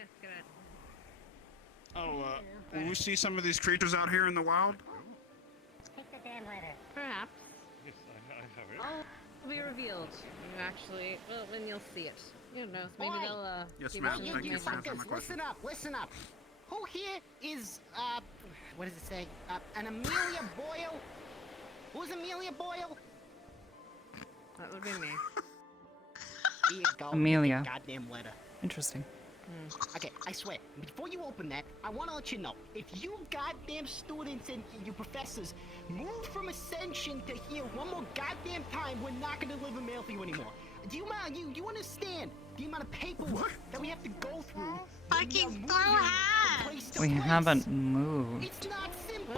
Yes, good. Oh, will we see some of these creatures out here in the wild? Take the damn letter. Perhaps. Yes, I have it. All will be revealed. You actually, well, when you'll see it. You know, maybe Boy. they'll, Yes, give ma'am. you some Thank you for information. answering my question. Listen up, listen up. Who here is, what does it say? An Amelia Boyle? Who's Amelia Boyle? That would be me. Here you go. Amelia. Goddamn letter. Interesting. Okay, I swear, before you open that, I want to let you know, if you goddamn students and you professors move from Ascension to here one more goddamn time, we're not gonna deliver mail for you anymore. Do you mind, you understand the amount of paperwork that we have to go through? Fucking throw hands! We haven't moved. It's not simple!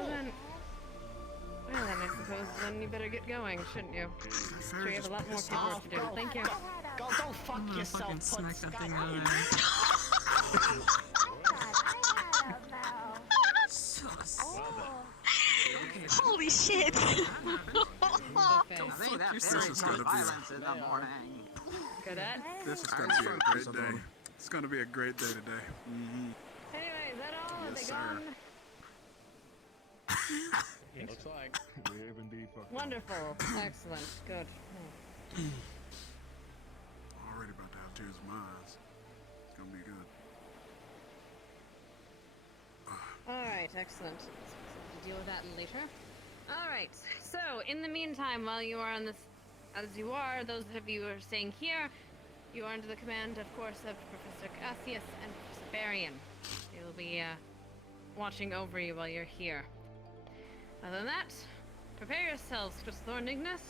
Well then, I suppose then you better get going, shouldn't you? Sure, you have a lot more paperwork to do. Thank you. Go fuck yourself, fucking smack that thing out of Holy shit! This is gonna be Good at? This is gonna be a great day. It's gonna be a great day today. Anyway, is that all? Yes, Are they sir. gone? It looks like we have indeed fucking. Wonderful. Excellent. Good. Already about to have tears in my eyes. It's gonna be good. Alright, excellent. We'll deal with that later. Alright, so in the meantime, while you are on this, as you are, those of you who are staying here, you are under the command, of course, of Professor Cassius and Professor Barian. They will be watching over you while you're here. Other than that, prepare yourselves, Chris Thorn Ignis.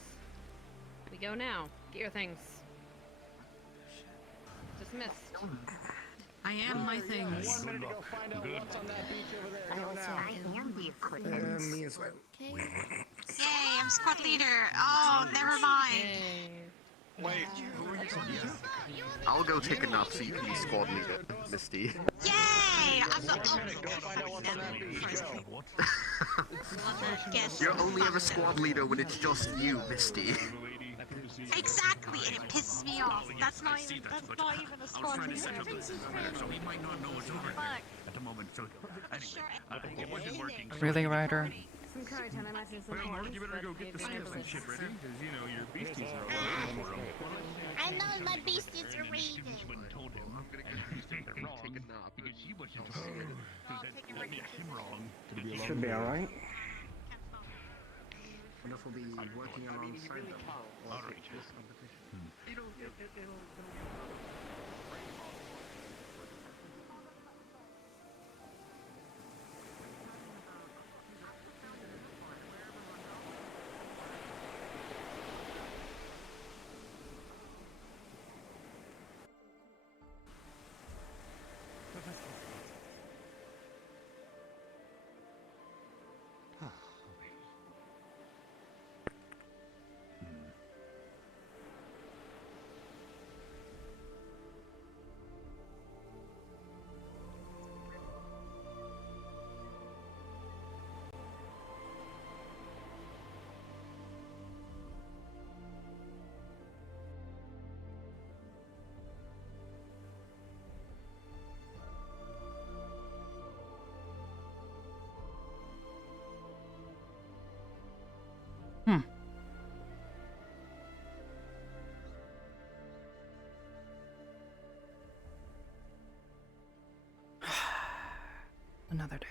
We go now. Get your things. Dismissed. I am my things. 1 minute to go find out what's on that beach over there. Go now. I am the equipment. Me as well. Yay, I'm squad leader. Oh, never mind. Wait, who are you talking to? I'll go take a nap so you can be squad leader, Misty. Yay! I'm not. Go find out what's on that beach. Go. Guess. You're only ever squad leader when it's just you, Misty. Exactly, and it pisses me off. That's not even a squad leader. So he might not know it's over Fuck. at the moment. So anyway, it wasn't working. Really, Ryder? Some content, I imagine some Well, Mark, points, you better but go get the maybe stamps and it's- shit ready, because you know your beasties are all over I know my beasties are raving. told him I'm gonna go take a nap. because she wasn't told. Take a break. him wrong. Should be alright. Wonder if we'll be working alongside them. Alright. Another day.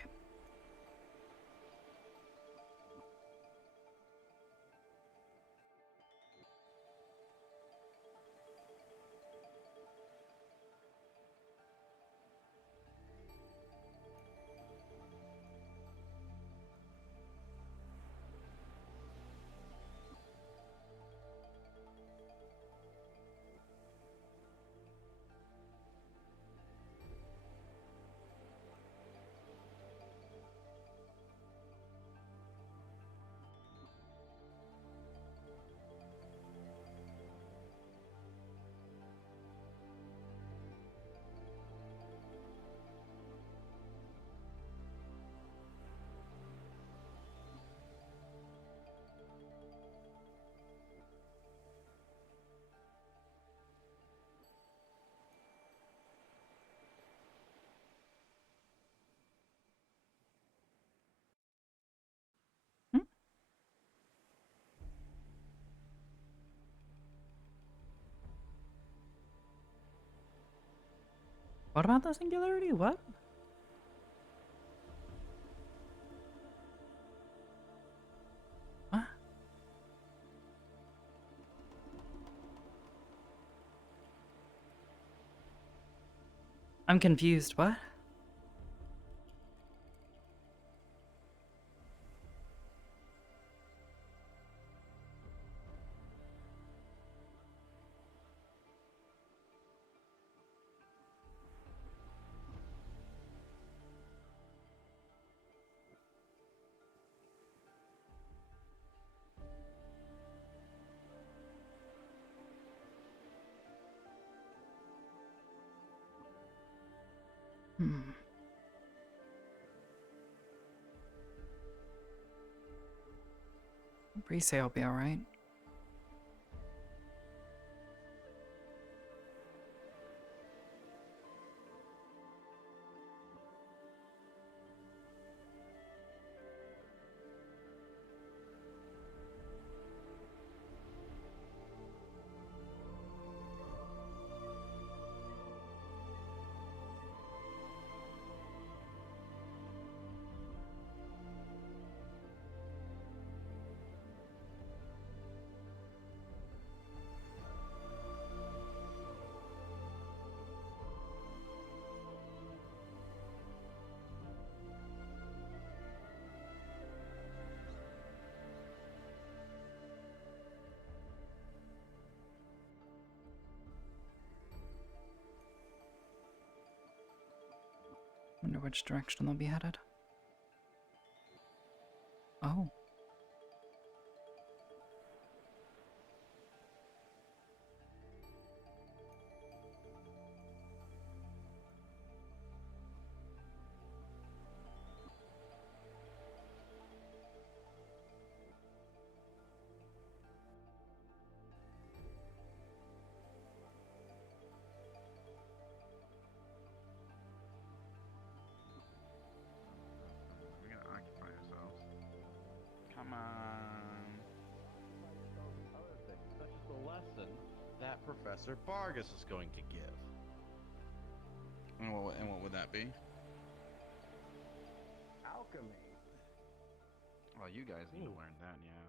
What about the singularity? What? What? I'm confused. What? Hmm. Pre-sale will be alright. Wonder which direction they'll be headed. Oh. We gotta occupy ourselves. Come on. Other things, such as the lesson that Professor Vargas is going to give. And what would that be? Alchemy. Well, you guys need to learn that, yeah.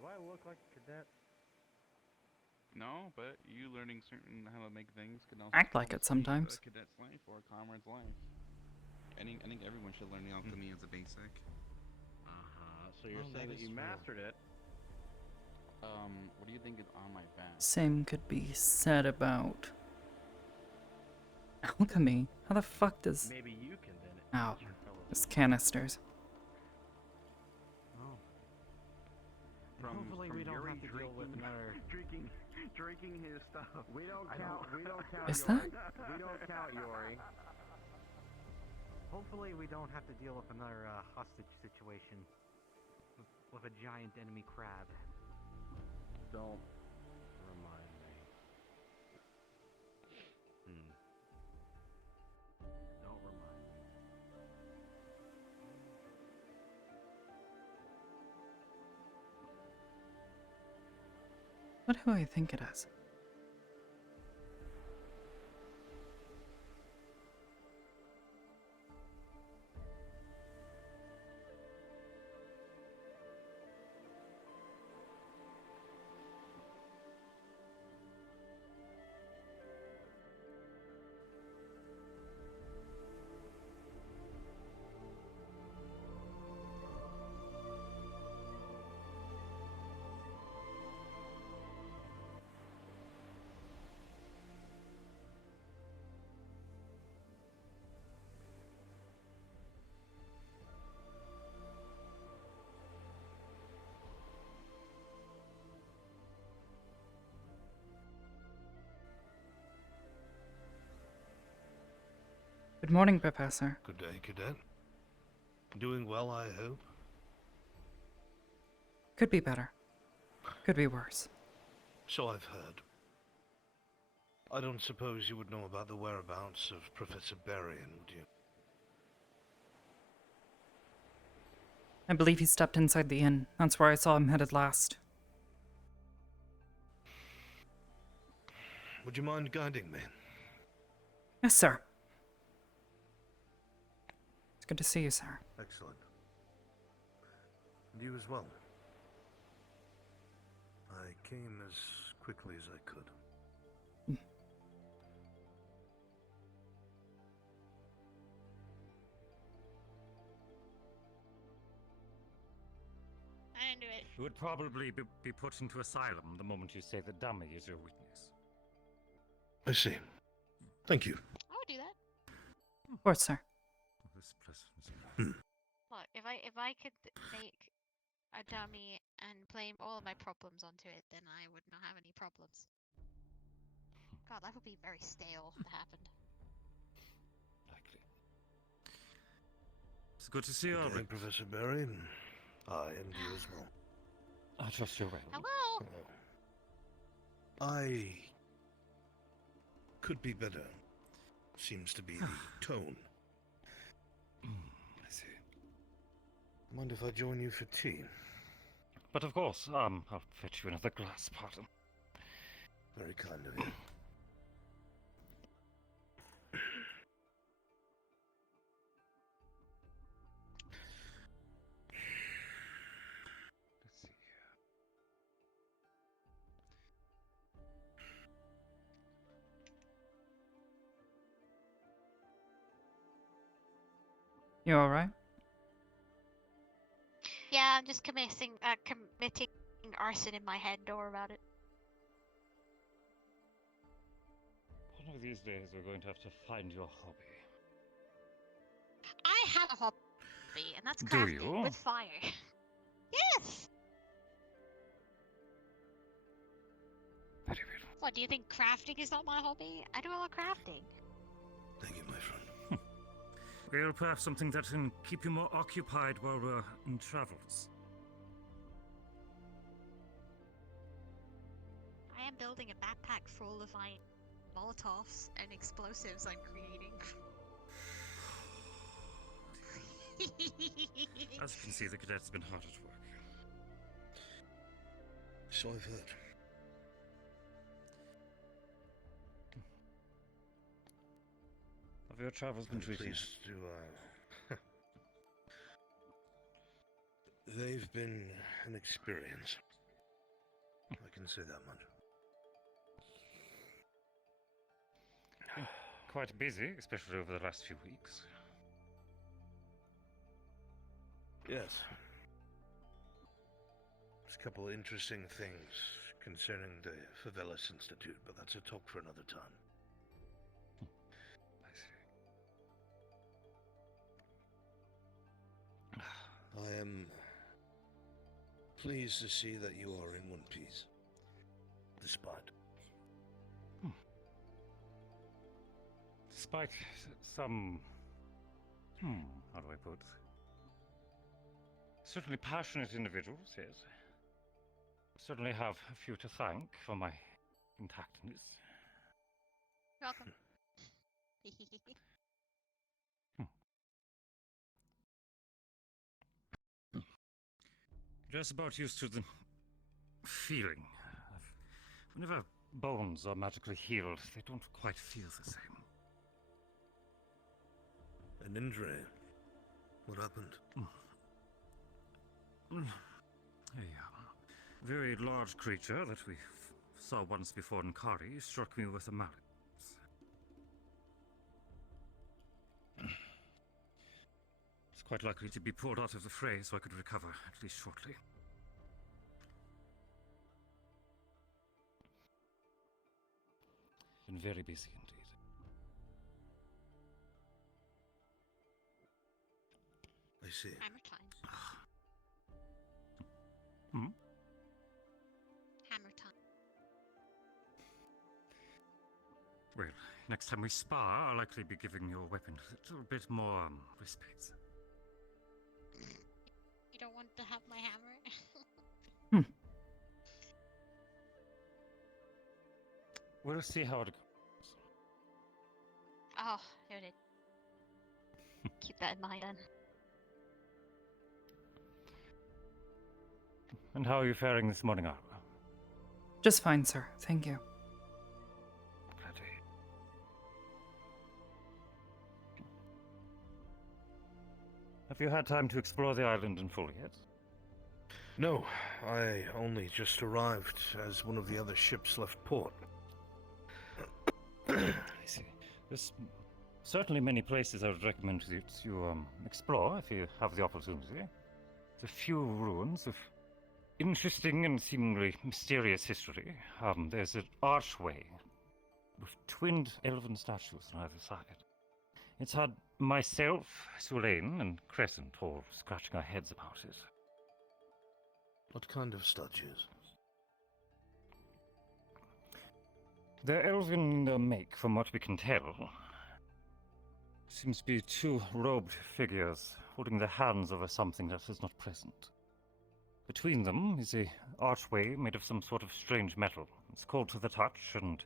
Do I look like a cadet? No, but you learning certain how to make things can also Act like it help sometimes. a cadet's life or a comrade's life. I think everyone should learn the alchemy as a basic. So you're saying that you mastered it? What do you think is on my back? Same could be said about alchemy. How the fuck does... Maybe you can then. Ow. It's canisters. Oh. Hopefully we don't Yuri have to deal with another. drinking his stuff. We don't count. We don't count. Is Yuri. that? We don't count Yuri. Hopefully we don't have to deal with another hostage situation with a giant enemy crab. Don't remind me. Don't remind me. What do I think it is? Good morning, Professor. Good day, Cadet. Doing well, I hope? Could be better. Could be worse. So I've heard. I don't suppose you would know about the whereabouts of Professor Berrien, would you? I believe he stepped inside the inn. That's where I saw him headed last. would you mind guiding me? Yes, sir. It's good to see you, sir. Excellent. And you as well. I came as quickly as I could. I didn't do it. You would probably be put into asylum the moment you say that dummy is your weakness. I see. Thank you. I would do that. Of course, sir. This place is- Look, if I could make a dummy and blame all of my problems onto it, then I would not have any problems. God, that would be very stale if that happened. Likely. It's good to see you, Okay, Albert. Professor Berry, and you as well. I trust you're well. Hello. I could be better. Seems to be the tone. I see. Mind if I join you for tea? But of course, I'll fetch you another glass, pardon. Very kind of you. Let's see here. You alright? Yeah, I'm just committing arson in my head. Don't worry about it. One of these days, we're going to have to find your hobby. I have a hobby, and that's Do crafting you? with fire. Yes. Very well. What, do you think crafting is not my hobby? I do a lot of crafting. Thank you, my friend. Well, perhaps something that can keep you more occupied while we're in travels. I am building a backpack full of Molotovs and explosives I'm creating. As you can see, the cadet's been hard at work. So I've heard. Have your travels been I'm treating you? pleased to, They've been an experience. I can say that much. Quite busy, especially over the last few weeks. Yes. There's a couple of interesting things concerning the Favelas Institute, but that's a talk for another time. I see. I am pleased to see that you are in one piece. Despite. Despite some... how do I put? Certainly passionate individuals, yes. Certainly have a few to thank for my intactness. You're welcome. Just about used to the feeling. Whenever bones are magically healed, they don't quite feel the same. An injury? What happened? A very large creature that we saw once before in Kari struck me with a mallet. It's quite likely to be pulled out of the fray so I could recover, at least shortly. Been very busy indeed. I see. Hammer time. Hmm? Hammer time. Well, next time we spar, I'll likely be giving your weapon a little bit more respect. You don't want to have my hammer? We'll see how it goes. Oh, noted. Keep that in mind then. And how are you faring this morning, Arbor? Just fine, sir. Thank you. Have you had time to explore the island in full yet? No, I only just arrived as one of the other ships left port. I see. There's certainly many places I would recommend you to explore if you have the opportunity. There's a few ruins of interesting and seemingly mysterious history. There's an archway with twinned elven statues on either side. It's had myself, Sulaine, and Crescent all scratching our heads about it. What kind of statues? They're elven in make, from what we can tell. Seems to be two robed figures holding their hands over something that is not present. Between them is a archway made of some sort of strange metal. It's cold to the touch, and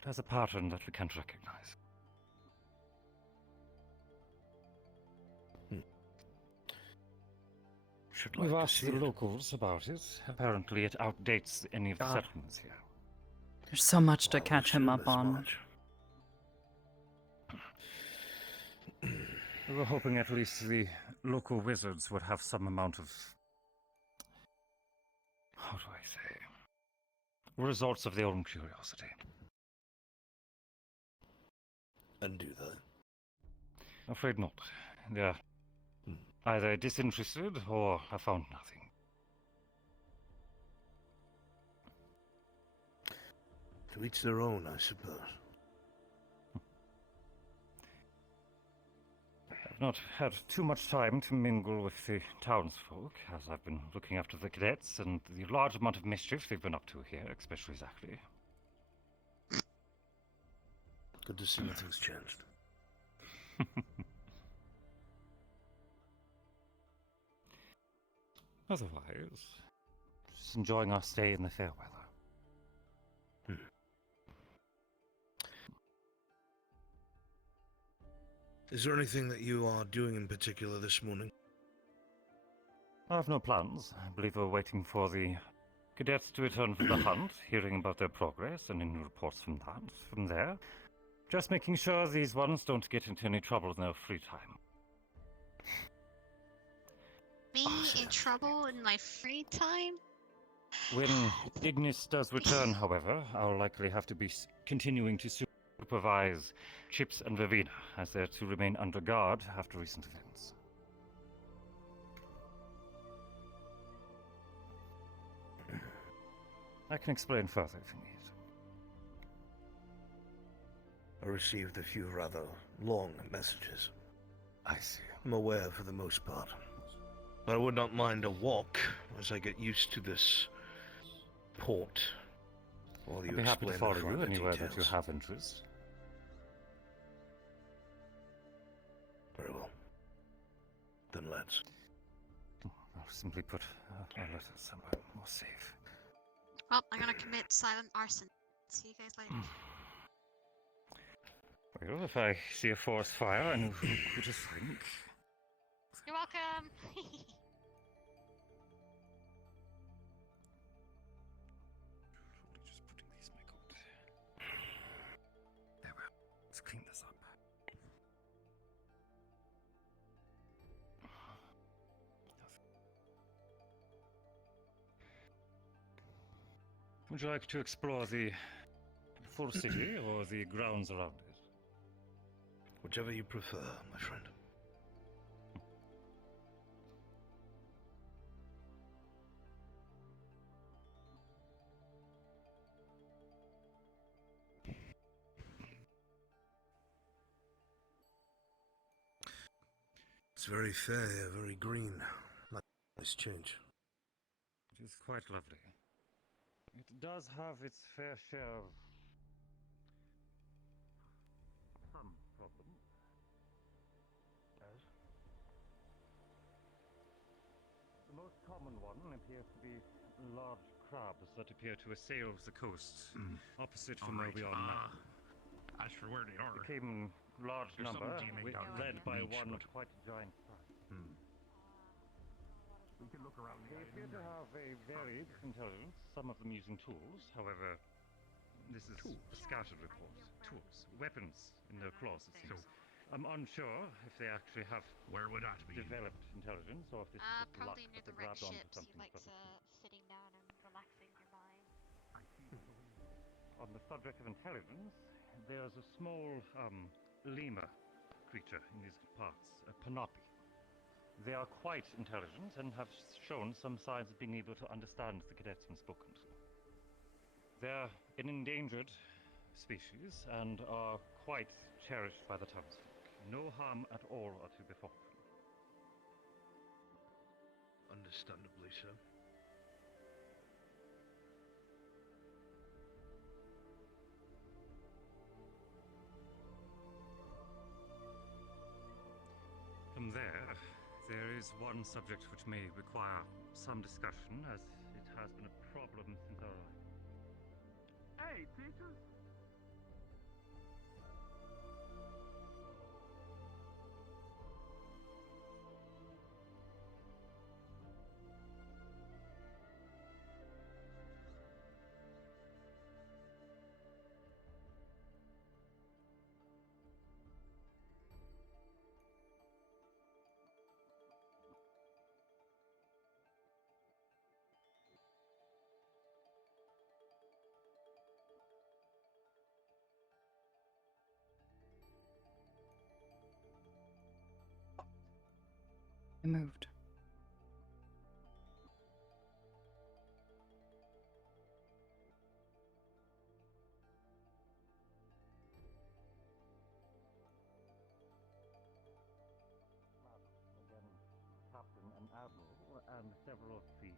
it has a pattern that we can't recognize. Should like We've to asked see the it. locals about it. Apparently it outdates any of the settlements here. There's so much to Well, catch him assume up as on. much. We were hoping at least the local wizards would have some amount of... how do I say? Results of their own curiosity. And do that. Afraid not. They're either disinterested or have found nothing. To each their own, I suppose. I've not had too much time to mingle with the townsfolk, as I've been looking after the cadets and the large amount of mischief they've been up to here, especially Zachary. Good to see nothing's changed. Otherwise, just enjoying our stay in the fair weather. Is there anything that you are doing in particular this morning? I have no plans. I believe we're waiting for the cadets to return from the hunt, hearing about their progress and any reports from that. From there, just making sure these ones don't get into any trouble in their free time. Me in trouble in my free time? When Ignis does return, however, I'll likely have to be continuing to supervise Chips and Vivina, as they're to remain under guard after recent events. I can explain further if you need. I received a few rather long messages. I see. I'm aware for the most part. But I would not mind a walk as I get used to this port. While you I'd be happy to explain follow the you finer anywhere that you details. have interest. Very well. Then let's. I'll simply put our letter somewhere more safe. Well, I'm gonna commit silent arson. See you guys later. Well, if I see a forest fire, I know who to thank. You're welcome! Just putting these in my coat. There we are. Let's clean this up. Would you like to explore the full city or the grounds around it? Whichever you prefer, my friend. It's very fair, very green. Nice change. It is quite lovely. It does have its fair share of some problems. The most common one appears to be large crabs that appear to assail the coast opposite from where we are now. As for where they are, They came in large There's some number, DMing down led at the by beach, one but- quite a giant crab. we can look around the They appear to have a varied intelligence, some of them using tools. However, this is a scattered report. Tools. Weapons in their claws, it seems. I'm unsure if they actually have Where would that be? developed intelligence or if this is just luck Probably near that the they wrecked grabbed onto ships. something You like perfect. sitting down and relaxing your mind. On the subject of intelligence, there's a small lemur creature in these parts, a panopi. They are quite intelligent and have shown some signs of being able to understand the cadets when spoken to. They're an endangered species and are quite cherished by the townsfolk. No harm at all are to befall them. Understandably so. From there is one subject which may require some discussion, as it has been a problem since our... Hey, teachers! I moved. Again, Captain and Admiral and several of the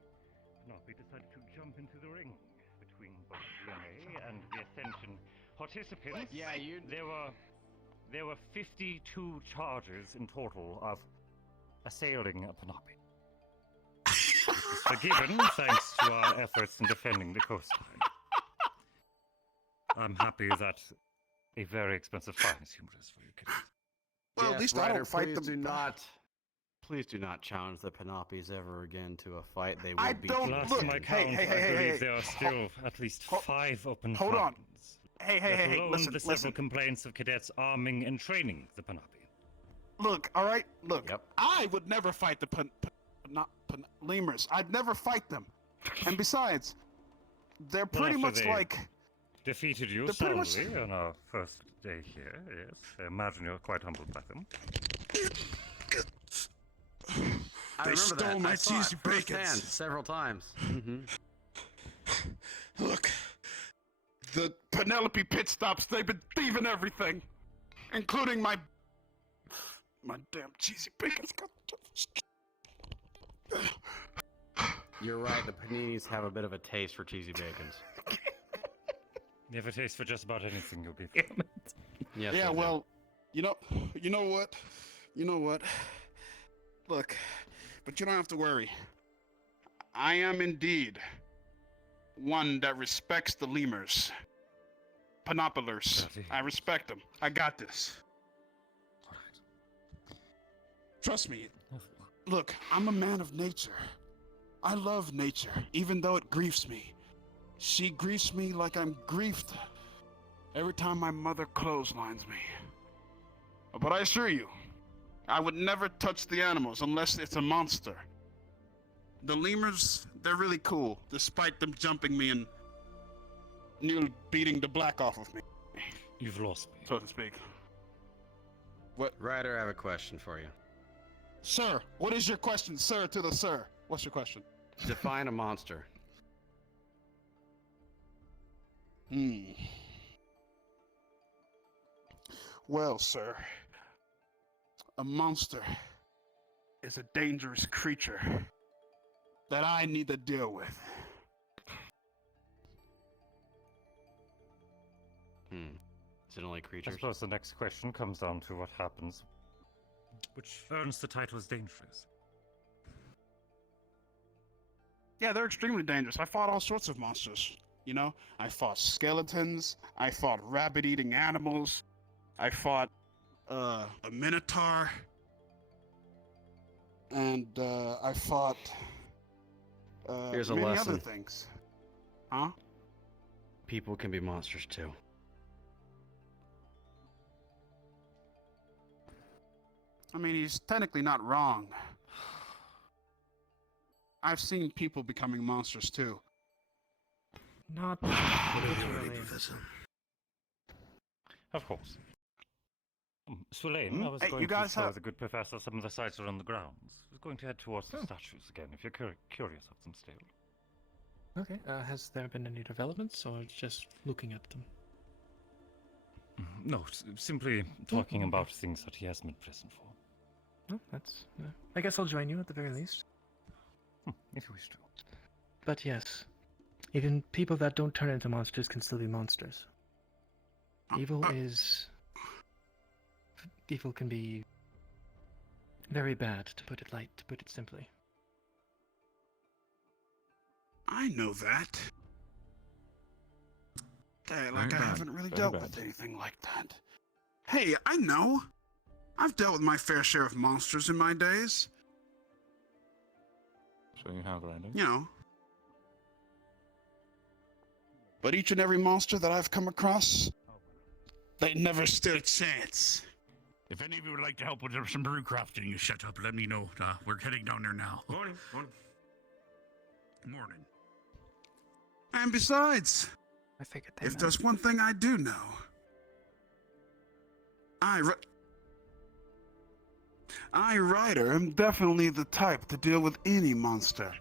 Panopi decided to jump into the ring between both DNA and the Ascension participants. Yeah, There were 52 charges in total of assailing a Panopi. This was forgiven thanks to our efforts in defending the coastline. I'm happy that a very expensive fine is humorous for you kids. Well, at least I don't fight them. Please do not challenge the Panopis ever again to a fight. They will I beat don't you. Last look. time I count, I believe there are still at least 5 open Hold on. fines. Hey, Let alone the several listen. complaints of cadets arming and training the Panopi. Look, all right? Look, Yep. I would never fight the lemurs. I'd never fight them. And besides, they're Well, pretty after much they like... defeated you They're pretty much- soundly on our first day here, yes. I imagine you're quite humbled by them. I They remember stole that. my I saw it cheesy bacons. firsthand several times. Look, the Penelope pit stops, they've been thieving everything. Including my damn cheesy bacons. You're right, the paninis have a bit of a taste for cheesy bacons. You have a taste for just about anything, you'll be Damn it. Yes, Yeah, they do. well, you know what? Look, but you don't have to worry. I am indeed one that respects the lemurs. Panopulars. I respect them. I got this. Trust me. Look, I'm a man of nature. I love nature, even though it griefs me. She griefs me like I'm griefed every time my mother clotheslines me. But I assure you, I would never touch the animals unless it's a monster. The lemurs, they're really cool, despite them jumping me and nearly beating the black off of me, You've lost me. so to speak. What? Ryder, I have a question for you. Sir, what is your question, sir, to the sir? What's your question? Define a monster. Well, sir, a monster is a dangerous creature that I need to deal with. Is it only I creatures? suppose the next question comes down to what happens, which earns the title as dangerous. Yeah, they're extremely dangerous. I fought all sorts of monsters. You know, I fought skeletons. I fought rabbit-eating animals. I fought a minotaur. And I fought Here's a many lesson. other things. Huh? People can be monsters too. I mean, he's technically not wrong. I've seen people becoming monsters too. Not Whatever you're ready, literally. Professor. Of course. Sulaim, I was Hey, going you to guys show have... the good professor some of the sights around the grounds. I was going to head towards the statues again, if you're curious of them still. Okay, has there been any developments, or just looking at them? No, simply talking about things that he has been present for. No, that's... I guess I'll join you at the very least. If you wish to. But yes, even people that don't turn into monsters can still be monsters. Evil can be very bad, to put it light, to put it simply. I know that. Hey, like I haven't really dealt with anything like that. Hey, I know. I've dealt with my fair share of monsters in my days. So you have, right? You know. But each and every monster that I've come across, they never stood a chance. If any of you would like to help with some brew crafting, you shut up. Let me know. We're heading down there now. Morning. Morning. And besides, I figured if there's one thing I do know, I, Ryder, am definitely the type to deal with any monster.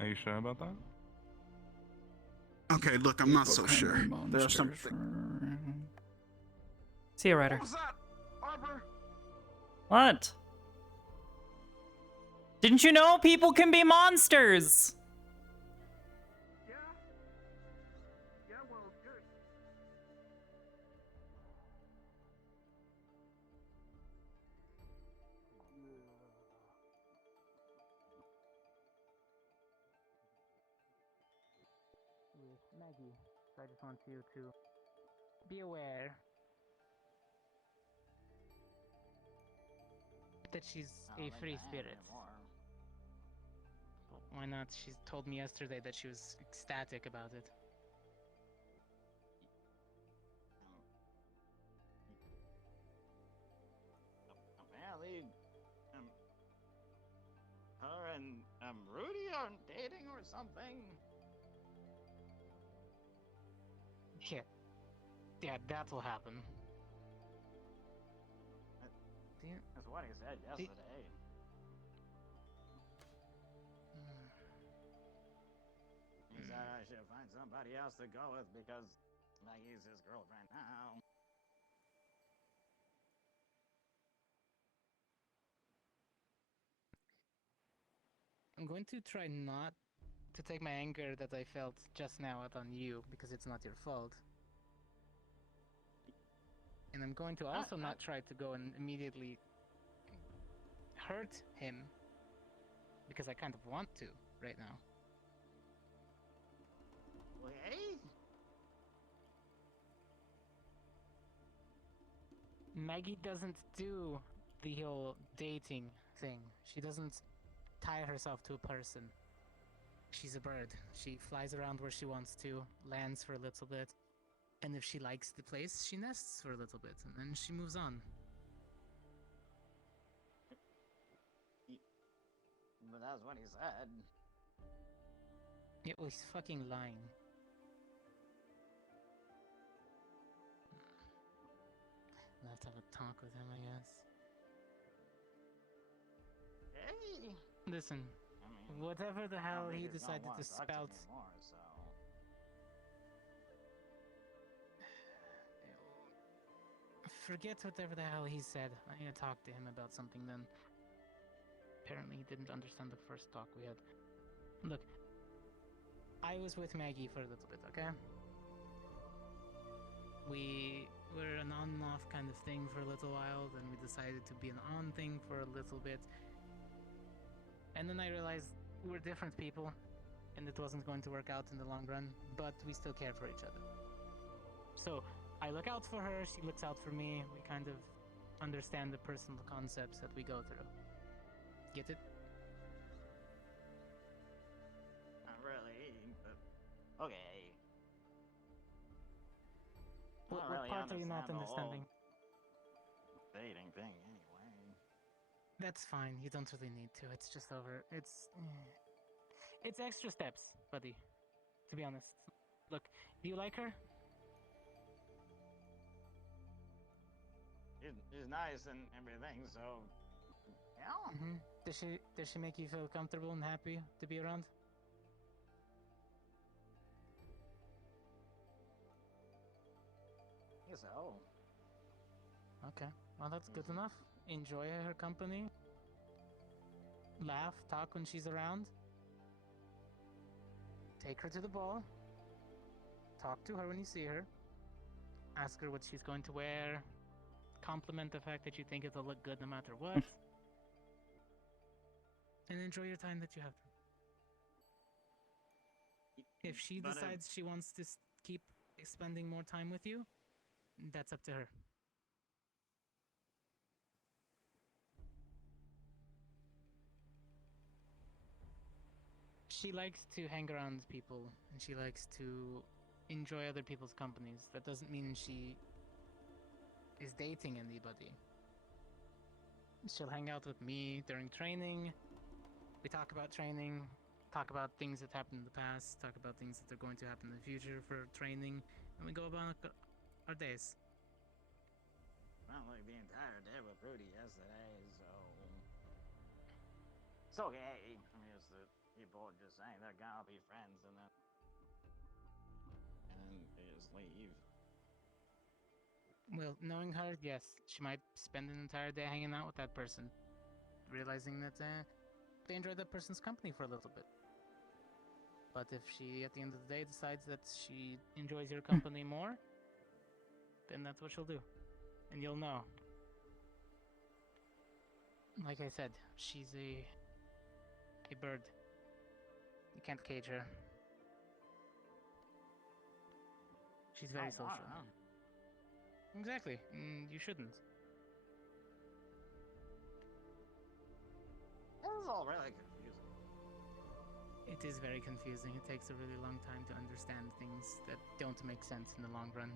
Are you sure about that? Okay, look, I'm not so sure. There's something. See you, Ryder. What was that, Arbor? What? Didn't you know people can be monsters? Yeah, well, good. Yes, Maggie. So I just want you to be aware that she's a free spirit. Why not? She told me yesterday that she was ecstatic about it. Apparently, her and Rudy are dating or something. Yeah, that will happen. That's what he said yesterday. He said I should find somebody else to go with because Maggie's his girlfriend now. I'm going to try not to take my anger that I felt just now out on you because it's not your fault. And I'm going to also not try to go and immediately hurt him because I kind of want to right now. Okay. Maggie doesn't do the whole dating thing. She doesn't tie herself to a person. She's a bird. She flies around where she wants to, lands for a little bit, and if she likes the place, she nests for a little bit, and then she moves on. But that's what he said. Yeah, well, he's fucking lying. I'll have to have a talk with him, I guess. Hey. Listen, whatever the hell he decided to spout. Forget whatever the hell he said. I need to talk to him about something then. Apparently he didn't understand the first talk we had. Look, I was with Maggie for a little bit, okay? We were an on and off kind of thing for a little while, then we decided to be an on thing for a little bit. And then I realized we were different people, and it wasn't going to work out in the long run, but we still care for each other. So, I look out for her, she looks out for me, we kind of understand the personal concepts that we go through. Get it? Not really, but okay. don't what really part are you not understand the whole understanding? dating thing anyway. That's fine. You don't really need to. It's just over. It's extra steps, buddy. To be honest. Look, do you like her? She's nice and everything, so yeah. Mm-hmm. Does she make you feel comfortable and happy to be around? I guess so. Okay. Well, that's good enough. Enjoy her company. Laugh, talk when she's around. Take her to the ball. Talk to her when you see her. Ask her what she's going to wear. Compliment the fact that you think it'll look good no matter what. And enjoy your time that you have. If she But, decides she wants to keep spending more time with you, that's up to her. She likes to hang around people, and she likes to enjoy other people's companies. That doesn't mean she is dating anybody. She'll hang out with me during training. We talk about training, talk about things that happened in the past, talk about things that are going to happen in the future for training, and we go about our days. Spent like the entire day with Rudy yesterday, so it's okay. I'm used to people just saying they're gonna be friends and then they just leave. Well, knowing her, yes, she might spend an entire day hanging out with that person, realizing that they enjoy that person's company for a little bit. But if she, at the end of the day, decides that she enjoys your company more, then that's what she'll do. And you'll know. Like I said, she's a bird. You can't cage her. She's very social. Exactly. You shouldn't. This is all really confusing. It is very confusing. It takes a really long time to understand things that don't make sense in the long run.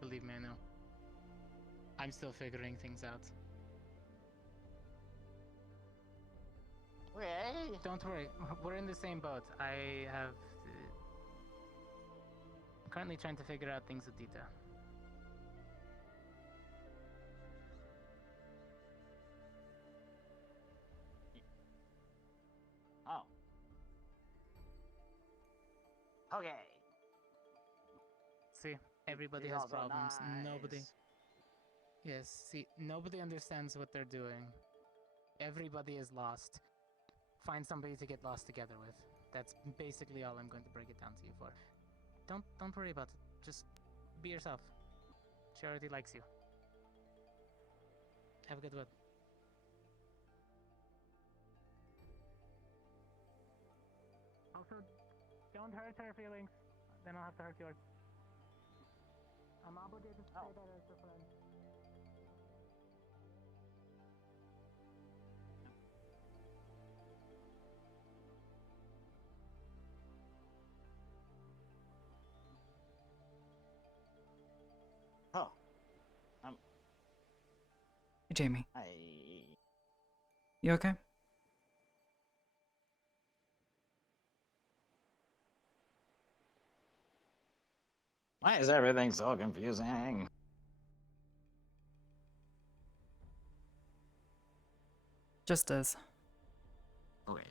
Believe me, I know. I'm still figuring things out. Okay. Don't worry, we're in the same boat. I have currently trying to figure out things with Dita. Oh. Okay. See, everybody She's has also problems. nice. Nobody. Yes, see, nobody understands what they're doing. Everybody is lost. Find somebody to get lost together with. That's basically all I'm going to break it down to you for. Don't worry about it. Just be yourself. She already likes you. Have a good one. Also, don't hurt her feelings. Then I'll have to hurt yours. I'm obligated to say that as a friend. Oh. Hey, Jamie. I. You okay? Why is everything so confusing? Just as. Okay.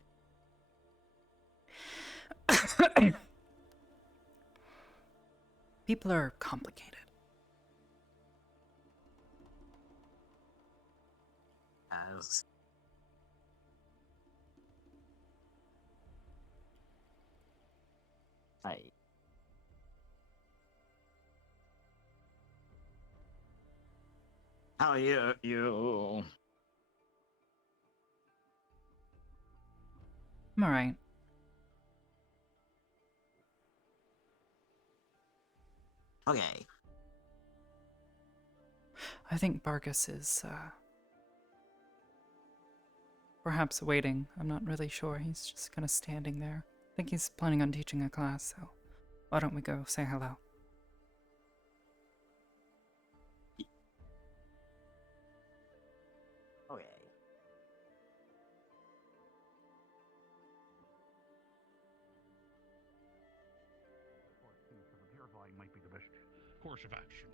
People are complicated. As. I. How are you? I'm alright. Okay. I think Vargas is, perhaps waiting. I'm not really sure. He's just kind of standing there. I think he's planning on teaching a class, so why don't we go say hello? might be the best course of action.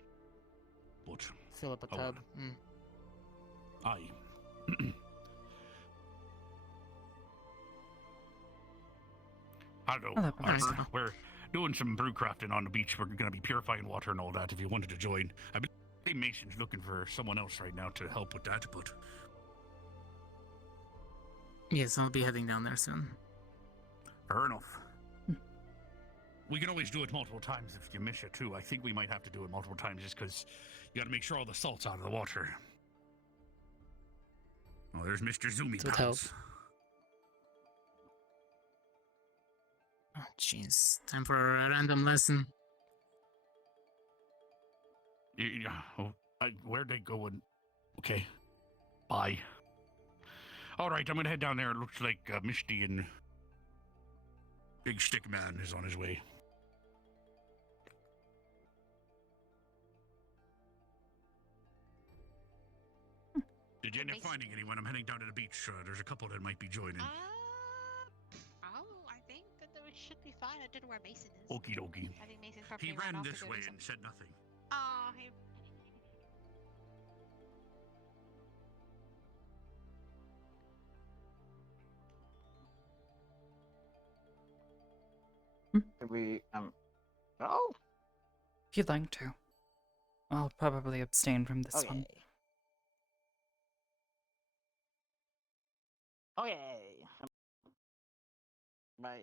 But Fill up a oh tub. well. Aye. Hello, Oh, that'd be nice. Arbor. We're doing some brew crafting on the beach. We're going to be purifying water and all that if you wanted to join. I believe Mason's looking for someone else right now to help with that, but Yes, I'll be heading down there soon. fair enough. We can always do it multiple times if you miss it too. I think we might have to do it multiple times just because you got to make sure all the salt's out of the water. Oh, there's Mr. Zoomy Would help. Pants. Oh, jeez. Time for a random lesson. Yeah. Oh, where'd they go? Okay. Bye. All right, I'm gonna head down there. It looks like Misty and Big Stick Man is on his way. Did you end up finding anyone? I'm heading down to the beach. There's a couple that might be joining. I think that we should be fine. I don't know where Mason is. Okie dokie. I think Mason's probably He ran off this to go way do and something. said nothing. Oh, he... Could we, oh! If you'd like to. I'll probably abstain from this one. Okay. Bye.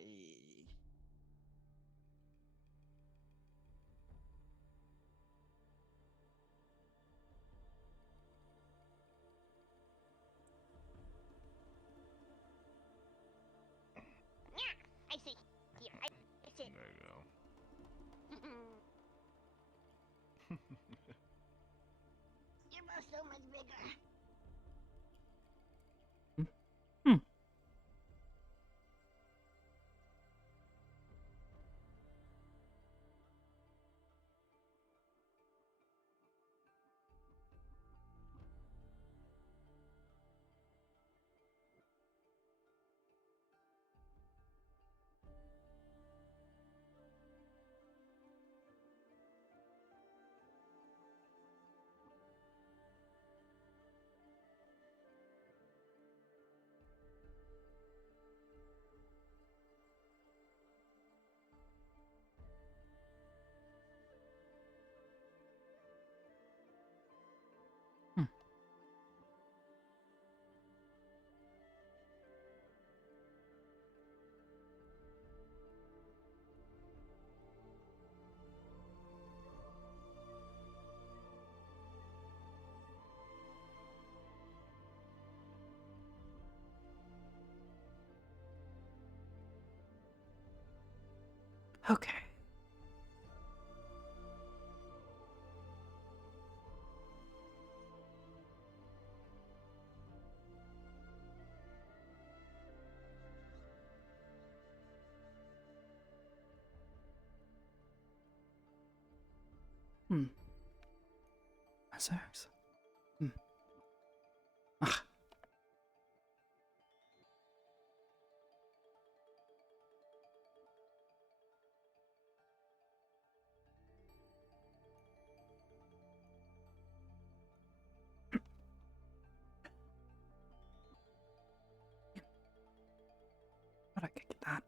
I see. Here, I see. There you go. You're so much bigger. Okay. Sex. Ah. But I could get that.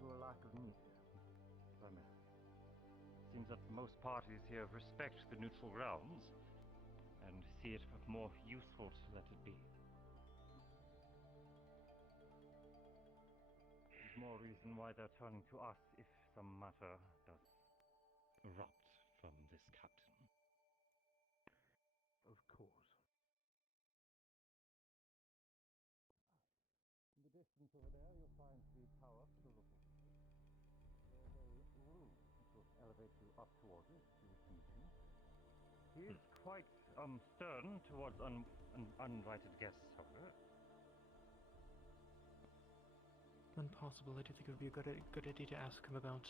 To a lack of need. Seems that most parties here respect the neutral grounds and see it more useful to let it be. There's more reason why they're turning to us if some matter does erupt from this captain. Of course. In the distance over there, you'll find the tower for the local. There's a room which will elevate you up towards it if you wish to meet him. He is quite stern towards uninvited guests, however. When possible, I do think it would be a good idea to ask him about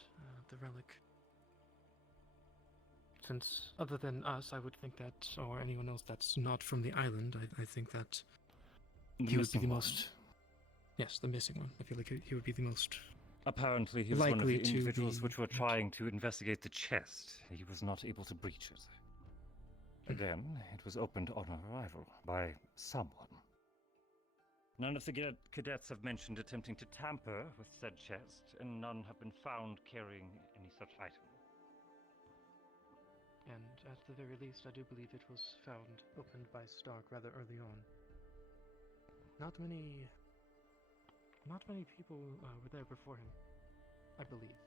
the relic. since other than us, I would think that, or anyone else that's not from the island, I think that The he would be missing the one. most. Yes, the missing one. I feel like he would be the most. Apparently, he was one of likely the to individuals be- which were trying to investigate the chest. He was not able to breach it. Again, it was opened on arrival by someone. None of the cadets have mentioned attempting to tamper with said chest, and none have been found carrying any such item. And at the very least, I do believe it was found opened by Stark rather early on. Not many people were there before him, I believe.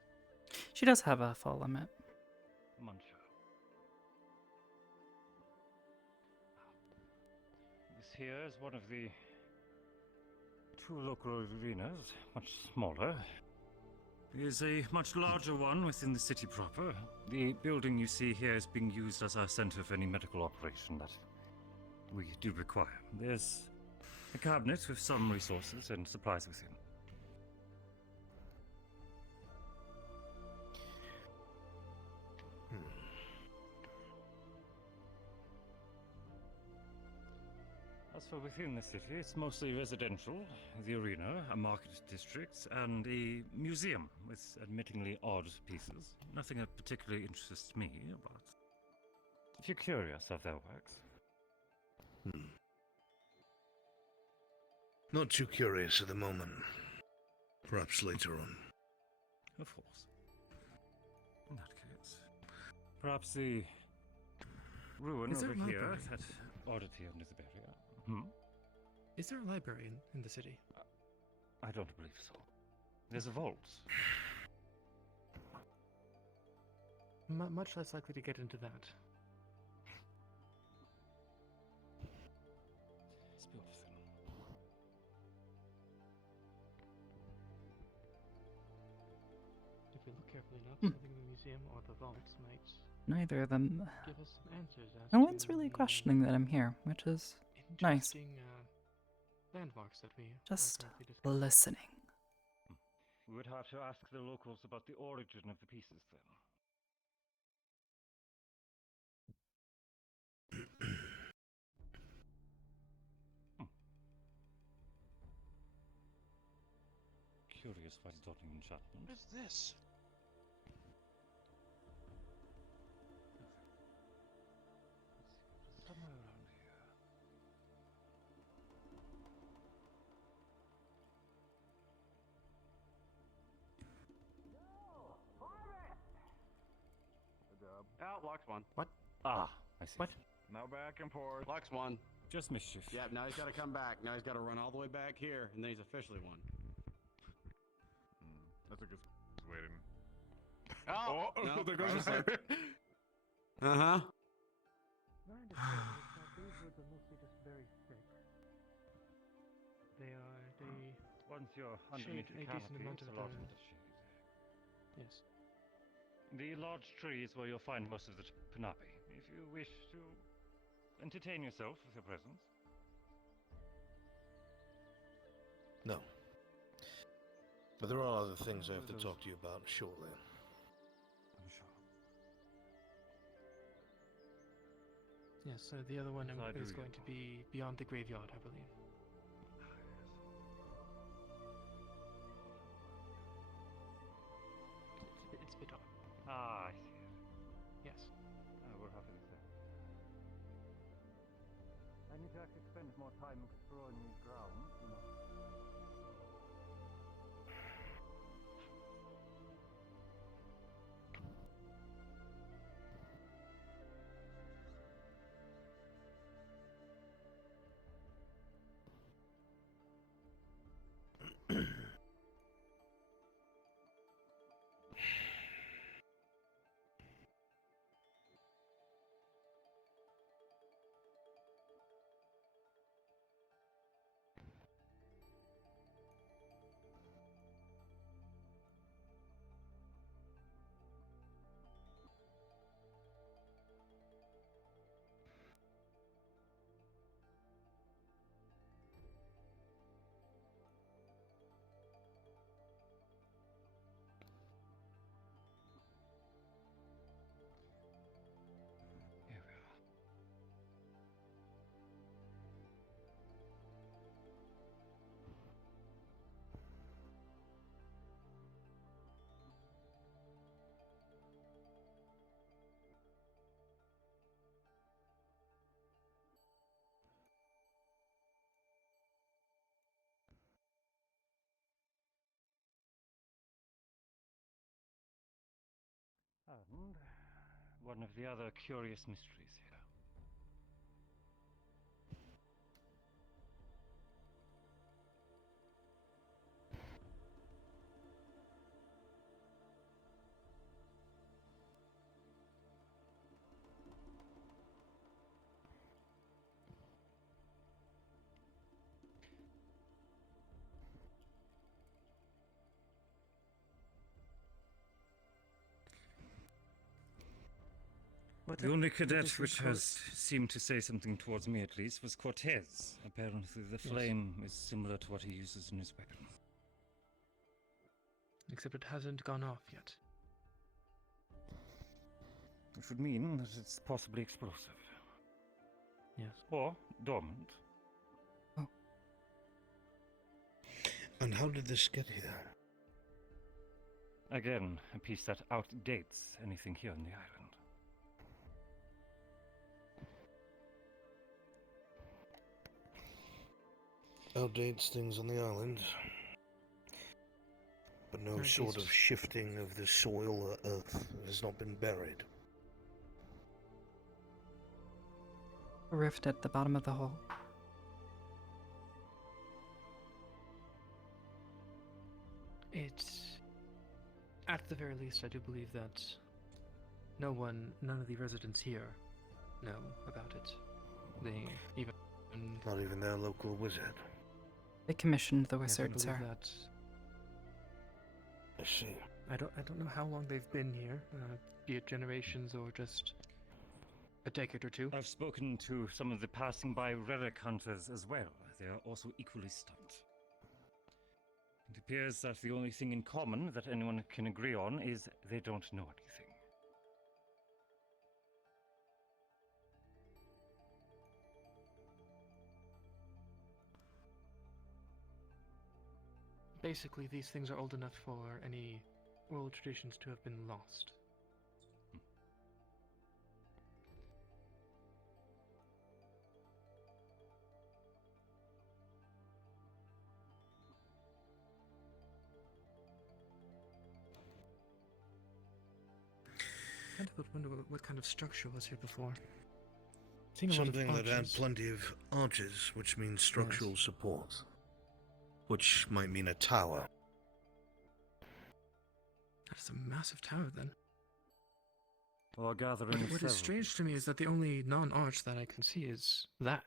She does have a full limit. Muncho. This here is one of the two local arenas, much smaller. There is a much larger one within the city proper. The building you see here is being used as our center for any medical operation that we do require. There's a cabinet with some resources and supplies within. As for within the city, it's mostly residential, the arena, a market district, and a museum with admittingly odd pieces. Nothing that particularly interests me, but if you're curious of their works. Not too curious at the moment. Perhaps later on. Of course. In that case, perhaps the ruin Is there over a here, library? that oddity under the barrier. Is there a library in the city? I don't believe so. There's a vault. Much less likely to get into that. It's beautiful. If we look carefully enough, something in the museum or the vaults might Neither of them. give us some answers as No to one's really the questioning that I'm here, which is nice. interesting landmarks that we are Just currently discussing. listening. We would have to ask the locals about the origin of the pieces then. Curious why it's dotting enchantment. What is this? Somewhere around here. Locks one. What? Ah, I see. What? Now back and forth. Locks one. Just mischief. Yeah, now he's got to come back. Now he's got to run all the way back here, and then he's officially won. That's a good waiting. Oh, no, there goes right the aside. side. Uh-huh. My understanding is that these woods are mostly just very thick. They Once you're underneath shade the a decent canopy, amount it's of a lot the- of the shade. yes. The large tree is where you'll find most of the panapi, if you wish to entertain yourself with your presence. No. But there are other things I have to talk to you about shortly. I'm sure. Yes, so the other one I is do, going to be beyond the graveyard, I believe. It's a bit odd. Ah, I see. Yes. We're happy with that. I need to actually spend more time exploring these grounds, you know. found one of the other curious mysteries here. The only cadet which has seemed to say something towards me, at least, was Cortez. Apparently the flame is similar to what he uses in his weapon. Except it hasn't gone off yet. Which would mean that it's possibly explosive. Yes. Or dormant. And how did this get here? Again, a piece that outdates anything here on the island. Outdates things on the island. But no sort of shifting of the soil or earth has not been buried. A rift at the bottom of the hole. It's... At the very least, I do believe that none of the residents here know about it. Not even their local wizard. They commissioned the Yes, I wizard, believe sir. that. I see. I don't know how long they've been here, be it generations or just a decade or two. I've spoken to some of the passing by relic hunters as well. They are also equally stunned. It appears that the only thing in common that anyone can agree on is they don't know anything. Basically, these things are old enough for any oral traditions to have been lost. I kind of wonder what kind of structure was here before. Seen a lot of Something that had arches. plenty of arches, which means structural support. Which might mean a tower. That's a massive tower, then. Or gathering But of what is several. strange to me is that the only non-arch that I can see is that.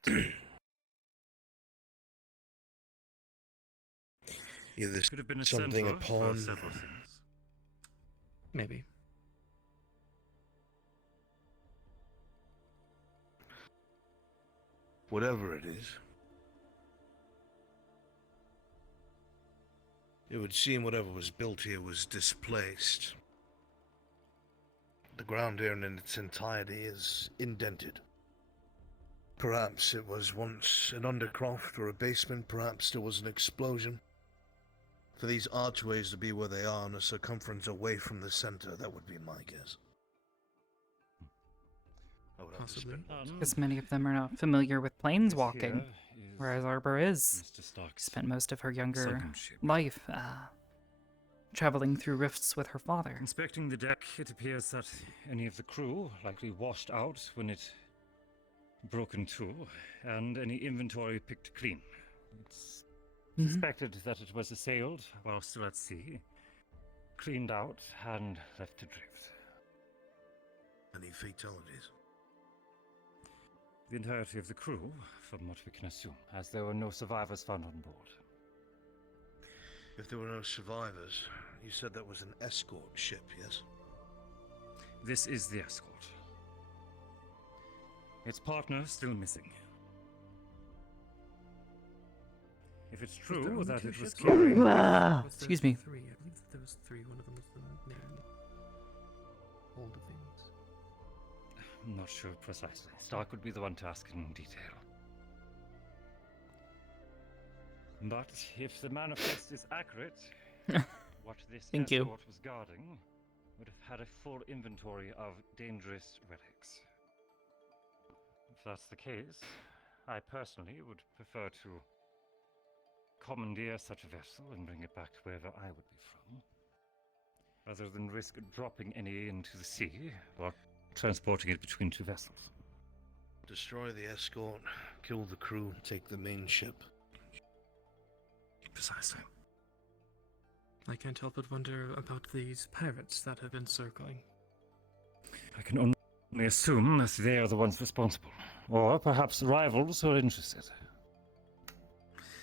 Either Could have been a something center for upon... several things. Maybe. Whatever it is. It would seem whatever was built here was displaced. The ground here in its entirety is indented. Perhaps it was once an undercroft or a basement, perhaps there was an explosion. For these archways to be where they are on a circumference away from the center, that would be my guess. I would have to Possibly. spend Because many of them are not familiar with planeswalking, here whereas Arbor is. Mr. Stark's Spent most of her younger sunken ship. life traveling through rifts with her father. Inspecting the deck, it appears that any of the crew likely washed out when it broke in two, and any inventory picked clean. It's suspected that it was assailed while still at sea, cleaned out, and left to drift. Any fatalities? The entirety of the crew, from what we can assume, as there were no survivors found on board. If there were no survivors, you said that was an escort ship, yes? This is the escort. Its partner still missing. If it's Was there true only that two it was ships? carrying... Was there Excuse me. Three. I believe that there was three. One of them was the main hold of things. I'm not sure precisely. Stark would be the one to ask in detail. But if the manifest is accurate, what this Thank you. escort was guarding would have had a full inventory of dangerous relics. If that's the case, I personally would prefer to commandeer such a vessel and bring it back to wherever I would be from. rather than risk dropping any into the sea or transporting it between two vessels. Destroy the escort, kill the crew, take the main ship. Precisely. I can't help but wonder about these pirates that have been circling. I can only assume that they are the ones responsible. Or perhaps rivals who are interested.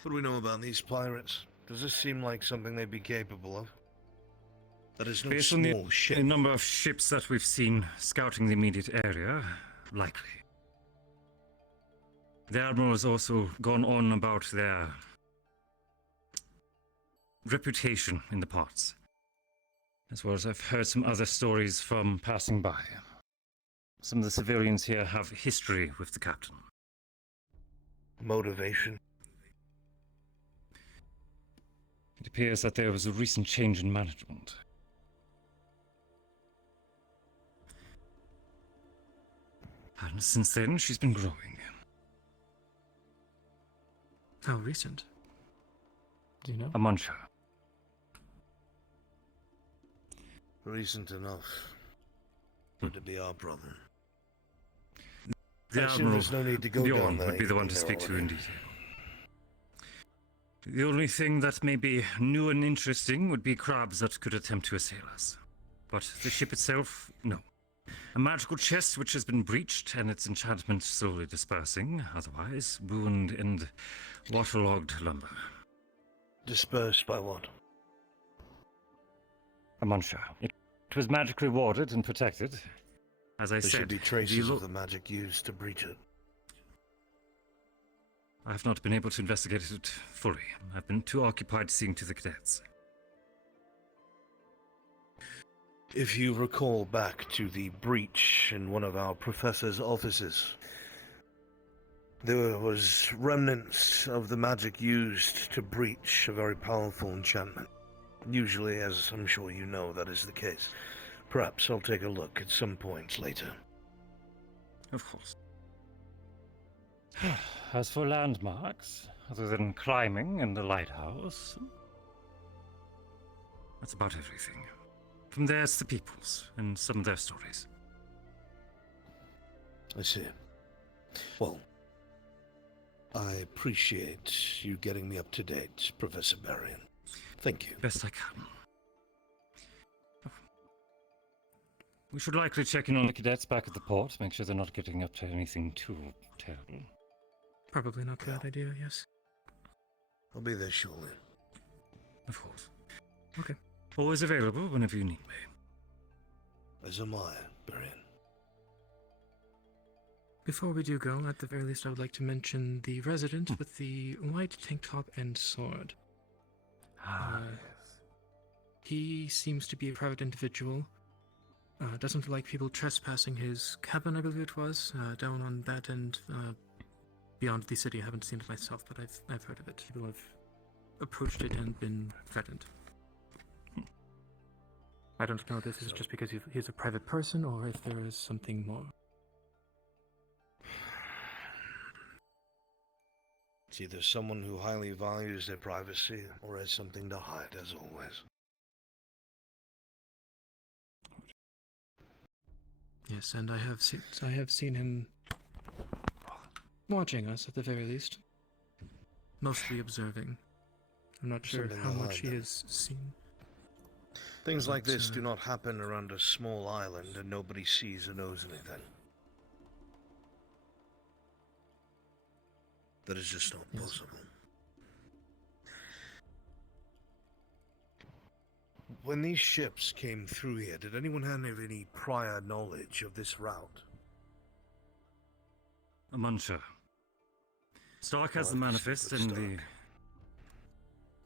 What do we know about these pirates? Does this seem like something they'd be capable of? That is no Based on small the ship. number of ships that we've seen scouting the immediate area, likely. The Admiral has also gone on about their reputation in the parts, as well as I've heard some other stories from passing by. Some of the civilians here have history with the captain. Motivation? It appears that there was a recent change in management. And since then, she's been growing. How recent? Do you know? A muncher. Recent enough. Would it be our problem? The I assume Admiral, there's no need to go Bjorn, down there. would be the one to speak to in detail. The only thing that may be new and interesting would be crabs that could attempt to assail us. But the ship itself, no. A magical chest which has been breached and its enchantment slowly dispersing, otherwise ruined and waterlogged lumber. Dispersed by what? A muncher. It was magically warded and protected. As I There said, should be traces of the magic used to breach it. I have not been able to investigate it fully. I've been too occupied seeing to the cadets. If you recall back to the breach in one of our professor's offices, there was remnants of the magic used to breach a very powerful enchantment. Usually, as I'm sure you know, that is the case. Perhaps I'll take a look at some point later. Of course. As for landmarks, other than climbing and the lighthouse, that's about everything. From there, it's the peoples and some of their stories. I see. Well, I appreciate you getting me up to date, Professor Barrion. Thank you. Best I can. We should likely check in on the cadets back at the port, make sure they're not getting up to anything too terrible. Probably not a bad idea, yes. I'll be there shortly. Of course. Okay. Always available whenever you need me. As am I, Barrion. Before we do go, at the very least I would like to mention the resident with the white tank top and sword. He seems to be a private individual. Doesn't like people trespassing his cabin, I believe it was, down on that end, beyond the city. I haven't seen it myself, but I've heard of it. People have approached it and been threatened. I don't know if this is just because he's a private person or if there is something more. It's either someone who highly values their privacy or has something to hide, as always. Yes, and I have seen him watching us at the very least. Mostly observing. I'm not sure Something how to much hide, he then. has seen. Things like this But, do not happen around a small island and nobody sees or knows anything. That is just not possible. When these ships came through here, did anyone have any prior knowledge of this route? A muncher. Stark has I'll the have to stick manifest with and Stark. the...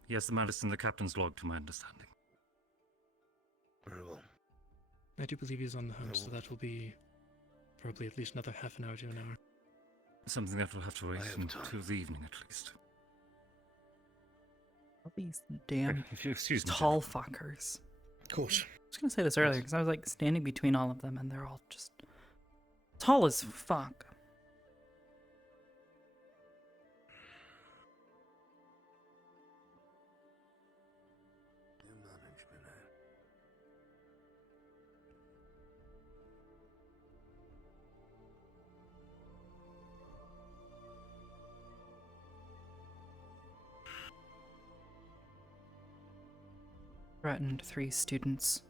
He has the manifest in the captain's log, to my understanding. Very well. I do believe he's on the hunt, so that will be probably at least another half an hour to an hour. Something that will have to wait I have until time. the evening, at least. All these damn If you excuse me, tall fuckers. Of course. I was gonna say this earlier because I was like standing between all of them and they're all just tall as fuck. threatened 3 students.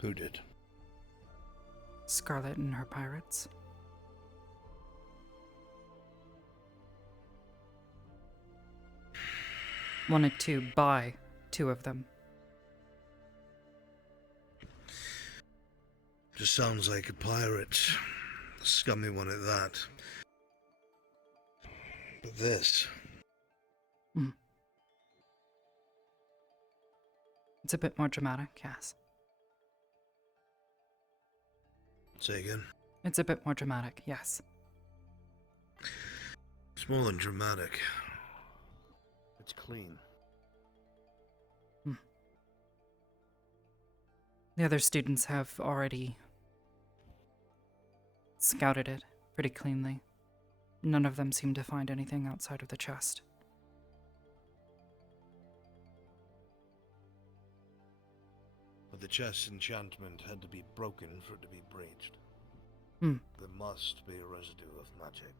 Who did? Scarlet and her pirates. Wanted to buy 2 of them. Just sounds like a pirate. A scummy one at that. But this... It's a bit more dramatic, yes. Say again? It's a bit more dramatic, yes. It's more than dramatic. It's clean. The other students have already scouted it pretty cleanly. None of them seem to find anything outside of the chest. But the chest's enchantment had to be broken for it to be breached. There must be a residue of magic.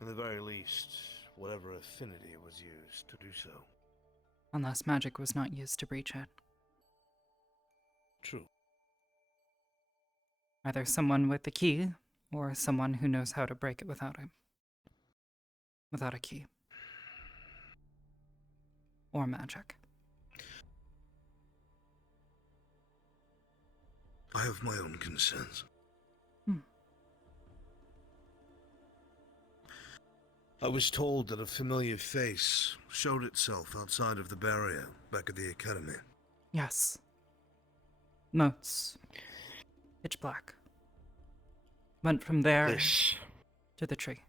At the very least, whatever affinity was used to do so. Unless magic was not used to breach it. True. Either someone with the key, or someone who knows how to break it without a key. Or magic. I have my own concerns. I was told that a familiar face showed itself outside of the barrier back at the academy. Yes. Motes. Pitch black. Went from there to the tree.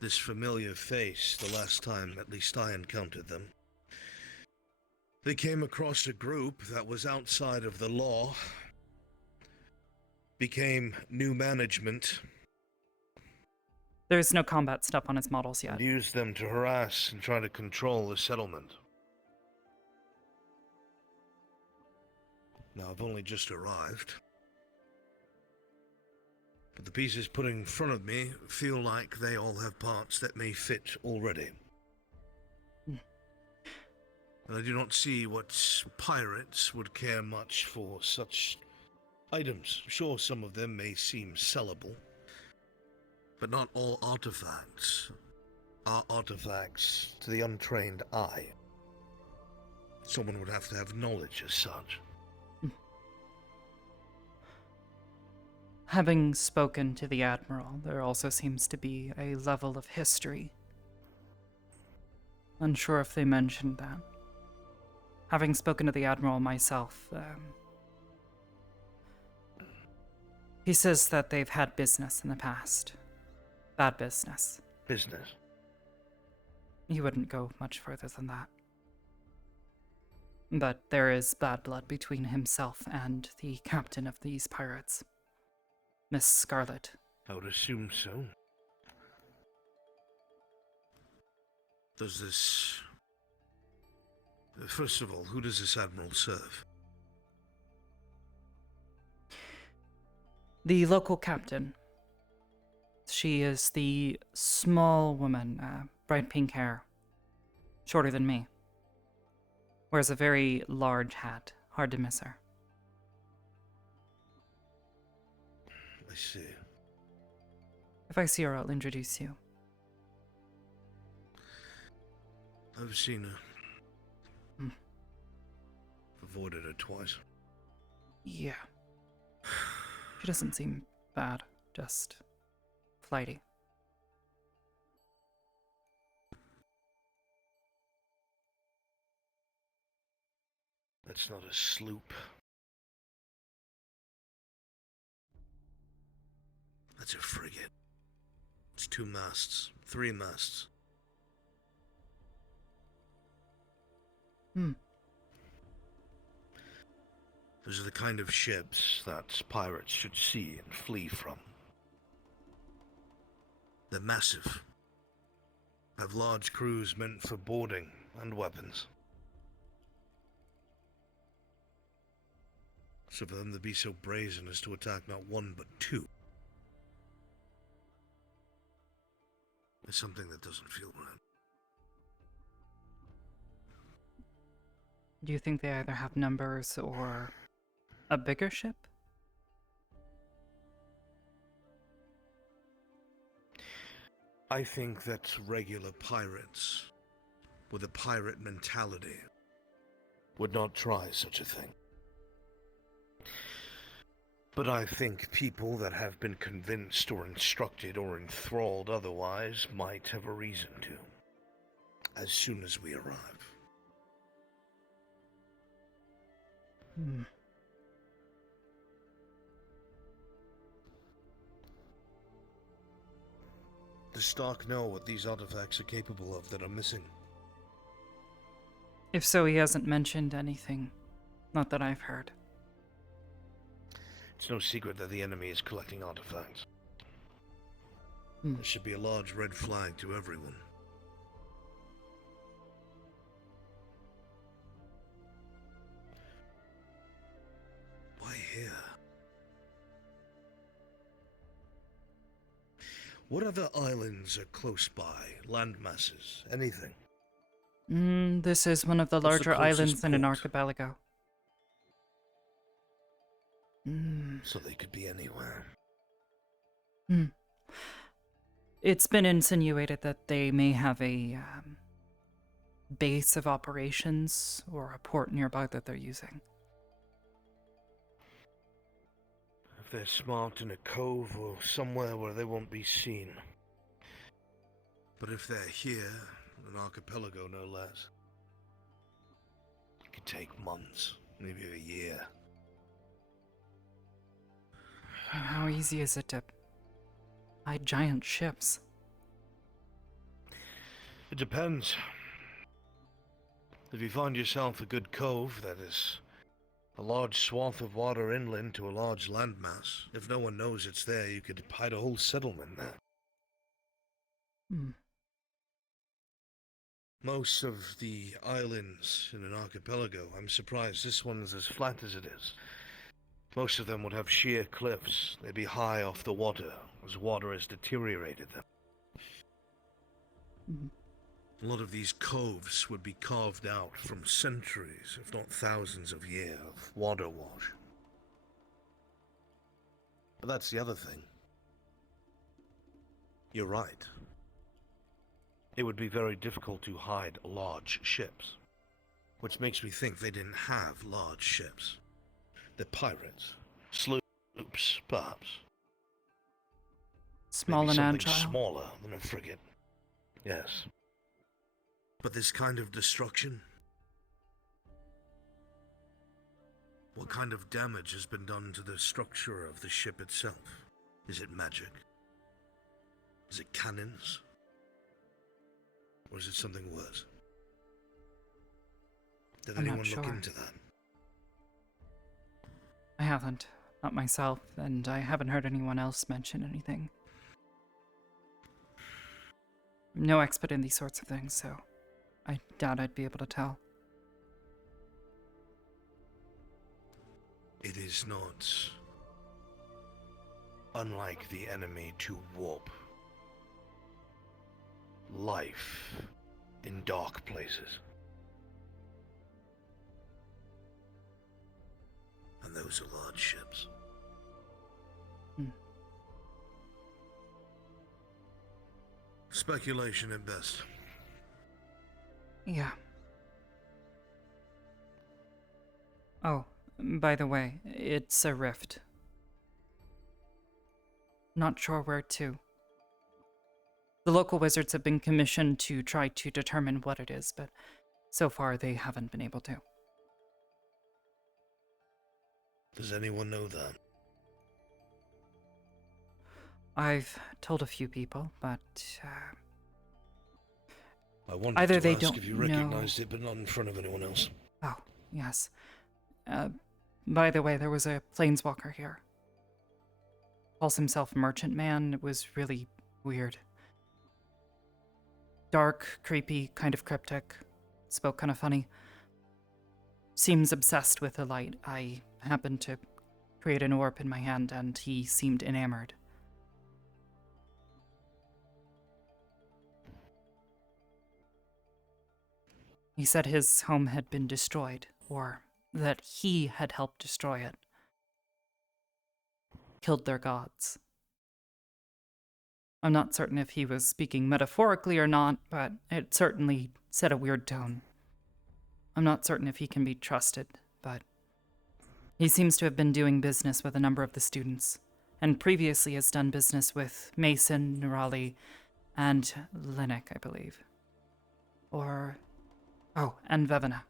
This familiar face, the last time at least I encountered them. They came across a group that was outside of the law, became new management. There's no combat stuff on its models yet. And used them to harass and try to control the settlement. Now, I've only just arrived. But the pieces put in front of me feel like they all have parts that may fit already. And I do not see what pirates would care much for such items. Sure, some of them may seem sellable, but not all artifacts are artifacts to the untrained eye. Someone would have to have knowledge as such. Having spoken to the Admiral, there also seems to be a level of history. Unsure if they mentioned that. Having spoken to the Admiral myself, he says that they've had business in the past. Bad business. Business? He wouldn't go much further than that. But there is bad blood between himself and the captain of these pirates, Miss Scarlet. I would assume so. Does this... First of all, who does this Admiral serve? The local captain. She is the small woman, bright pink hair, shorter than me. Wears a very large hat, hard to miss her. I see. If I see her, I'll introduce you. I've seen her. Avoided her twice. Yeah. She doesn't seem bad, just flighty. That's not a sloop. That's a frigate. It's 2 masts, 3 masts. Those are the kind of ships that pirates should see and flee from. They're massive. Have large crews meant for boarding and weapons. So for them to be so brazen as to attack not 1 but 2 is something that doesn't feel right. Do you think they either have numbers or a bigger ship? I think that regular pirates with a pirate mentality would not try such a thing. But I think people that have been convinced or instructed or enthralled otherwise might have a reason to, as soon as we arrive. Hmm. Does Stark know what these artifacts are capable of that are missing? If so, he hasn't mentioned anything. Not that I've heard. It's no secret that the enemy is collecting artifacts. Hmm. There should be a large red flag to everyone. Why here? What other islands are close by? Land masses? Anything? This is one of the What's the larger closest islands in an port? archipelago. So they could be anywhere. It's been insinuated that they may have a base of operations or a port nearby that they're using. If they're smart in a cove or somewhere where they won't be seen. But if they're here, an archipelago no less, it could take months, maybe a year. And how easy is it to hide giant ships? It depends. If you find yourself a good cove that is a large swath of water inland to a large landmass, if no one knows it's there, you could hide a whole settlement there. Most of the islands in an archipelago, I'm surprised this one's as flat as it is. Most of them would have sheer cliffs. They'd be high off the water, as water has deteriorated them. A lot of these coves would be carved out from centuries, if not thousands of years of water wash. But that's the other thing. You're right. It would be very difficult to hide large ships. Which makes me think they didn't have large ships. They're pirates. Sloops, perhaps. Small Maybe and something agile. smaller than a frigate. Yes. But this kind of destruction? What kind of damage has been done to the structure of the ship itself? Is it magic? Is it cannons? Or is it something worse? Did I'm not anyone look sure. into that? I haven't. Not myself, and I haven't heard anyone else mention anything. I'm no expert in these sorts of things, so I doubt I'd be able to tell. It is not unlike the enemy to warp life in dark places. And those are large ships. Speculation at best. Yeah. Oh, by the way, it's a rift. Not sure where to. The local wizards have been commissioned to try to determine what it is, but so far they haven't been able to. Does anyone know that? I've told a few people, but I wanted either to they ask don't if you know- recognized it, but not in front of anyone else. Oh, yes. By the way, there was a planeswalker here. Calls himself Merchant Man. It was really weird. Dark, creepy, kind of cryptic. Spoke kind of funny. Seems obsessed with the light. I happened to create an orb in my hand, and he seemed enamored. He said his home had been destroyed or that he had helped destroy it, killed their gods. I'm not certain if he was speaking metaphorically or not, but it certainly set a weird tone. I'm not certain if he can be trusted, but he seems to have been doing business with a number of the students, and previously has done business with Mason, Nurali, and Linnick, I believe. And Vevena.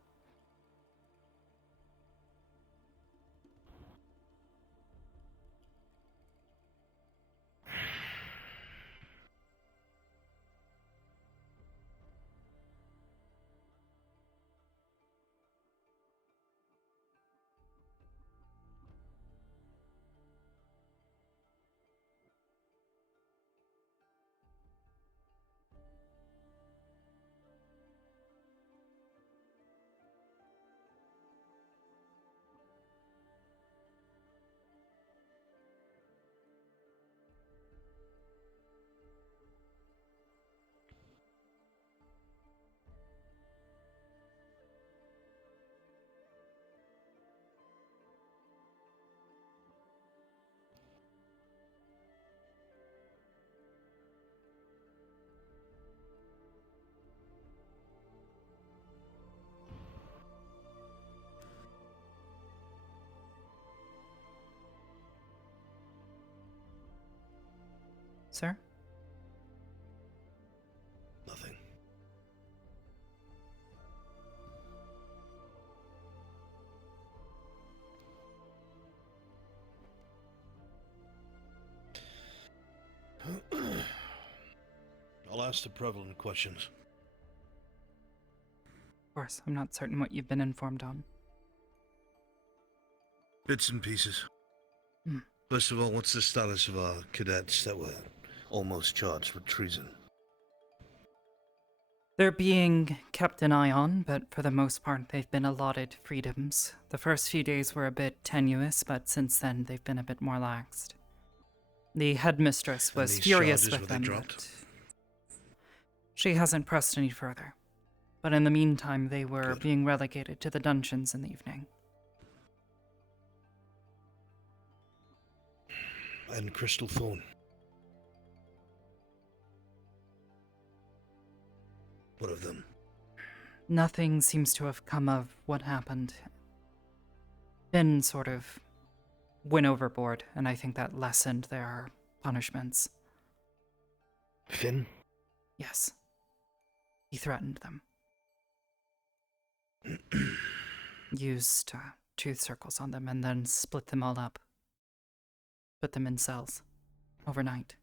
Sir? Nothing. I'll ask the prevalent questions. Of course, I'm not certain what you've been informed on. Bits and pieces. Hmm. First of all, what's the status of our cadets that were almost charged with treason? They're being kept an eye on, but for the most part, they've been allotted freedoms. The first few days were a bit tenuous, but since then, they've been a bit more laxed. The headmistress was furious with them, but she hasn't pressed any further. But in the meantime, they were being relegated to the dungeons in the evening. And Crystal Thorn. What of them? Nothing seems to have come of what happened. Finn sort of went overboard, and I think that lessened their punishments. Finn? Yes. He threatened them. Used truth circles on them and then split them all up. Put them in cells. Overnight.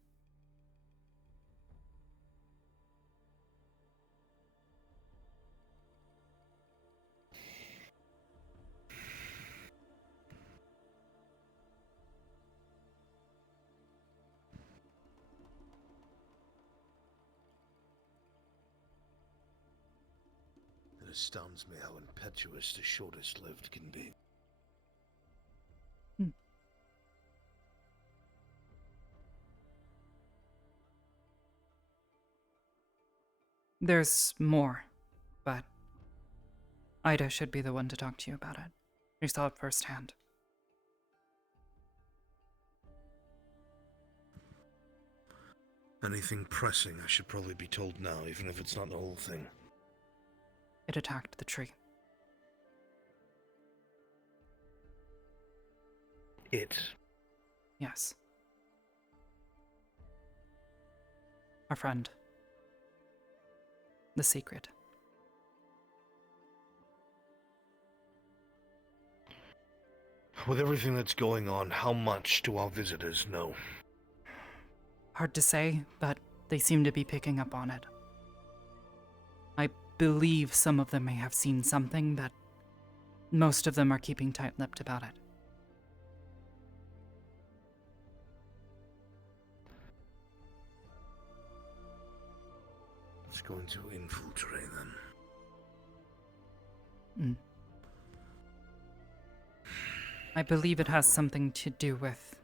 It astounds me how impetuous the shortest lived can be. There's more, but Ida should be the one to talk to you about it. She saw it firsthand. Anything pressing, I should probably be told now, even if it's not the whole thing. It attacked the tree. It? Yes. Our friend. The secret. With everything that's going on, how much do our visitors know? Hard to say, but they seem to be picking up on it. I believe some of them may have seen something, but most of them are keeping tight-lipped about it. It's going to infiltrate them. I believe it has something to do with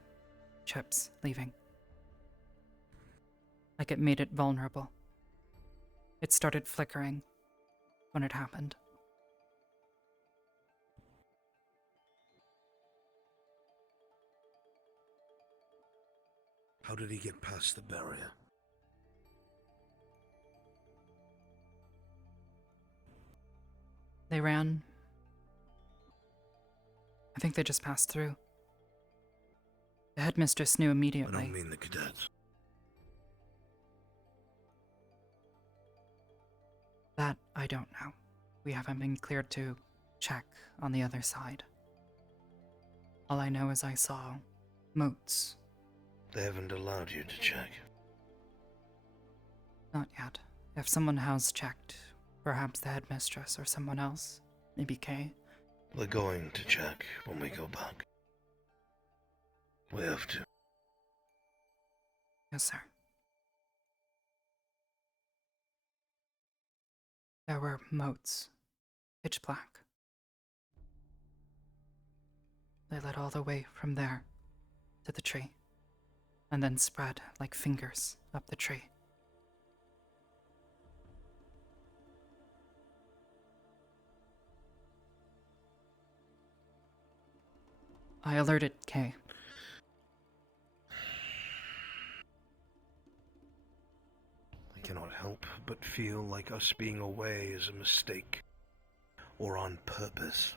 Chips leaving. Like it made it vulnerable. It started flickering when it happened. did he get past the barrier? They ran. I think they just passed through. The headmistress knew I immediately. don't mean the cadets. That I don't know. We haven't been cleared to check on the other side. All I know is I saw moats. They haven't allowed you to check. Not yet. If someone has checked, perhaps the headmistress or someone else, maybe Kay. We're going to check when we go back. We have to. Yes, sir. There were moats, pitch black. They led all the way from there to the tree, and then spread like fingers up the tree. I alerted Kay. I cannot help but feel like us being away is a mistake, or on purpose.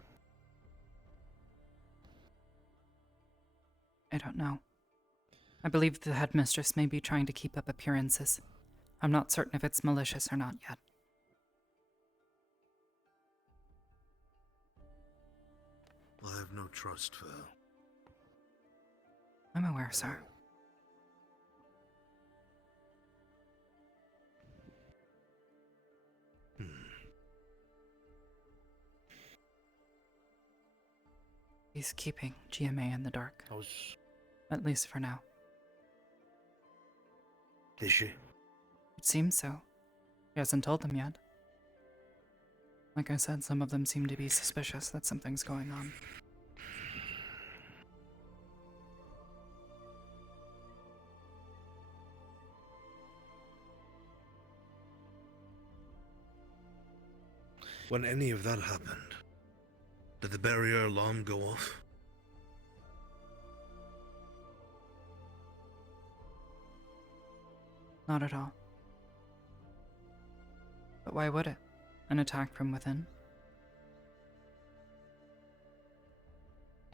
I don't know. I believe the headmistress may be trying to keep up appearances. I'm not certain if it's malicious or not yet. I have no trust for her. I'm aware, sir. He's keeping GMA in the dark. At least for now. Is she? It seems so. He hasn't told them yet. Like I said, some of them seem to be suspicious that something's going on. When any of that happened, did the barrier alarm go off? Not at all. But why would it? An attack from within?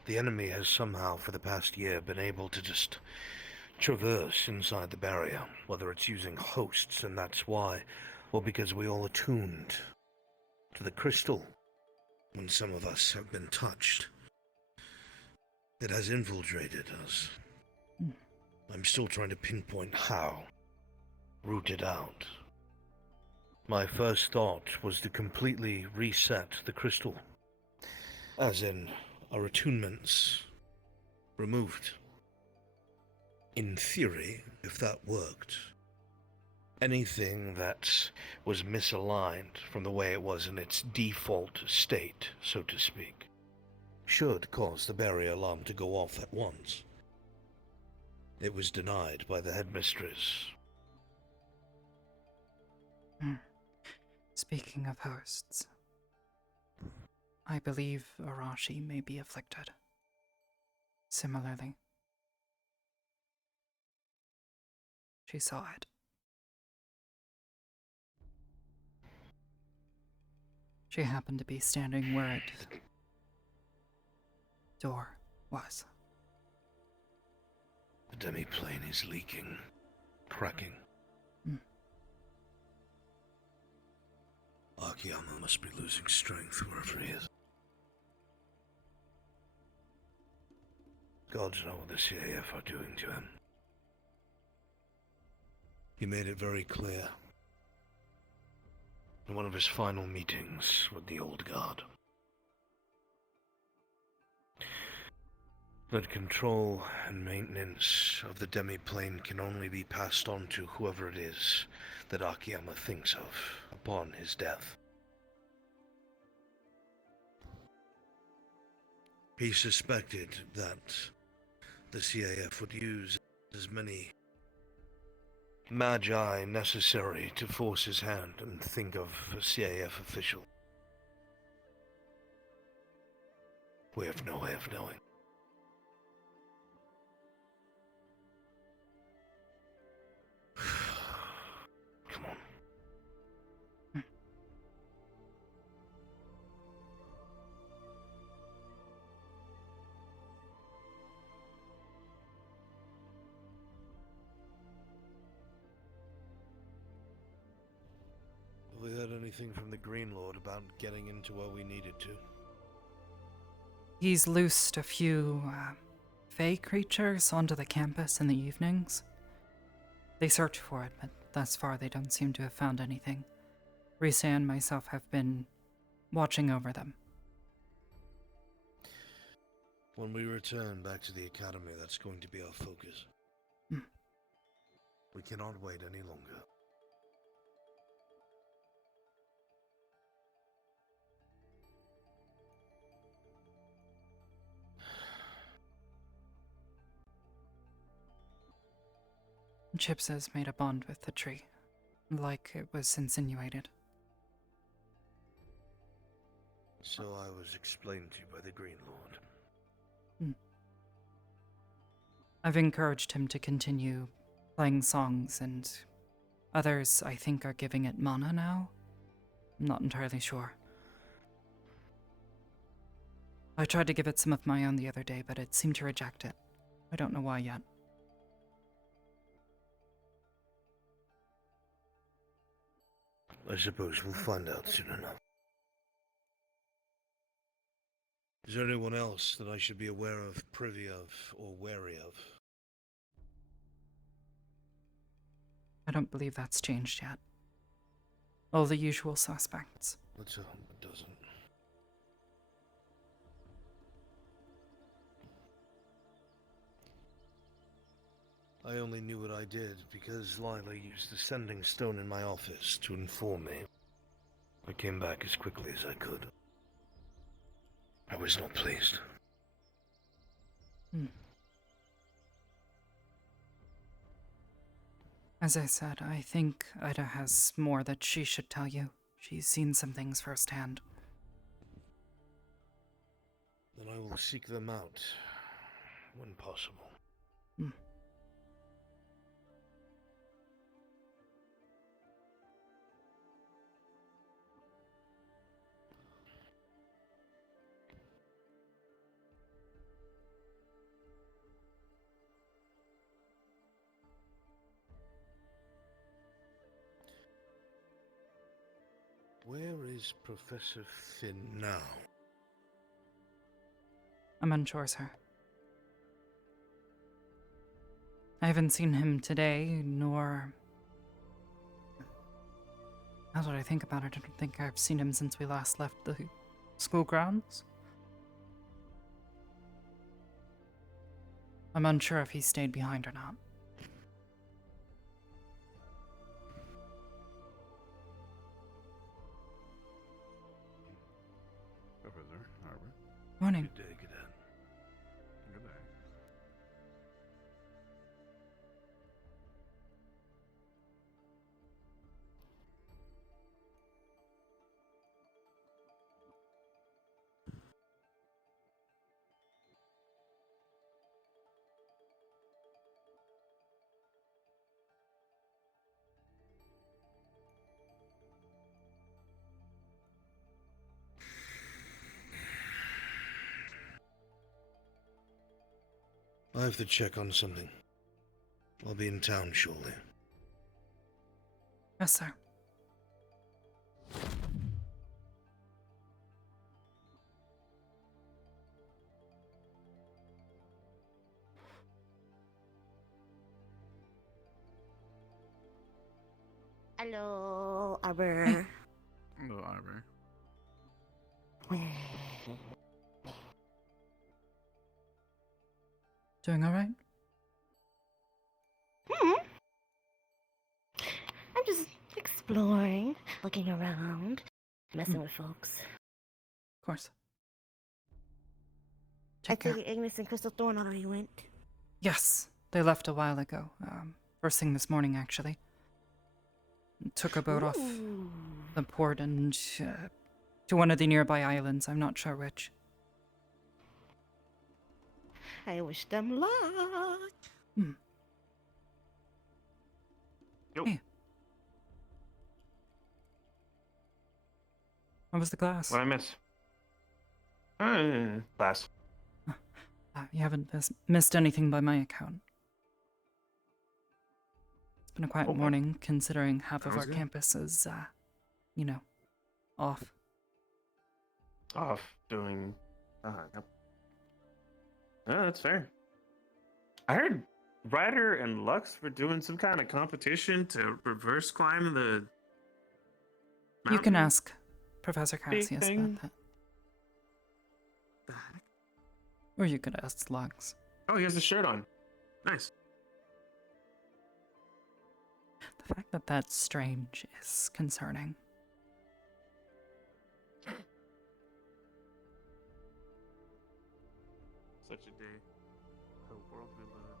The enemy has somehow, for the past year, been able to just traverse inside the barrier, whether it's using hosts, and that's why, or because we all attuned to the crystal. When some of us have been touched, it has infiltrated us. I'm still trying to pinpoint how. Root it out. My first thought was to completely reset the crystal. As in, our attunements removed. In theory, if that worked, anything that was misaligned from the way it was in its default state, so to speak, should cause the barrier alarm to go off at once. It was denied by the headmistress. Speaking of hosts, I believe Arashi may be afflicted. Similarly. She saw it. She happened to be standing where it door was. The demi-plane is leaking, cracking. Akiyama must be losing strength wherever he is. Gods know what the CAF are doing to him. He made it very clear in one of his final meetings with the old guard that control and maintenance of the demi-plane can only be passed on to whoever it is that Akiyama thinks of upon his death. He suspected that the CAF would use as many magi necessary to force his hand and think of a CAF official. We have no way of knowing. anything from the Green Lord about getting into where we needed to? He's loosed a few fey creatures onto the campus in the evenings. They search for it, but thus far they don't seem to have found anything. Risa and myself have been watching over them. When we return back to the Academy, that's going to be our focus. We cannot wait any longer. Chips has made a bond with the tree, like it was insinuated. So I was explained to you by the Green Lord. I've encouraged him to continue playing songs, and others, I think, are giving it mana now. I'm not entirely sure. I tried to give it some of my own the other day, but it seemed to reject it. I don't know why yet. I suppose we'll find out soon enough. Is there anyone else that I should be aware of, privy of, or wary of? I don't believe that's changed yet. All the usual suspects. Let's hope it doesn't. I only knew what I did because Lila used the sending stone in my office to inform me. I came back as quickly as I could. I was not pleased. As I said, I think Ida has more that she should tell you. She's seen some things firsthand. Then I will seek them out when possible. Where is Professor Finn now? I'm unsure, sir. I haven't seen him today, nor... Now that I think about it, I don't think I've seen him since we last left the school grounds. I'm unsure if he stayed behind or not. Professor Arbor. Morning. Good day, Cadet. Good day. I have to check on something. I'll be in town shortly. Yes, sir. Hello, Arbor. Hello, Arbor. Doing all right? I'm just exploring, looking around, messing with folks. Of course. I think Ignis and Crystal Thorn already went. Yes, they left a while ago. First thing this morning, actually. Took a boat off the port and to one of the nearby islands. I'm not sure which. I wish them luck. Hey. What was the glass? What I miss? Glass. You haven't missed anything by my account. It's been a quiet morning, considering half of Sounds our good. campus is, Off. Off doing. Yep. Yeah, that's fair. I heard Ryder and Lux were doing some kind of competition to reverse climb the mountain. You can ask Professor Big Cassius thing. about that. Or you could ask Lux. Oh, he has the shirt on. Nice. The fact that that's strange is concerning. Such a day. The world we live in.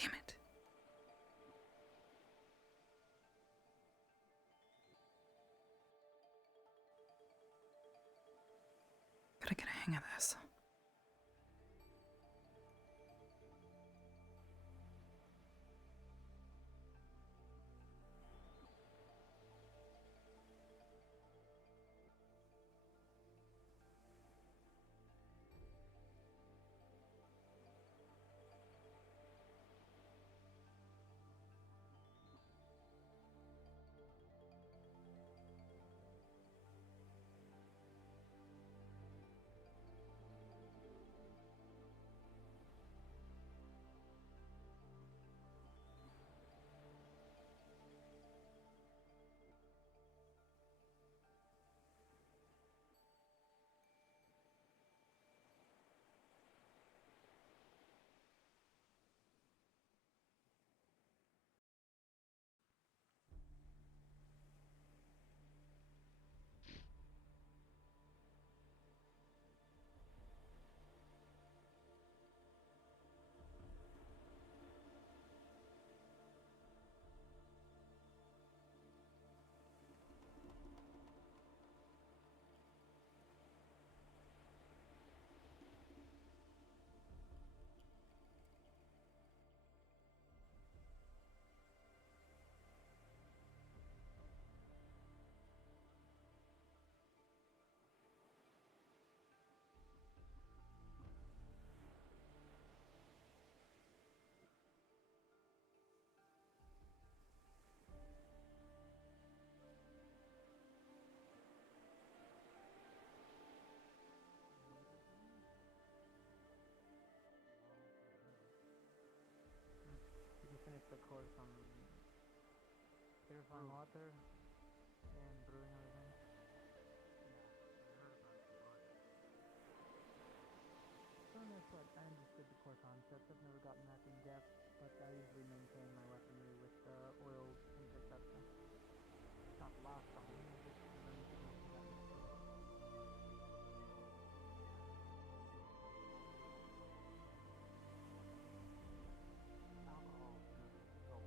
Damn it. Gotta get a hang of this. the course on purifying water and brewing everything? So that's what I understood the core concept. I've never gotten that in depth, but I usually maintain my weaponry with oil, things like that. So it's not lost on me. I just learned to use that. Alcohol is good for the soul.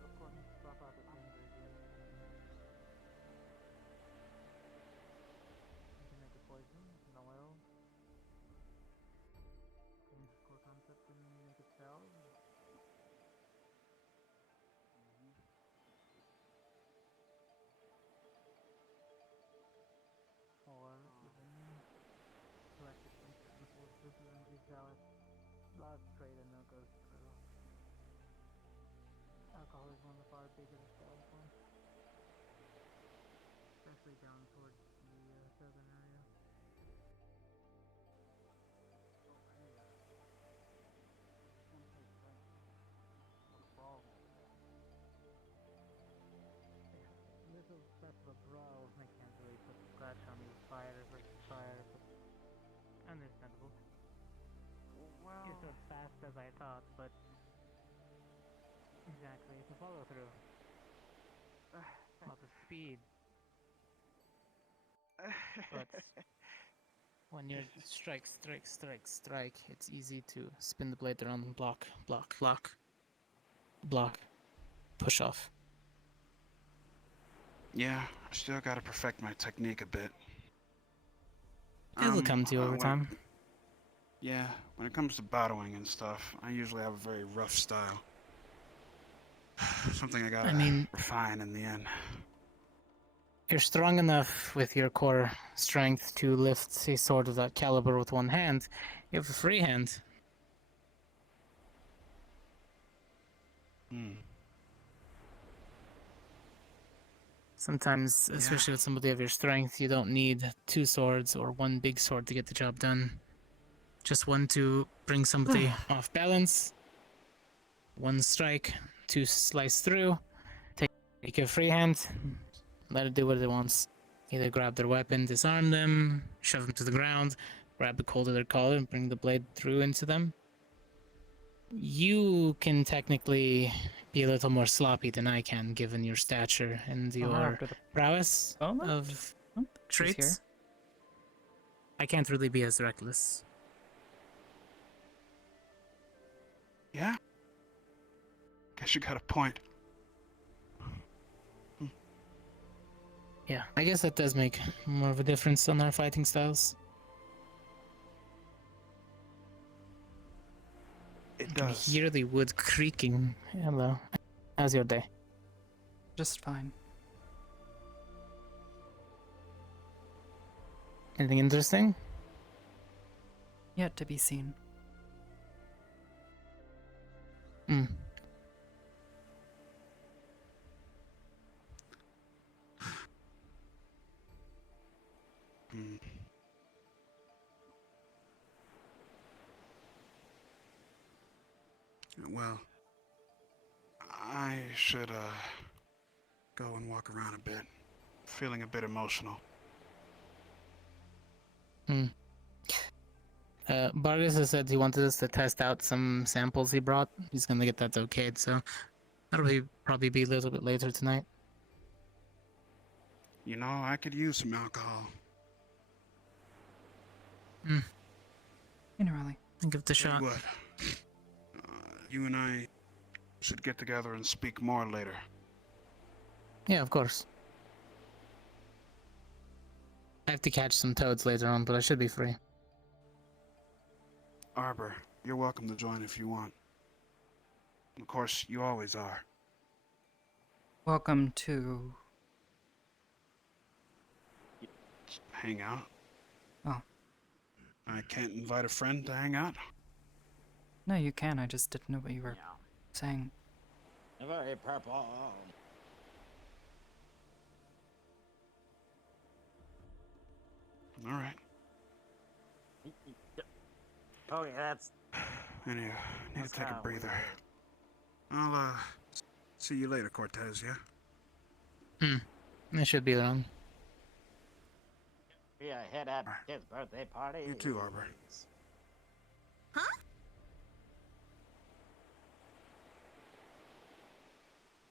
Of course, swap out the ingredients. You can make a poison, an oil. Change the core concept and make it sell. Or even collect it from certain sources and then resell it. A lot of trade in that goes through. Alcohol is one of the far bigger selling points. Especially down towards the southern area. Little less of a brawl. I can't really put the scratch on me with fire versus fire, but understandable. Well, It's as fast as I thought, but exactly, it's a follow through. A lot of speed. But when you're strike, strike, strike, strike, it's easy to spin the blade around and block, block, block, block, push off. Yeah, I still gotta perfect my technique a bit. It'll come to you over when- time. Yeah, when it comes to battling and stuff, I usually have a very rough style. Something I gotta refine in the end. You're strong enough with your core strength to lift a sword of that caliber with one hand. You have a free hand. Sometimes, especially with somebody of your strength, you don't need two swords or one big sword to get the job done. Just one to bring somebody off balance, one strike to slice through, take your free hand, let it do what it wants. Either grab their weapon, disarm them, shove them to the ground, grab the cold of their collar and bring the blade through into them. You can technically be a little more sloppy than I can, given your stature and your after the prowess of traits. I can't really be as reckless. Yeah? Guess you got a point. Yeah, I guess that does make more of a difference on our fighting styles. It I can does. hear the wood creaking. Hello. How's your day? Just fine. Anything interesting? Yet to be seen. Hmm. Well, I should go and walk around a bit. Feeling a bit emotional. Vargas has said he wanted us to test out some samples he brought. He's gonna get that okayed, so that'll probably be a little bit later tonight. You know, I could use some alcohol. Really. Give it a shot. What? You and I should get together and speak more later. Yeah, of course. I have to catch some toads later on, but I should be free. Arbor, you're welcome to join if you want. Of course, you always are. Welcome to... Hang out? Oh. I can't invite a friend to hang out? No, you can. I just didn't know what you were saying. Very purple. All right. Oh yeah, that's. Anyhow, need That's to take a how we breather. do I'll see you later, Cortez. Yeah. It should be long. Yeah, head at kid's birthday party. You too, Arbor.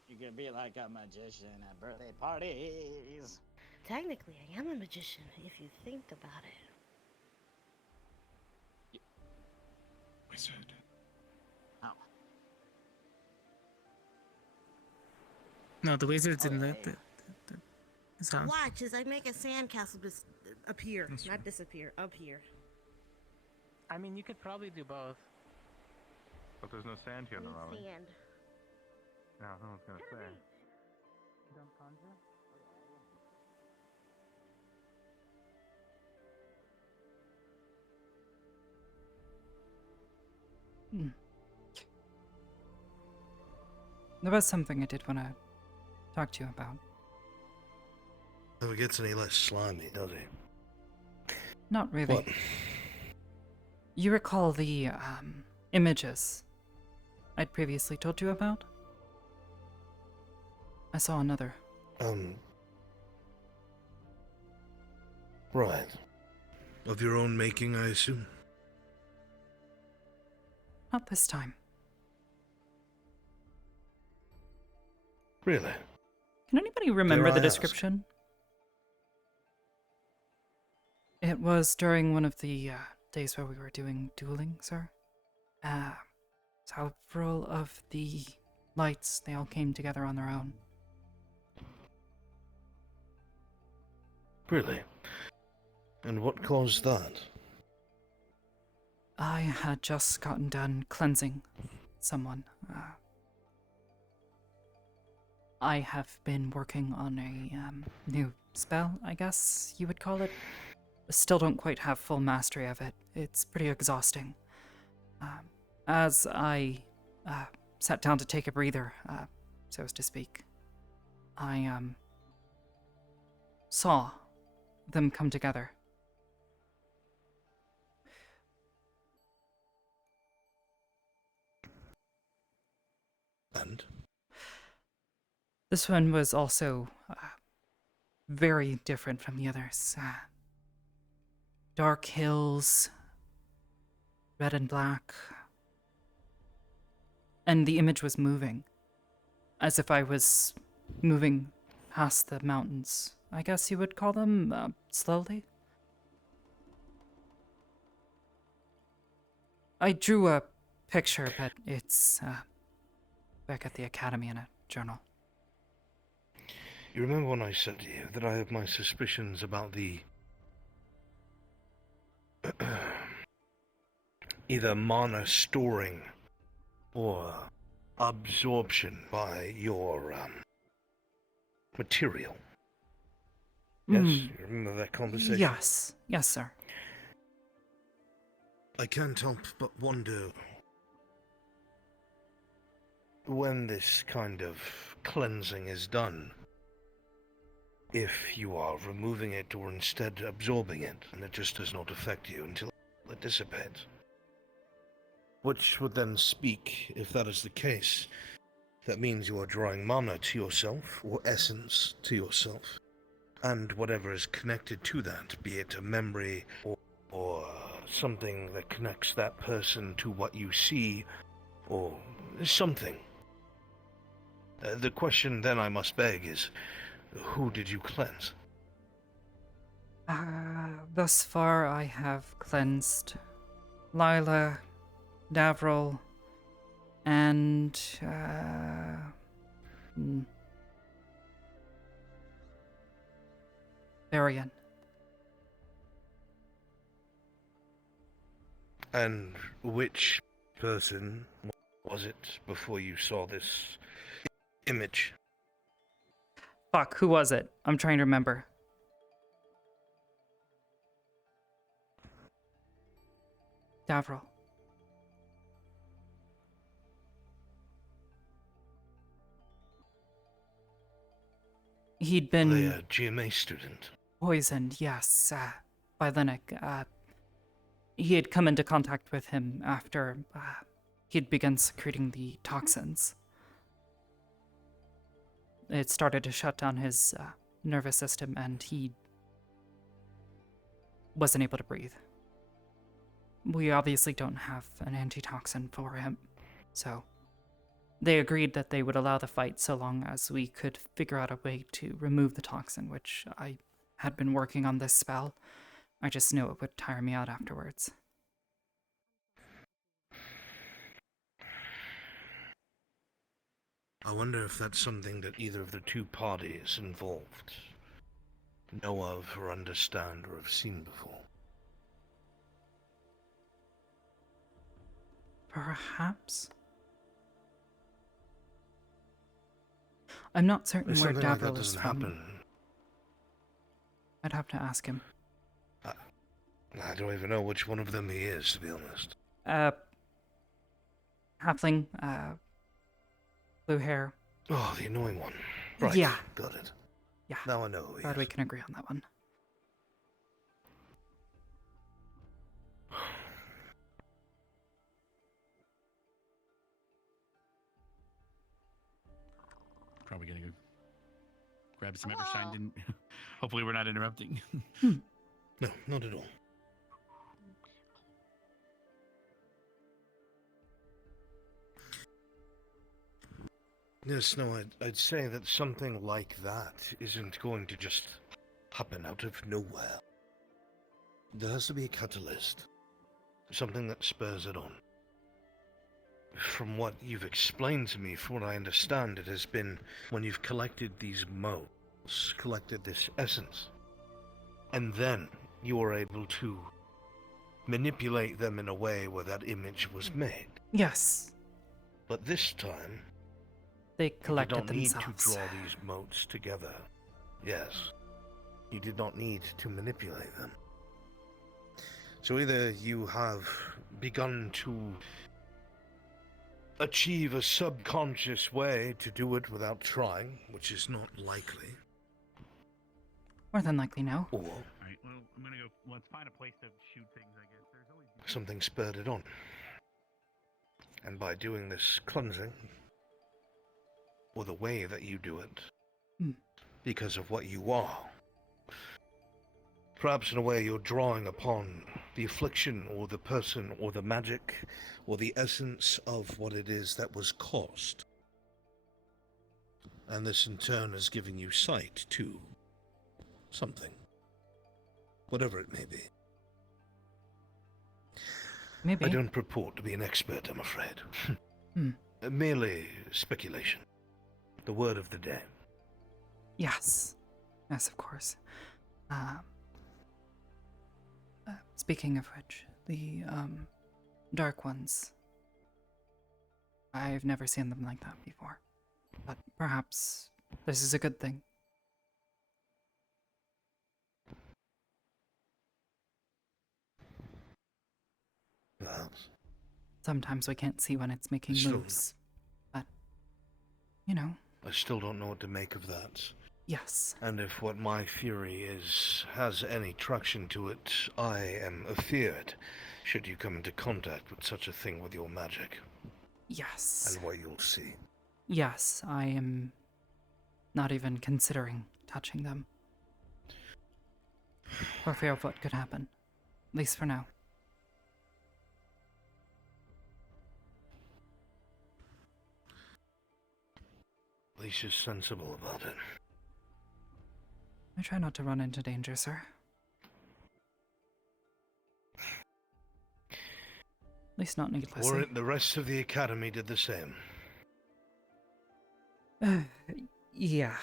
You can be like a magician at birthday parties. Technically, I am a magician if you think about it. Wizard. Oh. No, the wizard's in the his house. Watch as I make a sandcastle appear, not disappear, appear. I mean, you could probably do both. But there's no sand here, no, Raleigh. Sand. No, no one's gonna say. Don't conjure? There was something I did want to talk to you about. Never gets any less slimy, does he? Not really. What? You recall the images I'd previously told you about? I saw another. Right. Of your own making, I assume? Not this time. Really? Can anybody remember Dare the I ask? description? It was during one of the days where we were doing dueling, sir. Several of the lights, they all came together on their own. Really? And what caused that? I had just gotten done cleansing someone. I have been working on a new spell, I guess you would call it. Still don't quite have full mastery of it. It's pretty exhausting. As I sat down to take a breather, so as to speak, I saw them come together. And? This one was also very different from the others. Dark hills, red and black. And the image was moving, as if I was moving past the mountains. I guess you would call them, slowly? I drew a picture, but it's back at the academy in a journal. You remember when I said to you that I have my suspicions about the either mana storing or absorption by your material? Yes, you remember that conversation? Yes, yes, sir. I can't help but wonder when this kind of cleansing is done, if you are removing it or instead absorbing it, and it just does not affect you until it dissipates. Which would then speak, if that is the case, that means you are drawing mana to yourself, or essence to yourself, and whatever is connected to that, be it a memory or something that connects that person to what you see, or something. The question then I must beg is, who did you cleanse? Thus far I have cleansed Lila, Davril, and Varian. And which person was it before you saw this image? Fuck, who was it? I'm trying to remember. Davril. He'd been A GMA student. poisoned, yes. by Linux. He had come into contact with him after he'd begun secreting the toxins. It started to shut down his nervous system, and he wasn't able to breathe. We obviously don't have an antitoxin for him, so they agreed that they would allow the fight so long as we could figure out a way to remove the toxin, which I had been working on this spell. I just knew it would tire me out afterwards. I wonder if that's something that either of the two parties involved know of or understand or have seen before. Perhaps? I'm not certain If where something like that Davril is doesn't from. happen, I'd have to ask him. I don't even know which one of them he is, to be honest. Halfling, blue hair. Oh, the annoying one. Right, Yeah. got it. Yeah. Now I know who he Glad is. we can agree on that one. Probably gonna go grab some Evershine. And hopefully we're not interrupting. No, not at all. Yes, no, I'd say that something like that isn't going to just happen out of nowhere. There has to be a catalyst. Something that spurs it on. From what you've explained to me, from what I understand, it has been when you've collected these modes, collected this essence, and then you are able to manipulate them in a way where that image was made. Yes. But this time, they collected you did not need themselves. to draw these motes together. Yes. You did not need to manipulate them. So either you have begun to achieve a subconscious way to do it without trying, which is not likely. More than likely, no. Or Alright, well, I'm gonna go. Let's find a place to shoot things, I guess. There's always something spurred it on. And by doing this cleansing, or the way that you do it, because of what you are, perhaps in a way you're drawing upon the affliction or the person or the magic or the essence of what it is that was caused. And this in turn is giving you sight to something, whatever it may be. Maybe. I don't purport to be an expert, I'm afraid. Merely speculation. The word of the day. Yes. Yes, of course. Speaking of which, the dark ones. I've never seen them like that before. But perhaps this is a good thing. Perhaps. Sometimes we can't see when it's making moves. But, you know. I still don't know what to make of that. Yes. And if what my theory is has any traction to it, I am afeared should you come into contact with such a thing with your magic. Yes. And what you'll see. Yes, I am not even considering touching them. For fear of what could happen. At least for now. At least you're sensible about it. I try not to run into danger, sir. At least not needlessly. Or the rest of the academy did the same. Yeah.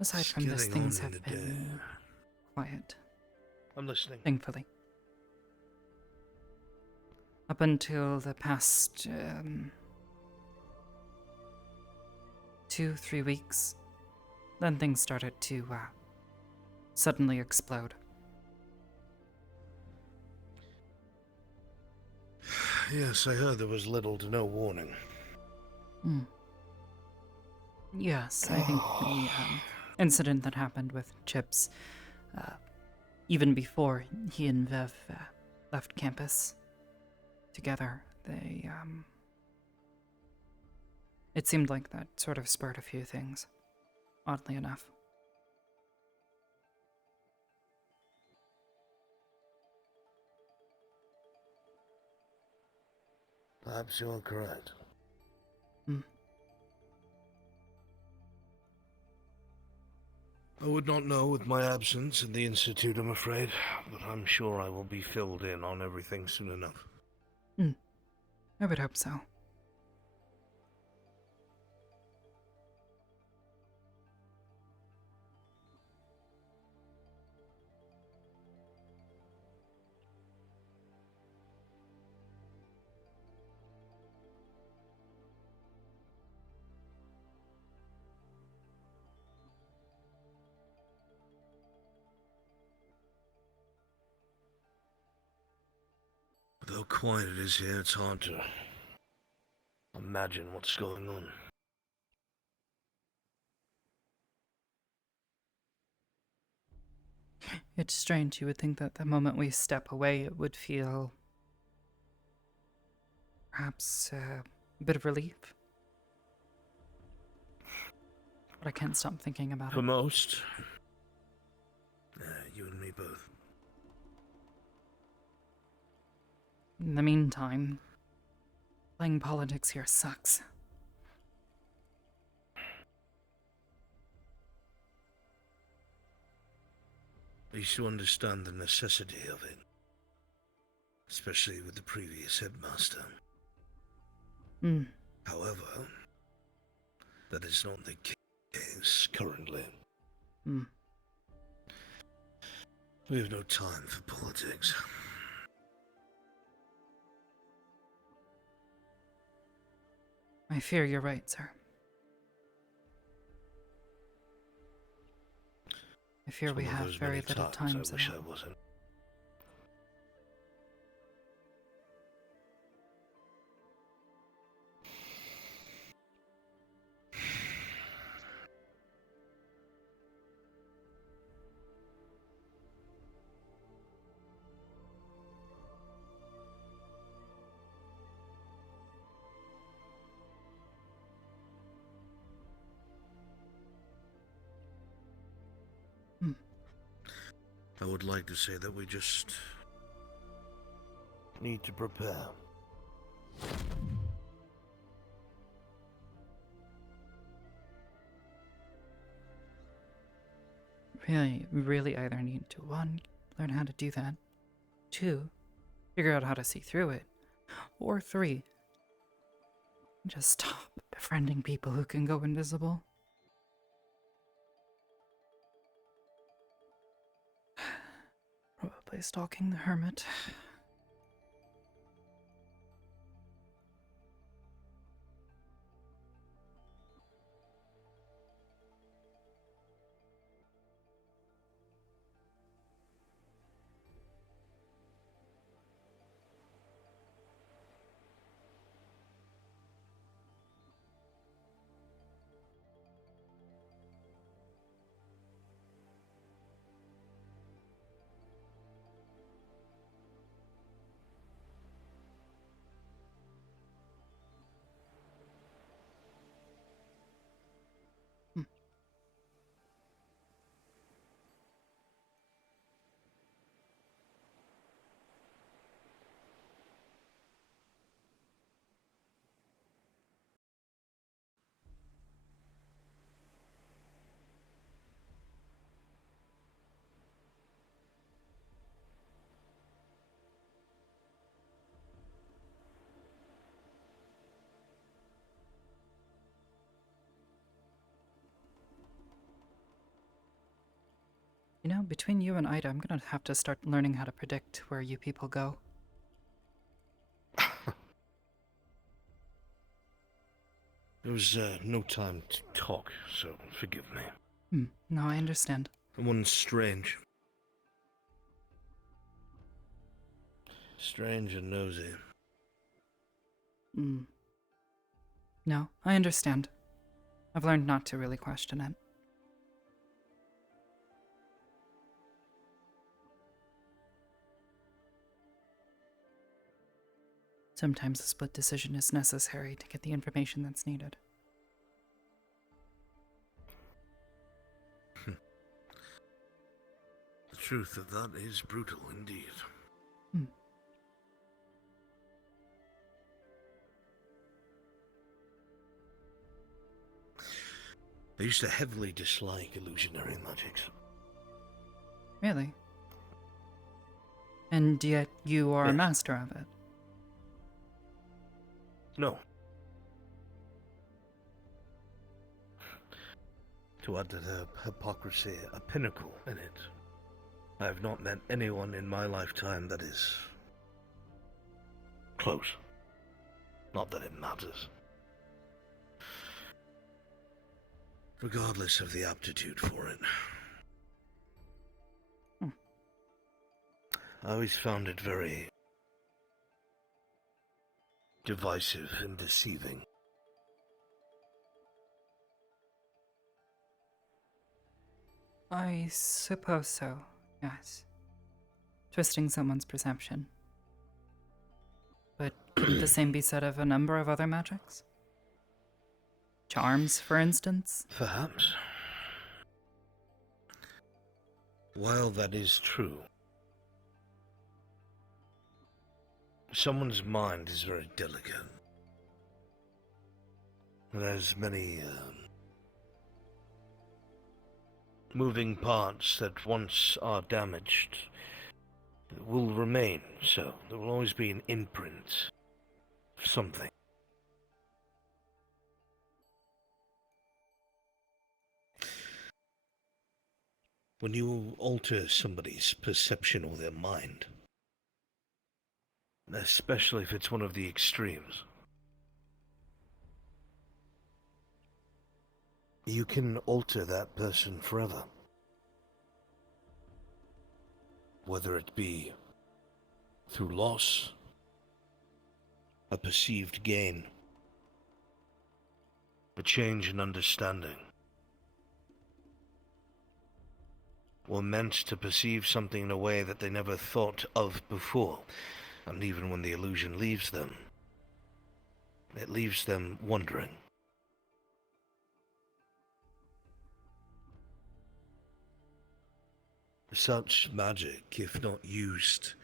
Aside from this, things have been quiet. I'm listening. Thankfully. Up until the past 2-3 weeks, then things started to suddenly explode. Yes, I heard there was little to no warning. Yes, I think the incident that happened with Chips, even before he and Vev left campus together, it seemed like that sort of spurred a few things, oddly enough. Perhaps you're correct. I would not know with my absence in the Institute, I'm afraid, but I'm sure I will be filled in on everything soon enough. I would hope so. Though quiet it is here, it's hard to imagine what's going on. It's strange. You would think that the moment we step away, it would feel perhaps a bit of relief. But I can't stop thinking about For it. most, you and me both. In the meantime, playing politics here sucks. At least you understand the necessity of it. Especially with the previous headmaster. However, that is not the case currently. We have no time for politics. I fear you're right, sir. I fear It's we one of have those very many little times time. I wish I wasn't. I would like to say that we just need to prepare. We really either need to, 1, learn how to do that, 2, figure out how to see through it, or 3, just stop befriending people who can go invisible. Probably stalking the hermit. You know, between you and Ida, I'm gonna have to start learning how to predict where you people go. There was no time to talk, so forgive me. No, I understand. The one's strange. Strange and nosy. Mm. No, I understand. I've learned not to really question it. Sometimes a split decision is necessary to get the information that's needed. The truth of that is brutal indeed. Hmm. I used to heavily dislike illusionary magics. Really? And yet you are a master of it. No. To add to the hypocrisy, a pinnacle in it. I have not met anyone in my lifetime that is close. Not that it matters. Regardless of the aptitude for it. I always found it very divisive and deceiving. I suppose so, yes. Twisting someone's perception. But could the same be said of a number of other magics? Charms, for instance? Perhaps. While that is true, someone's mind is very delicate. There's many moving parts that once are damaged will remain so. There will always be an imprint of something. When you alter somebody's perception or their mind, especially if it's one of the extremes, you can alter that person forever. Whether it be through loss, a perceived gain, a change in understanding, or meant to perceive something in a way that they never thought of before. And even when the illusion leaves them, it leaves them wondering. Such magic, if not used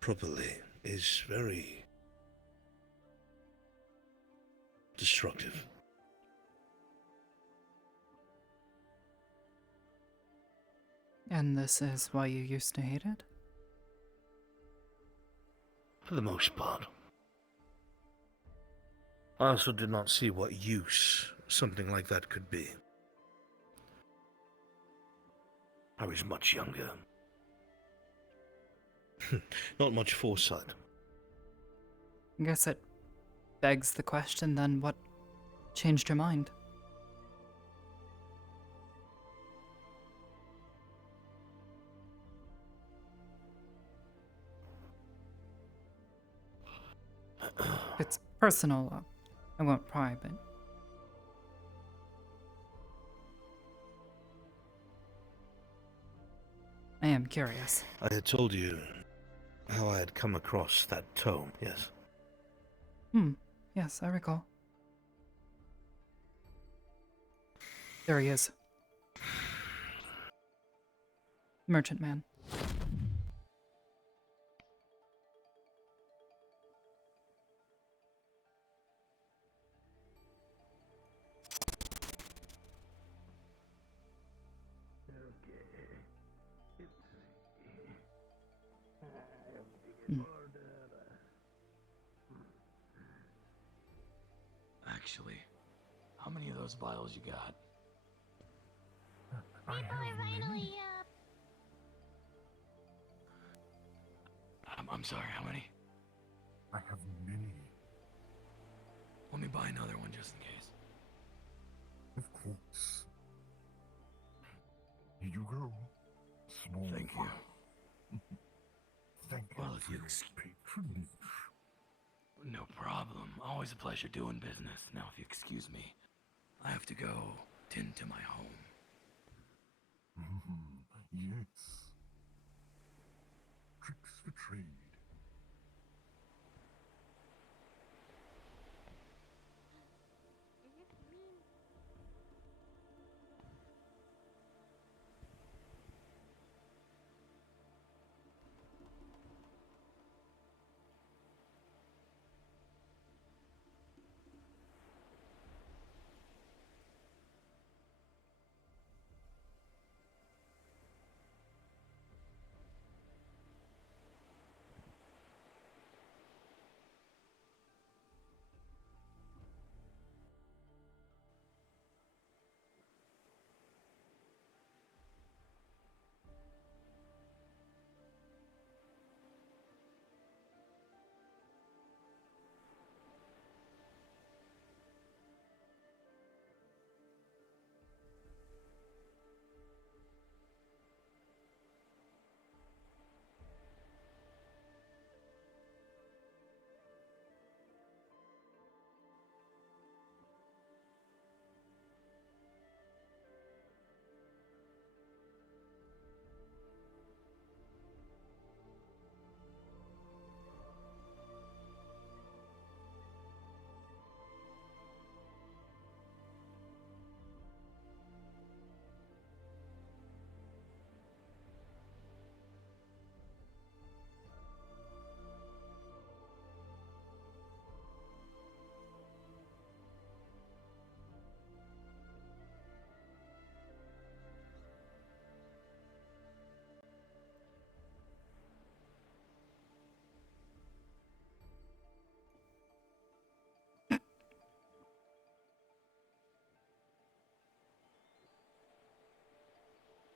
properly, is very destructive. And this is why you used to hate it? For the most part. I also did not see what use something like that could be. I was much younger. Not much foresight. I guess it begs the question then, what changed your mind? It's personal. I won't pry, but I am curious. I had told you how I had come across that tome, yes? Yes, I recall. There he is. Merchant man. Actually, how many of those vials you got? I'm sorry, how many? I have many. Let me buy another one just in case. Of course. Here you go. Small Thank you. Thank Well, you if for you your patronage. No problem. Always a pleasure doing business. Now, if you excuse me, I have to go tend to my home. Yes. Tricks for trade.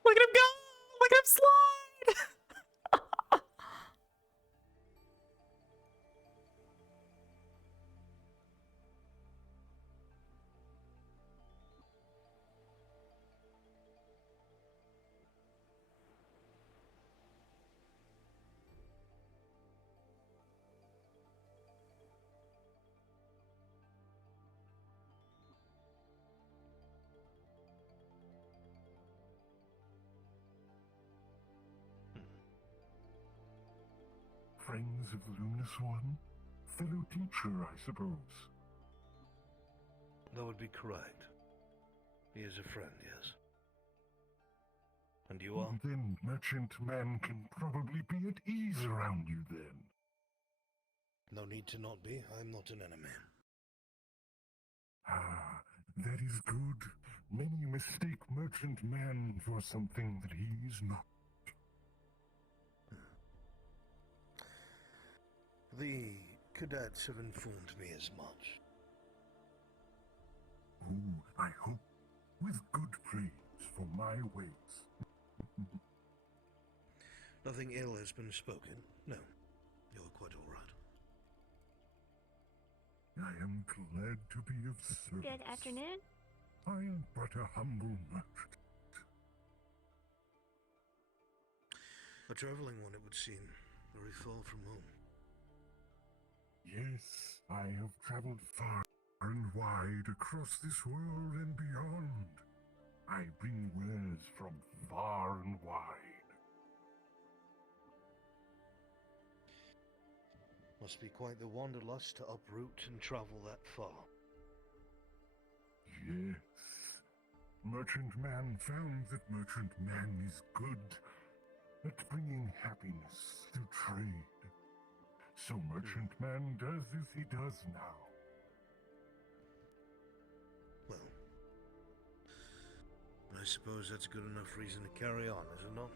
Look at him go! Look at him slide! Friends of the Luminous One? Fellow teacher, I suppose. That would be correct. He is a friend, yes. And you are? Then Merchant Man can probably be at ease around you then. No need to not be. I'm not an enemy. Ah, that is good. Many mistake Merchant Man for something that he is not. The cadets have informed me as much. Oh, I hope with good praise for my ways. Nothing ill has been spoken. No, you're quite all right. I am glad to be of service. Good afternoon. I am but a humble merchant. A traveling one, it would seem, very far from home. Yes, I have traveled far and wide across this world and beyond. I bring wares from far and wide. Must be quite the wanderlust to uproot and travel that far. Yes. Merchant Man found that Merchant Man is good at bringing happiness through trade. So Merchant Man does as he does now. Well, I suppose that's good enough reason to carry on, is it not?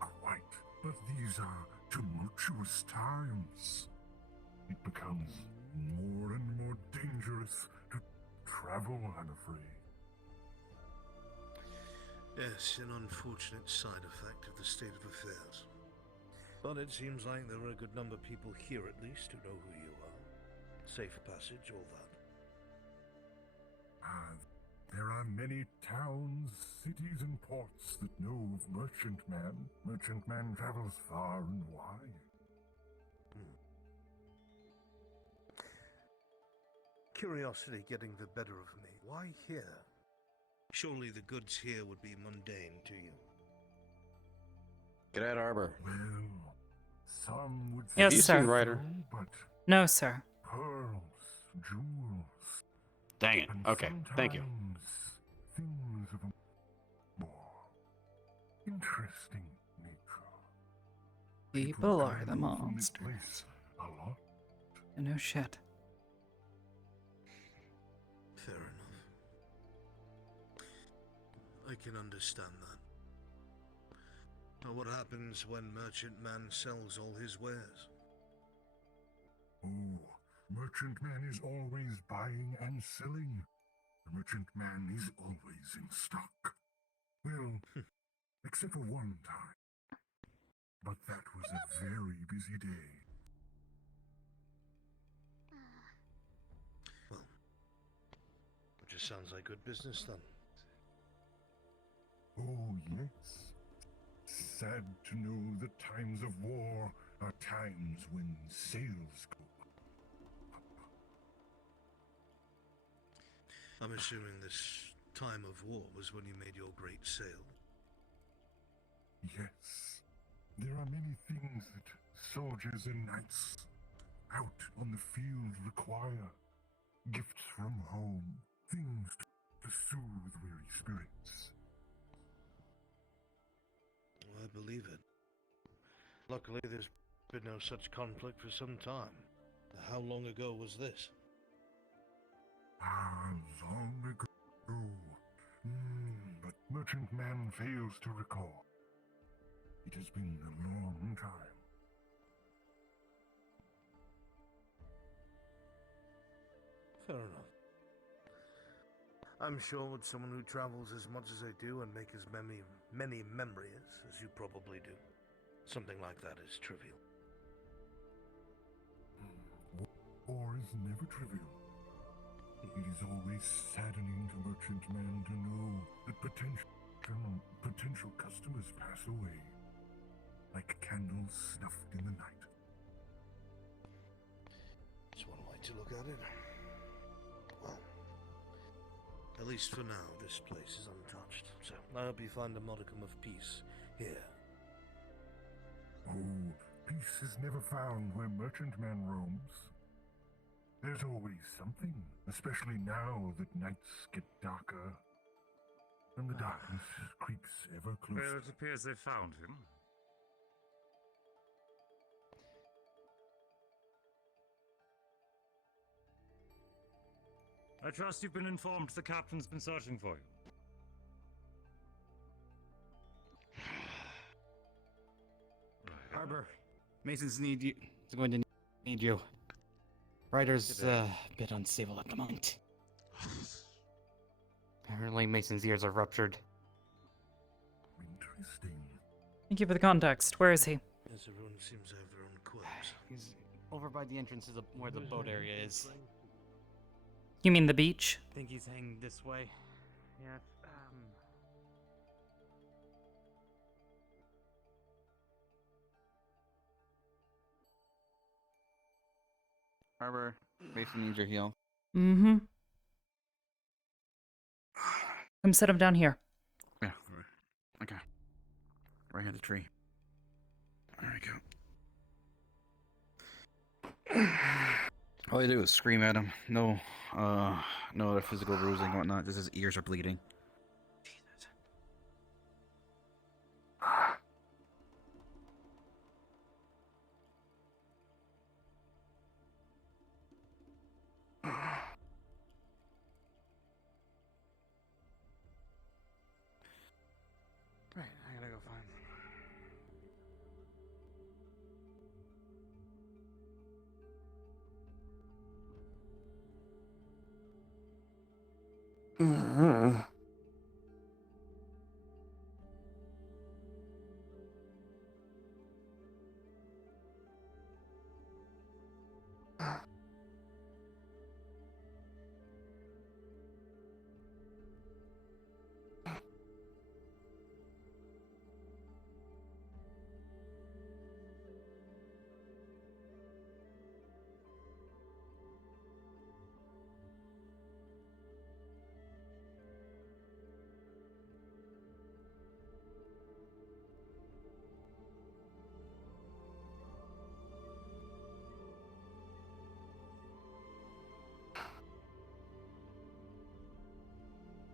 Quite. But these are tumultuous times. It becomes more and more dangerous to travel, I'm afraid. Yes, an unfortunate side effect of the state of affairs. But it seems like there are a good number of people here at least who know who you are. Safe passage, all that. There are many towns, cities, and ports that know of Merchant Man. Merchant Man travels far and wide. Curiosity getting the better of me. Why here? Surely the goods here would be mundane to you. Get at Arbor. Well, some would Yes, say sir. so, Ryder? but No, sir. pearls, jewels, Dang it. and Okay, thank you. sometimes things of a more interesting nature. People are kind the of from this monsters. place a lot. No shit. Fair enough. I can understand that. Now what happens when Merchant Man sells all his wares? Oh, Merchant Man is always buying and selling. The Merchant Man is always in stock. Well, except for one time. But that was a very busy day. Well, it just sounds like good business then. Oh, yes. Sad to know that times of war are times when sales go up. I'm assuming this time of war was when you made your great sale. Yes. There are many things that soldiers and knights out on the field require. Gifts from home, things to soothe weary spirits. I believe it. Luckily, there's been no such conflict for some time. How long ago was this? Long ago. But Merchant Man fails to recall. It has been a long time. Fair enough. I'm sure with someone who travels as much as I do and make as many memories as you probably do, something like that is trivial. War is never trivial. It is always saddening to Merchant Man to know that potential customers pass away, like candles snuffed in the night. It's one way to look at it. Well, at least for now, this place is untouched, so I hope you find a modicum of peace here. Oh, peace is never found where Merchant Man roams. There's always something, especially now that nights get darker, and the darkness creeps ever closer. Well, it appears they found him. I trust you've been informed the captain's been searching for you. Arbor, Mason's need you. Is going to need you. Ryder's a bit unstable at the moment. Apparently, Mason's ears are ruptured. Interesting. Thank you for the context. Where is he? Yes, everyone seems to have their own quirks. He's over by the entrance of where the boat area is. You mean the beach? I think he's hanging this way. Yes, Arbor, Mason needs your heal. Mm-hmm. Come set him down here. Yeah. Okay. Right at the tree. There we go. All you do is scream at him. No other physical bruising, whatnot. Just his ears are bleeding. Right, I gotta go find.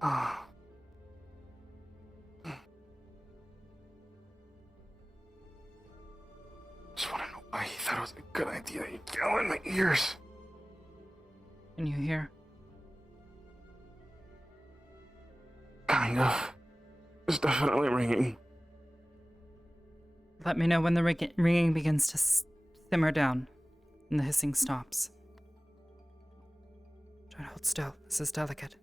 Ah. Just want to know why he thought it was a good idea. He'd yell in my ears. Can you hear? Kind of. It's definitely ringing. Let me know when the ringing begins to simmer down and the hissing stops. Try to hold still. This is delicate.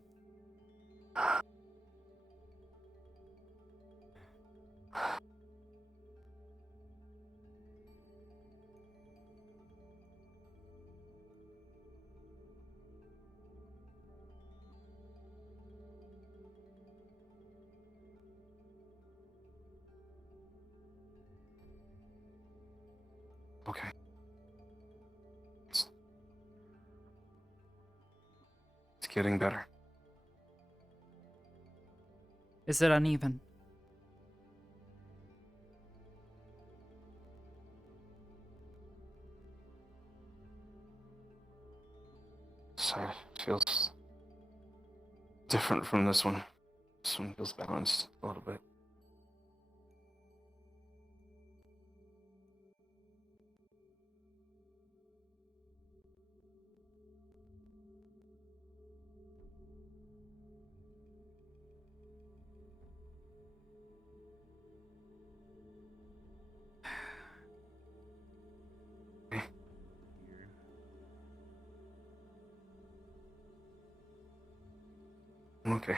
Okay. It's getting better. Is it uneven? Side feels different from this one. This one feels balanced a little bit. Okay.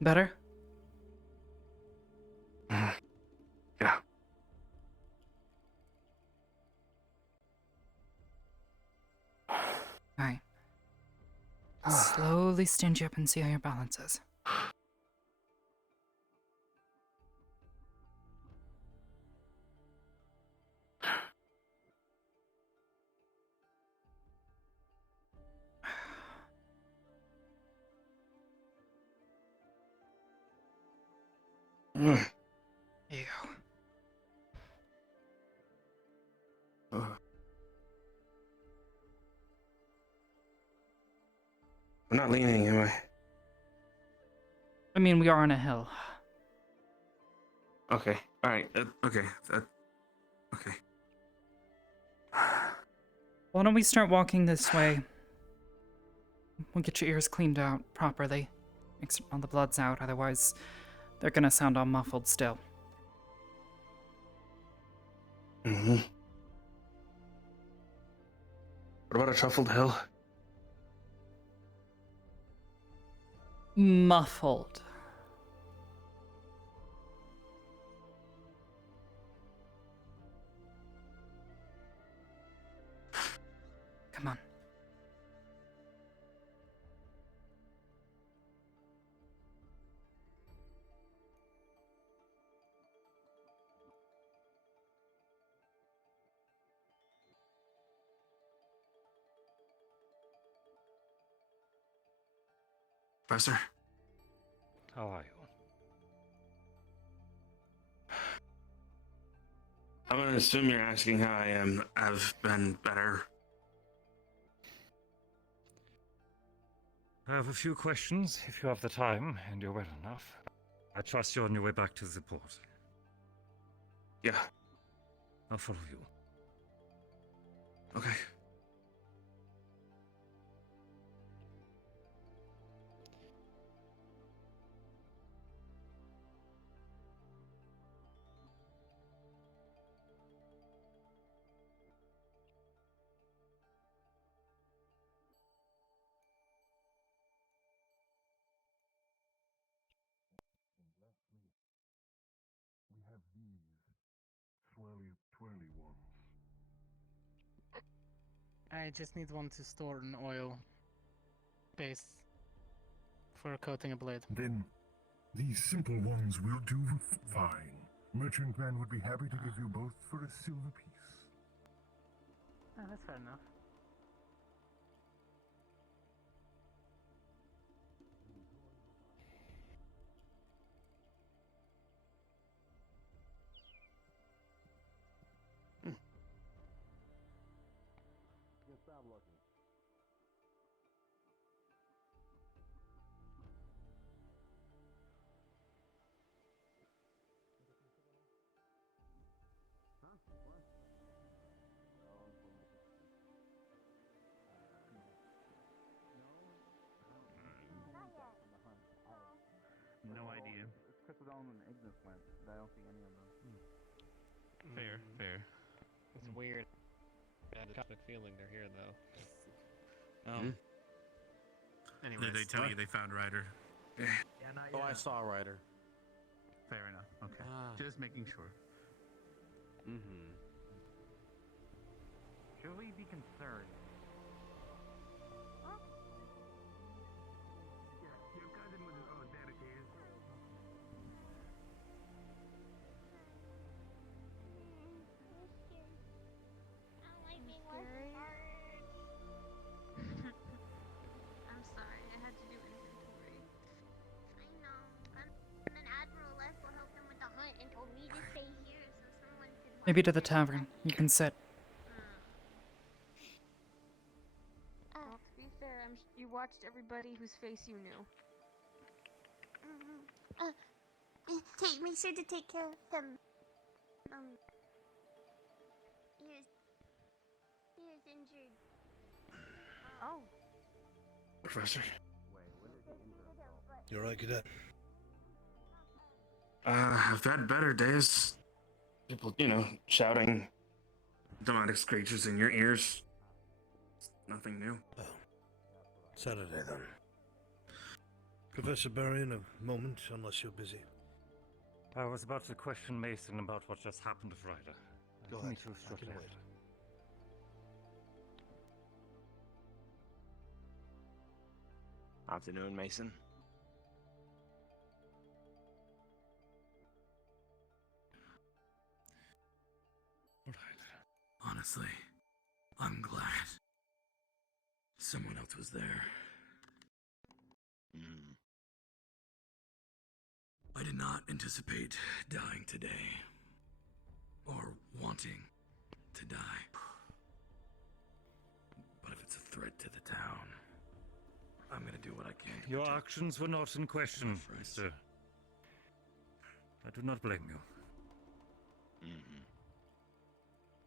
Better? Yeah. Alright. Slowly stand you up and see how your balance is. There you go. I'm not leaning, am I? I mean, we are on a hill. Okay. Alright. Okay. Okay. Why don't we start walking this way? We'll get your ears cleaned out properly. Make sure all the blood's out, otherwise they're gonna sound all muffled still. Mm-hmm. What about a truffled hill? Muffled. Come on. Professor? How are you? I'm gonna assume you're asking how I am. I've been better. I have a few questions, if you have the time and you're well enough. I trust you're on your way back to the port. Yeah. I'll follow you. Okay. We have these twirly ones. I just need one to store an oil base for coating a blade. Then these simple ones will do fine. Merchant Man would be happy to give you both for a silver piece. Oh, that's fair enough. took down when Ignis went, but I don't see any of them. Fair, fair. It's weird. Bad Catholic feeling they're here though. Hmm? Anyways, Did they tell you they found Ryder? Yeah, not Oh, I yet. saw a rider. Fair enough. Okay. Ah. Just making sure. Mm-hmm. Should we be concerned? Yeah, your cousin was dedicated. I'm sorry, I had to do inventory. I know. And an admiral left to help them with the hunt and told me to stay here so someone could Maybe to the tavern. You can sit. Well, to be fair, you watched everybody whose face you knew. make sure to take care of him. He is injured. Oh. Professor, you alright, cadet? I've had better days. People, shouting demonic screeches in your ears. It's nothing new. Oh. Saturday then. Professor Barry, in a moment, unless you're busy. I was about to question Mason about what just happened to Ryder. Go I'll ahead. meet you I shortly can after. wait. Afternoon, Mason. Honestly, I'm glad someone else was there. I did not anticipate dying today, or wanting to die. But if it's a threat to the town, I'm gonna do what I can to Your protect actions were not in question, my friends. mister. I do not blame you.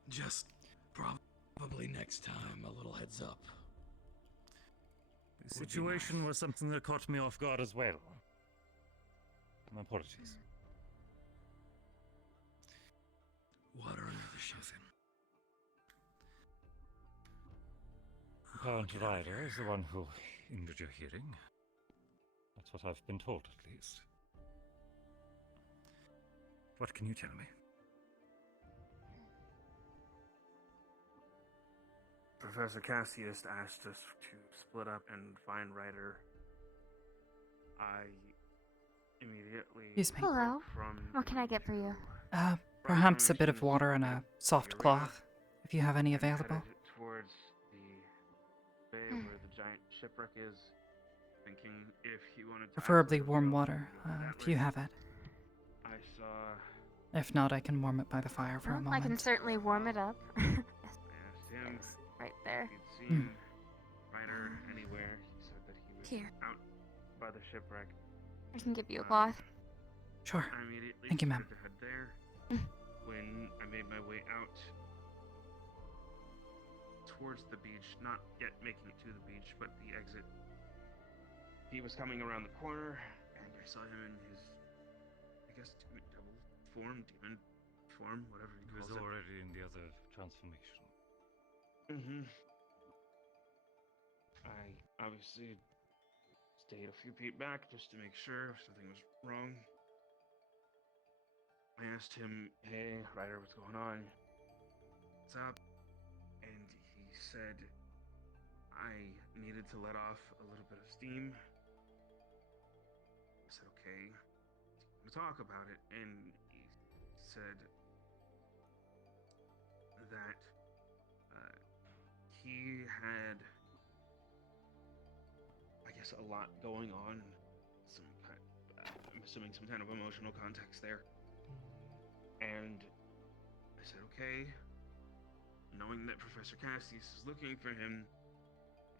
Just probably next time, a little heads up. The situation was something that caught me off guard as well. My apologies. Water under the ship. Apparent Ryder is the one who injured your hearing. That's what I've been told, at least. What can you tell me? Professor Cassius asked us to split up and find Ryder. I immediately Excuse me. Hello. from What can I get for you? Perhaps a bit of water and a soft cloth, if you have any available. headed towards the bay where the giant shipwreck is, thinking if he wanted to Preferably warm water, if you have it. I saw If not, I can warm it by the fire for a I moment. can certainly warm it up. asked him Right there. if he'd seen Ryder anywhere. He said that he was Here. out by the shipwreck. I can give you a cloth. Sure. I immediately Thank you, ma'am. started to head there. When I made my way out towards the beach, not yet making it to the beach, but the exit, he was coming around the corner, and I saw him in his, I guess, double form, demon form, whatever he He was calls it. already in the other transformation. I obviously stayed a few feet back just to make sure if something was wrong. I asked him, "Hey, Ryder, what's going on? What's up?" And he said I needed to let off a little bit of steam. I said, "Okay, we'll talk about it." And he said that he had, I guess, a lot going on. I'm assuming some kind of emotional context there. And I said, okay, knowing that Professor Cassius is looking for him,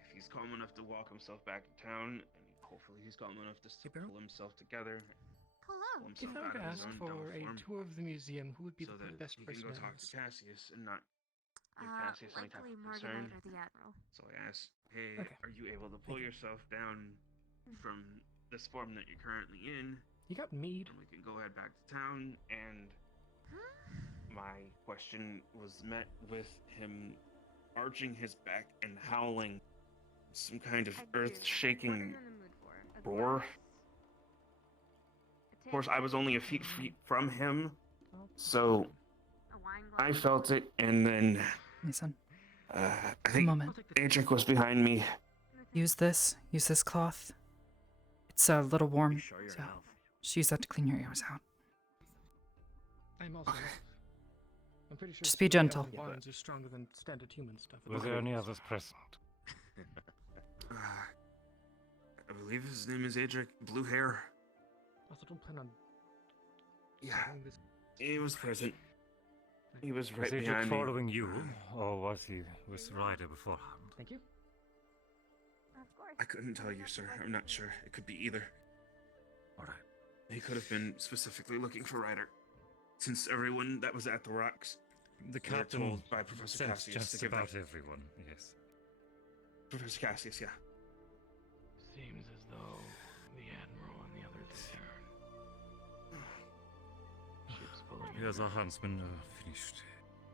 if he's calm enough to walk himself back to town, and hopefully he's calm enough to pull himself together, Hello. If I were to ask for a tour of the museum, who would be so the that best he person can go to talk ask? to Cassius and not give Cassius any type Likely of Morganite concern. or the Admiral. So I asked, hey, Okay. are you able to pull yourself down from this form that you're currently in You got mead. And we can go head back to town, and my question was met with him arching his back and howling some kind of earth-shaking roar. Of course, I was only a few feet from him, so I felt it, and then Mason, I a think moment. Adric was behind me. Use this cloth. It's a little warm, so just use that to clean your ears out. I'm also. I'm pretty sure. Just be gentle. Bonds are stronger than standard human stuff. Were there any others present? I believe his name is Adric. Blue hair. Also, don't plan on. Yeah, he was present. He was right Was Adric behind me. following you, or was he with Ryder beforehand? Thank you. I couldn't tell you, sir. I'm not sure. It could be either. Alright. He could have been specifically looking for Ryder. Since everyone that was at the rocks, The were captain told by Professor sent Cassius just to give about them. everyone, yes. Professor Cassius, yeah. Seems as though the Admiral and the others are Ship's pulling in. Here's our huntsman finished.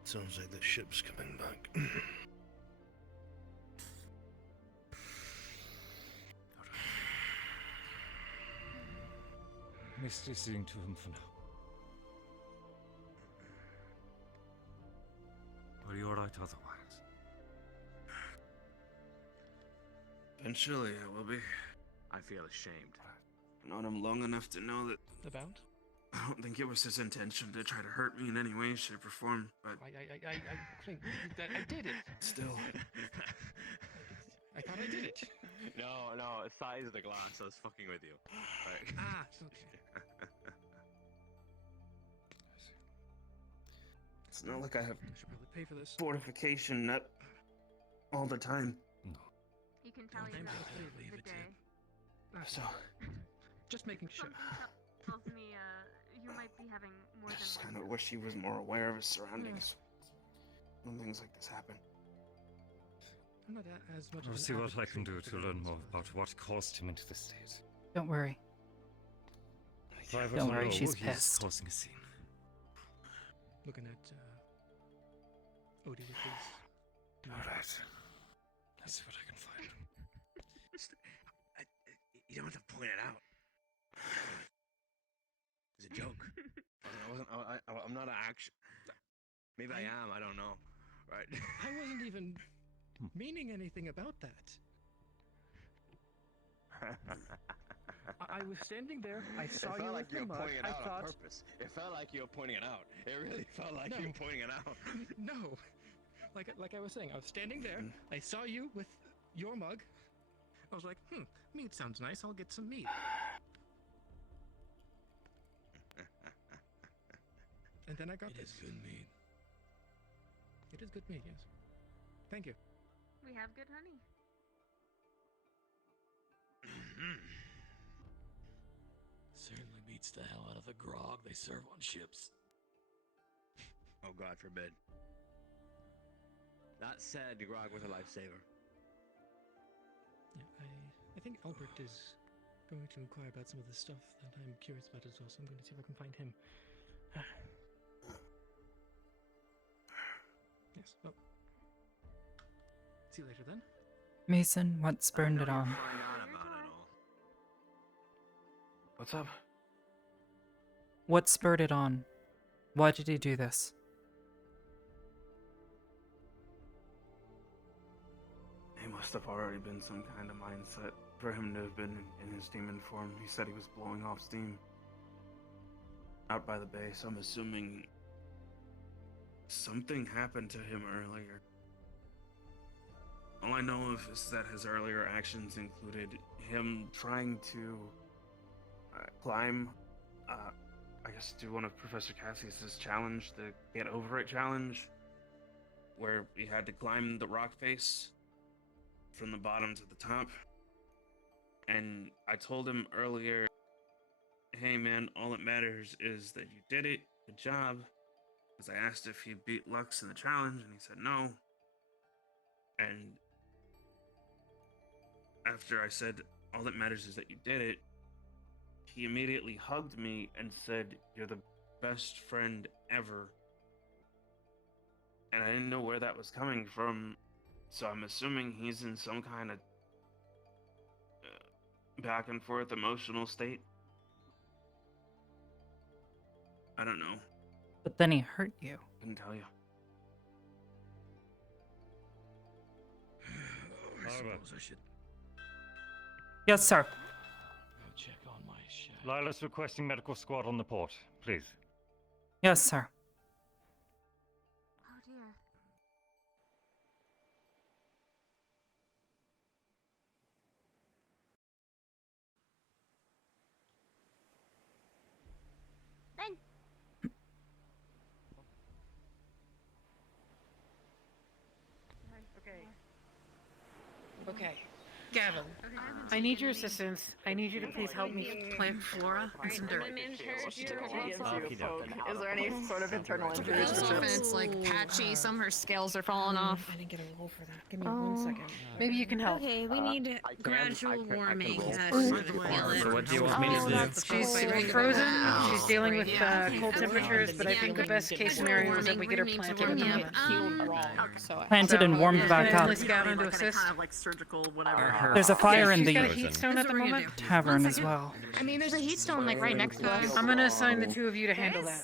Sounds like the ship's coming back. Misty, seeing to him for now. Are you alright otherwise? Eventually, I will be. I feel ashamed. I've known him long enough to know that About? I don't think it was his intention to try to hurt me in any way, shape, or form, but I did it. still. I thought I did it. No, size the glass. I was fucking with you. Right. Ah, okay. It's not like I have I should probably pay for this. fortification up all the time. You can tell you that the day. So, Just making sure. Something tells me you might be having more I than just one. kind of wish he was more aware of his surroundings when things like this happen. I'm not as much. I'll see what I can do to learn more about what caused him into this state. Don't worry. Private Don't worry, Row, she's he's pissed. causing a scene. Looking at Odie with his. Alright. Let's see what I can find. You don't have to point it out. It's a joke. I'm not an action. Maybe I am. I don't know. Right. I wasn't even meaning anything about that. I was standing there. I saw It you felt with like you the were mug. pointing it I out on thought. purpose. It felt like you were pointing it out. It really felt like you were pointing it out. No, like I was saying, I was standing there. I saw you with your mug. I was like, meat sounds nice. I'll get some meat. And then I got this. It is good meat. It is good meat, yes. Thank you. We have good honey. Certainly beats the hell out of the grog they serve on ships. Oh, God forbid. That said, the grog was a lifesaver. Yeah, I think Albert is going to inquire about some of the stuff that I'm curious about as well, so I'm going to see if I can find him. Yes, well. See you later then. Mason, what's burned it on? What's up? What spurred it on? Why did he do this? It must have already been some kind of mindset for him to have been in his demon form. He said he was blowing off steam out by the base. I'm assuming something happened to him earlier. All I know of is that his earlier actions included him trying to climb, I guess, do one of Professor Cassius's challenge, the Get Over It challenge, where he had to climb the rock face from the bottom to the top. And I told him earlier, hey man, all that matters is that you did it, good job. Because I asked if he beat Lux in the challenge, and he said no. And after I said, all that matters is that you did it, he immediately hugged me and said, "You're the best friend ever." And I didn't know where that was coming from, so I'm assuming he's in some kind of back and forth emotional state. I don't know. But then he hurt you. Couldn't tell you. I suppose I should Yes, sir. go check on my shack. Lila's requesting medical squad on the port, please. Yes, sir. Oh dear. Ben. Okay. Gavin, I need your assistance. I need you to please help me plant flora and some dirt. Is there any sort of internal injuries? It's like patchy. Some of her scales are falling off. I didn't get a roll for that. Give me 1 second. Maybe you can help. Okay, we need gradual warming. So what do you want me to do? She's frozen. She's dealing with cold temperatures, but I think the best case scenario is that we get her planted in the moment. Planted and warmed back up. Enlist Gavin to assist. Kind of like surgical, whatever. There's a fire in She's the got a heat stone at the moment. tavern as well. I mean, there's a heat stone like right next to us. I'm gonna assign the two of you to handle that.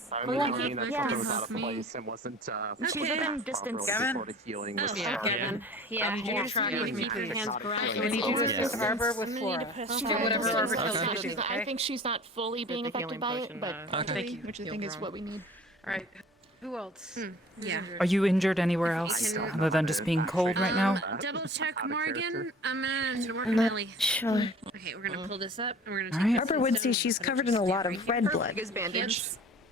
She's within distance. Gavin? Gavin. Yeah, you're trying to keep your hands gradually. We need you to assist Arbor with flora. Do whatever Arbor tells you to do, I think she's not fully being affected by it, but which I think is what we need. All right. Who else? Yeah. Are you injured anywhere else other than just being cold right now? Double check Morgan. I'm gonna work I'm on not Ellie. sure. Okay, we're gonna pull this up and we're gonna All take right. this Arbor would instead say of- she's covered in a lot of red blood. Biggest bandage.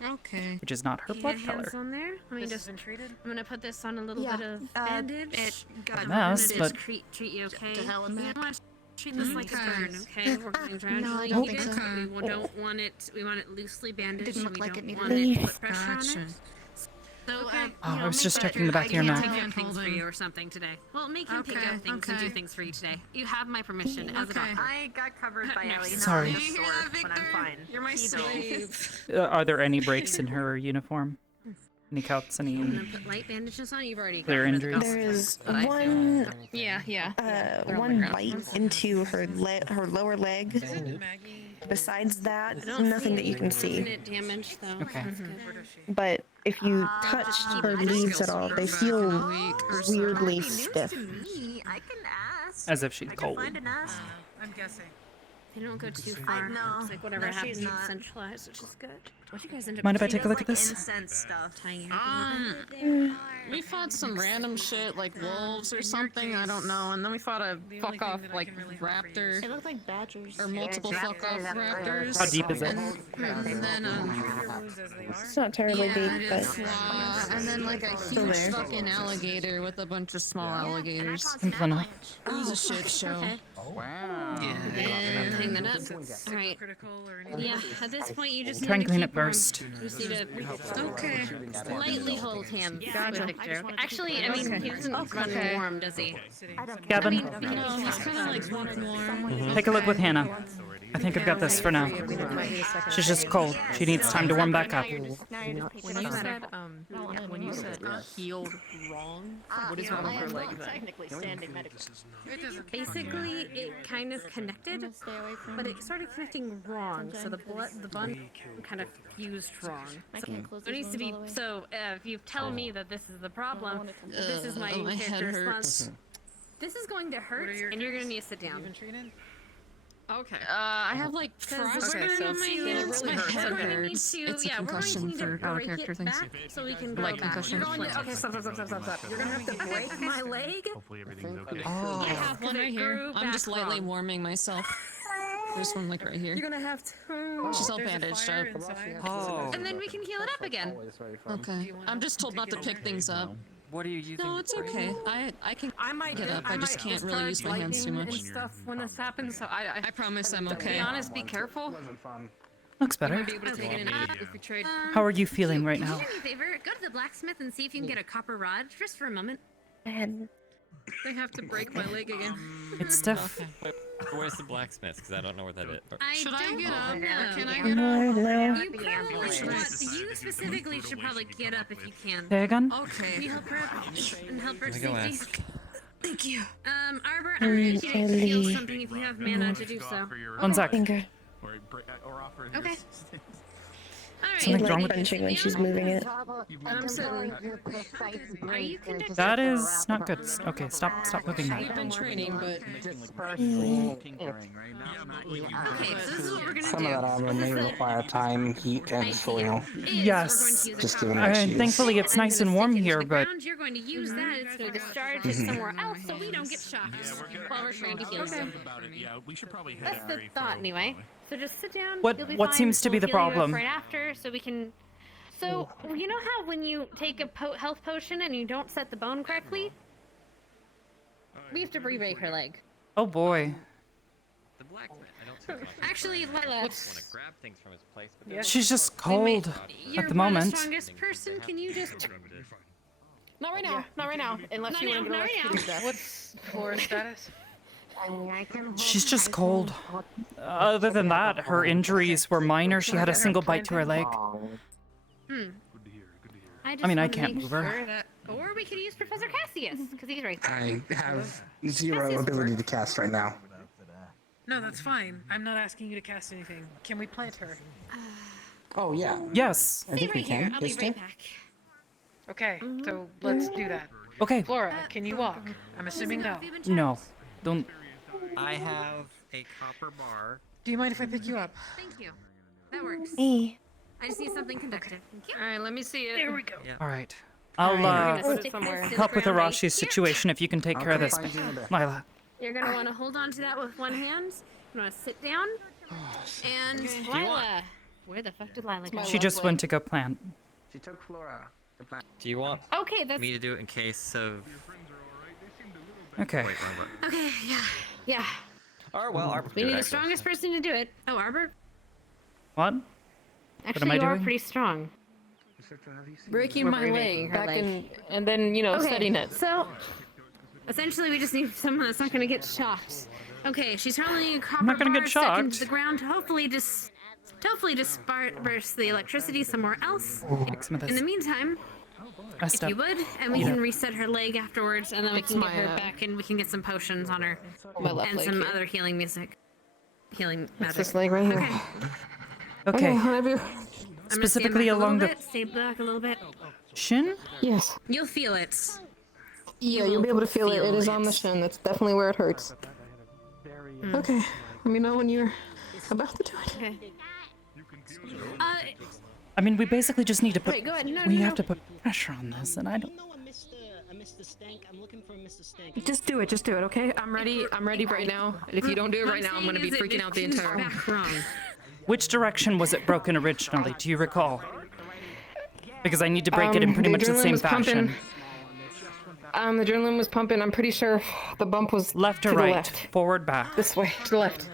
Okay. Which is not her blood Hands color. on there. Let me This just. has been treated? I'm gonna put this on a little bit of bandage. A mess, but treat you okay. To hell with You that. want to treat this like a burn, okay? We're going gradually. No, I don't think so. We don't want it. We want it loosely bandaged. Didn't look we like don't it needed want it. it to put pressure on it. So, Oh, I was just checking the back of your I neck. can't take out things for you or something today. Well, make him take out things and do things for you today. You have my permission as a doctor. I got covered by Ellie. Sorry. Not in a sword, but I'm fine. You're my slave. Are there any breaks in her uniform? Any cuts? I'm Any gonna put light bandages on. You've already clear got rid of the injuries? cuffs, There's but I feel- one Yeah. one bite into her her lower leg. Besides that, nothing that you can see. Isn't it damaged though? Okay. But if you touch her leaves at all, they feel weirdly stiff. I can ask. As if she's cold. Find an ask. I'm guessing. They don't go too far. know. It's like whatever No, she's happens, not. it's centralized, which is good. What do you guys end up Mind if I doing? take a look at this? Incense stuff. Tying We fought some random shit like wolves or something, I don't know, and then we fought a fuck off like raptor. They look like badgers. Or multiple fuck off raptors. How deep is it? And then It's not terribly deep, but and then like a Still huge there. fucking alligator with a bunch of small alligators. Simple enough. It was a shit show. Okay. Wow. Hang that up. All right. Yeah. At this point, you just Try and need to clean keep it first. You just need to lightly hold hands with Victor. Actually, I mean, he doesn't run warm, does he? Gavin, No, he's kind of like warm. take a look with Hannah. I think I've got this for now. She's just cold. She needs time to warm back up. When you said healed wrong, what is wrong with her leg then? Technically standing medical. Basically, it kind of connected, but it started connecting wrong. So the bun kind of fused wrong. I So can't close there these needs to be. ones all the way. So if you tell me that this is the problem, this is my my head character hurts. response. This is going to hurt, and you're going to need to sit down. Okay. I have like frostbite Okay, so on my it hands. really My hurts. head We're gonna need hurts. to, It's a yeah, we're going to concussion need to for out of break character it things. back so we can go Like back. concussion. You're going to, okay, stop. You're going to have to break my leg. Hopefully everything's okay. Oh, I have one right here. grew I'm just back lightly wrong. warming myself. There's one like right here. You're going to have to. She's all bandaged up. Oh. And then we can heal it up again. Okay. I'm just told not to pick things up. What are you using? No, it's okay. I can get up. I just can't really use my hands too much. And stuff when this happens, so I promise I'm To okay. be honest, be careful. Looks You better. might be able to take it in if we trade. How are you feeling right now? Do me a favor. Go to the blacksmith and see if you can get a copper rod just for a moment. I had They have to break my leg again. It's stiff. Wait, where's the blacksmith? Because I don't know where that is. Should I get up? Can I No, get up? no. You probably should. You specifically should probably get up if you can. Say again? Okay. Can you help her up and help her Let me go safety? ask. Thank you. Arbor, I'm gonna need you to heal something if you have mana to do so. One sec. Finger. Or offer Okay. She's Something like wrong with crunching when she's moving it. Are you conducting? That is not good. Okay, stop moving We've that. been training, but Okay, so this is what we're gonna Some do. of that armor may require time, heat, and soil. Yes. Just given that she is- Thankfully, it's nice and warm here, but You're going to use that. It's going to discharge it somewhere else, so we don't get shocked while we're trying to heal. Okay. About it. Yeah, we should probably head That's the thought, anyway. So just sit down. What- you'll be what fine. seems to be We'll the heal you up problem? right after, so we can. So you know how when you take a health potion and you don't set the bone correctly, we have to re-break her leg. oh boy. The blacksmith. I don't think Actually, Lila, I want to grab things from his place, but She's just cold you're at the one of moment. the strongest person. Can you just? not right now. Not right now. Unless Not you now, want to not right now. do that. What's Flora's status? She's just cold. Other than that, her injuries were minor. She had a single bite to her leg. I just mean, I wanted to can't make move her. sure that- Or we could use Professor Cassius because he's right there. I have zero ability to cast right now. No, that's fine. I'm not asking you to cast anything. Can we plant her? Oh, yeah. Yes. I think we can. I'll be This right time. back. Okay, so let's do that. Okay. Flora, can you walk? I'm assuming no. No. Don't. I have a copper bar. Do you mind if I pick you up? Thank you. That works. Hey. I just need something conductive. Thank you. All right, let me see it. There we go. All right. I'll We're gonna stick this somewhere. to the help with ground right Arashi's here. situation if you can take care of this. Lila. You're gonna want to hold on to that with one hand. You want to sit down. And Lila, where the fuck did Lila go? She just went to go plant. She took Flora to plant. Do you want Okay, that's me to do it in case of? Okay. Wait, wrong button. okay. Yeah. Oh well, Arbor We can do need it, the actually. strongest person to do it. Oh, Arbor. What? Actually, I you are doing? pretty strong. Breaking my leg back in, and then setting it. So, essentially, we just need someone that's not going to get shocked. Okay, she's hurling a copper not gonna bar get stuck shocked. into the ground to hopefully disperse the electricity somewhere else. Take some of In this. the meantime, Rest if up. you would, and we Yeah. can reset her leg afterwards, and then we Fix can get my, her back, and we can get some potions on her, My left and leg some here. other healing music. Healing magic. This leg right here. Okay. Okay. whenever you're... I'm gonna stand Specifically back a along little the bit, stay back a little bit. shin? Yes. You'll feel it. Yeah, you'll be able to feel it. It is on the shin. That's definitely where it hurts. Okay. Let me know when you're about to do it. Okay. I mean, we basically just need to put. Wait, go ahead. No, we no, have no. to put pressure on this, and I don't. Just do it. Just do it. Okay. I'm ready. I'm ready right now. And if you don't do it right now, I'm gonna be freaking out the entire. Back wrong. Which direction was it broken originally? Do you recall? Because I need to break it in pretty the much the adrenaline same was pumping. fashion. The adrenaline was pumping. I'm pretty sure the bump was Left to or the right? left. Forward, back. This way. To the left.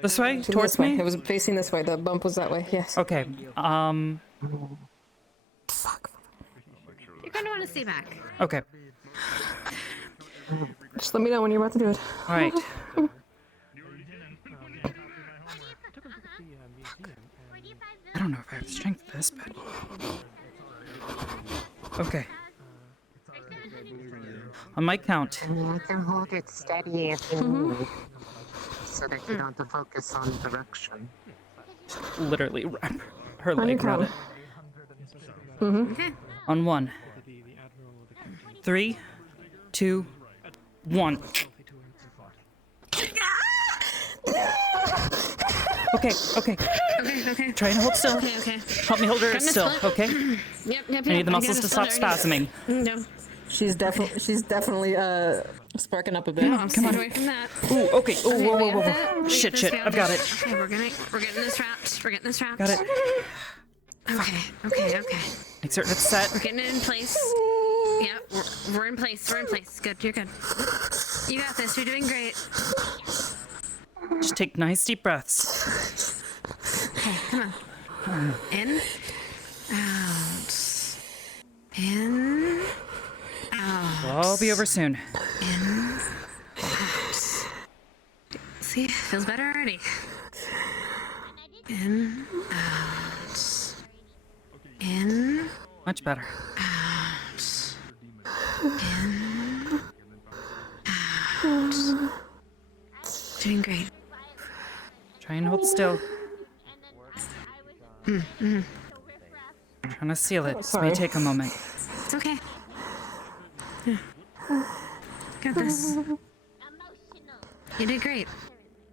This way? To Towards this way. me? It was facing this way. The bump was that way. Yes. Okay. You're gonna want to stay back. Okay. Just let me know when you're about to do it. All right. I don't know if I have strength for this, but. Okay. On my count. I can hold it steady if you need, so that you don't have to focus on direction. Literally wrap her On your leg around it. count. Okay. On 1. 3, 2, 1. Okay. Okay. Try and hold still. Okay. Help me hold her Got this still, foot. okay? Yep. I need the muscles to stop spasming. No. She's definitely sparking up a bit. No, I'm Come on. staying away from that. Ooh, okay. Ooh, Okay, whoa, we whoa, got whoa, that. whoa. We Shit, this shit. down. I've got it. Okay, we're getting this wrapped. We're getting this wrapped. Got it. Okay. Make certain it's set. We're getting it in place. Yep, we're in place. Good, you're good. You got this. You're doing great. Just take nice deep breaths. Okay, come on. In, out. In, out. I'll be over soon. In. Out. See, feels better already. In. Out. In. Much better. Out. In. Out. Doing great. Try and hold still. Mm-hmm. Trying to seal it. Oh, This may sorry. take a moment. It's okay. Yeah. Got this. You did great.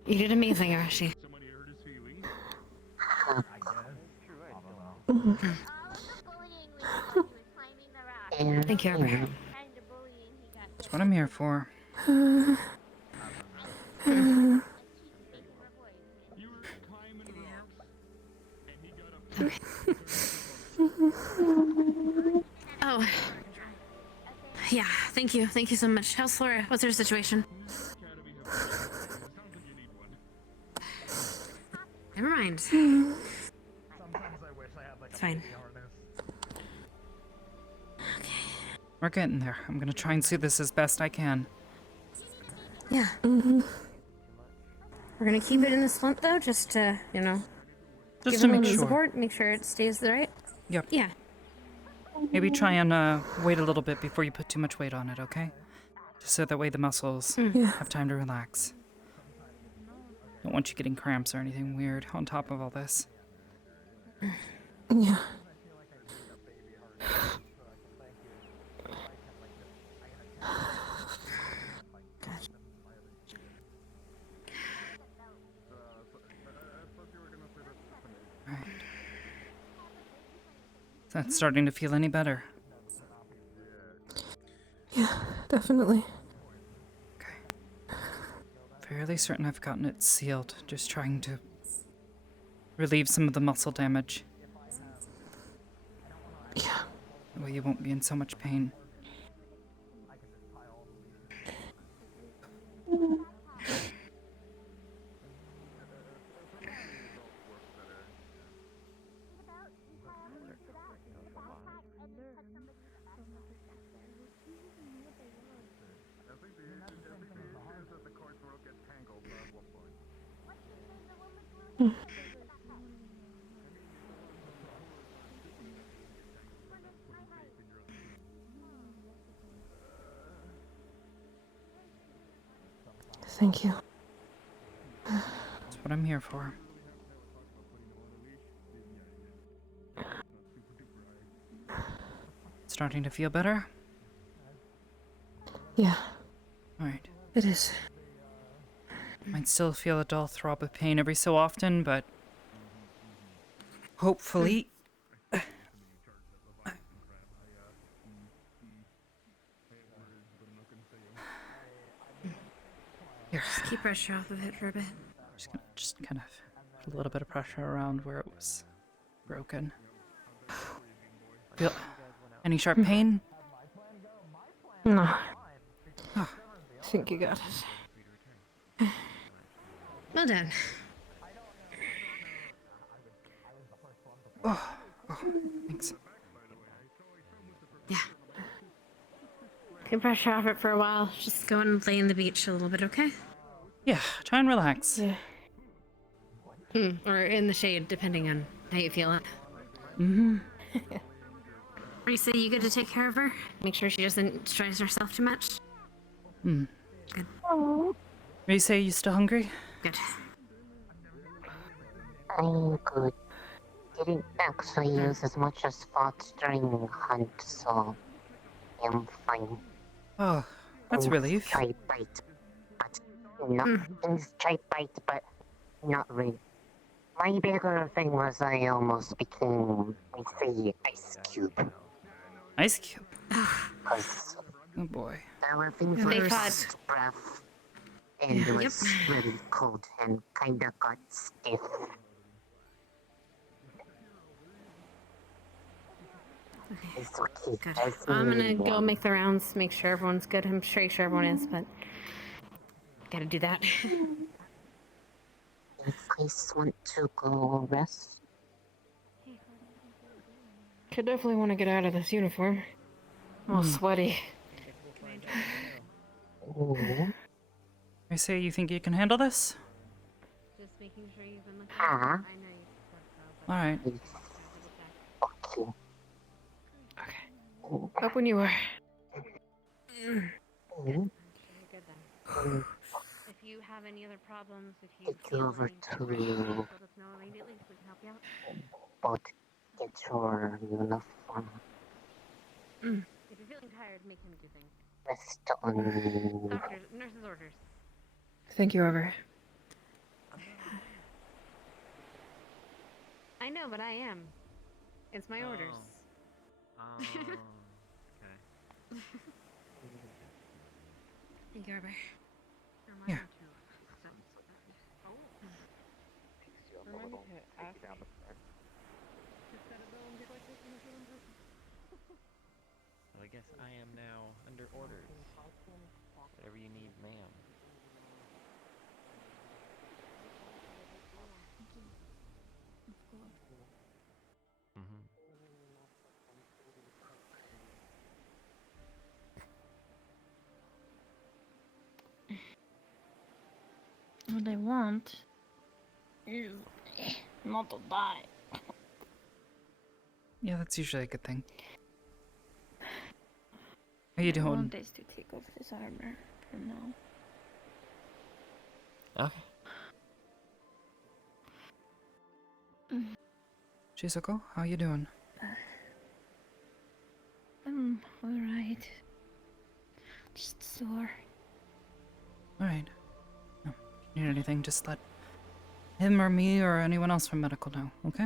You did amazing, Arashi. Thank you, Arbor. That's what I'm here for. Okay. Oh. Yeah, thank you. Thank you so much. How's Flora? What's her situation? Never mind. It's fine. We're getting there. I'm gonna try and see this as best I can. Yeah. We're gonna keep it in the splint though, just to, you know, Just give to it a make little sure. support, make sure it stays right. Yep. Yeah. Maybe try and wait a little bit before you put too much weight on it, okay? Just so that way the muscles have time to relax. Don't want you getting cramps or anything weird on top of all this. Yeah. Alright. Is that starting to feel any better? Yeah, definitely. Fairly certain I've gotten it sealed. Just trying to relieve some of the muscle damage. Yeah. That way you won't be in so much pain. Thank you. That's what I'm here for. Starting to feel better? Yeah. Alright. It is. Might still feel a dull throb of pain every so often, but hopefully. Here. Just keep pressure off of it for a bit. Just gonna kind of put a little bit of pressure around where it was broken. Feel any sharp pain? No. Oh. I think you got it. Well done. Oh, thanks. Yeah. Keep pressure off it for a while. Just go and lay in the beach a little bit, okay? Yeah, try and relax. Yeah. Or in the shade, depending on how you feel it. Mm-hmm. Risa, you good to take care of her? Make sure she doesn't stress herself too much? Hmm. Good. Risa, you still hungry? Good. I'm good. Didn't actually use as much as thoughts during the hunt, so I'm fine. Oh, that's a relief. Try bite, but not things try bite, but not really. My bigger thing was I almost became, I say, ice cube. Ice cube? Because oh boy. there were things They like thought- breath, and it was really cold and kinda got stiff. It's okay. Good. That's I'm gonna me. go make the rounds, make sure everyone's good. I'm pretty sure everyone is, but gotta do that. You guys want to go rest? Could definitely want to get out of this uniform. All sweaty. I say you think you can handle this? Just making sure you've been looking at it. I know you said so, but Alright. double check. Okay. Up when you are. Very good then. If you have any other problems, if you Take feel over any to let us know immediately so we can help you out. but get your uniform. If you're feeling tired, make him do things. Rest on. Doctors, nurses' orders. Thank you, Arbor. I know, but I am. It's my orders. Okay. Thank you, Arbor. Here. Remind me to ask. So I guess I am now under orders. Whatever you need, ma'am. What I want is not to die. Yeah, that's usually a good thing. How you What I doing? want is to take off this armor for now. Okay. Shizuko, how you doing? I'm alright. Just sore. Alright. No, need anything, just let him or me or anyone else from medical know, okay?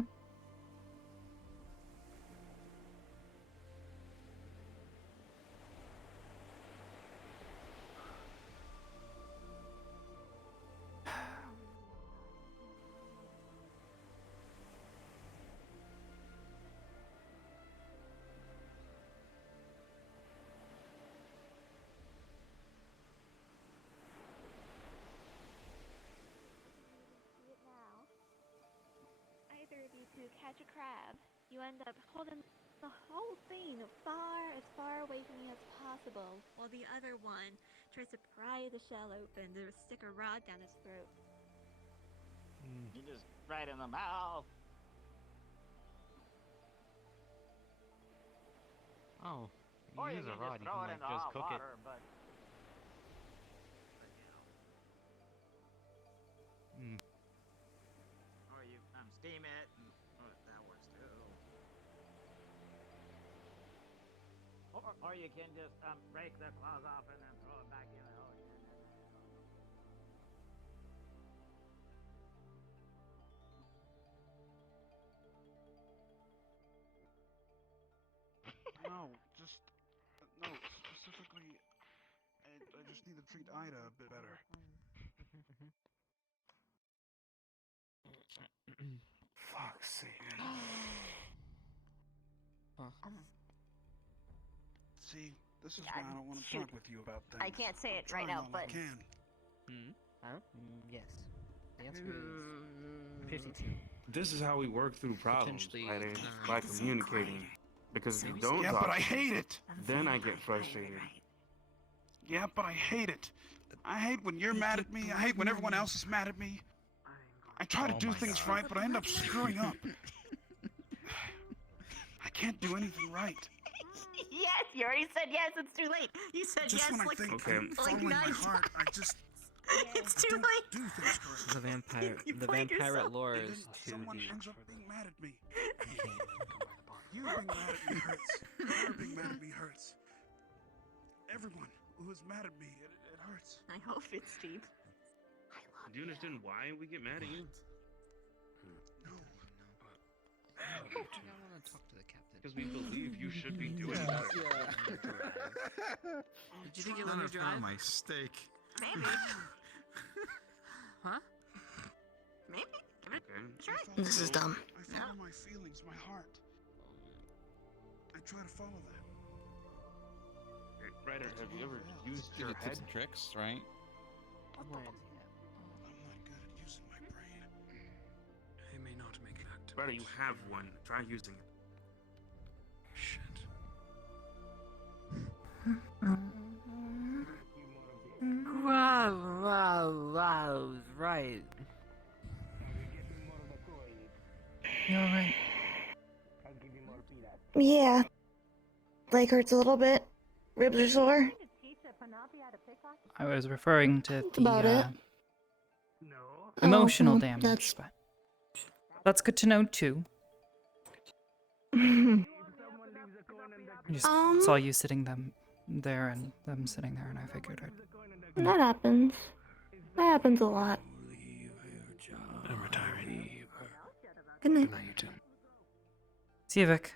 Either of you two catch a crab, you end up holding the whole thing as far away from you as possible, while the other one tries to pry the shell open to stick a rod down his throat. You just right in the mouth. Oh, Or you you use a can rod, just you throw can it like into just hot cook it. water, but or you steam it, and that works too. Or you can just break the claws off and then throw it back in the ocean. No, just no. Specifically, I just need to treat Ida a bit better. Fuck's sake. See, this is why I don't want to Shoot. talk with you about things. I can't say it I'm right now, trying all I but can. Huh? Yes. The answer is 52. This is how we work through problems, Potentially, right? By communicating. Because if you don't Yeah, talk, but I hate it. then I get frustrated. Yeah, but I hate it. I hate when you're mad at me. I hate when everyone else is mad at me. I try to do things right, but I end up screwing up. I can't do anything right. Yes, you already said yes. It's too late. You said Just yes when I like think Okay. I'm like following my 9 heart, I just It's I too don't late. do things correctly. The vampire, You the played vampire yourself. lore And is then to someone the. ends up being mad at me. You being mad at me hurts. Her being mad at me hurts. Everyone who is mad at me, it hurts. I hope it's deep. Do you understand why we get mad at you? No. I want to talk to the captain. Because we believe you should be doing better. Did you think you learned your drive? my steak. Maybe. Huh? Maybe. Give it Okay. a try. This is dumb. I follow my feelings, my heart. I try to follow that. Ryder, have you ever used Give your you head? tips and tricks, right? I'm not good at using my brain. I may not make it active. Ryder, you have one. Try using it. Shit. Oh, wow, I was right. You alright? Yeah. Leg hurts a little bit. Ribs are sore. I was referring to That's the about it. emotional well, damage, but that's good to know too. that's- I just saw you sitting there and them sitting there, and I figured I'd. That happens. That happens a lot. I'm retiring. Good night. Good night, you too. See you, Vic.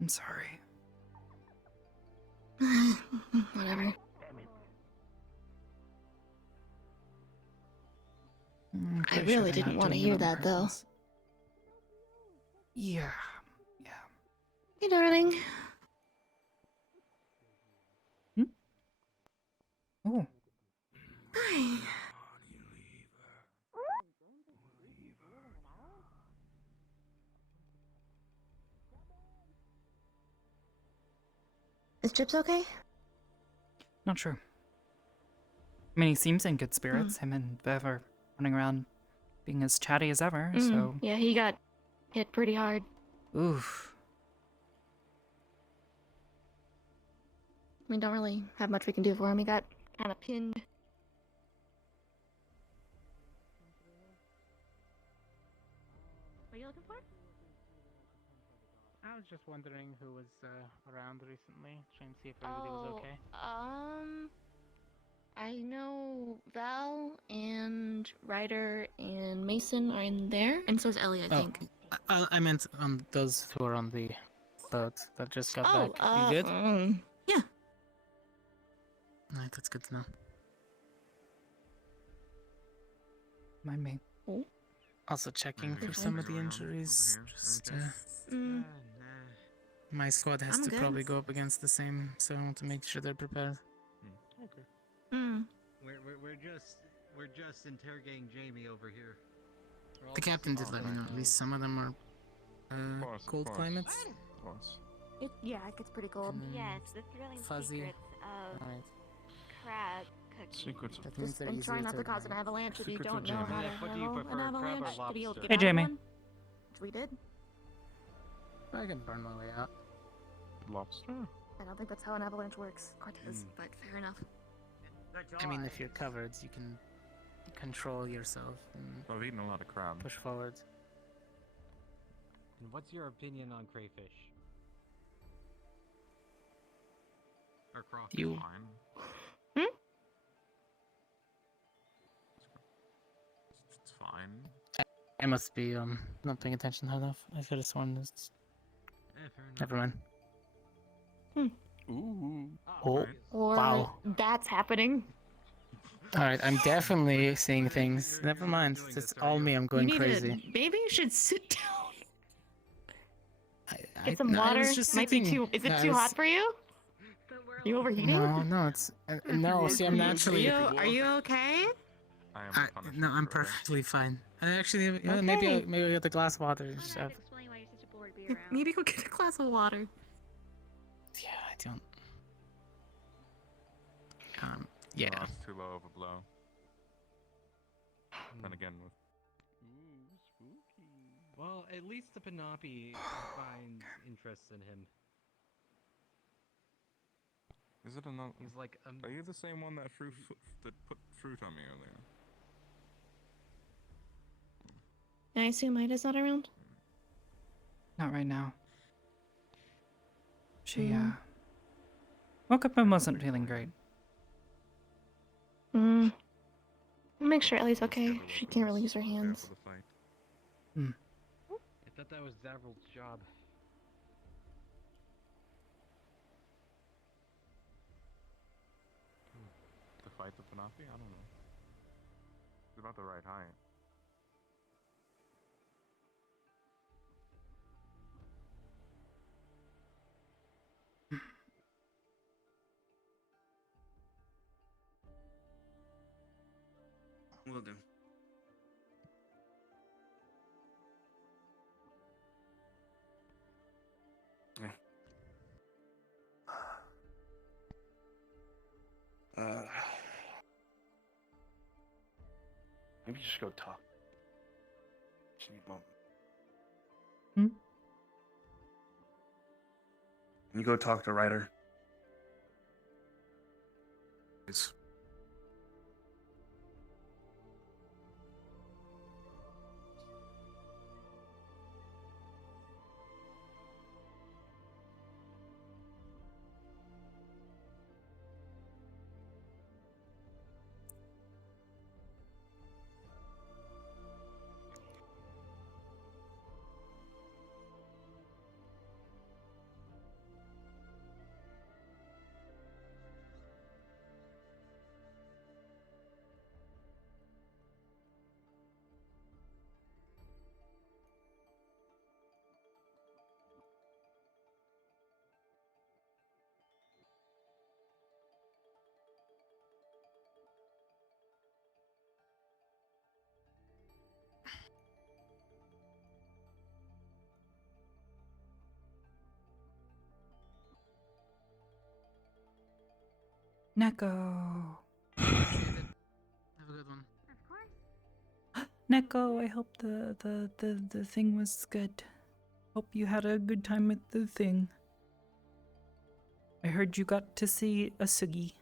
I'm sorry. Whatever. I'm I pretty sure really they're didn't not want to doing it hear on that, though. purpose. Yeah. Hey, darling. Oh. Hi. Is Chips okay? Not sure. I mean, he seems in good spirits. Him and Bev are running around being as chatty as ever, so. Yeah, he got hit pretty hard. Oof. We don't really have much we can do for him. He got kind of pinned. What are you looking for? I was just wondering who was around recently, trying to see if everybody was okay. I know Val and Ryder and Mason are in there, and so is Ellie, I think. I meant those who are on the boat that just got Oh, back. You good? Yeah. Alright, that's good to know. Mind me. Oh. Also checking for You're some fine. of the injuries. Just Mm. my squad has I'm to good. probably go up against the same, so I want to make sure they're prepared. Okay. Mm. We're just interrogating Jamie over here. We're all The just captain did sitting let me know. At least some of them are cold climates. Yeah, it gets pretty cold. Yes, the thrilling Fuzzy. secrets of Alright. crab cooking. Secrets. That means Just they're been easier trying not to to cause an ignite. avalanche if you Secrets don't of know Jamie. how to What do you handle prefer, an crab or avalanche. To be able to lobster? get Hey, out Jamie. of one. Which we did. I can burn my way out. Lobster? I don't think that's how an avalanche works, Cortez, but fair enough. I mean, if you're covered, you can control yourself and I've eaten a lot of crab. push forward. And what's your opinion on crayfish? Or crawfish? You- Fine. It's fine. I must be not paying attention enough. I could have sworn this. Fair enough. Never mind. Ooh. Oh, Or wow. that's happening. Alright, I'm definitely seeing things. Never mind. It's all me. I'm going crazy. Maybe you should sit down. I- Get some no, I water. was just Might be sitting. too. Is it No, I too was- hot for you? You overheating? No, it's no. See, I'm naturally. Are you okay? No, I'm perfectly fine. Actually, maybe Okay. maybe I'll get the glass of water. Chef. Explain why you're such a bore to be around. Maybe go get a glass of water. Yeah, I don't. Yeah. No, it's too low of a blow. Then again, with Ooh, spooky. Well, at least the Panopi finds interest in him. is it another? He's like, Are you the same one that that put fruit on me earlier? I assume Ida's not around. Not right now. She, woke up and wasn't feeling great. Make sure Ellie's okay. She can't really use her hands. For the fight. I thought that was Zavral's job. To fight the Panopi? I don't know. It's about the right height. Will do. Maybe just go talk. Just need a moment. Hmm? Can you go talk to Ryder? Please. Neko. Have a good one. Of course. Neko, I hope the thing was good. Hope you had a good time at the thing. I heard you got to see a Sugi.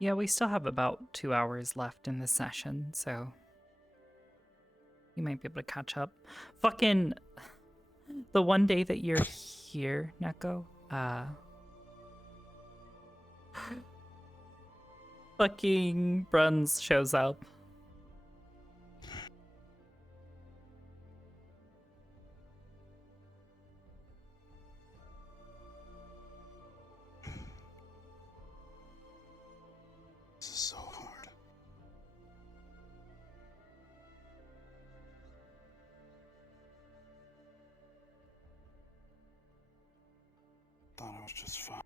Yeah, we still have about 2 hours left in this session, so you might be able to catch up. Fucking the one day that you're here, Neko, fucking Bruns shows up. This is so hard. Thought I was just fine.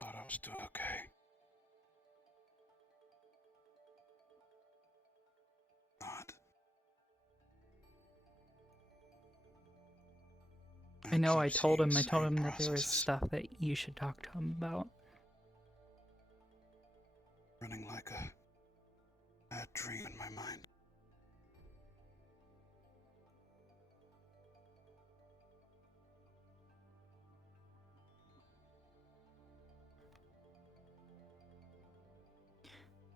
Thought I was doing okay. Not. I know, I keep told seeing him the same that there was processes stuff that you should talk to him about. running like a bad dream in my mind.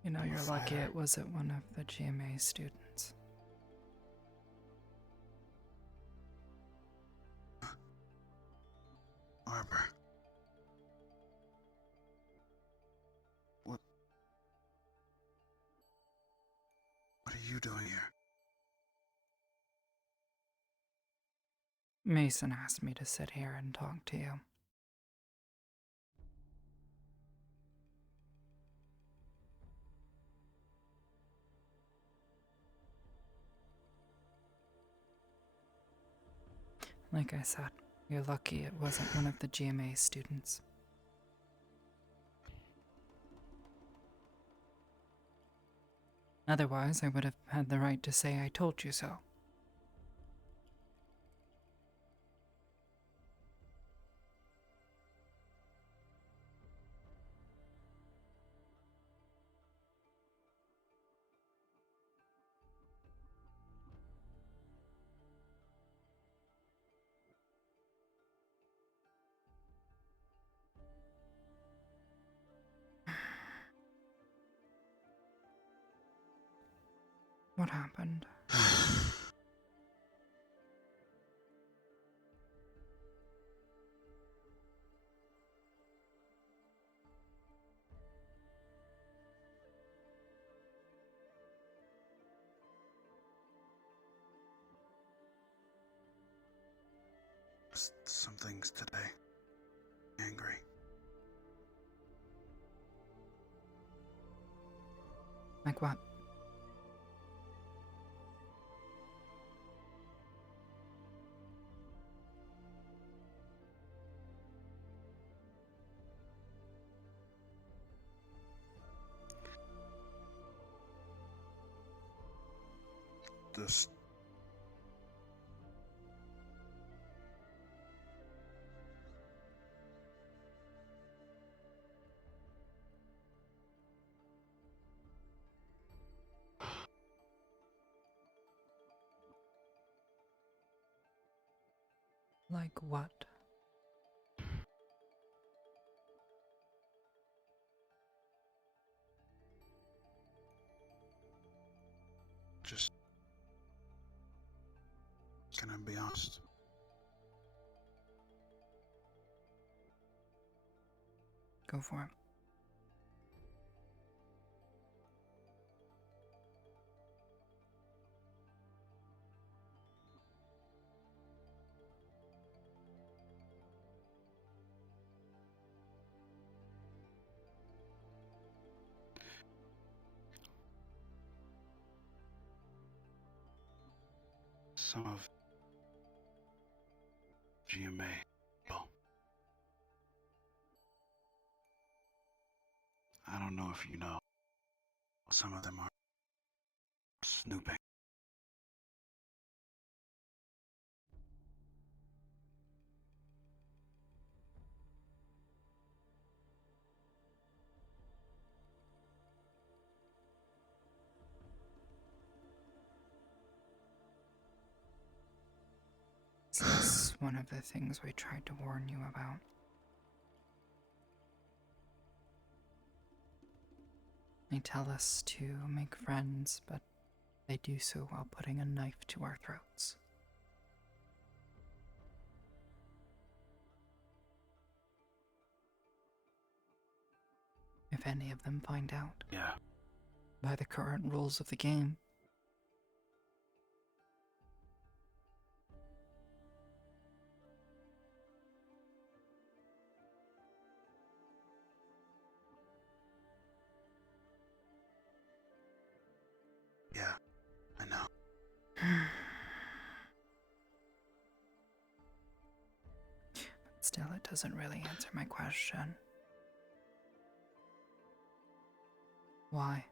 You know, I'm a you're lucky fighter. it wasn't one of the GMA students. Arbor. What are you doing here? Mason asked me to sit here and talk to you. Like I said, You're lucky it wasn't one of the GMA students. Otherwise, I would have had the right to say I told you so. What happened? Just some things today. Angry. Like what? Just Like what? just gonna be honest. Go for it. Some of GMA people. I don't know if you know. Some of them are snooping. This is one of the things we tried to warn you about. They tell us to make friends, but they do so while putting a knife to our throats. If any of them find out. Yeah. By the current rules of the game. Yeah, I know. But still, it doesn't really answer my question. Why?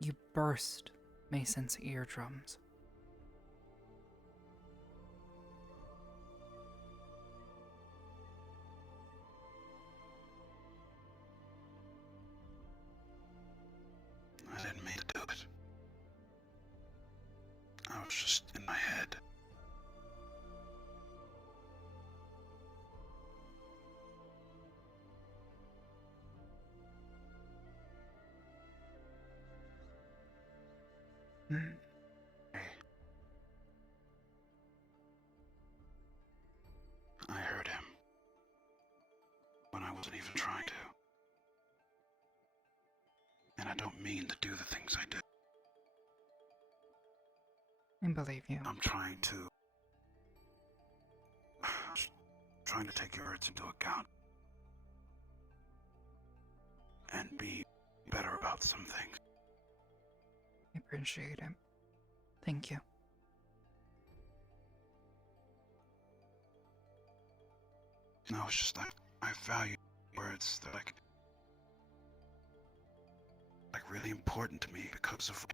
You burst Mason's eardrums. I didn't mean to do it. I was just in my head. I heard him when I wasn't even trying to. And I don't mean to do the things I do. I believe you. I'm trying to take your words into account. And be better about some things. I appreciate it. Thank you. No, it's just I value words. They're like really important to me because of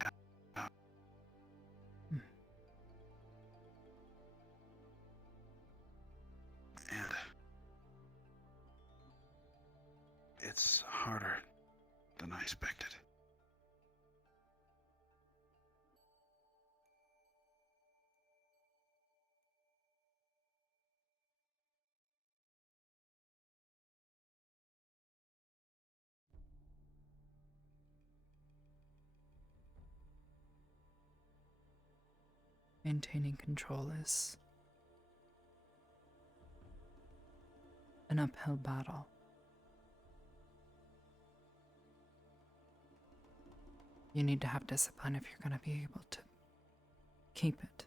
and it's harder than I expected. Maintaining control is an uphill battle. You need to have discipline if you're going to be able to keep it.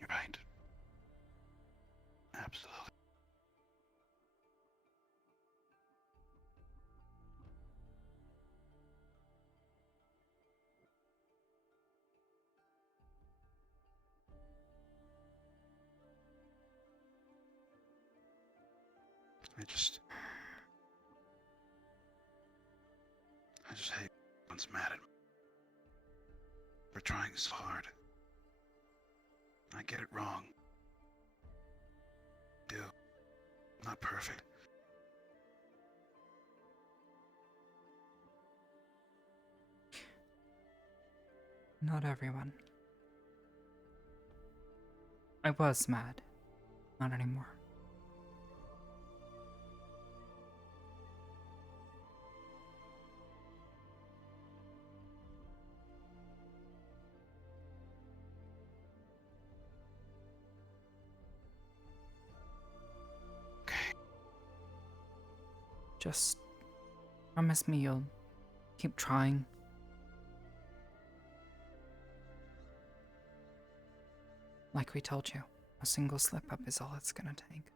You're right. Absolutely. I just hate one's mad at me for trying so hard. I get it wrong. I do. I'm not perfect. Not everyone. I was mad. Not anymore. Just promise me you'll keep trying. Like we told you, a single slip up is all it's gonna take.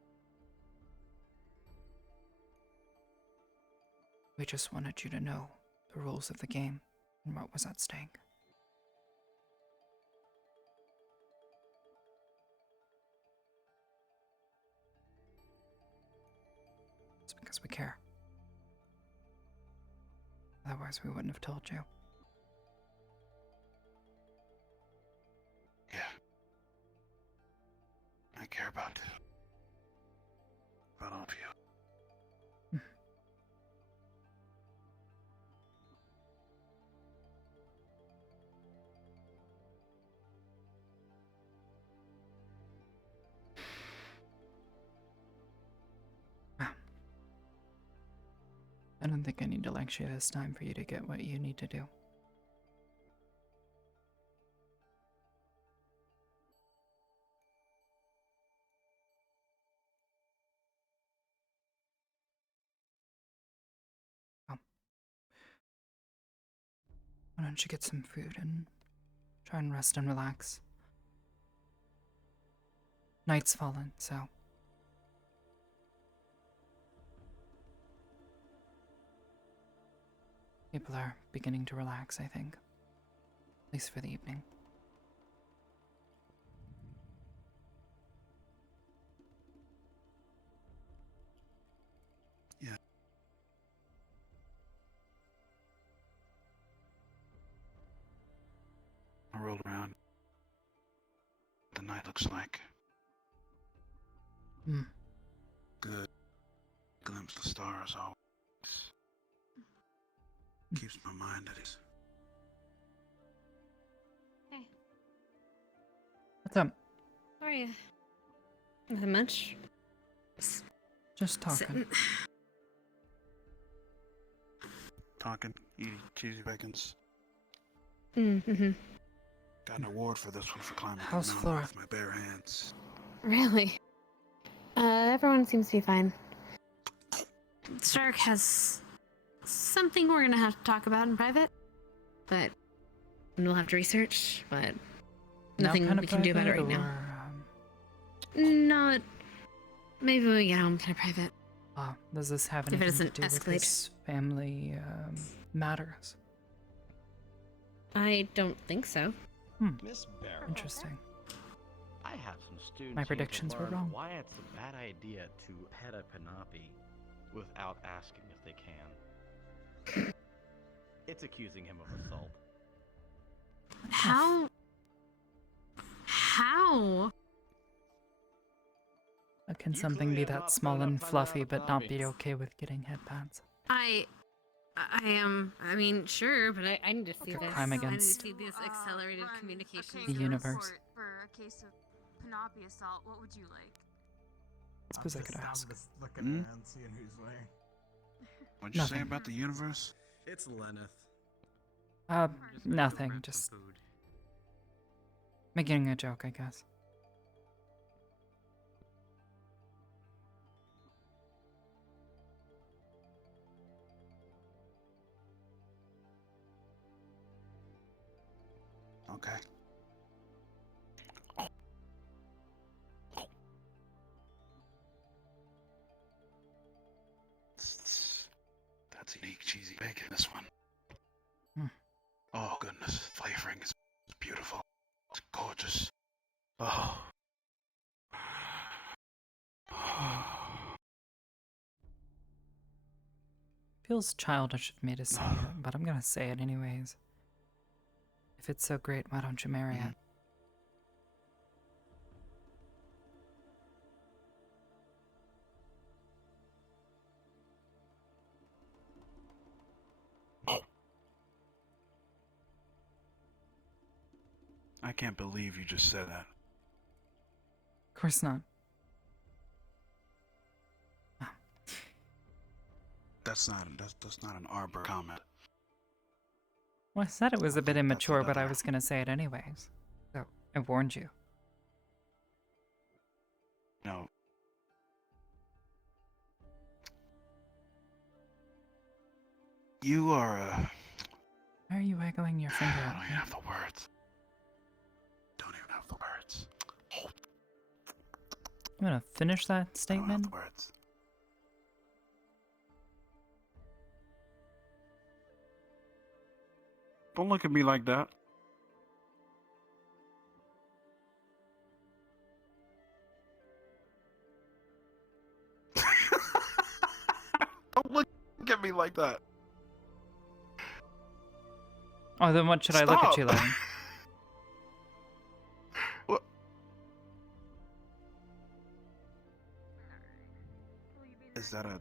We just wanted you to know the rules of the game and what was at stake. It's because we care. Otherwise, we wouldn't have told you. Yeah. I care about all of you. I don't think I need to lecture you this time for you to get what you need to do. Why don't you get some food and try and rest and relax? Night's fallen, so people are beginning to relax, I think. At least for the evening. Yeah. I rolled around. The night looks like. Good. Glimpse of stars always. Keeps my mind at ease. Hey. What's up? How are you? Nothing much. Just talking. Talking, eating cheesy bacons. Mm-hmm. Got an award for this one for climbing How's the mountain Flora? with my bare hands. Really? Everyone seems to be fine. Stark has something we're gonna have to talk about in private, but we'll have to research, but nothing Now we can do about it right private, now. or, Not. Maybe when we get home, kind of private. does this have If it anything doesn't to do with escalate. this family matters? I don't think so. Miss Barrow. Interesting. I have some students My here to predictions were learn wrong. why it's a bad idea to pet a Panapi without asking if they can. It's accusing him of assault. How? How? How can something be that small and fluffy but not be okay with getting headbands? I am. I mean, sure, but I need to see this. Crime I need to against see this accelerated communication. the universe. For a case of Panopi assault, what would you like? I suppose I could ask. Just looking around, seeing who's where. What'd you say Nothing. about the universe? It's Lenneth. Nothing. Just making a joke, I guess. Okay. That's unique cheesy bacon, this one. Oh goodness, flavoring is beautiful. It's gorgeous. Oh. Feels childish of me to say it, but I'm gonna say it anyways. If it's so great, why don't you marry it? I can't believe you just said that. Of course not. That's not an Arbor comment. Well, I said it was a bit immature, but I was gonna say it anyways. So, I warned you. No. You are a... Why are you waggling your finger I at don't me? even have the words. Don't even have the words. I'm gonna finish that I don't have statement. the words. Don't look at me like that. Don't look at me like that. Oh, then what should I look at you like? What? Is that a...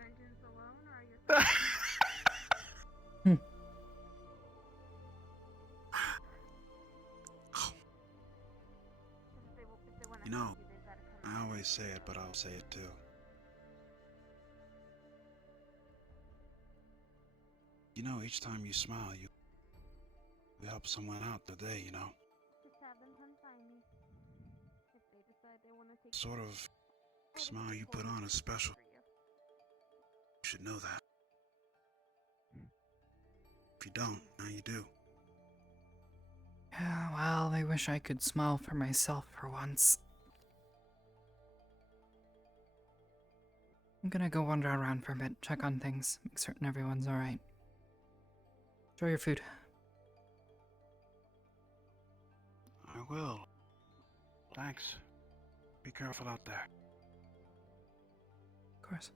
You know, I always say it, but I'll say it too. You know, each time you smile, you help someone out today, you know? Just have them come find me. If they decide they want to take Sort of smile you put on is special. You should know that. If you don't, now you do. Yeah, well, I wish I could smile for myself for once. I'm gonna go wander around for a bit, check on things, make certain everyone's alright. Enjoy your food. I will. Thanks. Be careful out there. Of course.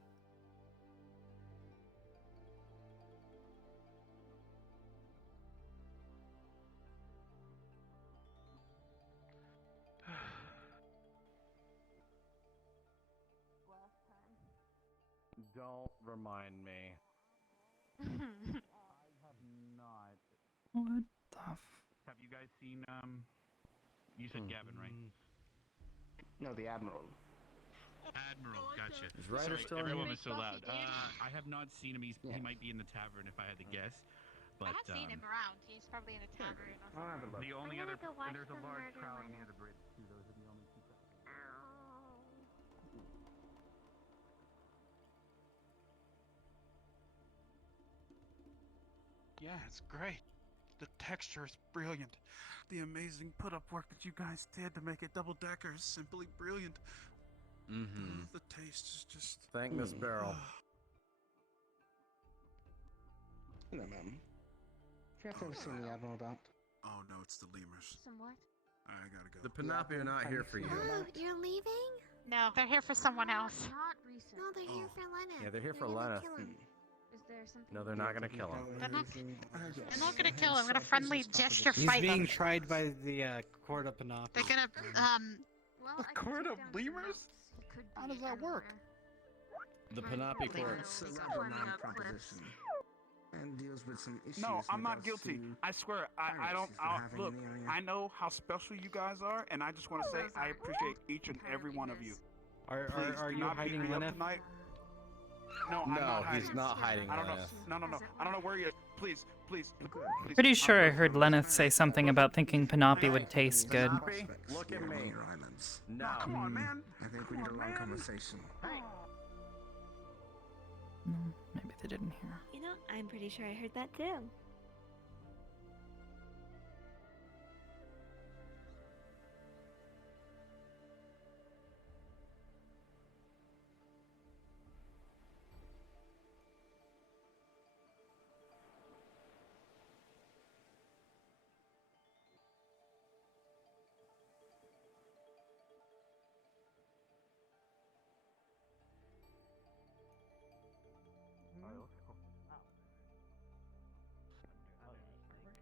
Don't remind me. I have not. What the Have you guys seen, you said Gavin, right? No, the Admiral. Admiral, gotcha. Is Ryder Sorry, still in everyone here? was so loud. I have not seen him. He might be in the tavern if I had to guess. But, I have seen him around. He's probably in a tavern or I'll have a something. look. the only I'm other, gonna go watch there's a some large murder crowd right near now. the bridge too. Those are the only two. Yeah, it's great. The texture is brilliant. The amazing put-up work that you guys did to make it double-decker is simply brilliant. Mm-hmm. The taste is just... Thank Miss Barrel. Hello, ma'am. Have you ever seen the Admiral about? Oh no, it's the lemurs. Some what? I gotta go. The Panapi are not here for you. Oh, you're leaving? No, they're here for someone else. Not recent. No, they're here for Lena. Yeah, they're here for gonna Lena. kill him. Is there something? No, they're not gonna kill him. They're not gonna kill him. I'm gonna friendly gesture He's fight being them. tried by the court of Panapi. They're gonna Well, A court of lemurs? How does that work? The Panapi court. It's a rather long proposition. And deals with some issues. No, I'm in not regards guilty. to I swear, I pirates don't. he's been having Look, in the area. I know how special you guys are, and I just want to say I appreciate each and every one of you. Are Please, do you not beat hiding me up Lynette? tonight. No, I'm No, not hiding. he's not hiding I don't know. Lynette. No. I don't know where he is. Please. Pretty sure I heard Lenneth say something about thinking Panapi would taste good. Look at me. Your islands. No. Come on, man. I think we need a long conversation. Maybe they didn't hear. You know, I'm pretty sure I heard that too.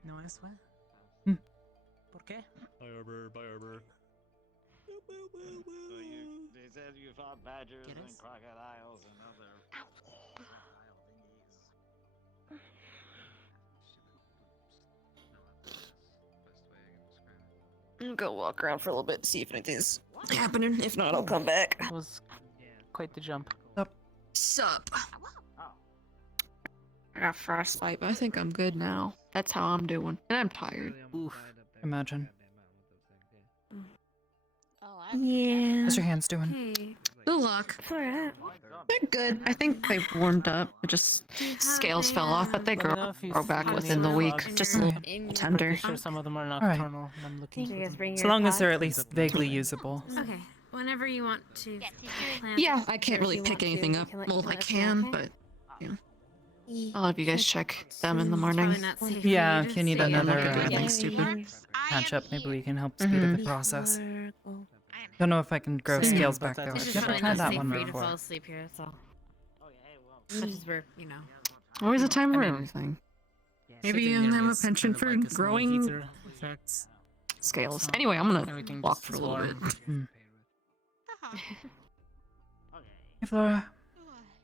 No, eso es. ¿Por qué? Bye, Arbor. Bye, Arbor. They said you fought badgers and ¿Quieres? crocodiles and other I'll go walk around for a little bit, see if anything's happening. If not, I'll come back. That was quite the jump. Sup? I got frostbite, but I think I'm good now. That's how I'm doing. And I'm tired. Oof. Imagine. Yeah. How's your hands doing? Hey. Good luck. They're good. I think they warmed up. It just scales fell off, but they Let me know if you grow back see within any the week. bugs. Just a little tender. Pretty sure some of them are Alright. nocturnal. And I'm looking You guys bring so your long as they're pods? at least vaguely usable. Okay. Whenever you want to plant. Yeah, I can't If really you pick want to, anything you up. can let- Well, you I let us know, can, okay? but yeah. I'll have you guys check them in the morning. Probably not safe for Yeah, you if to you need say. another look at anything stupid. patch up, maybe we can help speed up the process. Don't know if I can grow Mhm. scales back though. It's I've just never really tried not that safe one for you to fall before. asleep here, that's all. Much as we're, you know. Always a time I for mean, everything. Sitting Maybe you there have a is penchant kind for of like a small growing heater effects. scales. So Anyway, I'm gonna everything walk just for a little bit. Hmm. Hey Flora,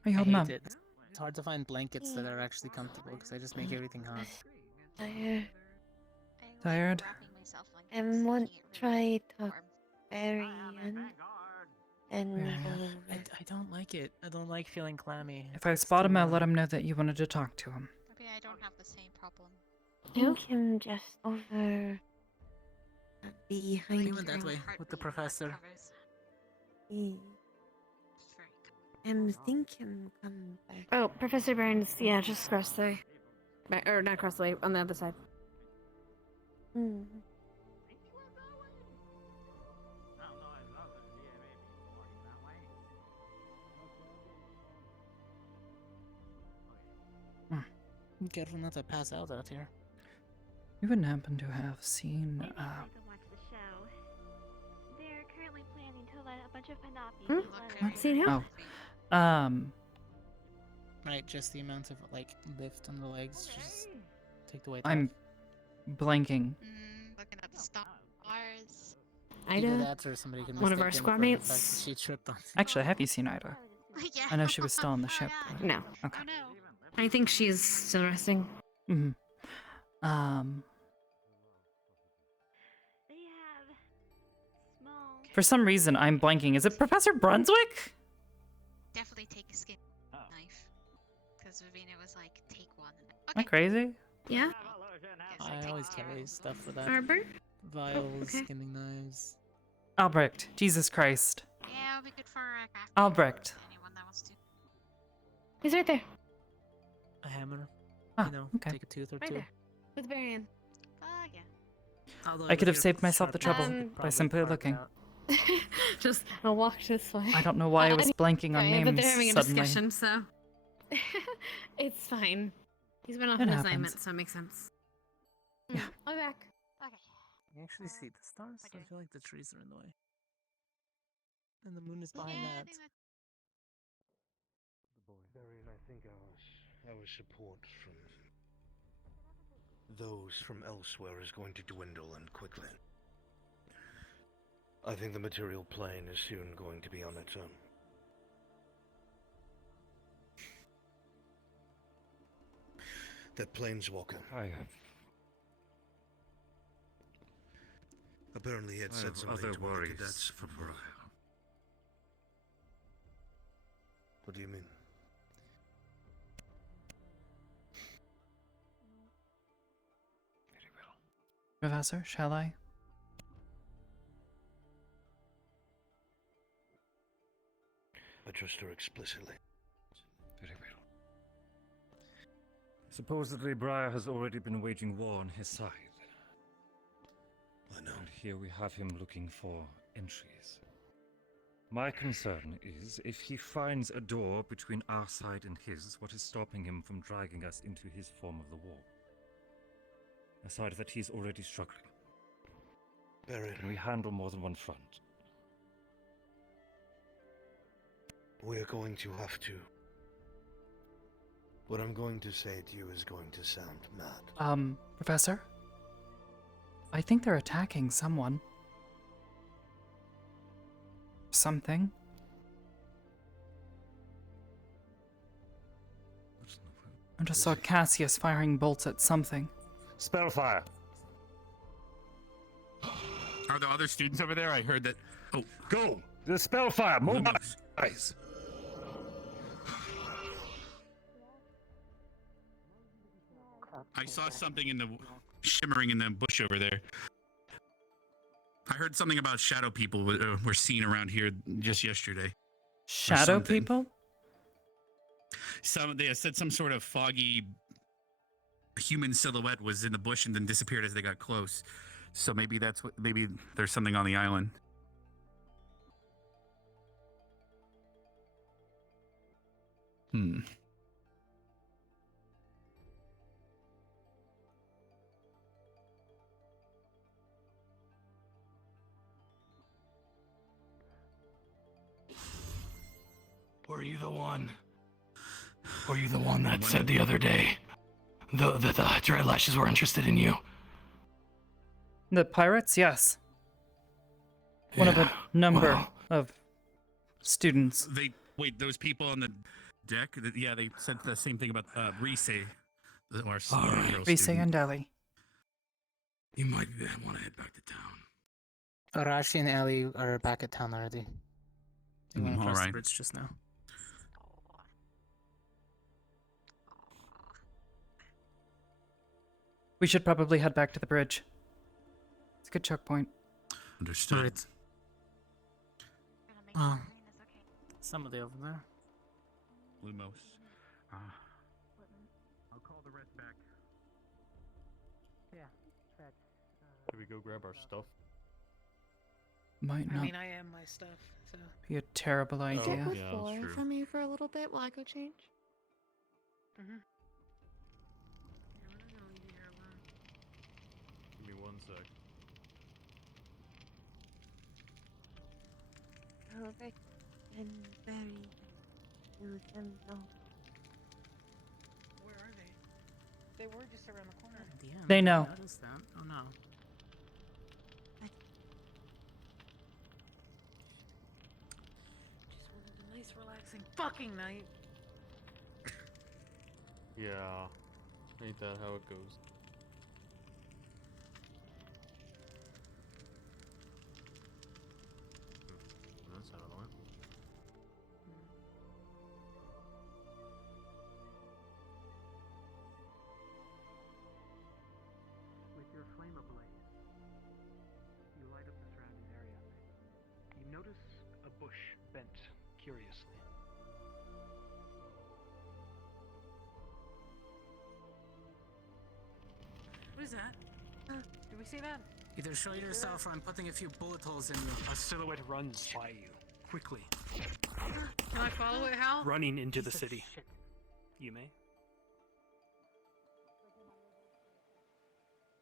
are you I holding hate up? it. It's hard to find blankets that are actually comfortable because I just make everything hot. Tired? I want to try to bury and I don't like it. I don't like feeling clammy. If I spot him, I'll let him know that you wanted to talk to him. Maybe I don't have the same problem. think him just over behind He went that way with the professor. I'm thinking come back. Oh, Professor Burns, yeah, just across the way. Or not across the way, on the other side. Hmm. Be careful not to pass out here. You wouldn't happen to have seen, Maybe I can watch the show. They're currently planning to let a bunch of Panapi. Hmm? Seen who? Oh. Right, just the amount of like lift on the legs, just take the weight I'm blanking. Looking at the stars. Either Ida? that or somebody can One of our mistake him squad for the mates? fact that she tripped on. Actually, have you seen Ida? Yeah. I know she was still on the ship. but- No. Okay. I think she's still resting. Mm-hmm. They have small. For some reason, I'm blanking. Is it Professor Brunswick? Definitely take a skin knife. Because Vivina was like, take one. Am I crazy? Yeah? I always carry stuff for that. Arbor? Vials, okay. skimming knives. Albrecht. Jesus Christ. Yeah, it'll be good for craft. Albrecht. Anyone that wants to. He's right there. A hammer. Ah, You know, okay. take a tooth or Right two. there. With Varian. Yeah. Although I could have would saved get myself the sharp trouble knives, by probably simply carve it looking. out. Just, I'll walk this way. I don't know why I was blanking on Anyway, names but they're having a suddenly. discussion, so. It's fine. He's been off It on happens. assignment, so it makes sense. Yeah. I'm back. You actually see the stars? I feel like the trees are in the way. And the moon is behind Yeah, I that. think that's Varian, I think our support from those from elsewhere is going to dwindle, and quickly. I think the material plane is soon going to be on its own. That planeswalker. Apparently, he had said something other to one of the worries cadets for from. What do you mean? Professor, shall I? I trust her explicitly. Very well. Supposedly, Briar has already been waging war on his side. I know. And here we have him looking for entries. My concern is, if he finds a door between our side and his, what is stopping him from dragging us into his form of the war? A side that he's already struggling. Can we handle more than one front? We're going to have to. What I'm going to say to you is going to sound mad. Professor? I think they're attacking someone. Something. I just saw Cassius firing bolts at something. Spellfire. Are there other students over there? I heard that. Oh, go! The spellfire! Mobilize! I saw something in the shimmering in the bush over there. I heard something about shadow people were seen around here just yesterday. Shadow people? They said some sort of foggy human silhouette was in the bush and then disappeared as they got close. So maybe that's what. Maybe there's something on the island. Were you the one? Were you the one that said the other day that the Dry Lashes were interested in you? The pirates? Yes. One of a number of students. Those people on the deck? Yeah, they said the same thing about Rise. Our Rise and Ellie. You might want to head back to town. Arashi and Ellie are back at town already. They went across the alright. bridge just now. We should probably head back to the bridge. It's a good choke point. Understood. Some of the over there. Lumos. I'll call the rest back. Yeah. Can we go grab our stuff? Might not I mean, I am my stuff, so. be a terrible idea. Stick with Floy from you for a little bit while I go change. Mm-hmm. Give me 1 sec. Perfect and very beautiful. Where are they? They were just around the corner. Damn, They I know. noticed that. Oh no. Just wanted a nice, relaxing fucking night. Yeah. Ain't that how it goes? That's out of the way. With your flame ablaze, you light up the surrounding area. You notice a bush bent curiously. What is that? Did we see that? Either show yourself or I'm putting a few bullet holes in you. A silhouette runs by you, quickly. Can I follow it, Hal? Running into the city. You may.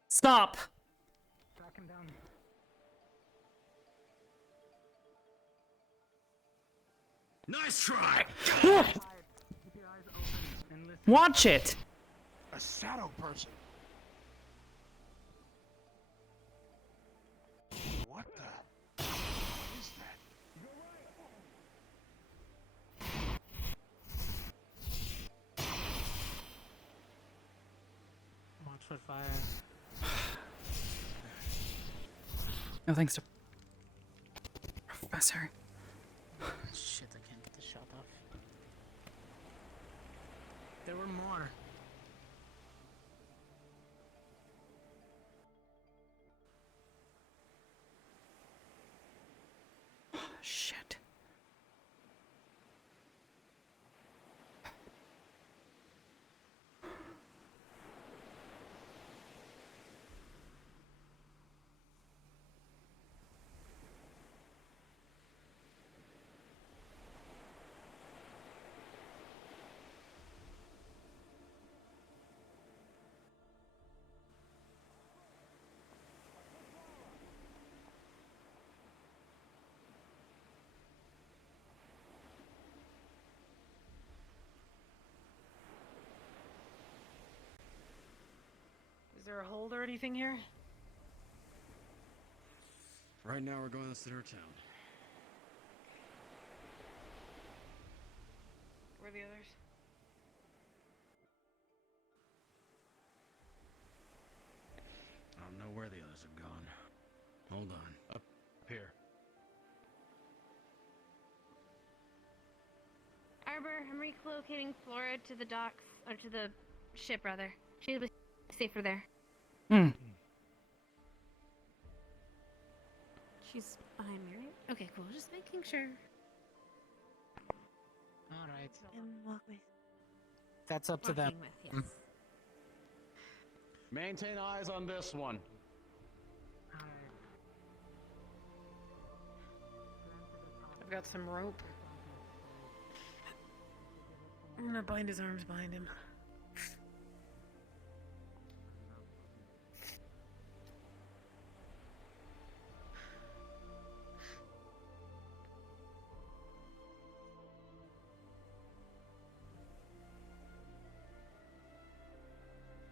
Stop! Knock him down. Nice try! Watch it! A shadow person. What the? What is that? Watch for fire. No thanks to Professor. Shit, I can't get the shot off. There were more. Shit. Is there a hold or anything here? Right now we're going to the center of town. Where are the others? I don't know where the others have gone. Hold on. Up here. Arbor, I'm relocating Flora to the docks, or to the ship, rather. She'll be safer there. She's behind me, right? Okay, cool. Just making sure. Alright. And walk with. That's up to them. With, yes. Maintain eyes on this one. I've got some rope. I'm gonna bind his arms behind him.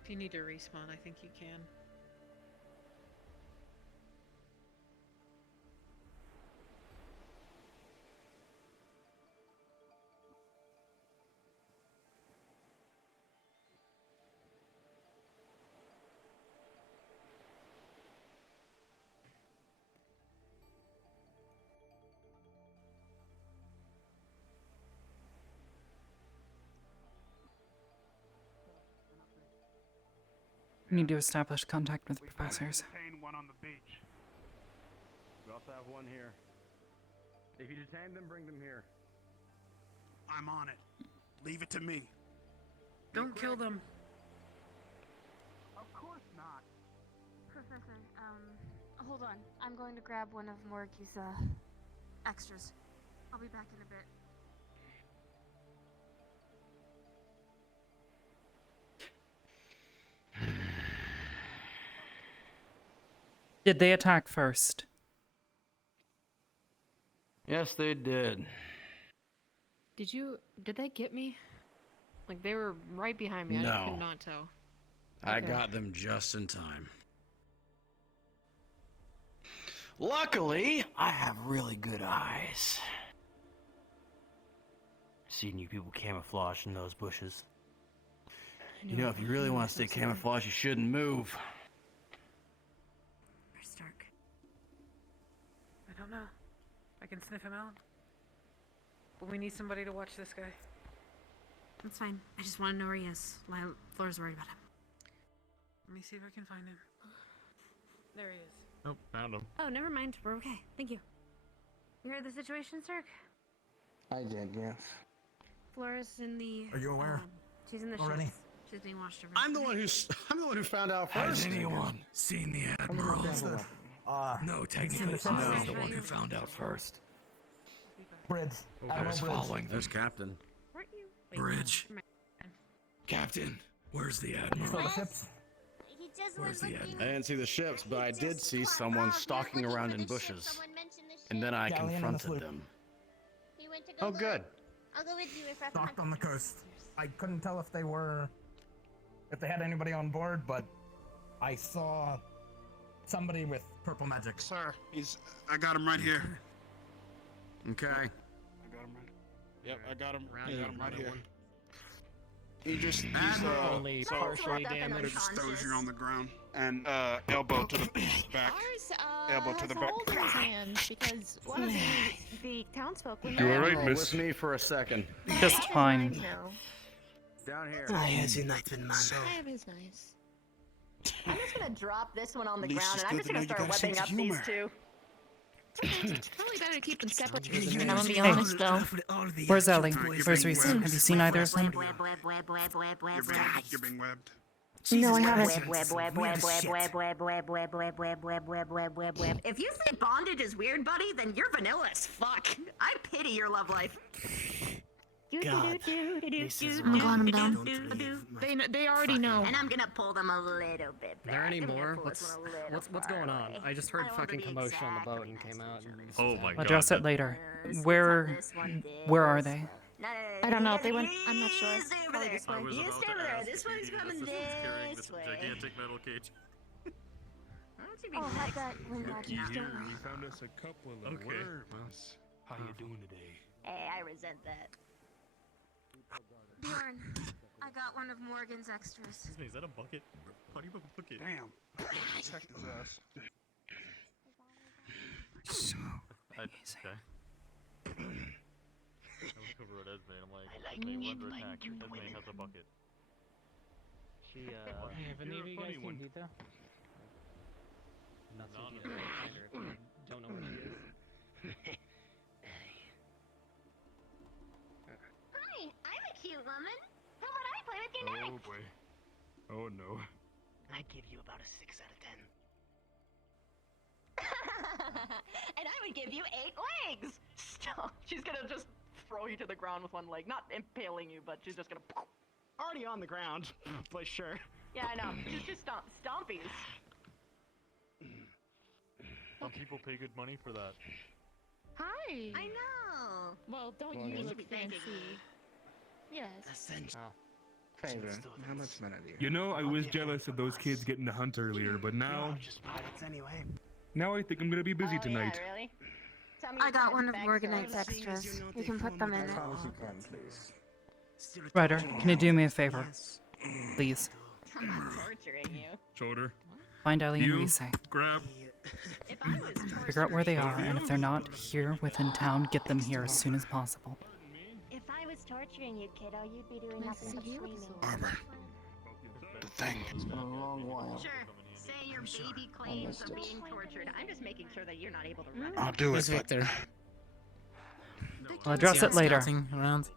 If you need to respawn, I think you can. We need to establish contact with professors. Detain one on the beach. We also have one here. If you detain them, bring them here. I'm on it. Leave it to me. Don't kill them. Of course not. Professor, hold on. I'm going to grab one of Morigu's, extras. I'll be back in a bit. Did they attack first? Yes, they did. Did they get me? Like, they were right behind me. I No. could not tell. I Okay. got them just in time. Luckily, I have really good eyes. Seen you people camouflage in those bushes. You know, if you really want to stay camouflaged, you shouldn't move. Where's Stark? I don't know. I can sniff him out. But we need somebody to watch this guy. That's fine. I just want to know where he is. Flora's worried about him. Let me see if I can find him. There he is. Oh, found him. Oh, never mind. We're okay. Thank you. You heard the situation, Stark? I did, yes. Flora's in the. Are you aware? She's in the Already? ships. She's being watched over. I'm the one who found out first. Has anyone seen the Admiral? No, technically, I was the one who found out first. Bridge. I was following There's them. Captain. Weren't you? Bridge. Captain, where's the Admiral? Ships? He Where's the end? I didn't see the ships, but I did see someone stalking around in bushes. And then I Galleon on the sloop. confronted them. He went to go Oh, look. good. I'll go with you if I Docked on the coast. I couldn't tell if they had anybody on board, but I saw somebody with purple magic. Sir, I got him right here. Okay. I got him right. Yep, I got him right here. He just only partially damaged. Just throws you on the ground and elbow to the back. Elbow to the back. in his hand because one of the townsfolk. You alright, miss? With me for a second. Just fine. Down here. I have a night with man. I have his nice. I'm just gonna drop this one on the At least ground, it's and I'm good just to gonna know you start got a webbing sense up of these humor. two. It's probably better to keep them separate. I'm gonna be honest though. Where's Ellie? Where's Reese? Have you seen either of them? You're being webbed. No, I haven't. If you think bondage is weird, buddy, then you're vanilla as fuck. I pity your love life. God, I'm glad I'm down. They already know. And I'm gonna pull them a little bit back. Are there any I'm gonna more? pull this one a little What's far going on? away. I just heard I don't fucking remember the commotion on the exact boat and came out. And Oh my god. Address it later. Where are they? I don't know. They went. I'm not sure. Stay over there. You stay over there. This one's coming this way. gigantic metal cage. Oh, have that ring back. You found us a couple of worms. How you doing today? Hey, I resent that. Bjorn, I got one of Morgan's extras. Excuse me, is that a bucket? How do you have a bucket? Damn. Protect his ass. So okay. I was over at Esme and I'm like, we're under attack. Esme has a bucket. She, have any of you guys seen Vita? Not so Vita, if you don't know what she is. Hi, I'm a cute woman. How about I play with your neck? Oh boy. Oh no. I give you about a 6 out of 10. And I would give you 8 legs. Stop. She's gonna just throw you to the ground with one leg. Not impaling you, but she's just gonna. Already on the ground, but sure. Yeah, I know. She's just stompies. Some people pay good money for that. Hi. I know. Well, don't Well, you you look should be thanking fancy? Yes. Ascension. Favor. How much money do you? You know, I was jealous of those kids getting to hunt earlier, but now... Just pirates anyway. Now I think I'm gonna be busy tonight. Yeah, really? I got one of Morganite's extras. You can put them in it. Ryder, can you do me a favor? Please. I'm not torturing you. Shoulder. Find Ellie and You Reese. grab. If I was Figure out where they are, and if they're not here within town, get them here as soon as possible. If I was torturing you, kiddo, you'd be doing nothing but screaming. Arbor. The thing. It's been a long while. Sure. Say your baby claims of being tortured. I'm just making sure that you're not able to run. I'll do it, but... Victor? I'll address it later. Around.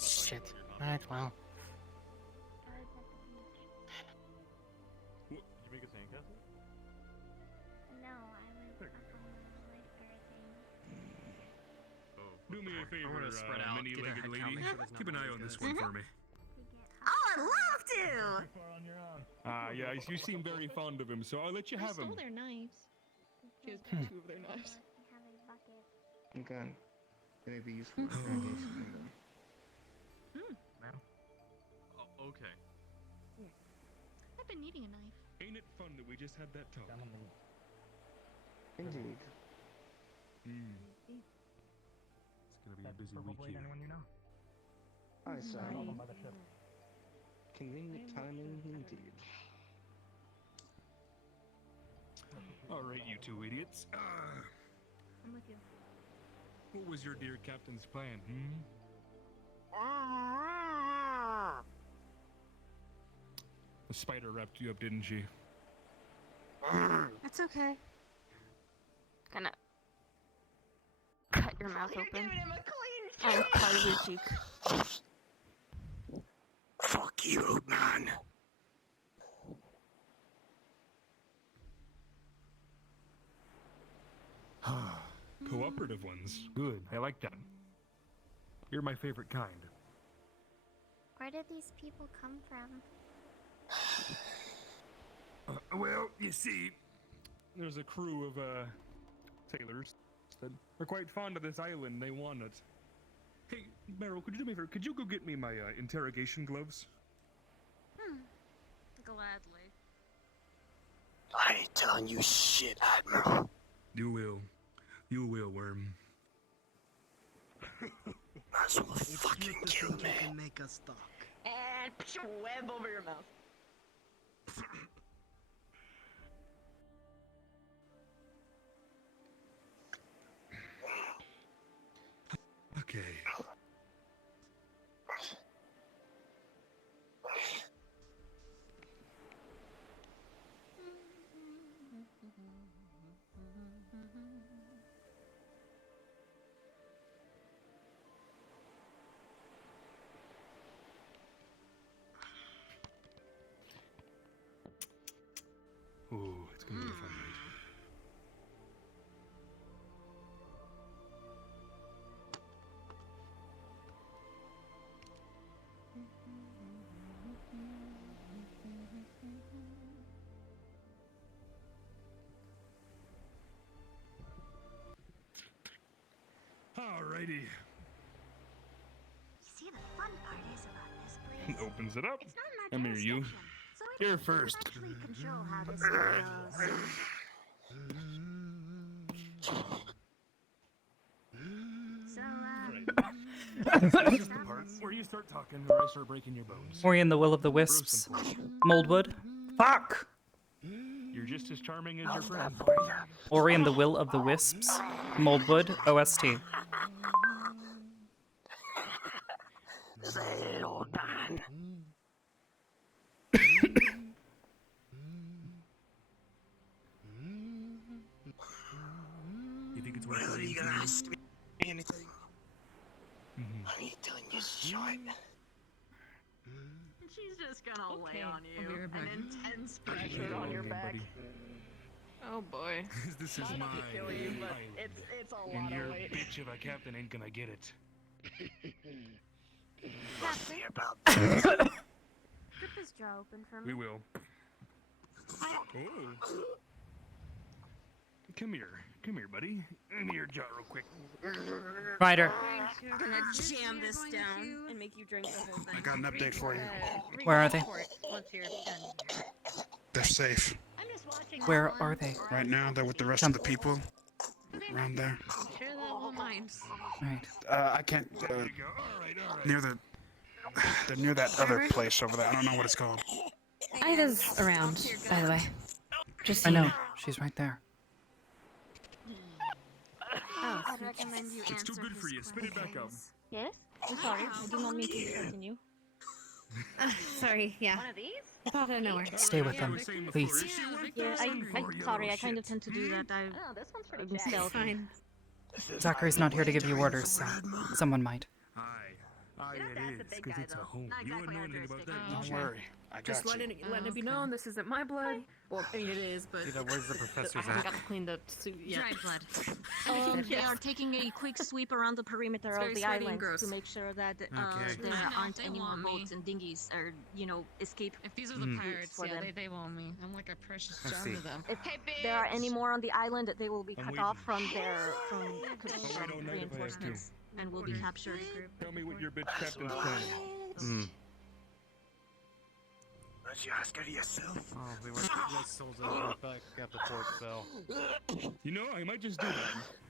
Shit. Alright, well. Did you make a sandcastle? No, I was up on the lifeguard thing. Do me a favor, wanna spread out, get a many-legged head count, lady. make sure there's not Keep an many eye on this guys. one for me. Oh, I'd love to. Yeah, you seem very fond of him, so I'll let you have him. Stole their knives. She has 2 of their knives. I have a bucket. Okay. It may be useful. Investigation. Oh, okay. I've been needing a knife. Ain't it fun that we just had that talk? Indeed. It's gonna be a busy week here. Anyone you know? I say. Convenient timing indeed. Alright, you two idiots. I'm with you. What was your dear captain's plan, The spider wrapped you up, didn't she? It's okay. Gonna cut your mouth open. And part of your cheek. Fuck you, man. Cooperative ones. Good. I like that. You're my favorite kind. Where did these people come from? Well, you see, there's a crew of sailors that are quite fond of this island. They want it. Hey, Meryl, could you do me a favor? Could you go get me my interrogation gloves? Gladly. I ain't telling you shit, Admiral. You will. You will, Worm. Might as well fucking kill me. Can make us talk. And put your web over your mouth. Okay. Ooh, it's gonna be a fun night. Alrighty. You see, the fun part is about this place. Opens it up. It's not an Come here, you. section, so we Here can't first. actually control how this goes. This is the part where you start talking or I start breaking your bones. Or in the Will of the Wisps. Moldwood. Fuck! You're just as charming as your friend. Ori and the Will of the Wisps. Moldwood. OST. Little man. You think it's worth Really, it? you gonna ask me anything? I ain't telling you shit. She's just gonna lay on I'll be you. right back. An intense pressure on your back. Oh boy. This is Not my to kill you, but island. it's a And lot your of weight. bitch of a captain ain't gonna get it. Must be about Rip this jar open for me. We will. Oh. Come here, buddy. Give me your jar real quick. Ryder. I'm gonna jam this down and make you drink the whole thing. I got an update for you. Where are they? Once you're done. They're safe. I'm just watching. Where are they? Right now, they're with the rest of the people around there. I'm sure that won't mind. Right. I can't. Near the. They're near that other place over there. I don't know what it's called. Ida's around, by the way. Just so I you know. She's right there. Oh, I'd recommend you It's too answer good for his you. Spit it back up. questions. Yes? I'm sorry. I do not mean to continue. Sorry, yeah. One of these? I thought out of nowhere. Stay with them, please. Yeah, I'm sorry. I kind of tend to do that. Oh, this one's pretty I've been jacked. stealthy. Fine. Zachary's not here to give you orders, so someone might. Aye, You don't have to ask it the is, big because guy, it's a though. home. Not You exactly wouldn't know our anything about jurisdiction. that. Don't worry. I got Just you. letting it be known this isn't my blood. Well, I mean it is, but Where's the professor's I haven't at? got to clean the suit yet. Dried blood. They are taking a quick sweep around the perimeter It's of very the sweaty and island gross. to make sure that Okay. there I know, aren't they any more want me. boats and dinghies or, escape If these are the Mm. pirates, for yeah, them. they want me. I'm like a precious I gem see. to them. If Hey, there are any bitch. more on the island, they will be I'm cut waiting. off from their I'll wait all night if I have to. reinforcements and will be captured. Tell me what your bitch captain's plan is. Mm. Don't you ask her yourself? Oh, we were like souls right back at the port cell. You know, I might just do that.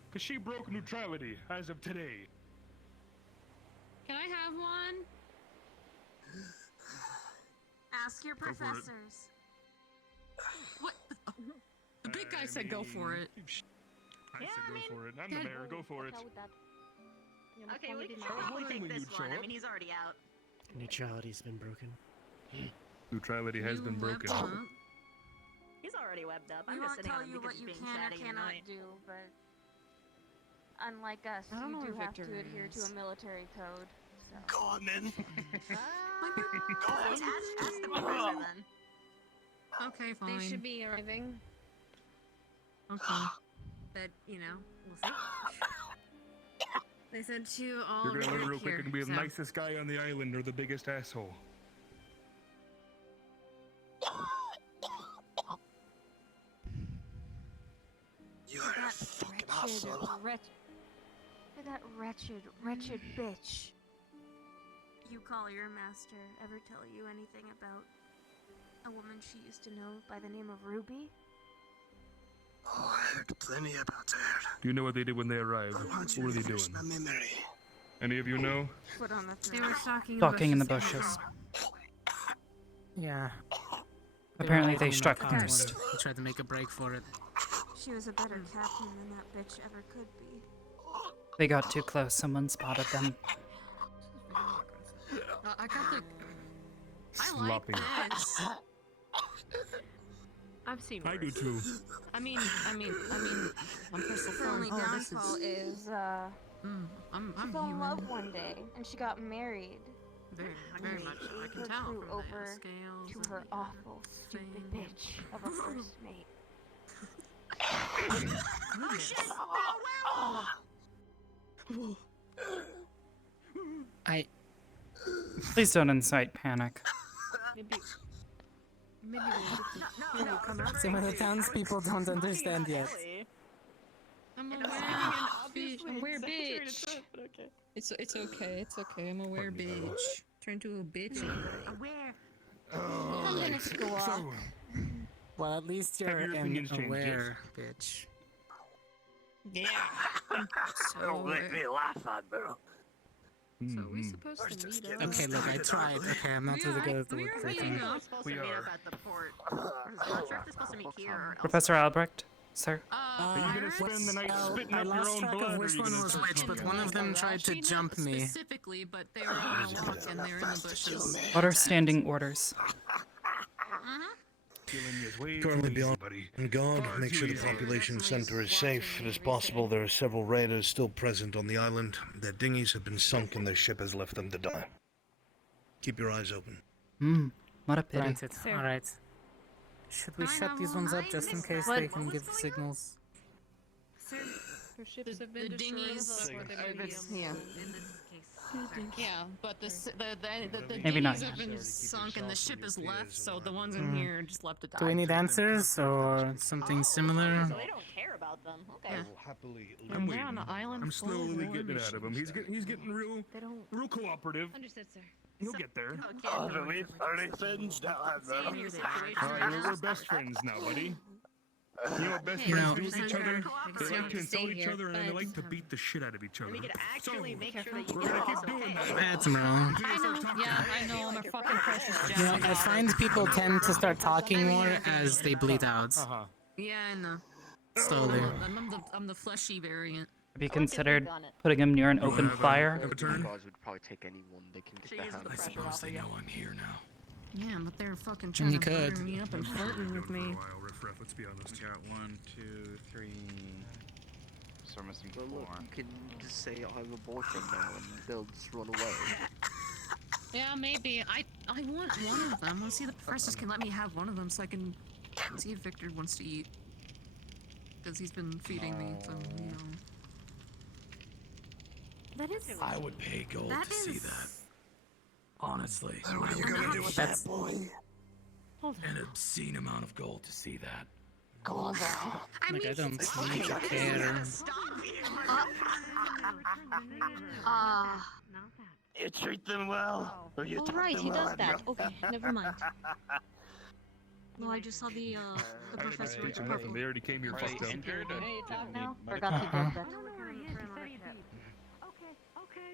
Because she broke neutrality as of today. Can I have one? Ask your Go for it. professors. What? The big guy said go for it. I said go for it. I'm the mayor. Go for it. Okay, we can How probably would take when this you'd one. show I up? mean, he's already out. Neutrality's been broken. Neutrality has been broken. He's already webbed up. We I'm won't just sitting tell on him you because what you he's being can or chatty cannot tonight. do, but unlike us, I don't know you do where have to Victor adhere to is. a military code. So. Go on then. Ask the professor then. Okay, fine. They should be arriving. Okay. But, we'll see. They said to all You're gonna learn real quick here, and be the so. nicest guy on the island or the biggest asshole. Did that wretched bitch you call your master ever tell you anything about a woman she used to know by the name of Ruby? Oh, I heard plenty about that. Do you know what they did when they arrived? I want What you were to they refresh doing? my memory. Any of you know? Put on the They were stalking Stalking in the bushes. Yeah. Apparently they Hiding in struck the cottage. first. He tried to make a break for it. She was a better captain than that bitch ever could be. They got too close. Someone spotted them. I got the. I like Sloppy. this. I've seen I do worse. too. I mean, on personal Her only front. Oh, this downfall is. is, I'm she fell in human. love one day, and she got married. Very much. I can Her tell crew from over the scales. to her awful, stupid bitch of a first mate. Oh shit! Please don't incite panic. Maybe we'll come out. Some of the townspeople don't understand yet. I'm aware, I'm aware, bitch. It's okay. It's okay. I'm aware, bitch. Turn to a bitch. Aware. I'm gonna school. Well, at least you're Have your opinions changed, aware, bitch. Yeah. Don't make me laugh, Admiral. So we supposed to meet up. Okay, look, I tried. Okay, I'm not really good at the word meeting thing. up. supposed to meet up at the port. I'm not sure if they're supposed to meet here or Professor Albrecht, sir. Are you gonna spend the night spitting I up your lost own track blood? of or which are you one gonna was start which, but something one of else? them tried to jump me. Specifically, but they were on a walk and they're in the bushes. What are standing orders? Currently beyond guard, make sure the population center is safe. It is possible there are several raiders still present on the island. Their dinghies have been sunk and their ship has left them to die. Keep your eyes open. What a pity. Granted. Alright. Should we shut these ones up just in case they can give the signals? Sir, her ships have been The destroyed. dinghies. Yeah. Yeah, but the Maybe not dinghies yet. have been sunk and the ship is left, so the ones in here just left to die. Do we need answers or something similar? So they don't care about them. Okay. And we're on the island. I'm full of slowly war getting it out of him. He's getting real cooperative. Understood, sir. He'll get there. Oh, do we party friends now, Admiral? We're best friends now, buddy. You know what best You friends know- do with each other? They Stay like to insult each here, other and they but- like to beat the shit out of each other. We could actually make sure that you We're get gonna keep also doing okay. that. That's wrong. Yeah, I know. I'm a fucking precious You know, gem. I find people tend to start talking more as they bleed out. Yeah, I know. Slowly. I'm the fleshy variant. Have you considered putting him near an open fire? Have a turn? Guys would probably take anyone they can get their hands on. I suppose they know I'm here now. Yeah, but they're fucking And trying you to butter could. me up and flirting with me. Let's be honest. We got 1, 2, 3. So I'm missing Well, 4. look, you can just say I have a boyfriend now and they'll just run away. Yeah, maybe. I want one of them. Let's see if the professors can let me have one of them so I can see if Victor wants to eat. Because he's been feeding me, so, you know. That is. I would pay gold That to see is- that. Honestly. What are you gonna do with that boy? An obscene amount of gold to see that. Go on now. Like, I don't seem to care. You treat them well, or you Oh, talk right, them he well, does that. Admiral. Okay, never mind. No, I just saw the professor with the purple. They already came here fucked up. Forgot he did that.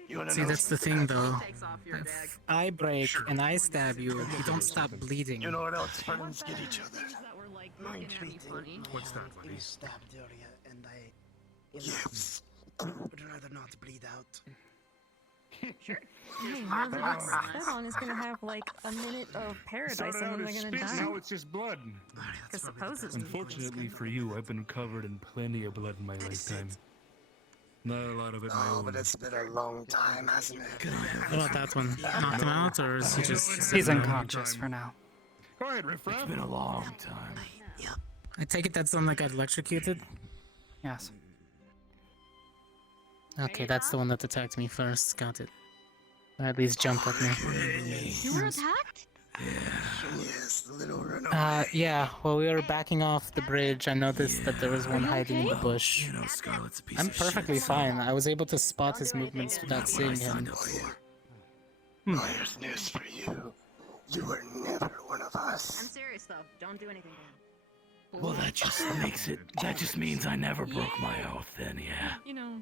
You wanna See, know that's the thing though. Takes off your bag. If I break and I stab you, you don't stop bleeding. You know what else friends get each other? That were like Mind looking at me funny. What's that, buddy? You stabbed earlier and I would rather not bleed out. Sure. That one is gonna have like a minute of paradise Started and out then as they're gonna spit, die. now it's just blood. Because supposedly. Unfortunately for you, I've been covered in plenty of blood in my lifetime. Not a lot of it my Oh, own. but it's been a long time, hasn't it? What about that one? Knocked him out, or is he just... He's unconscious for now. Go ahead, Riff Raff. It's been a long time. I take it that's the one that got electrocuted? Yes. Okay, that's the one that attacked me first. Got it. Or at least jumped at me. You were attacked? Yes, the little runaway. Yeah, while we were backing off the bridge, I noticed that there was one hiding in the bush. You know, Scarlet's a piece I'm of shit, perfectly so- fine. I was able to spot his movements without Not what I seeing him. signed up for. Liar's news for you. You were never one of I'm us. serious though. Don't do anything to him. Well, that just makes it. That just means I never broke my oath, then, yeah. You know.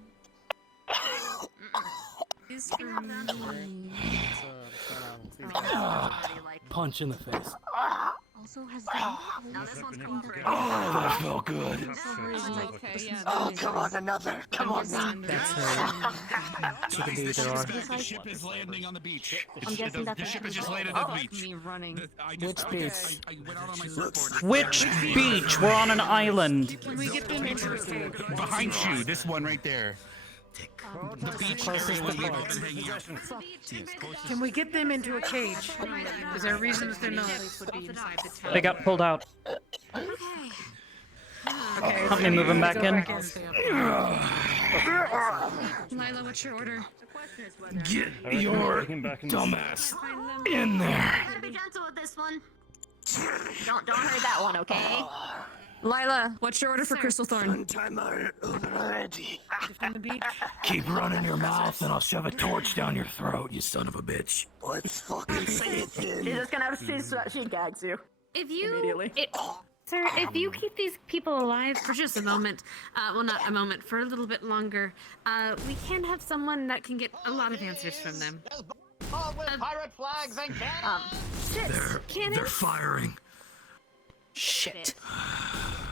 Is for me. Punch in the face. Also has now this one's coming through. Oh, that felt good. Okay, yeah. Oh, come on, another. Come on. That's right. She can do either or. The ship is landing on the beach. I'm guessing The that's ship is just Oh, landed on the beach. Me running. Which beach? I went out on my surfboard. Which beach? We're on an island. When we get them into a cage. Behind you, this one right there. The beach area where we've all been hanging out. Can we get them into a cage? Is there a reason that they're not? Would be inside the town. They got pulled out. Okay. Help me move them back in. Lila, what's your order? Get your dumbass in there. Be gentle with this one. Don't hurt that one, okay? Lila, what's your order for Crystal Thorn? Time out already. On the beach. Keep running your mouth and I'll shove a torch down your throat, you son of a bitch. Let's fucking say it then. She's just gonna she gags you. If you, Immediately. Sir, if you keep these people alive for just a moment, well, not a moment, for a little bit longer, we can have someone that can get a lot of answers from them. Pirate flags and cannons! They're firing. Shit.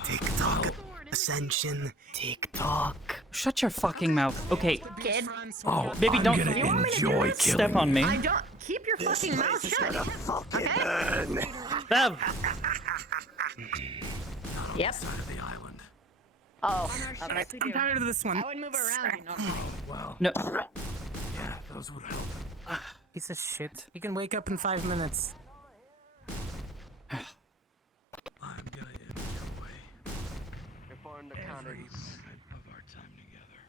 Tick-tock. Ascension. Tick-tock. Shut your fucking mouth. Okay. Kid. Oh, Baby, I'm don't gonna enjoy killing step on me. I don't keep your fucking mouth shut. Okay? Bev. Yep. Oh, okay. I'm tired of this one. I would move around, you know. Well, No. yeah, those would help. Piece of shit. He can wake up in 5 minutes. I'm gonna enjoy Every minute of our time together.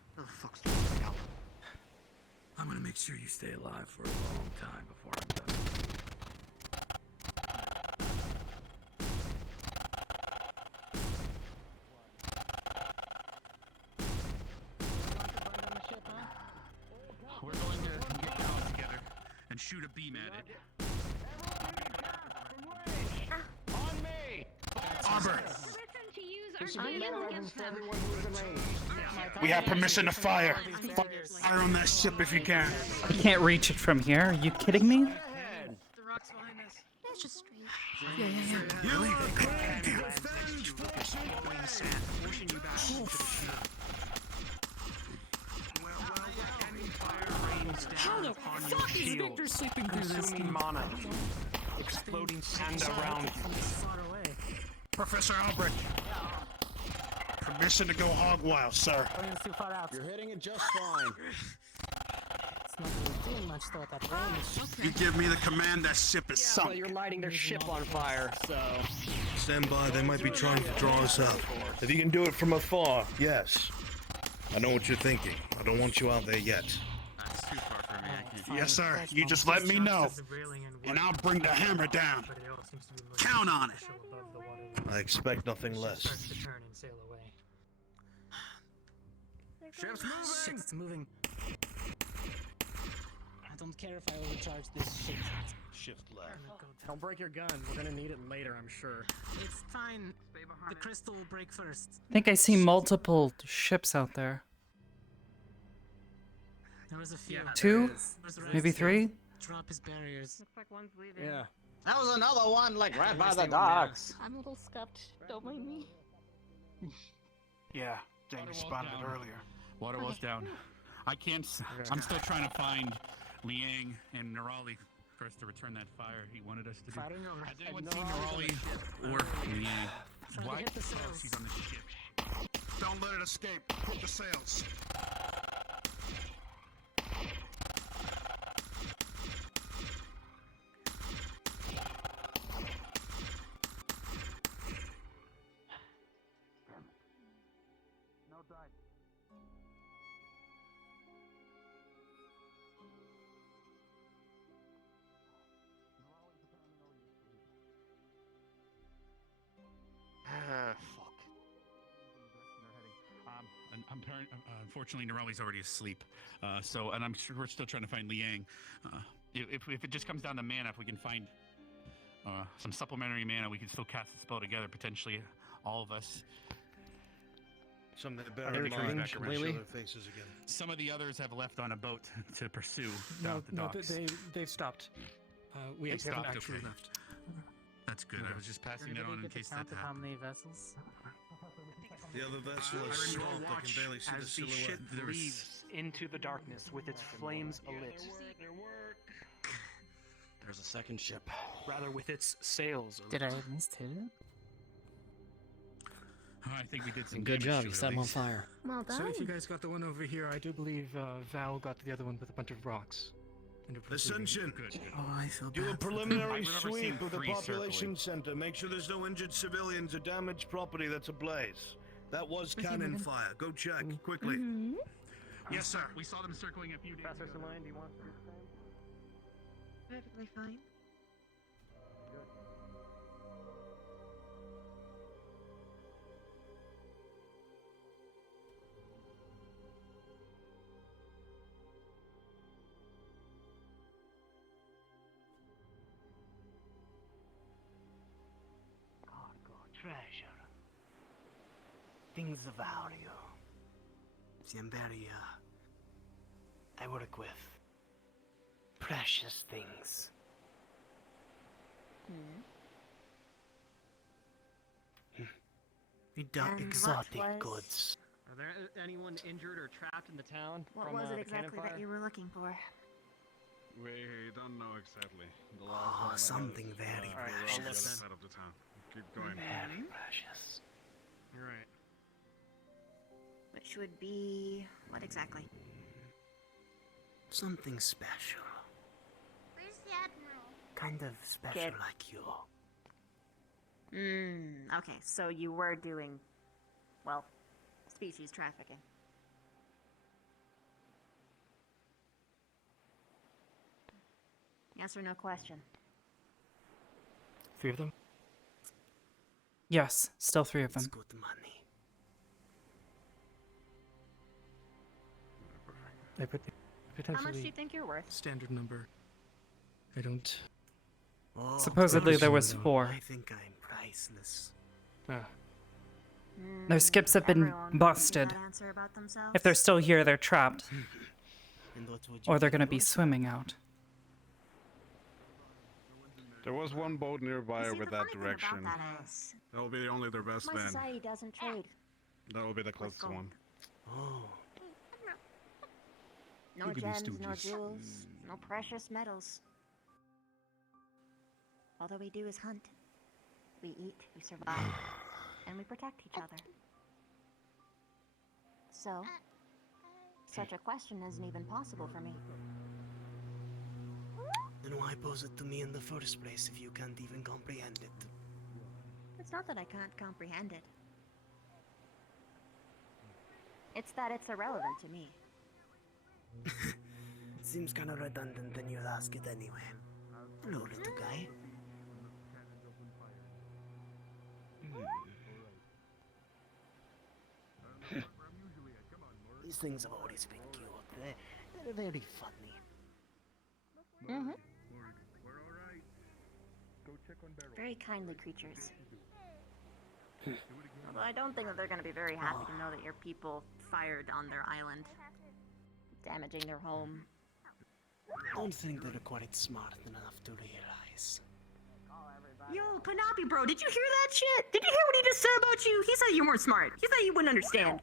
I'm gonna make sure you stay alive for a long time before I'm done. We're going to get down together and shoot a beam at it. On me! Arbor, We have permission to fire. Fire on that ship if you can. I can't reach it from here. Are you kidding me? The rocks behind us. That's just straight. How the fuck is Victor sleeping through this? Mana. Exploding sand around you. Professor Albrecht. Permission to go hog wild, sir. You're hitting it just fine. You give me the command, that ship is Well, sunk. you're lighting their ship on fire, so... Stand by, they might be trying to draw us out. If you can do it from afar, yes. I know what you're thinking. I don't want you out there yet. That's too far for me. I can't. Yes, sir. You just let me know, and I'll bring the hammer down. Count on it. I expect nothing less. Ship's moving! Shit's moving. I don't care if I overcharge this shit. Shift left. Don't break your gun. We're gonna need it later, I'm sure. It's fine. The crystal will break first. I think I see multiple ships out there. There was a few. Two? Maybe three? Drop his barriers. Looks like one's leaving. Yeah. That was another one, like right by the docks. I'm a little scuffed. Don't mind me. Yeah, Jamie spotted it earlier. Water was down. I can't. I'm still trying to find Liang and Nerali for us to return that fire he wanted us to do. Has anyone seen Nerali or Liang? What? Oh, she's on the ship. Don't let it escape. Put the sails. No dice. unfortunately, Nerali's already asleep. And I'm sure we're still trying to find Liang. If it just comes down to mana, if we can find some supplementary mana, we can still cast the spell together, potentially all of us. Some that Are bear they in mind returning show completely? their faces again. Some of the others have left on a boat to pursue down No, at the no, docks. they've stopped. We They haven't stopped, actually okay. left. That's good. I was just passing that on in case that How happened. many vessels? The other vessel I is remember small. I can barely see the as the silhouette. ship leaves into the darkness with its flames alit. There's a second ship. Rather, with its sails alit. Did I at least hit it? I think we did some Good damage job, to you it, set at him on least. fire. Well done. So if you guys got the one over here, I do believe Val got the other one with a bunch of rocks. And a Ascension. Oh, I feel Do a bad. preliminary remember sweep seeing of the 3 population center. Make sure there's no injured civilians or damaged property that's ablaze. That was cannon fire. Go check quickly. Mm-hmm. Yes, sir. We saw them circling a few days ago. do you want to do the same? Perfectly fine. Cargo treasure. Things of value. See, I'm very, I work with precious things. And Exotic what was- goods. Are there anyone injured or trapped in the town? What from, was it the cannon exactly that fire? you were looking for? We don't know exactly. The Oh, last one something is, very we're on the precious. other side of the town. Keep going. Very precious. You're right. Which would be what exactly? Something special. Where's the Admiral? Kind of special Kid. like you. Okay, so you were doing, well, species trafficking. Yes or no question? 3 of them? Yes, still 3 of them. It's good money. I put How much do you potentially think you're worth? standard number. I don't. Oh, Supposedly there was priceless. 4. I think I'm priceless. Their skips have been Everyone can busted. that answer about themselves? If they're still here, they're trapped. And what would you Or they're think gonna be yours? swimming out. There was one boat nearby See, over the that funny thing direction. about that is, That will be only their best my then. society doesn't trade. That will be the closest gold. one. Oh, No Look at these gems, no stooges. jewels, no precious metals. All that we do is hunt. We eat, we survive, and we protect each other. So, such a question isn't even possible for me. then why pose it to me in the first place if you can't even comprehend it? It's not that I can't comprehend it. It's that it's irrelevant to me. It seems kind of redundant, then you'll ask it anyway. Hello, little guy. These things have always been cute. They're very funny. Mm-hmm. Very kindly creatures. Although I don't think that they're going to be very happy to know that your people fired on their island, damaging their home. I don't think they're quite smart enough to realize. Yo, Panapi, bro, did you hear that shit? Did you hear what he just said about you? He said you weren't smart. He said you wouldn't understand.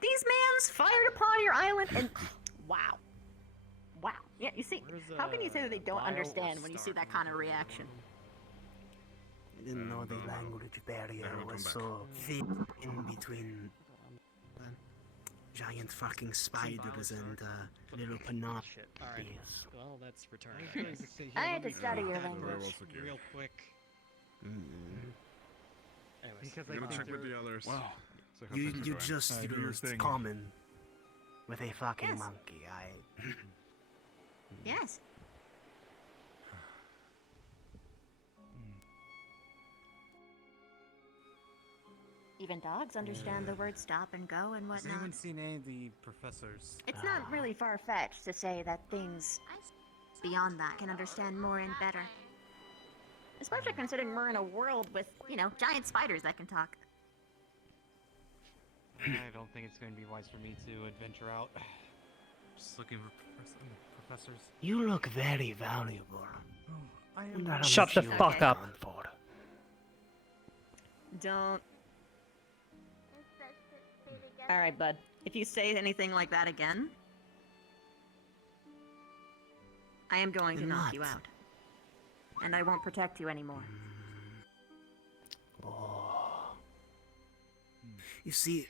These mans fired upon your island and... Wow. Wow. Yeah, you see, how can you say that they don't understand when you see that kind of reaction? I didn't know the language barrier was so thin in between giant fucking spiders and little panopticons. Alright. Well, that's return. I had to study your language. Real quick. Anyways. Because I'm gonna check with the others. Wow. See how You things are you going. just do your used thing. common with a fucking Yes. monkey. Yes. Even dogs understand the word stop and go and Has whatnot. anyone seen any of the professors? It's not really far-fetched to say that things beyond that can understand more and better. Especially considering we're in a world with, you know, giant spiders that can talk. I don't think it's going to be wise for me to adventure out. Just looking for professors. You look very valuable. I wonder how Shut much the you fuck would up. want for. Don't. Alright, bud. If you say anything like that again, I am going to Then knock what? you out. And I won't protect you anymore. Oh. You see,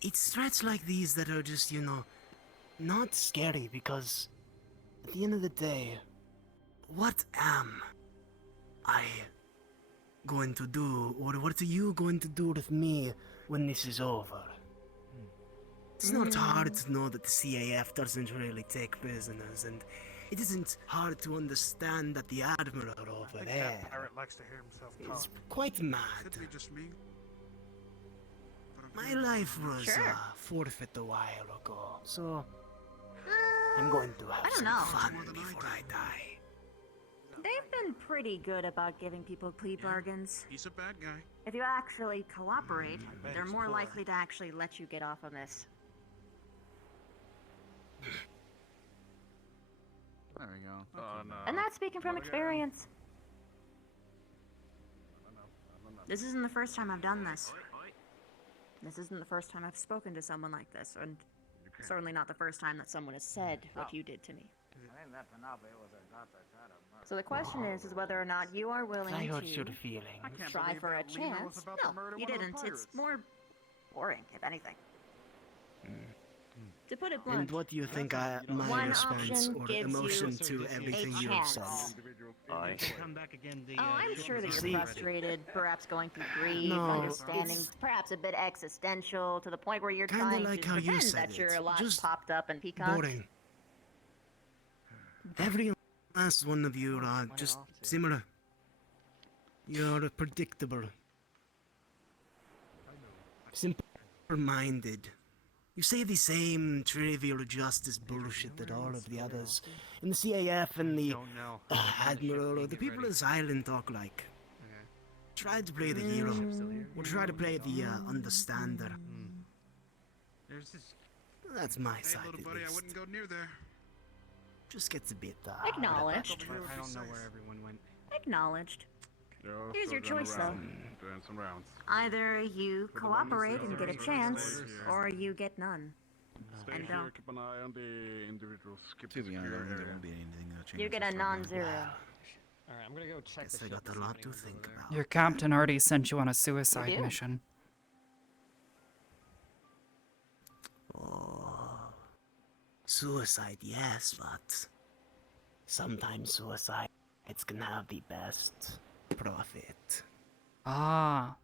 it's threats like these that are just, you know, not scary because at the end of the day, what am I going to do, or what are you going to do with me when this is over? It's not hard to know that the CAF doesn't really take prisoners, and it isn't hard to understand that the Admiral over there likes to hear himself is quite mad. Could be just me. My life was Sure. forfeit a while ago, so I'm going to have I don't some know. fun before I die. They've been pretty good about giving people plea bargains. He's a bad guy. If you actually cooperate, bet they're he's more poor. likely to actually let you get off on this. There we go. Oh no. And that's speaking from experience. This isn't the first time I've done this. This isn't the first time I've spoken to someone like this, and certainly not the first time that someone has said what you did to me. So the question is whether or not you are willing I hurt your to feelings. try for a chance. No, you didn't. It's more boring, if anything. To put it blunt, And what do you think my one response option or gives emotion you to everything a you have said? chance. Come back again. The, Oh, I'm sure that the you're sleep. frustrated, perhaps going through grief, No, understanding, it's- perhaps a bit existential, to the point where you're Kinda trying like to how you pretend said that you're it. a lot Just popped up and peacock. Boring. Every last one of you are just similar. You're predictable. Simple-minded. You say the same trivial justice bullshit that all of the others in the CAF and the Admiral or the people of this island talk like. Try to play the hero. Or try to play the understander. There's this. That's my Hey, side little at buddy, I least. wouldn't go near there. Just gets a bit Acknowledged. I don't know where everyone went. Acknowledged. Yo, Here's still your choice, running around, doing some rounds. Either you For the moment, cooperate and get a orders, chance, orders here. or you get none. Stay And here, don't. keep an eye on the individuals. Keep To the be honest, secure there area. won't be anything that changes. You get a non-zero. Alright, I'm gonna go check Guess the I ship got and a see if lot to anyone's think over there. about. Your captain already sent you on a suicide You do? mission. Oh, suicide, yes, but sometimes suicide can have the best profit. Ah.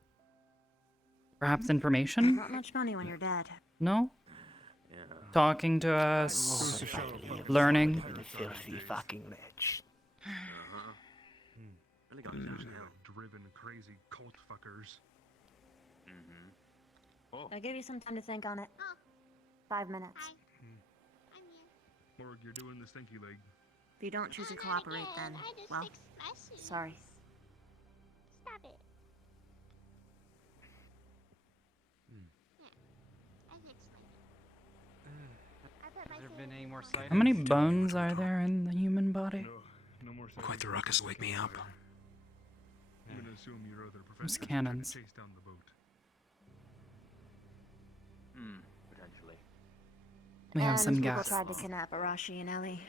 Perhaps information? Not much money when you're dead. No? Talking to us, learning. Filthy fucking rich. Really got driven, crazy cult fuckers. I'll give you some time to think on it. 5 minutes. Morg, you're doing the stinky leg. If you don't choose to cooperate, then, well, sorry. Stop it. Has there been any more sightings? How many bones are there in the human body? No more Quite the ruckus, wake me up. I'm gonna assume your other Those professor cannons. chased down the boat. Potentially. We have And some people gas. tried to kidnap Arashi and Ellie.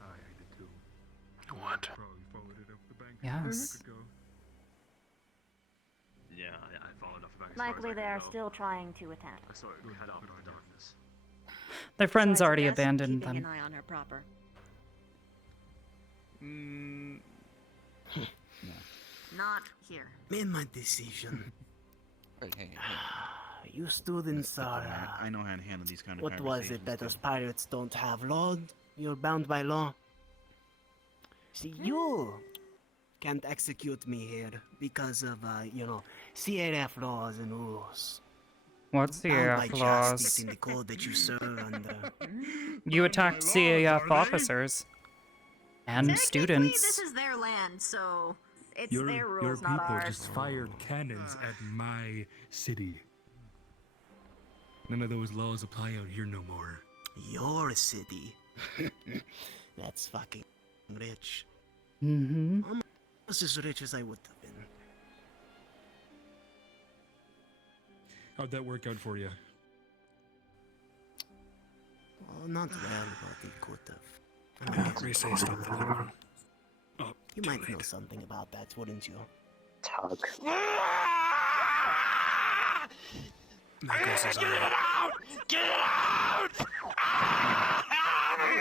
I did too. What? Probably followed it up the bank. Yes. Could go. Yeah, I followed up the back. Likely they are still trying to attack. I saw it head out into the darkness. Their friends So I already suggest abandoned keeping them. an eye on her proper. Not here. Made my decision. Hey. You students are. I know how to handle these kind of What was it that conversations, those pirates don't have, Lord? You're bound by law. See, you can't execute me here because of, CAF laws and rules. What's the Bound by AF justice laws? in the code that you serve under. You attacked CAF officers and Technically, students. this is their land, so it's Your their rules, people not ours. just fired cannons at my city. None of those laws apply out here no more. Your city. That's fucking rich. Mm-hmm. Almost as rich as I would have been. How'd that work out for you? Well, not well, but it could have. Say something. Oh, you might know something about that, wouldn't you? Tug. Get it out! Get it out!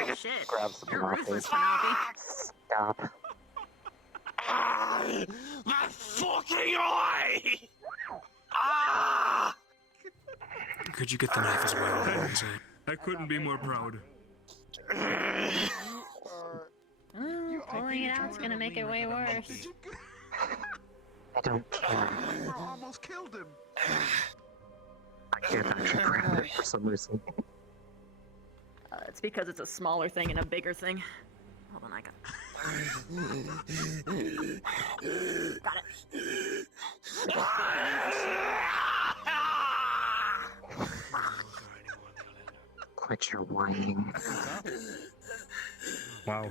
Oh, shit. Grabs the You're Penelope. ruthless, Penelope. Stop. My fucking eye! Ah! Could you get the knife as well? I couldn't be more proud. Pulling it out's gonna make it way worse. I don't care. I almost killed him. I can't actually grab it for some reason. It's because it's a smaller thing and a bigger thing. Hold on, I got it. Quit your whining. Wow.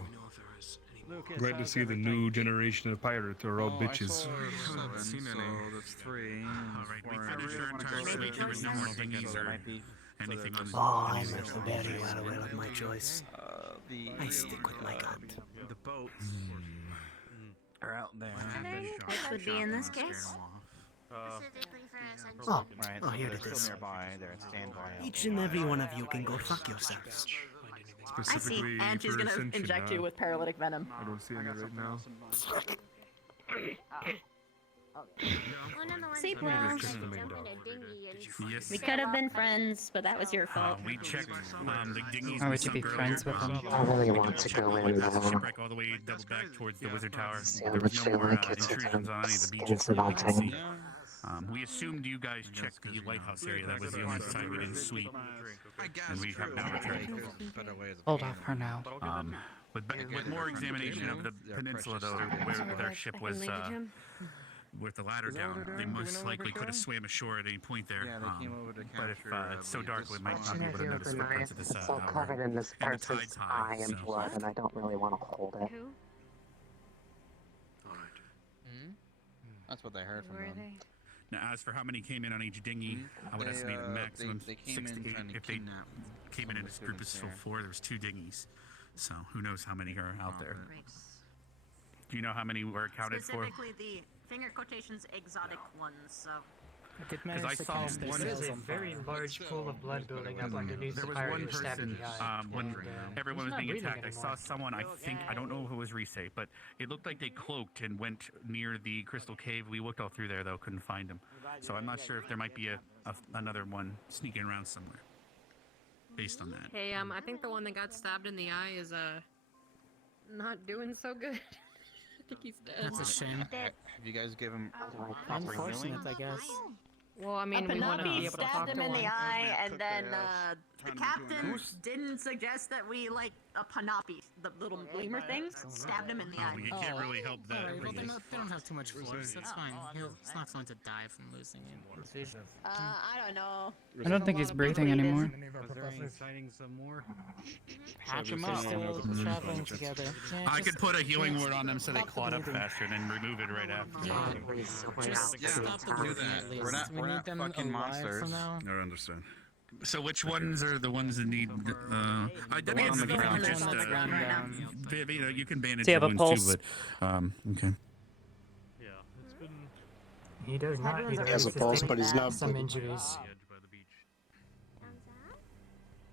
Glad to see the new generation of pirates are all bitches. I haven't seen any. So that's 3. Alright, we finished our entire sleep. There was no more dinghies or anything on the Oh, I'm very well aware of my choice. I stick with my gut. The boats are out there. Which would be in this case? Oh, Right, oh, so here they're it still is. nearby. They're at standby. Each and every one of you can go fuck yourselves. I see, and she's gonna inject you with paralytic venom. I don't see any right now. See, well, Yes. we could have been friends, but that was your fault. We checked the dinghies. Why we would you be sunk friends earlier. with them? I really want to go in now. Shipwreck all the way double back towards the wizard tower. See how There was much no they more like it, intrusions on any of the skin beaches that we could daunting. see. We assumed you guys checked the lighthouse area. That was the only side we didn't sweep. And we have now returned. Hold off for now. With more examination of the peninsula, though, where their ship was with the ladder down, they most likely could have swam ashore at any point there. But if it's so dark, we might not be able to notice footprints at this It's all covered in this and the person's tide's high, eye and so- blood, and I don't really want to hold it. That's what they heard from them. Now, as for how many came in on each dinghy, I would estimate a maximum they came 6 in to 8. trying to If they kidnap came in as a group of students 4, there was 2 dinghies. So who knows how many are out there? Do you know how many were accounted for? Specifically the finger quotations exotic ones, so. I did Because I manage to saw catch one. there's a very large pool of blood building up underneath There the was fire one you were stabbed in person the eye. when and, everyone he's was not being breathing attacked. I saw anymore. someone. I think I don't know if it was Risei, but it looked like they cloaked and went near the crystal cave. We looked all through there though, couldn't find him. So I'm not sure if there might be another one sneaking around somewhere. Based on that. Hey, I think the one that got stabbed in the eye is not doing so good. I think he's dead. That's a shame. Have you guys give him Unfortunate, I guess. Well, I mean, we want to be Penelope able to talk stabbed him to in the one. eye, and then the Time to do captain an didn't suggest that we like a Panapi, the little lemur things, stabbed him in the eye. You can't really help that. Alright, well, they don't have too much force. That's fine. He's not going to die from losing it. I don't know. I don't think he's breathing anymore. Was there any sightings of more? Patch him up. Still traveling together. Yeah, I just- could put a healing word on them so they stop the clot up bleeding. faster and then remove it right after. Just stop the bleeding at least. We We're need not them fucking alive monsters. from now. I understand. So which ones are the ones that need? I mean, on the ground. just The one that's ground down. you know, you can bandage Do you have the a ones pulse? too, but okay. Yeah, it's been. He does not. Everyone's He He does has a pulse, sustain but he's not some bleeding. injuries.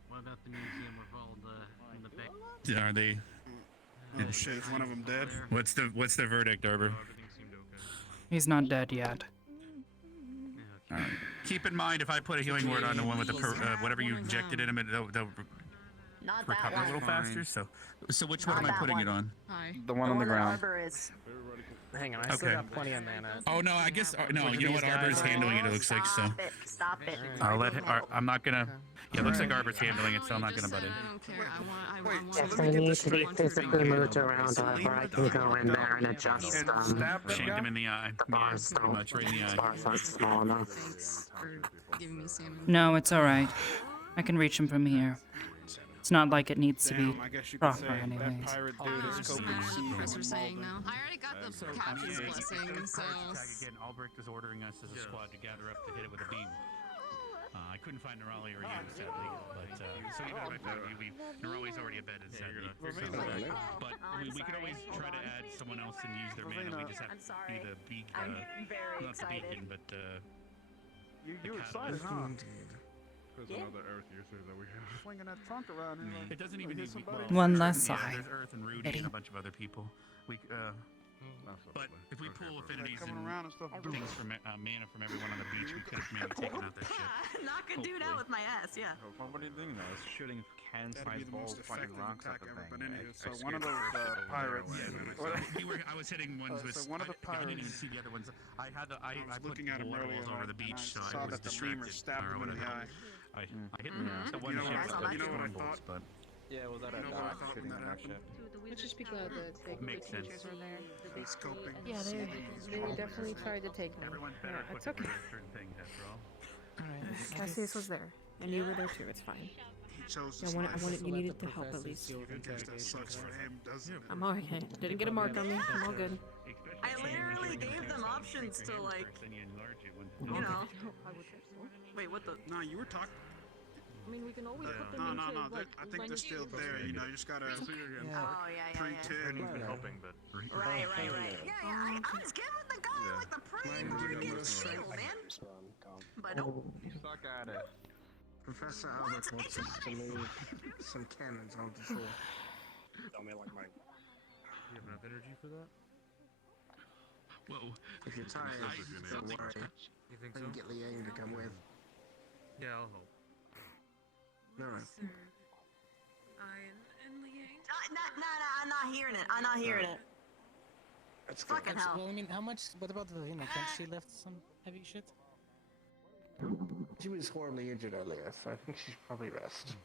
What about the museum with all the in the back? Are they? Oh shit, is one of them dead? What's the verdict, Arbor? He's not dead yet. Alright. Keep in mind, if I put a healing word on the one with the whatever you injected in him, they'll Not that recover a one. little faster. So which one Not am I that putting one. it on? Hi. the one on the that ground? Arbor is. Hang on, I still Okay. got plenty of mana. Oh no, I guess no. Which of You know these what? Arbor's guys are handling it. It yours? looks like so. Stop it. I'll let him. I'm not gonna. Yeah, it looks like Arbor's handling it, so I'm not gonna butt in. I don't care. I want so to let me get this to be straight. physically moved around, Arbor, I can go in there and adjust Shanked him in the eye. the Yeah, bars pretty much right in the the eye. bars aren't small enough. Thanks for giving me salmon. No, it's alright. I can reach him from here. It's not like it needs to be Damn, I guess you could proper say that anyways. pirate I dude don't is understand coping what the season professor's and saying Malden. now. I already got the captain's blessing, so... Again, Albrecht is ordering us as a squad to gather up to hit it with a beam. I couldn't find Nerali or you, sadly, but so even if I found you, Nerali's already embedded, sadly. But we could always try to add someone else and use their mana. We just have to be the beak, I'm very not the beacon, but You're excited, huh? There's another Earth user that we have. Swinging that trunk around here. Like, it doesn't even need One less yeah, side. there's Earth and Rudy and a bunch of other people. We but if we pull affinities and things from mana from everyone on the beach, we could have maybe taken out that ship. Knock a dude out with my ass, yeah. What are you doing now? It's shooting can-sized balls, fucking rocks at the thing. So one of those pirates. I was hitting ones with. So one of the I didn't even pirates. see the other ones. I had the. I was put looking at him water earlier, balls over the and beach, I so saw I was that the lemur distracted. stabbed or him in the whatever. eye. I hit the one You know ship what I with thought? storm bolts, but Yeah, was that You know what I thought shooting when that at that happened? ship? Let's just be glad the Makes sense. teachers are there. Scoping. Yeah, they definitely tried to take me. everyone's better Yeah, equipped it's okay. for certain things after all. Alright, Cassius was there, and you were there too. It's fine. He chose I his wanted, life. you needed to help at least. I guess that sucks for him, doesn't it? I'm okay. Didn't get a mark on me. I'm all good. I literally gave them options to like, you know. Wait, what the? No, you were talking. I mean, we can always put them No, into, no, no. like, I think they're still there. You know, you just gotta Oh, yeah. pretend. Hoping, but Right. Yeah, I was giving the guy like the praying shield, man. But nope. suck at it. Professor Albert wants us to move some cannons onto shore. Tell me like my. You have enough energy for that? Whoa. If you're tired, don't worry. You think I so? can get Liang to come with. Yeah, I'll help. Alright. I'm not hearing it. I'm not hearing it. That's good. Fucking hell. Well, I mean, how much? What about the? Can't she lift some heavy shit? She was horribly injured earlier, so I think she should probably rest.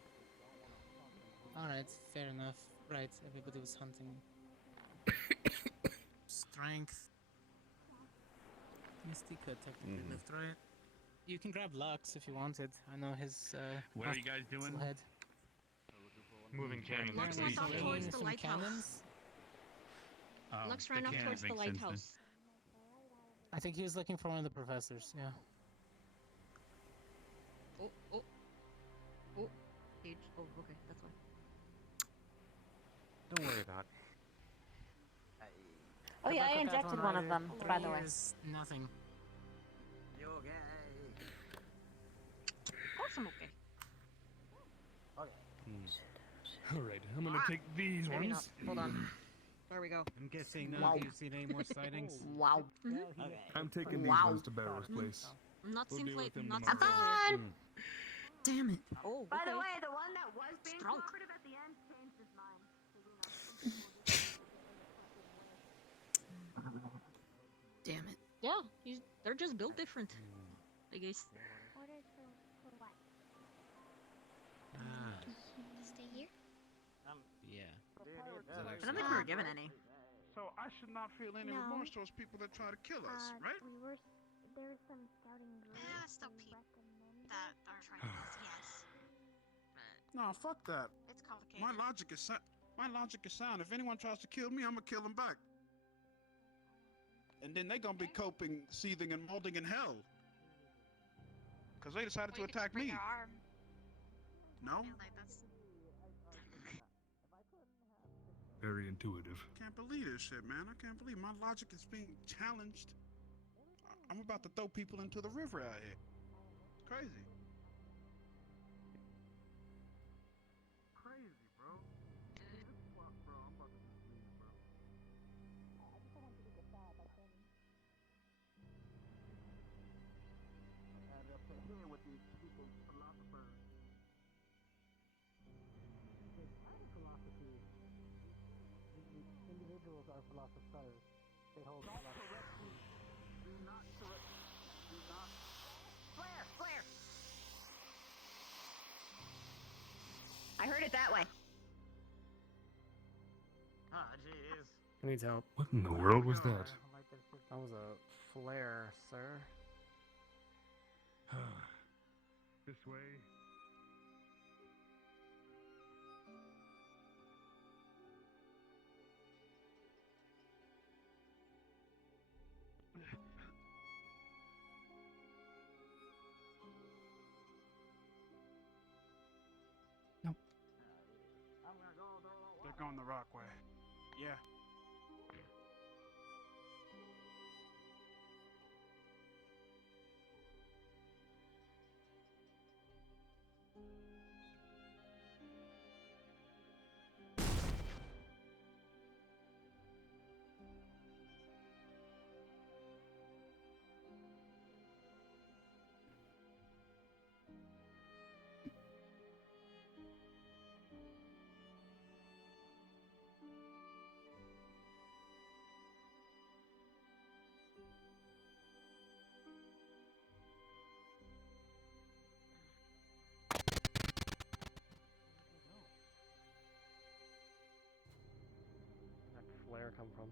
All right, fair enough. Right, everybody was hunting. Strength. Misty could technically lift, right? You can grab Lux if you wanted. I know his. What are you guys doing? Head. Moving cannons. Lux Please, went off please. towards the Some lighthouse. cannons. Lux ran off cannon towards the makes sense then. lighthouse. I think he was looking for one of the professors. Yeah. Oh. Page. Oh, okay, that's why. Don't worry about it. Oh yeah, I injected one of them, by the way. Nothing. You okay? Of course I'm okay. Alright, I'm gonna take these Maybe ones. not. Hold on. There we go. I'm guessing none Wow. of you seen any more sightings. Wow. I'm taking these Wow. ones to Barrow's place. Not We'll seems deal like with him not tomorrow. seems Damn it. Oh, By the okay. way, the one that was being Strong. cooperative at the end changed his mind. So, you know. Damn it. Yeah, they're just built different. I guess. Orders for what? Stay here? Yeah. I don't think we were given any. So I should not feel any No. remorse towards people that try to kill us, right? There were some scouting groups. Still who people recommended that are trying to do this, yes. No, fuck that. It's complicated. My logic is sound. If anyone tries to kill me, I'm gonna kill them back. And then they gonna be coping, seething, and molding in hell. Cause they decided to attack me. No? Very intuitive. Can't believe this shit, man. I can't believe my logic is being challenged. I'm about to throw people into the river out here. It's crazy. Crazy, bro. Bro, I'm about to just leave, bro. And up here with these people, philosophers. It's kind of philosophy. Individuals are philosophers. Flare! Flare! I heard it that way. Ah, jeez. Who needs help? What in the world was that? That was a flare, sir. This way. They're going the rock way. Yeah. Where'd that flare come from?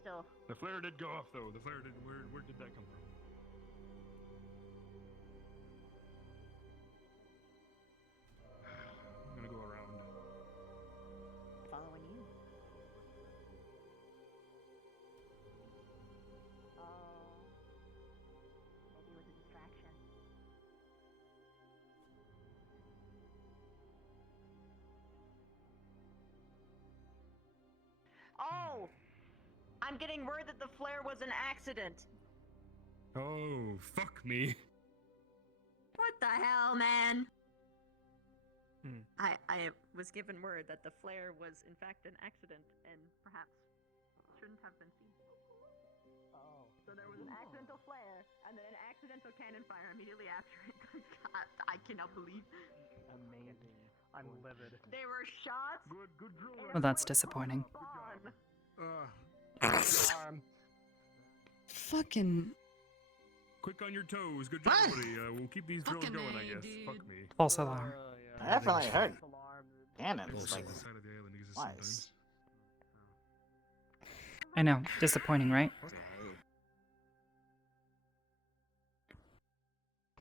Still. The flare did go off though. The flare did. Where did that come from? I'm gonna go around. Following you. Oh. Maybe it was a distraction. Oh! I'm getting word that the flare was an accident. Oh, fuck me. What the hell, man? Hmm. I was given word that the flare was in fact an accident and perhaps shouldn't have been seen. Oh. So there was an accidental flare and then an accidental cannon fire immediately after it. I cannot believe. Amazing. I'm livid. They were shots. Good drill. Well, that's disappointing. Fucking Quick on your toes. Good job, buddy. We'll keep these drills Fucking going, I A, guess. dude. Fuck me. false alarm. I definitely heard Cannons. cannons. Like, Side of the island uses twice. sometimes. I know, disappointing, right?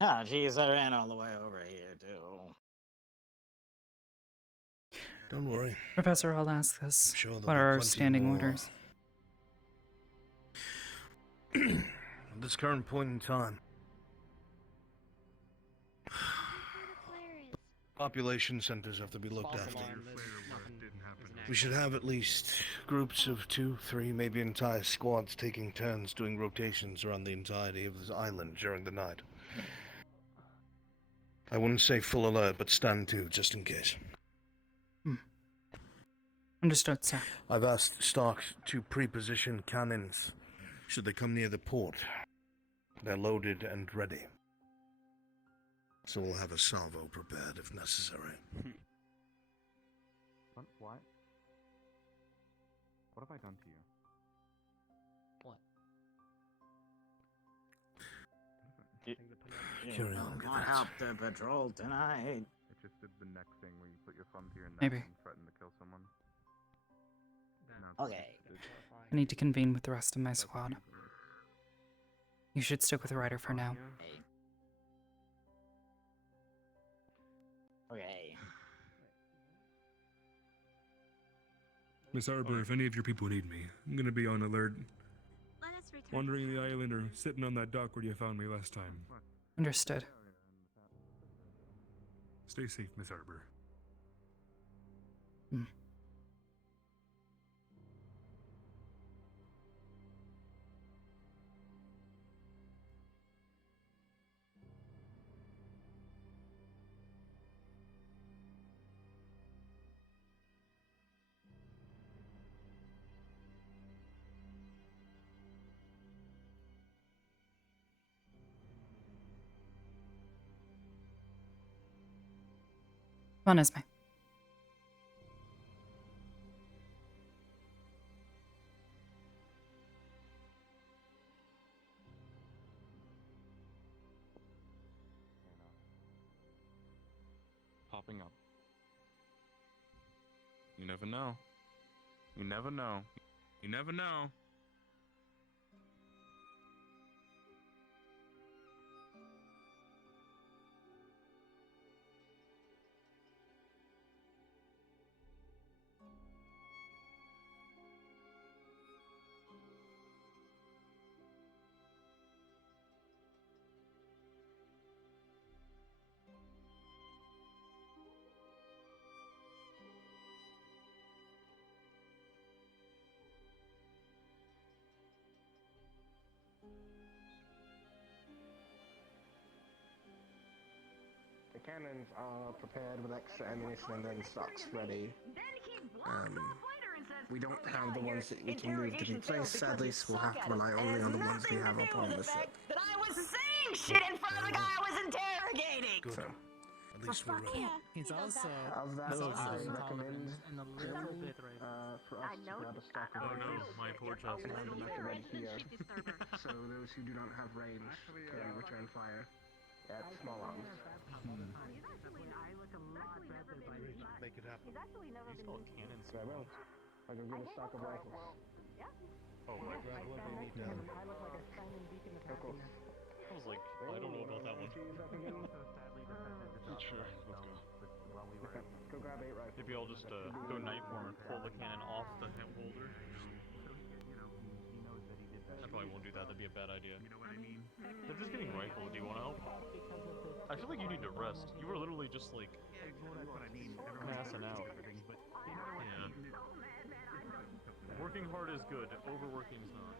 Oh, geez, I ran all the way over here, too. don't worry. Professor, I'll ask us. Sure, there'll What be are our plenty standing more. orders? At this current point in time, population centers have to be looked False after. alarm. There's nothing We should have at least groups of 2, 3, maybe entire squads taking turns doing rotations around the entirety of this island during the night. I wouldn't say full alert, but stand to, just in case. Understood, sir. I've asked Stark to pre-position cannons should they come near the port. They're loaded and ready. So we'll have a salvo prepared if necessary. What? What have I done to you? What? Carry on with Want that. help to patrol tonight? It just did the neck thing where you put your thumb to your neck Maybe. and threaten to kill someone. Okay. I need to convene with the rest of my squad. You should stick with Ryder for now. Okay. Miss Arbor, if any of your people need me, I'm gonna be on alert. Let us return. Wandering the island or sitting on that dock where you found me last time. Understood. Stay safe, Miss Arbor. Come on, Esme. Popping up. You never know. You never know. You never know. The cannons are prepared with extra ammunition and then stocks ready. We don't have the ones that we can move to be placed, sadly, so we'll have to rely only on the ones we have up on the ship. That I was saying shit in front of the guy I was interrogating! So, At least we're ready. He's also of that, I recommend and a little bit for us to grab a stock of my poor chest. and them at the ready here. So those who do not have range can return fire at small arms. Make it happen. He's actually never been used cannons. So I will. I can get a stock of rifles. Oh, right. I look like a shining beacon of happiness. I was like, I don't know about that one. Sure, let's go. Go grab 8 rifles. Maybe I'll just go night form and pull the cannon off the holder. I probably won't do that, that'd be a bad idea. You know what I mean? They're just getting rifled, do you want to help? I feel like you need to rest. You were literally just like, passing out. Yeah. Working hard is good, overworking is not.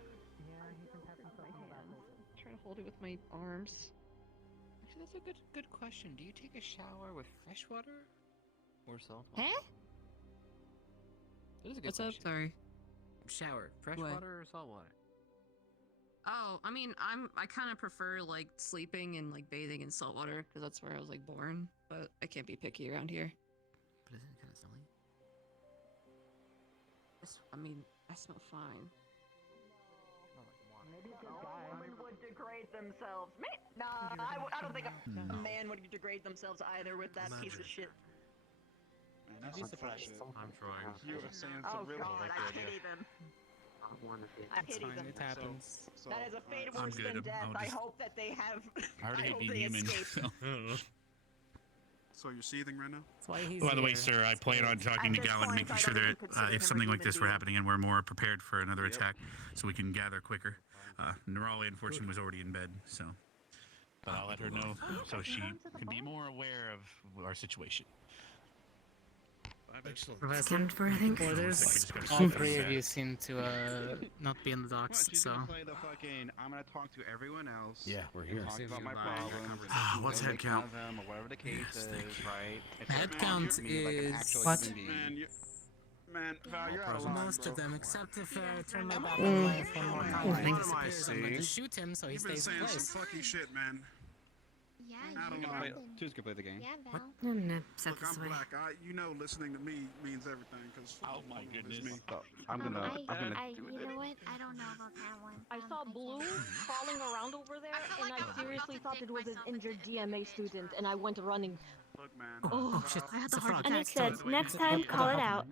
Trying to hold it with my arms. Actually, that's a good question. Do you take a shower with fresh water or salt water? Huh? That is a good What's up? question. Sorry. Shower, fresh What? water or salt water? Oh, I mean, I kind of prefer like sleeping and like bathing in salt water because that's where I was like born. But I can't be picky around here. But isn't it kind of smelly? I mean, I smell fine. A woman would degrade themselves. Nah, I don't think a man would degrade themselves either with that piece of shit. Man, that's some fresh shit. I'm trying. You were saying Oh some real god, I pity them. I pity them. It happens. That is a fate I'm worse good. than death. I'll I just- hope that they have. I already hate hope being they human. escape. So you're seething right now? That's why he's By the way, here. sir, I plan on talking At to this Galen, point, making I sure don't that even consider if him a something like human this were being. happening and we're more prepared for another attack, so we can gather quicker. Nerali, unfortunately, was already in bed, so. But I'll let her know so she can be more aware of our situation. Excellent. Professor, for, I think. well, there's Just gotta all see three that. of you seem to not be in the docks, She's so gonna play the fucking. I'm gonna talk to everyone else. Yeah, we're here. Talk about my problems. What's and head make fun count? of them or whatever the case is, right? It's head like, count treat me like an is actual What? human being. Man, Val, you're out of line, most bro. of them, except if I turn my back on life one more time and he What am I disappears, I'm going to saying? shoot him so he You've been stays in saying some place. fucking shit, man. Yeah, Out of you line. have been. Choose to play the game. Yeah, Val. I'm gonna set Look, this I'm away. black. You know, listening to me means everything. Cause Oh my it's goodness. me. I'm gonna. You know what? I don't know about that one. I saw Blue crawling around over there, and I seriously thought it was an injured DMA student, and I went running. Look, man. Oh, shit. I had It's the a heart frog. attack. Understood. Next time, call it out.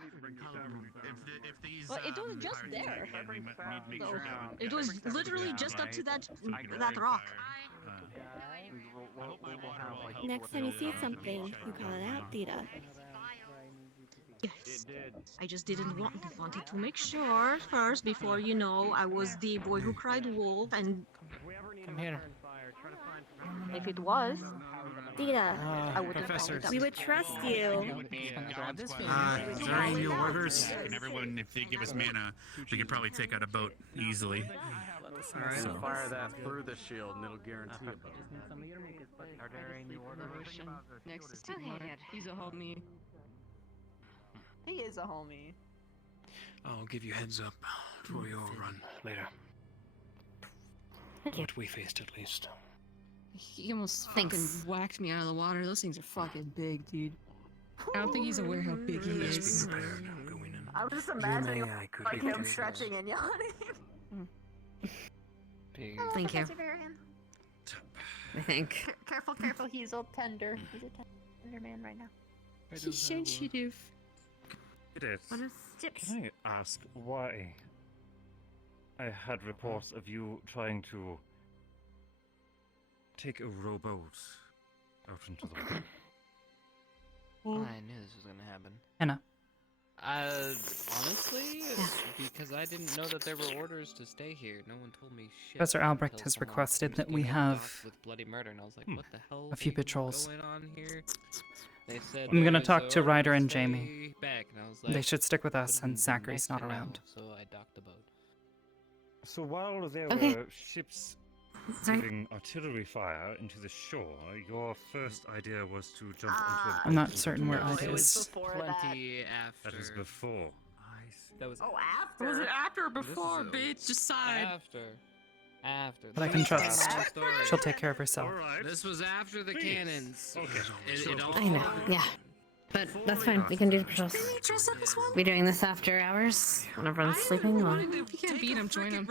If these, Well, it was just pirates there. attack again, we might need to make So, sure Galen it was literally just up to that rock. I hope my water will help Next with time you the, see the something, beach. you call it out, Theta. Yes. I just didn't wanted to make sure first before, you know, I was the boy who cried wolf, and Come here. if it was, Theta, I would have Professor. we would trust you. Is there any new orders? And everyone, if they give us mana, we could probably take out a boat easily. Alright, So- fire that through the shield and it'll guarantee a boat. Are there any new orders? Next to Steve Mark. He's a homie. he is a homie. I'll give you heads up for your run later. What we faced, at least. He almost fucking whacked me out of the water. Those things are fucking big, dude. I don't think he's aware how big he is. I was just imagining could like be him too stretching and yawning. Hello, Thank you. Professor Varian. I think. Careful, careful. He's all tender. He's a tender man right now. He's sensitive. It is. What is Chips? Can I ask why I had reports of you trying to take a rowboat out into the water? I knew this was gonna happen. Anna. Honestly, because I didn't know that there were orders to stay here. No one told me shit. Professor Albrecht until has someone requested that accused we me of have docked with bloody murder, and I was like, what the hell? a few is patrols. going on here? They said I'm gonna there's talk an to order Ryder and stay Jamie. Back, and I was They like, should stick with us, and "Nice Zachary's not to know." around. So I docked the boat. So while there Okay. were ships Sorry. giving artillery fire into the shore, your first idea was to jump into a I'm not boat certain and where get Ida out. is. Plenty after. That is before. That was Oh, after. Was it after or This is before, a- bitch? Decide. After. But I This can is trust. my story. She'll take care of herself. This was after the cannons. Okay. It all I know, yeah. But that's fine. We can do the patrols. Didn't he dress up as one? We doing this after hours when everyone's sleeping, or? If you can't beat him, join him.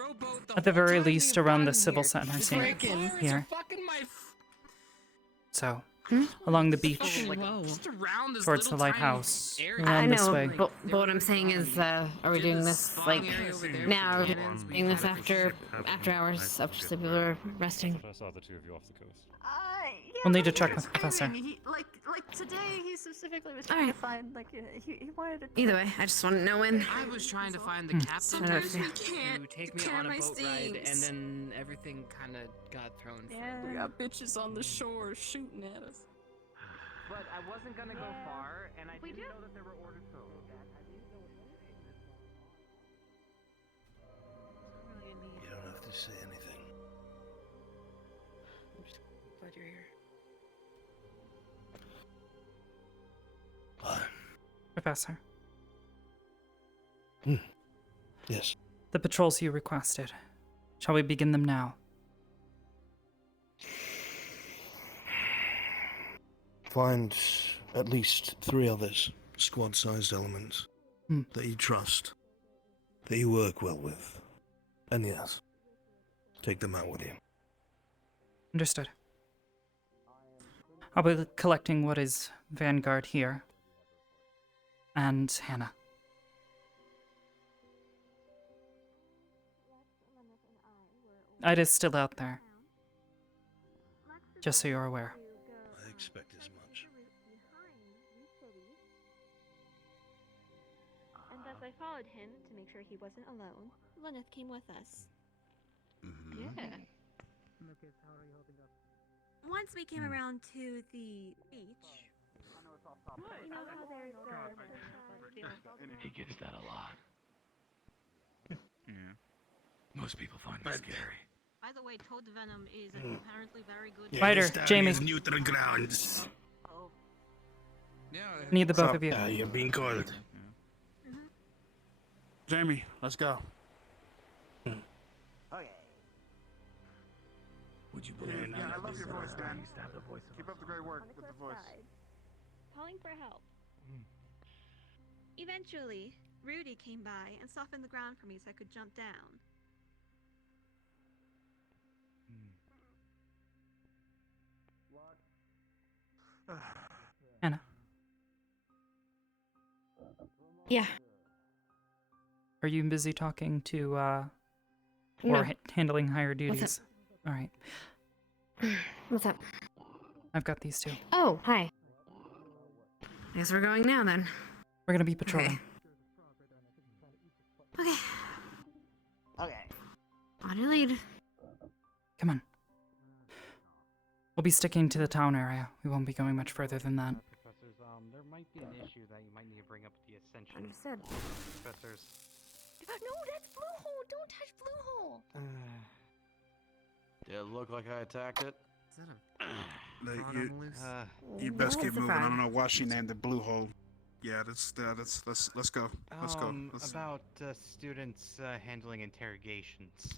At the very least, around the civil center scene Freaking here. fucking my So, along the beach, Fucking whoa. Just around this towards the little tiny lighthouse, area. I around this know, way. but what I'm saying is, are we doing this like now? Are we doing this after hours, after the people are resting? I saw the two of you off the coast. Yeah, We'll need to but check he with was Professor. carrying me. Like today, he specifically was trying to find he wanted to. Either way, I just want to know when. I was trying to find the Hmm. captain Sometimes to we take me on a boat ride, and then everything kind of got thrown. Yeah. We got bitches on the shore shooting at us. But I wasn't gonna go far, and I We didn't do. know that there were orders to go back. You don't have to say anything. I'm just glad you're here. Professor. Yes. The patrols you requested. Shall we begin them now? Find at least 3 others, squad-sized elements, that you trust, that you work well with. And yes, take them out with you. Understood. I'll be collecting what is Vanguard here. And Hannah. Ida's still out there. Just so you're aware. I expect as much. And as I followed him to make sure he wasn't alone, Lyneth came with us. Yeah. Once we came around to the beach, you know how there's He gets that a lot. Yeah. Most people find that scary. By the way, toad venom is apparently very good. Ryder, Jamie. Neutral grounds. Yeah. Need the both of you. You're being called. Jamie, let's go. Would you Yeah, I love your voice, man. Keep up the great work on the with the cliff voice. side, calling for help. eventually, Rudy came by and softened the ground for me so I could jump down. Hannah. Yeah. Are you busy talking to, or No. handling higher duties? What's Alright. What's up? I've got these two. Oh, hi. I guess we're going now then. We're gonna be patrolling. Okay. Okay. On your lead. Come on. We'll be sticking to the town area. We won't be going much further than that. Professors, there might be an issue that you might need to bring up with the Ascension. Understood. Professors. No, that's Blue Hole! Don't touch Blue Hole! Did it look like I attacked it? Is that a Like, frog you- on the loose? You'd best Yeah, keep it's a moving. I frog. don't know why she named it Blue Hole. Yeah, let's go. Let's go. About students handling interrogations.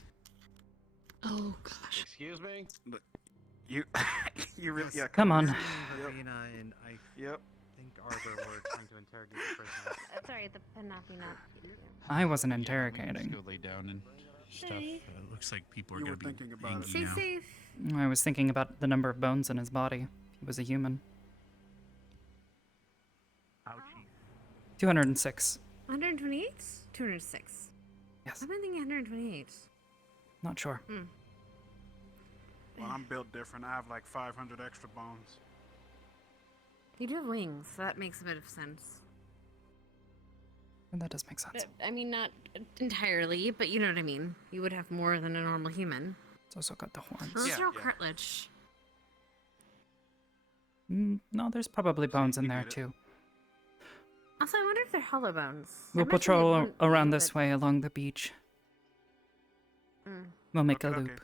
Oh gosh. Excuse me? You, you really, yeah. Come on. Verena and I Yep. think Arbor were trying to interrogate the prisoner. Sorry, the Panapi not. I wasn't Yeah, we can interrogating. just go lay down and stuff. Okay. Looks like people are You gonna were be thinking about angry it. Stay now. safe. I was thinking about the number of bones in his body. He was a human. Ouchie. 206. 128? 206. Yes. I've been thinking 128. Not sure. Hmm. Well, I'm built different. I have like 500 extra bones. You do have wings, so that makes a bit of sense. And that does make sense. I mean, not entirely, but you know what I mean. You would have more than a normal human. It's also got the horns. Well, there's no cartilage. No, there's probably bones in there too. Also, I wonder if they're hollow bones. We'll patrol around this way along the beach. We'll make a loop.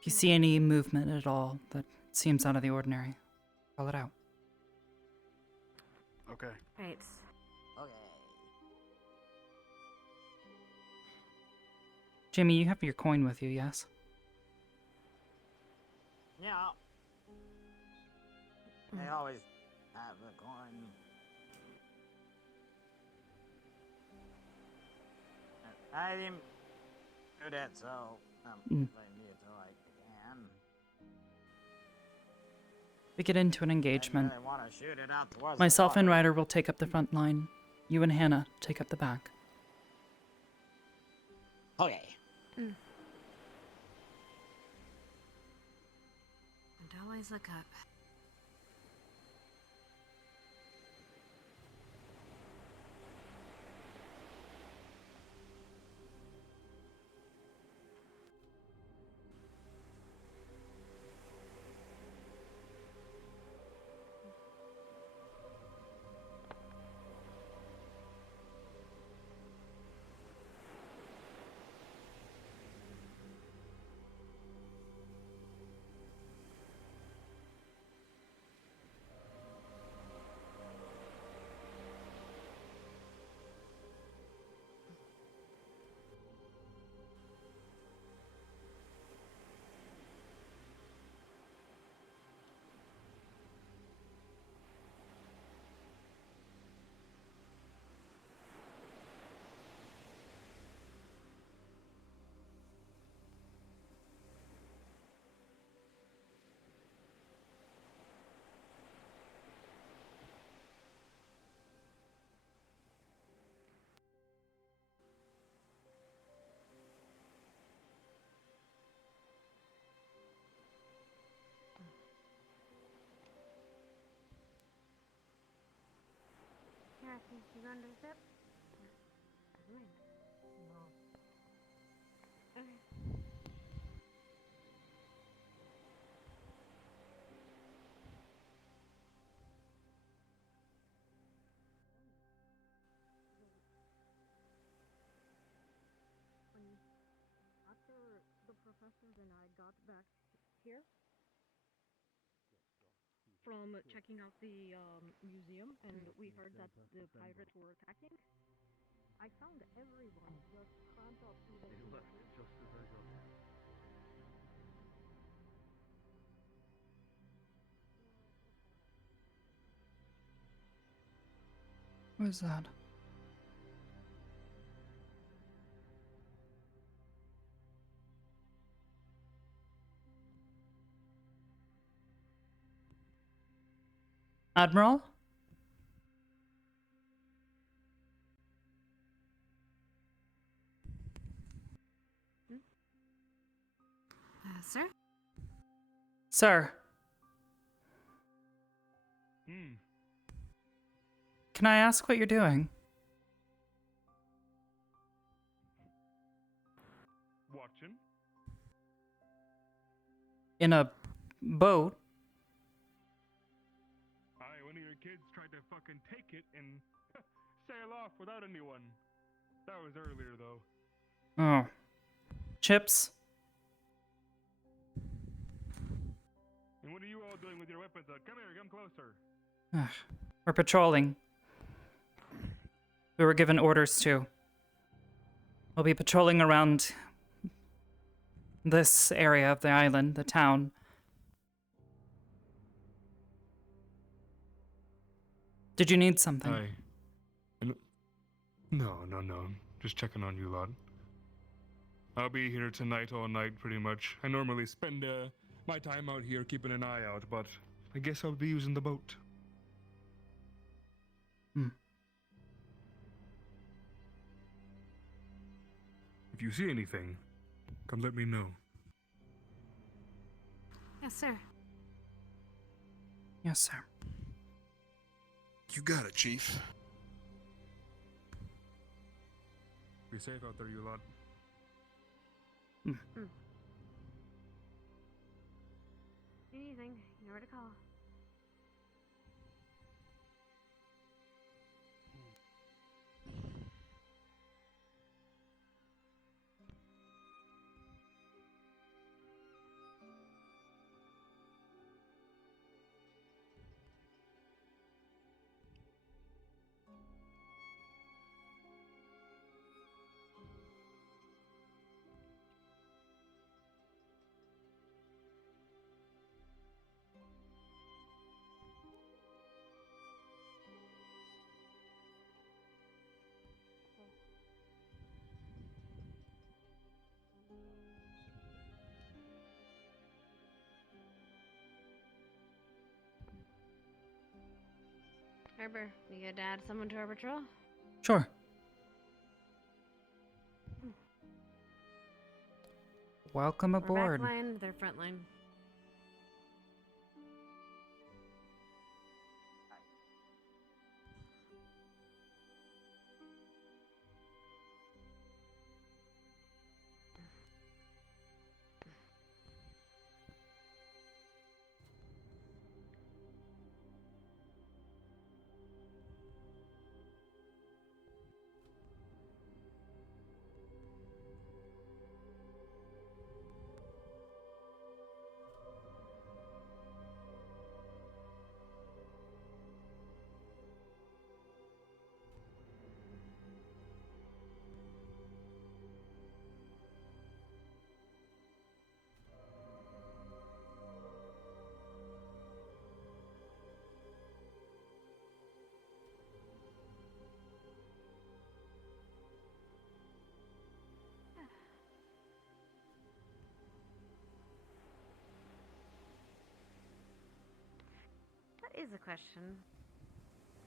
If you see any movement at all that seems out of the ordinary, call it out. Okay. Right. Okay. Jimmy, you have your coin with you, yes? Yeah. I always have a coin. I didn't do that, so if I need to, I can. We get into an engagement. I want to shoot it out towards Myself the and water. Ryder will take up the front line. You and Hannah take up the back. Okay. And always look up. Cassie, you going to the ship? No. Okay. After the professors and I got back here from checking out the museum, and we heard that the pirates were attacking, I found everyone just cramped up in the just as I got here. Where's that? Admiral? Sir? Sir, can I ask what you're doing? Watching. In a boat? Aye, one of your kids tried to fucking take it and sail off without anyone. That was earlier, though. Oh. Chips? And what are you all doing with your weapons out? Come here, come closer. Ugh. We're patrolling. We were given orders to. We'll be patrolling around this area of the island, the town. Did you need something? Hi. No. Just checking on you lot. I'll be here tonight all night, pretty much. I normally spend my time out here keeping an eye out, but I guess I'll be using the boat. If you see anything, come let me know. Yes, sir. Yes, sir. You got it, Chief. Be safe out there, you lot. Anything, you know where to call. Arbor, we could add someone to our patrol? Sure. Welcome We're aboard. back line, they're front line. That is a question.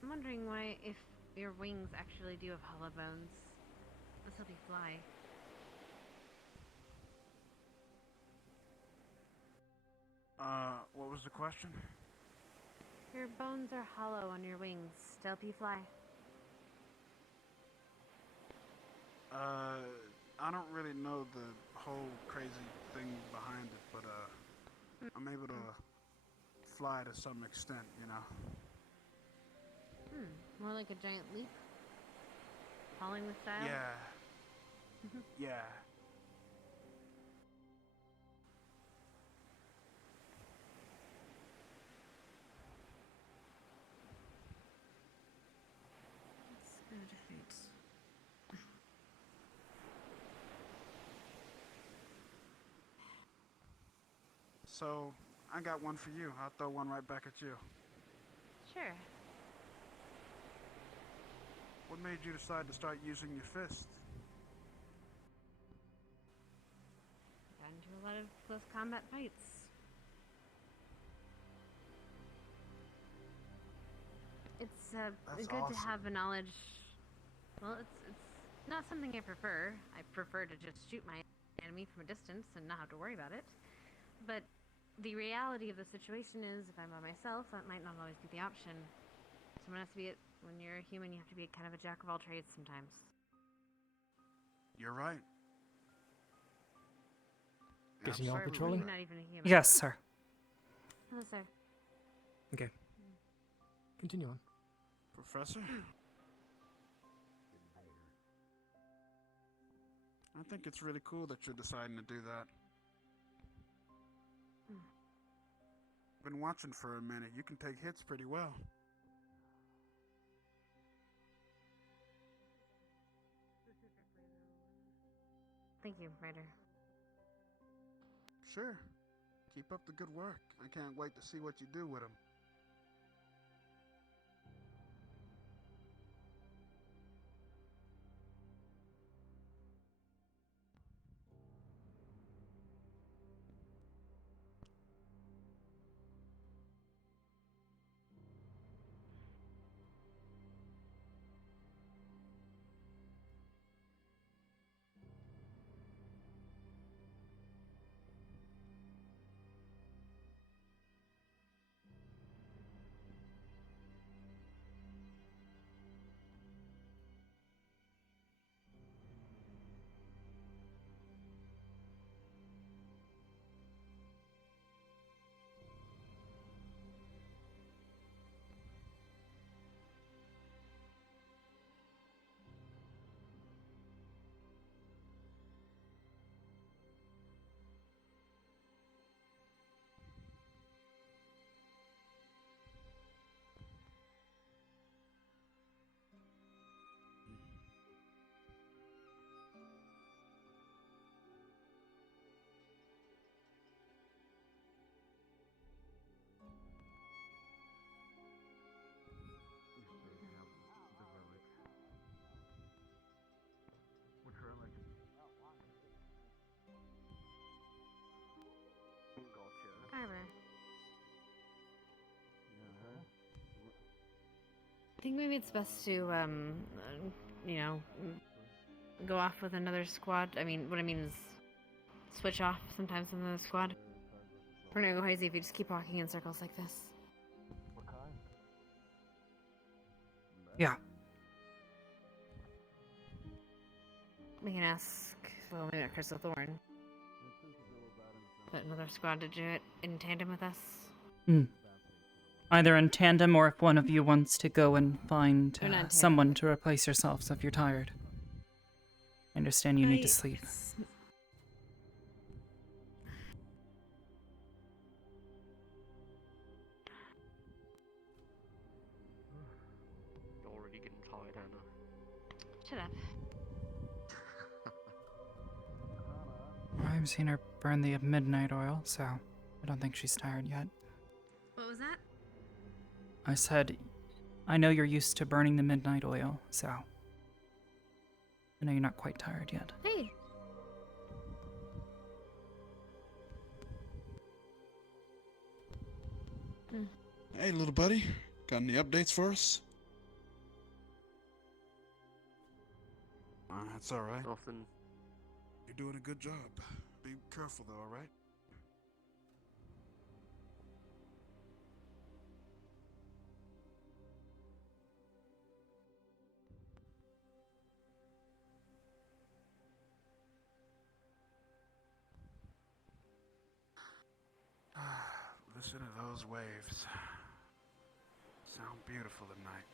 I'm wondering why, if your wings actually do have hollow bones, this will be fly. What was the question? Your bones are hollow on your wings. Still be fly. I don't really know the whole crazy thing behind it, but I'm able to fly to some extent, you know. More like a giant leap? Falling with style? Yeah. Yeah. Let's go to fate. So, I got one for you. I'll throw one right back at you. Sure. What made you decide to start using your fist? Got into a lot of close combat fights. It's That's good to awesome. have a knowledge. Well, it's not something I prefer. I prefer to just shoot my enemy from a distance and not have to worry about it. But the reality of the situation is, if I'm by myself, that might not always be the option. Someone has to be when you're a human, you have to be kind of a jack of all trades sometimes. You're right. Guessing y'all Or patrolling? you're not even a human. Yes, sir. Hello, sir. Okay. Continue on. Professor? I think it's really cool that you're deciding to do that. Been watching for a minute. You can take hits pretty well. Thank you, Ryder. Sure. Keep up the good work. I can't wait to see what you do with them. I think maybe it's best to, you know, go off with another squad. I mean, what I mean is switch off sometimes in the squad. We're gonna go crazy if you just keep walking in circles like this. Yeah. We can ask, well, maybe not Crystal Thorn, but another squad to do it in tandem with us. Either in tandem or if one of you wants to go and find Or not in tandem. someone to replace yourselves if you're tired. I understand you need to sleep. You're already getting tired, Anna. Shut up. I've seen her burn the midnight oil, so I don't think she's tired yet. What was that? I said, I know you're used to burning the midnight oil, so I know you're not quite tired yet. Hey. Hey, little buddy. Got any updates for us? That's all right. Nothing. You're doing a good job. Be careful, though, all right? Listen to those waves. Sound beautiful at night.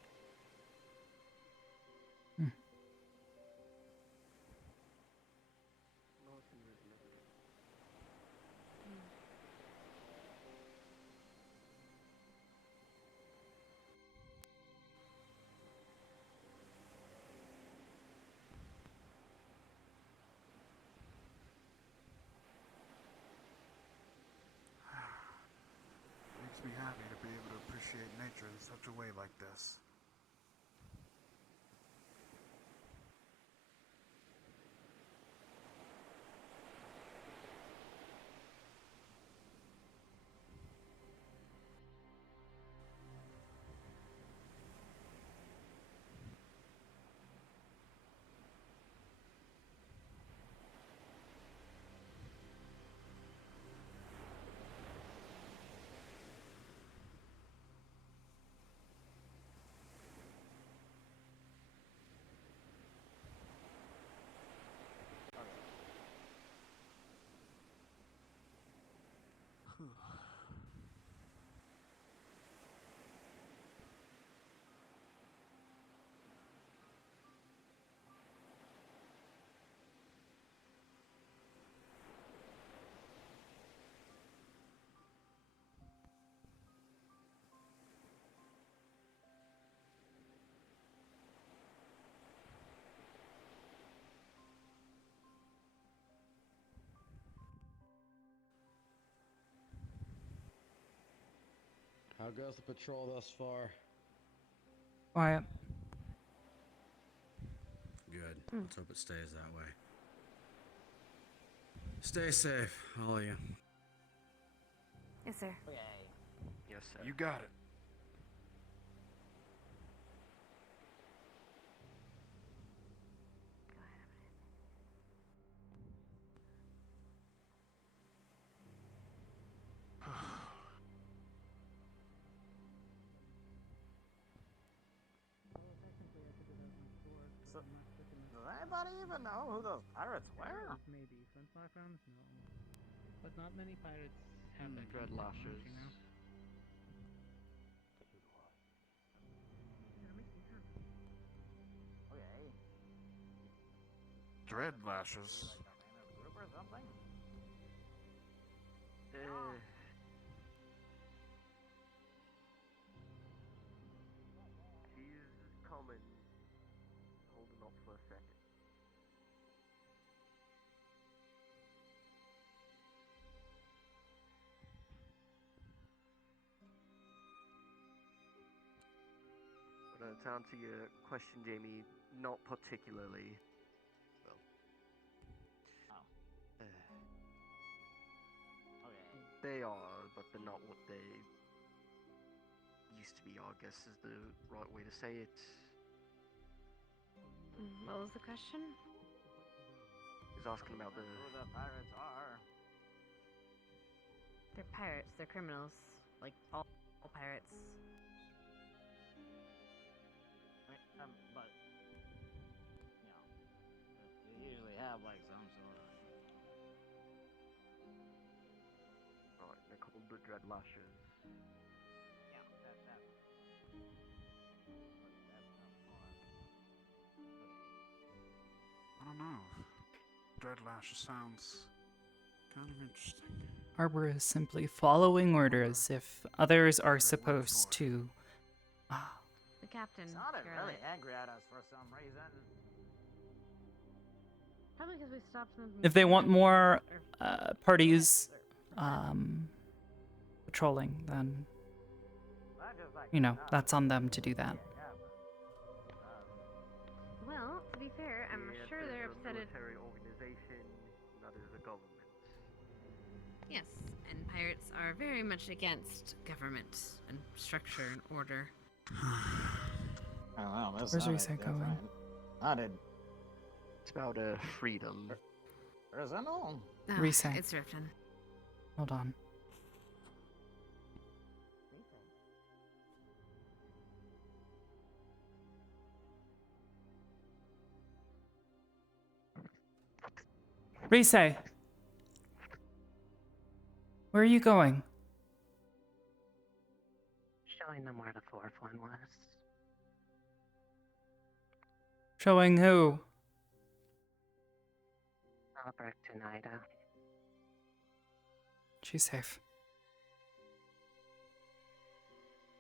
Makes me happy to be able to appreciate nature in such a way like this. How goes the patrol thus far? Quiet. Good. Let's hope it stays that way. Stay safe, all of you. Yes, sir. Yes, sir. You got it. So, does anybody even know who those pirates were? Maybe flintlock rounds, no. But not many pirates have that Dread kind of lashes. technology, you know? Okay. Dread lashes. Group or something? She's coming. Holding up for a second. But to answer your question, Jamie, not particularly. Well. Okay. They are, but they're not what they used to be, I guess is the right way to say it. What was the question? He was asking about the... Who the pirates are. They're pirates. They're criminals. Like all pirates. But, they usually have, like, some sort of... Alright, they're called the Dread Lashers. Yeah, that's... I don't know. Dreadlash sounds kind of interesting. Arbor is simply following orders if others are supposed to. The captain. Sounded Charlotte. really angry at us for some reason. Probably because we stopped them. If they want more parties patrolling, then that's on them to do that. Well, to be fair, I'm sure they're upset at. Military organization, not as a government. Yes, and pirates are very much against government and structure and order. Oh wow, that's Where's not Risa going? different. I did. It's about freedom. Personal? Oh, Risa. it's Riften. Hold on. Risa. Where are you going? Showing them where the fourth one was. Showing who? Albrecht and Ida. She's safe.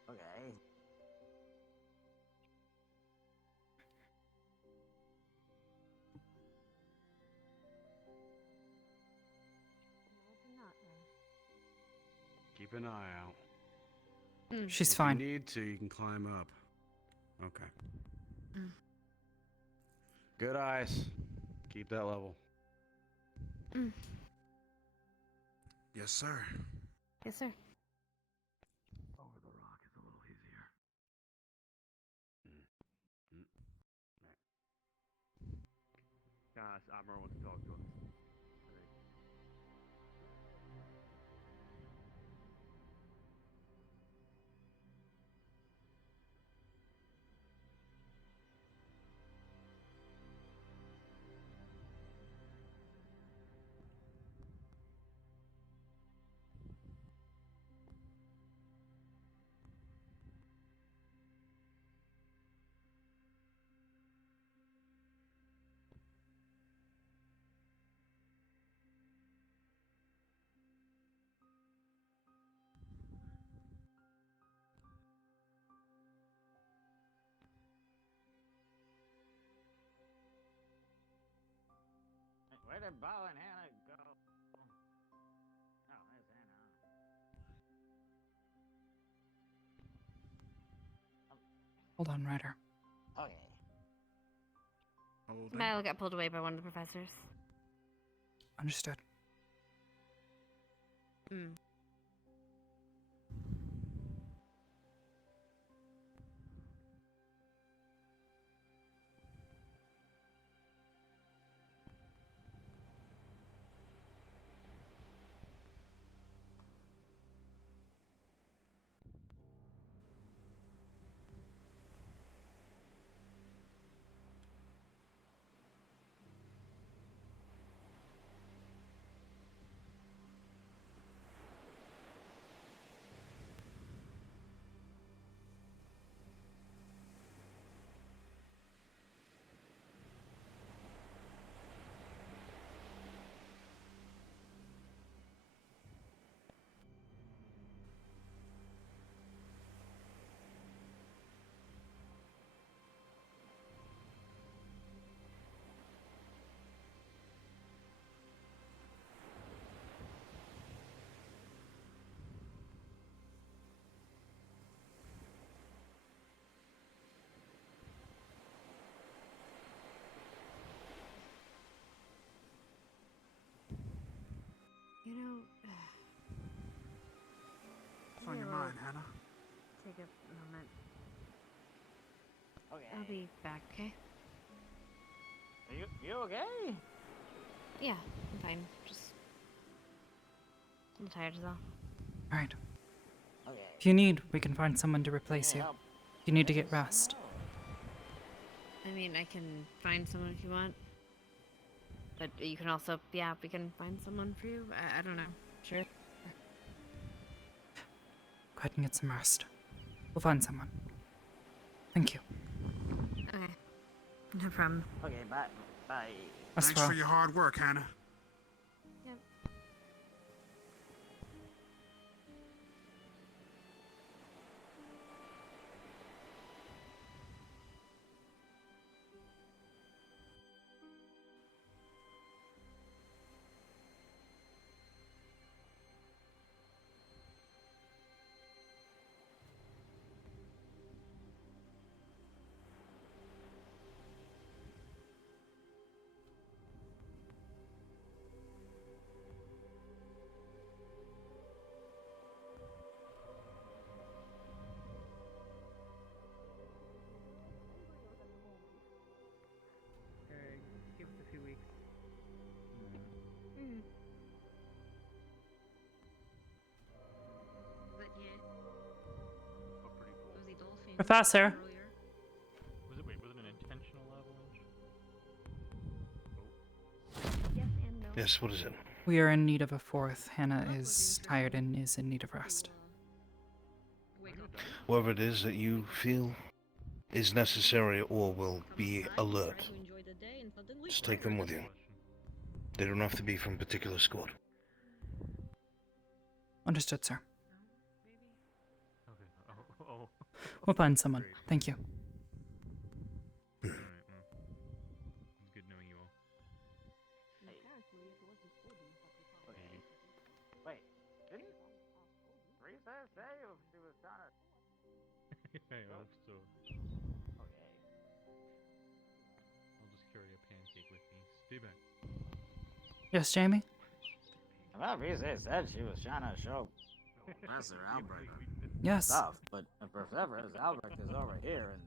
Okay. Keep an eye out. She's If fine. you need to, you can climb up. Okay. Good eyes. Keep that level. Yes, sir. Yes, sir. Over the rock is a little easier. Guys, Arbor wants to talk to us. Where did Bow and Hannah go? Oh, there's Hannah. Hold on, Ryder. Okay. Milo got pulled away by one of the professors. Understood. You know. What's on your mind, Hannah? take a moment. Okay. I'll be back, okay? You okay? Yeah, I'm fine. Just I'm tired as well. Alright. Okay. If you need, we can find someone to replace you. help? You need to get rest. I mean, I can find someone if you want. But you can also, yeah, we can find someone for you. I don't know. Sure. Go ahead and get some rest. We'll find someone. Thank you. Okay. No problem. Okay, bye. Bye. That's Thanks well. for your hard work, Hannah. Yep. Give us a few weeks. Mm. But yeah. Oh, pretty cool. Was the dolphin Professor. earlier? Was it an intentional avalanche? Yes and no. Yes, what is it? We are in need of a fourth. Hannah is tired and is in need of rest. Wake up. Whatever it is that you feel is necessary or will be alert, Try to enjoy the day and suddenly just take them with you. They don't have to be from a particular squad. Understood, sir. Okay. Oh. We'll find someone. Thank you. Alright, well. It's good knowing you all. Okay. Wait, didn't Risa say if she was trying to... I hope so. Okay. I'll just carry a pancake with me. Stay back. Yes, Jamie? Well, Risa said she was trying to show Professor Albert Yes. stuff, but Professor Albert is over here, and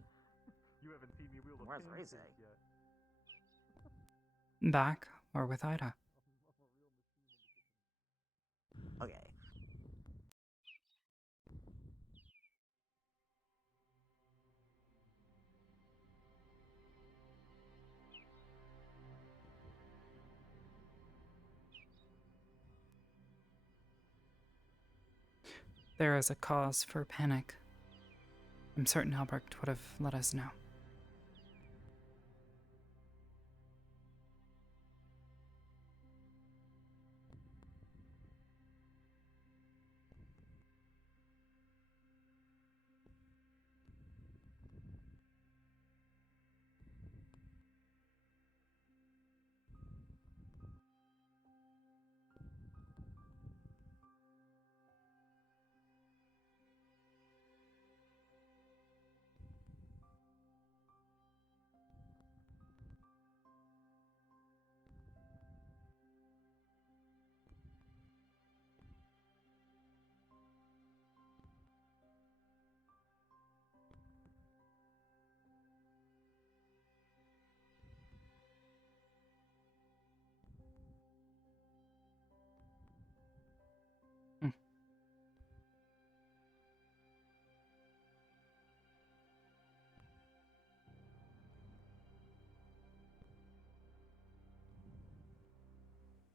You haven't seen me wield a where's pancake Risa? yet. Back or with Ida? Okay. There is a cause for panic. I'm certain Albrecht would have let us know.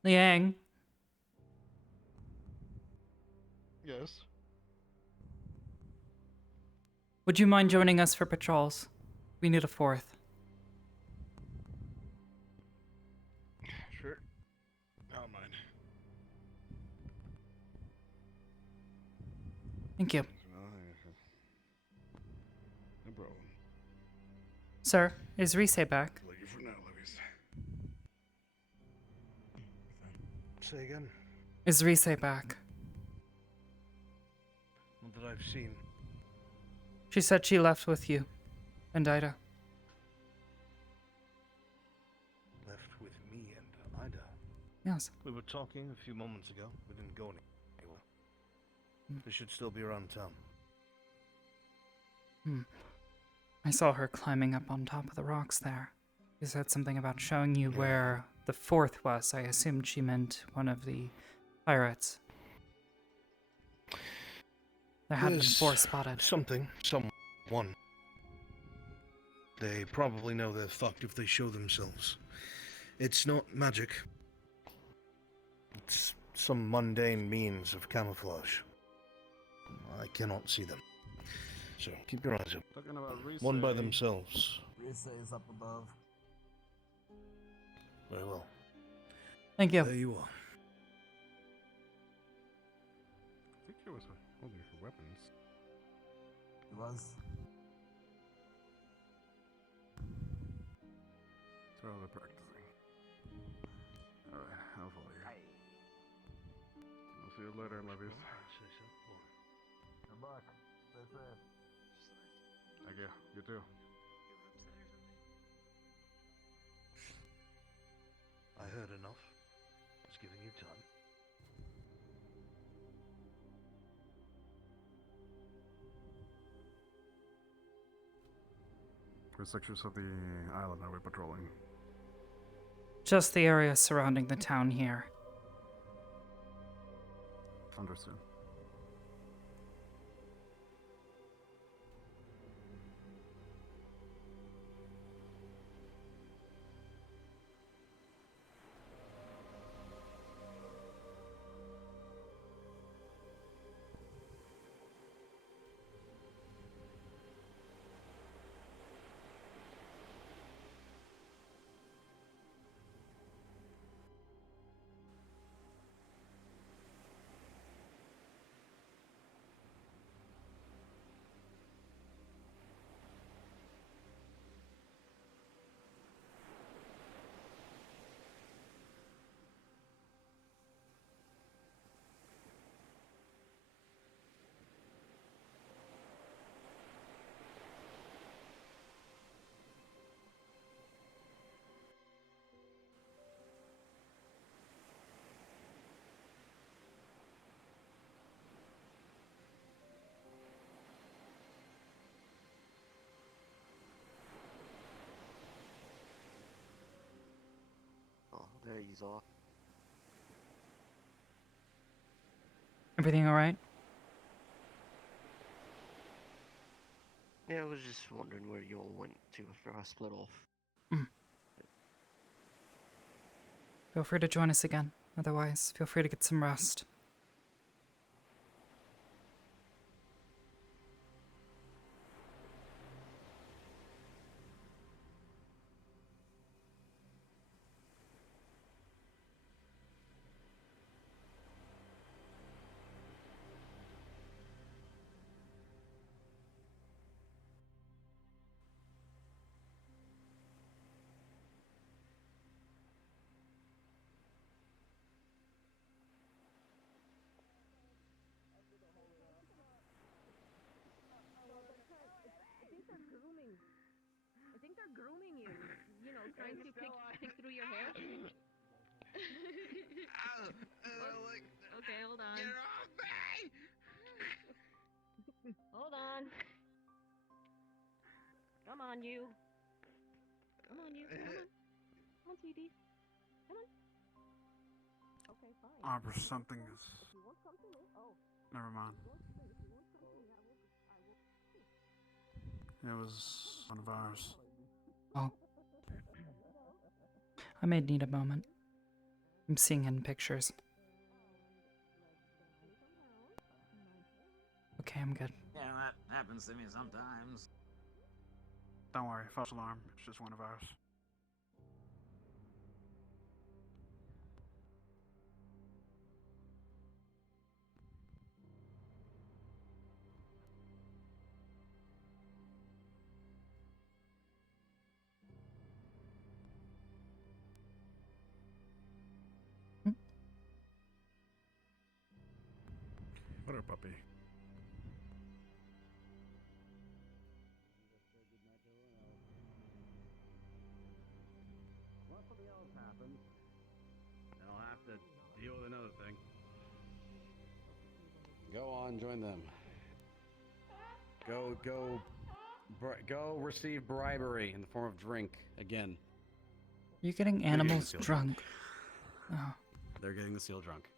Liang, Yes. would you mind joining us for patrols? We need a fourth. Sure. I don't mind. Thank you. No problem. Sir, is Rise back? Leave you for now, Louise. Say again? Is Rise back? Not that I've seen. She said she left with you and Ida. Left with me and Ida. Yes. We were talking a few moments ago. We didn't go anywhere. They should still be around town. I saw her climbing up on top of the rocks there. She said something about showing you where the fourth was. I assumed she meant one of the pirates. There had been There's 4 spotted. Someone. They probably know they're fucked if they show themselves. It's not magic. It's some mundane means of camouflage. I cannot see them. So keep your eyes Talking about open. One by Risei. themselves. Risei is up above. Very well. Thank you. There you are. I think he was holding for weapons. It was. So they're practicing. Alright, I'll follow you. I'll see you later, lovies. Good luck. Stay safe. Thank you. You too. I heard enough. I was giving you time. Which sections of the island are we patrolling? Just the area surrounding the town here. Understood. Oh, there he's off. Everything alright? Yeah, I was just wondering where you all went to after I split off. Feel free to join us again. Otherwise, feel free to get some rest. I think they're grooming you. You know, trying to pick through your hair. Okay, hold on. Get off me! Hold on. Come on, you. Come on, you. Come on. Come on, sweetie. Come on. Okay, fine. Arbor, something is... If you won't come to me, Never mind. if you won't come to me, I will. It was one of ours. Oh. I may need a moment. I'm seeing in pictures. Okay, I'm good. Yeah, that happens to me sometimes. Don't worry, false alarm. It's just one of ours. What a puppy. Once something else happens, then I'll have to deal with another thing. Go on, join them. Go Go receive bribery in the form of drink again. You're getting getting animals sealed drunk. Oh. They're getting the seal drunk.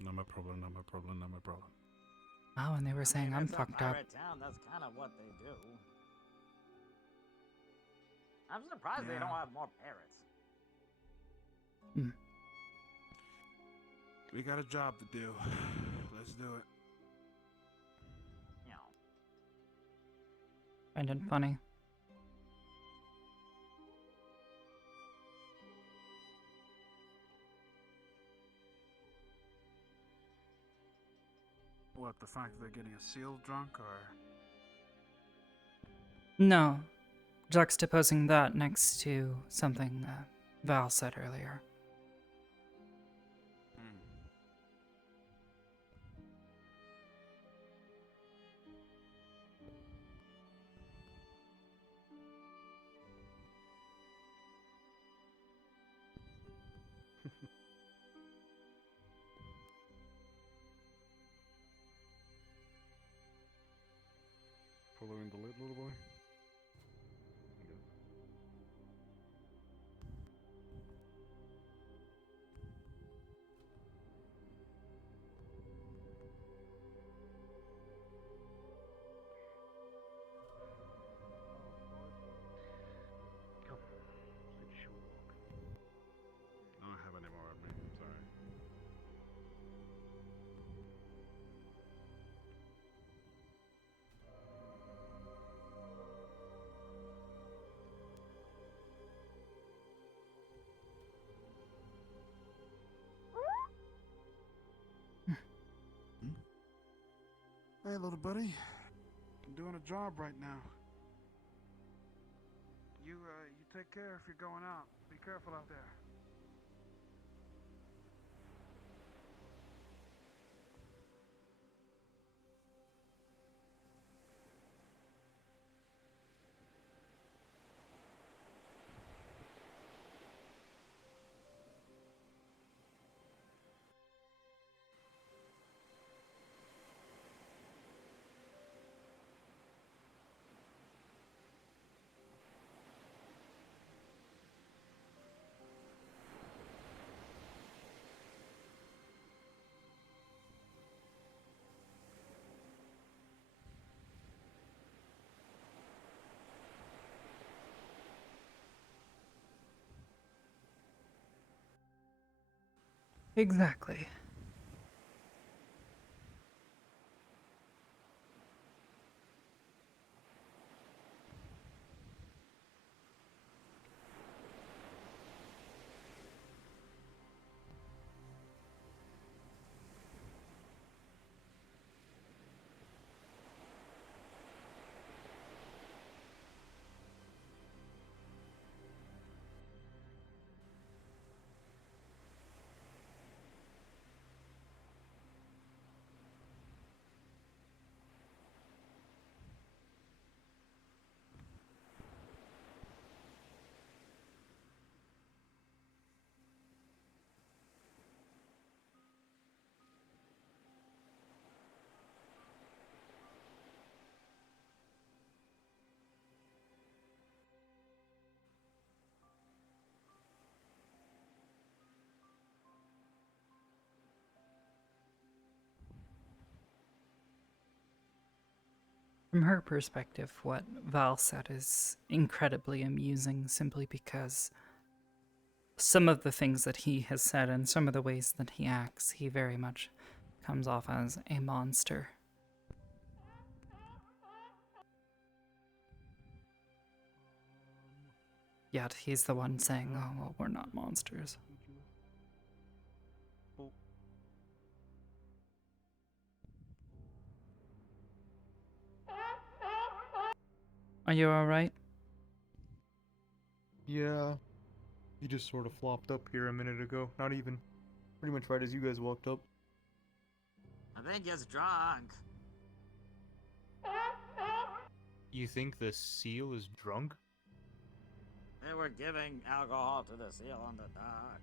Not my problem, not my problem, not my problem. Oh, and they were saying I'm It's a fucked up. pirate town, that's kind of what they do. I'm surprised they Yeah. don't have more parrots. We got a job to do. Let's do it. You know. Find it funny. What, the fact that they're getting a seal drunk, or? No. Juxtaposing that next to something Val said earlier. Following the lid, little boy? I don't have any more of me. I'm sorry. Hey, little buddy. I'm doing a job right now. You take care if you're going out. Be careful out there. Exactly. From her perspective, what Val said is incredibly amusing simply because some of the things that he has said and some of the ways that he acts, he very much comes off as a monster. Yet he's the one saying, oh, well, we're not monsters. Are you alright? Yeah. He just sort of flopped up here a minute ago. Not even. Pretty much right as you guys walked up. I think he's drunk. You think the seal is drunk? They were giving alcohol to the seal on the dock.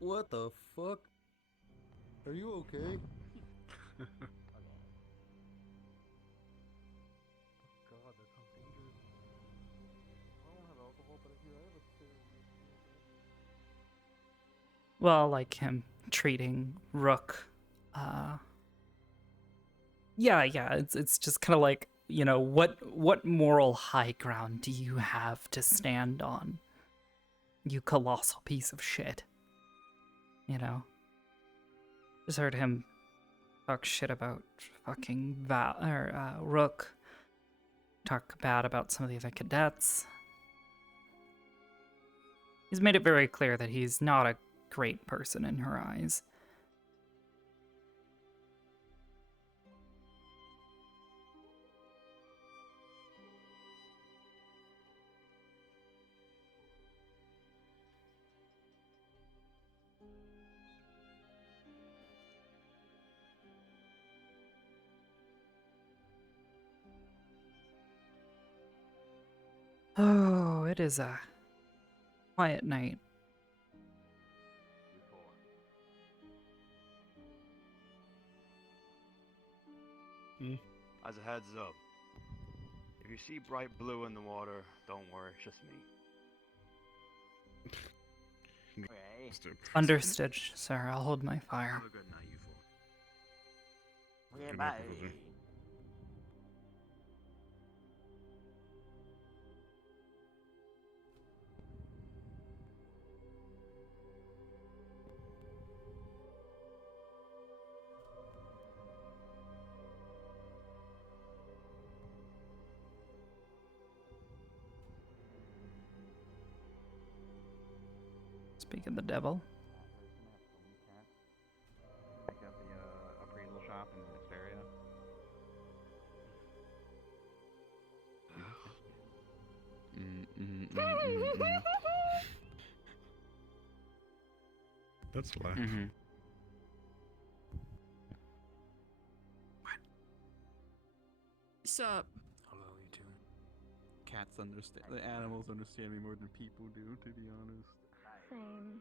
What the fuck? Are you okay? Well, like him treating Rook. Yeah, it's just kind of like, you know, what moral high ground do you have to stand on? You colossal piece of shit. You know? Just heard him talk shit about fucking Rook. Talk bad about some of the other cadets. He's made it very clear that he's not a great person in her eyes. Oh, it is a quiet night. As a heads up, if you see bright blue in the water, don't worry, it's just me. Okay. Understood, sir. I'll hold my fire. Have a good night, you four. Okay, Good bye. night, Professor. Speak of the devil. Pick up the appraisal shop in Hesperia. That's life. Sup? Hello, you two. Cats understand. The animals understand me more than people do, to be honest. Same.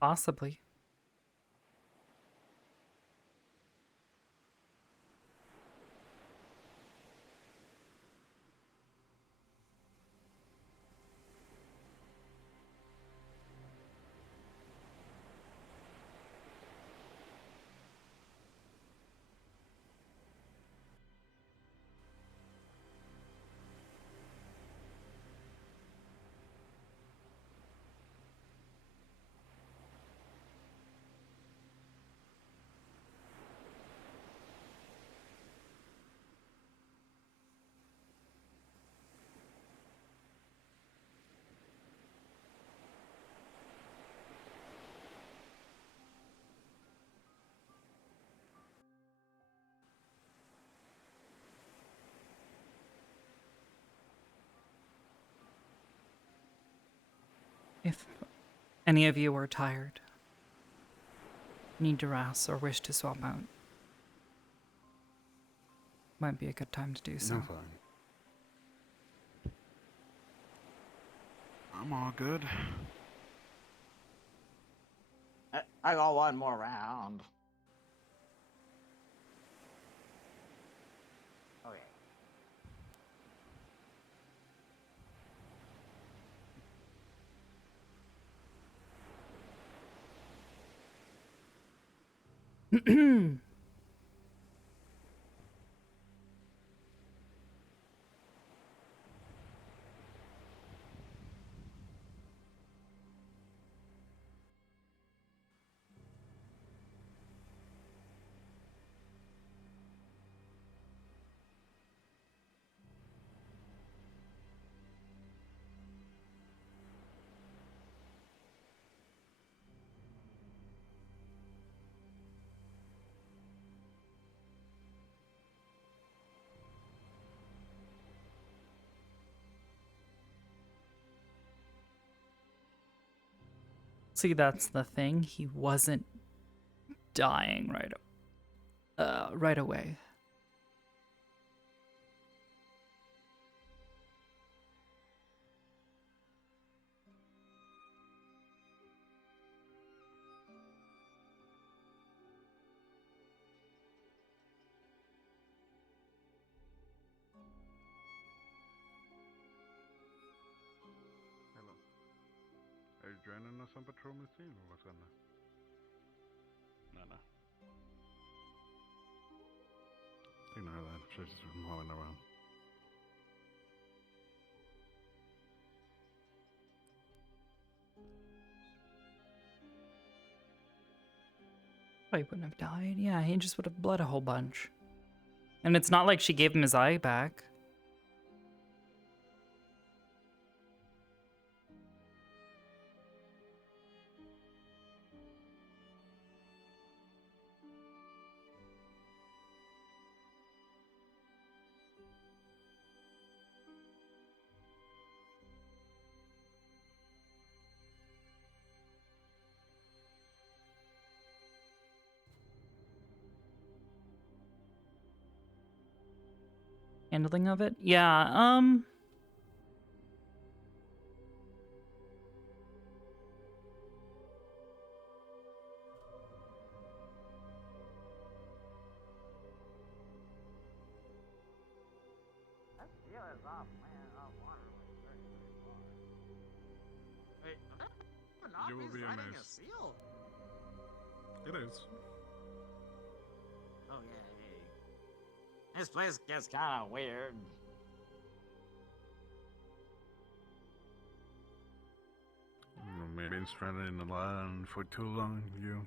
Possibly. If any of you are tired, need to rest, or wish to swap out, might be a good time to do so. I'm fine. I'm all good. I got one more round. Okay. See, that's the thing. He wasn't dying right away. Hello. Are you joining us on patrol, Missy, or what's on that? No. Ignore that. She's just mulling around. Oh, he wouldn't have died. Yeah, he just would have bled a whole bunch. And it's not like she gave him his eye back. Handling of it? Yeah, That seal is off, man. Off water. Very, very far. Hey, You will be riding a amazed. seal? It is. Oh yeah, hey. This place gets kind of weird. Maybe been stranded in the land for too long. You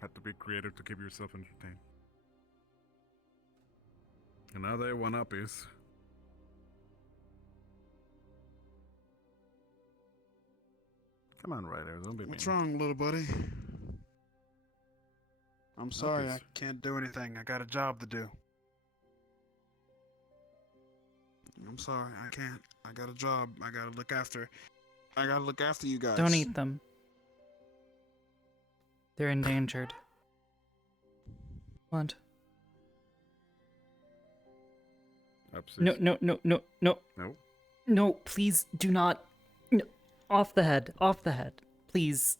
had to be creative to keep yourself entertained. And now they one up is. Come on, Ryder, don't be What's mean. wrong, little buddy? I'm sorry, I Nothing. can't do anything. I got a job to do. I'm sorry, I can't. I got a job. I gotta look after you guys. don't eat them. They're endangered. What? No, no, no, no, no. No. No, please do not. No. Off the head. Off the head. Please.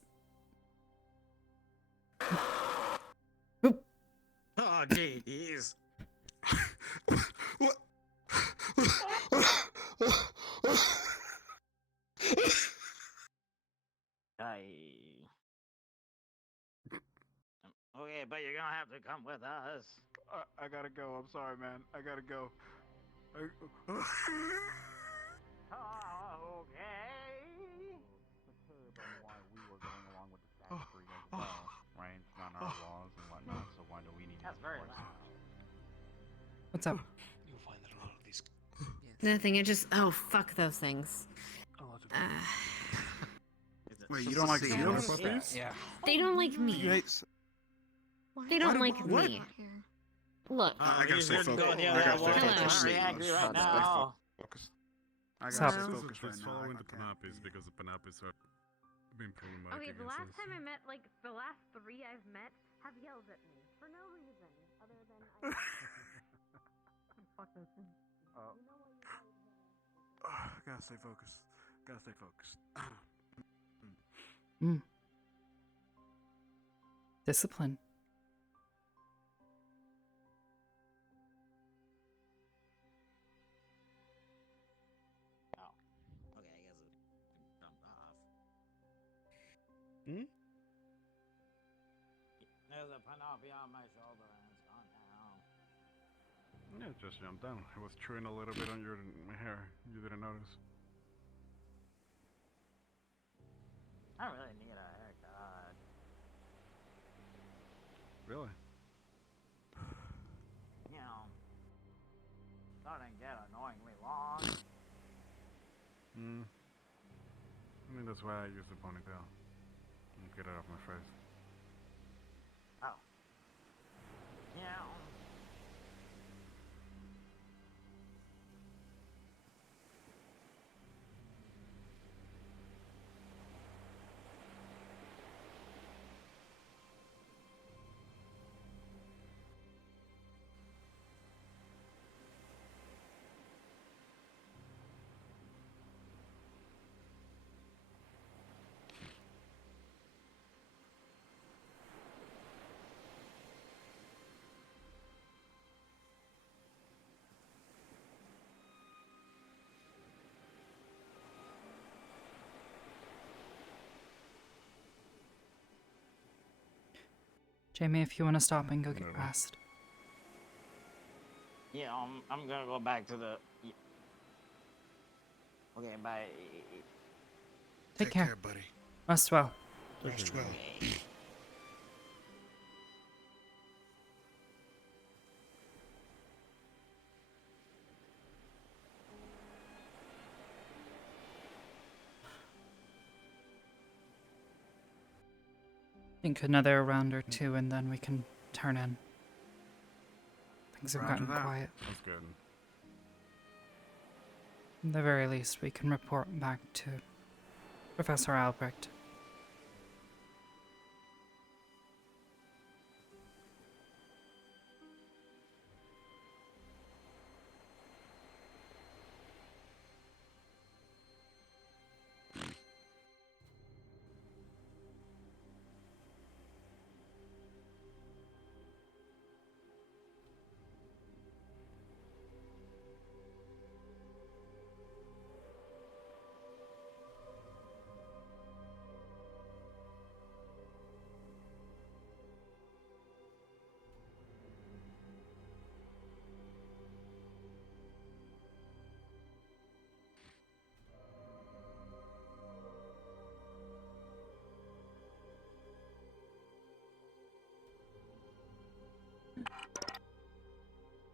Oh, jeez. What? Okay, but you're gonna have to come with us. I gotta go. I'm sorry, man. I gotta go. Oh, okay. The curb on why we were going along with the stag breed as well, right? It's not our laws and whatnot, so why do we need to That's very enforce loud. What's up? You'll find that a lot of these. Nothing. It just. Oh, fuck those things. Wait, you don't like seals? Puppies? Yeah. They don't like You me. hate They don't Why like do- what? me. Look. I gotta stay focused. Go near I that gotta stay water. focused. I'm very angry right now. I gotta Stop. stay This focused is right just now. following I the can't Panopis be- because the Panopis have been problematic Okay, the against last us. time I met, like, the last 3 I've met have yelled at me for no reason other than fuck those things. Gotta stay focused. Gotta stay focused. Discipline. Okay, I guess it jumped off. Hmm? There's a panoply on my shoulder and it's gone now. Yeah, it just jumped down. It was chewing a little bit on your hair. You didn't notice. I really need a haircut. Really? You know, starting to get annoyingly long. Hmm. I mean, that's why I use the ponytail. Get it off my face. Oh. Yeah. Jamie, if you want to stop and go get rest. Yeah, I'm gonna go back to the. Okay, bye. Take care, buddy. Rest well. Rest well. I think another round or two and then we can turn in. Things have gotten quiet. That's good. At the very least, we can report back to Professor Albrecht.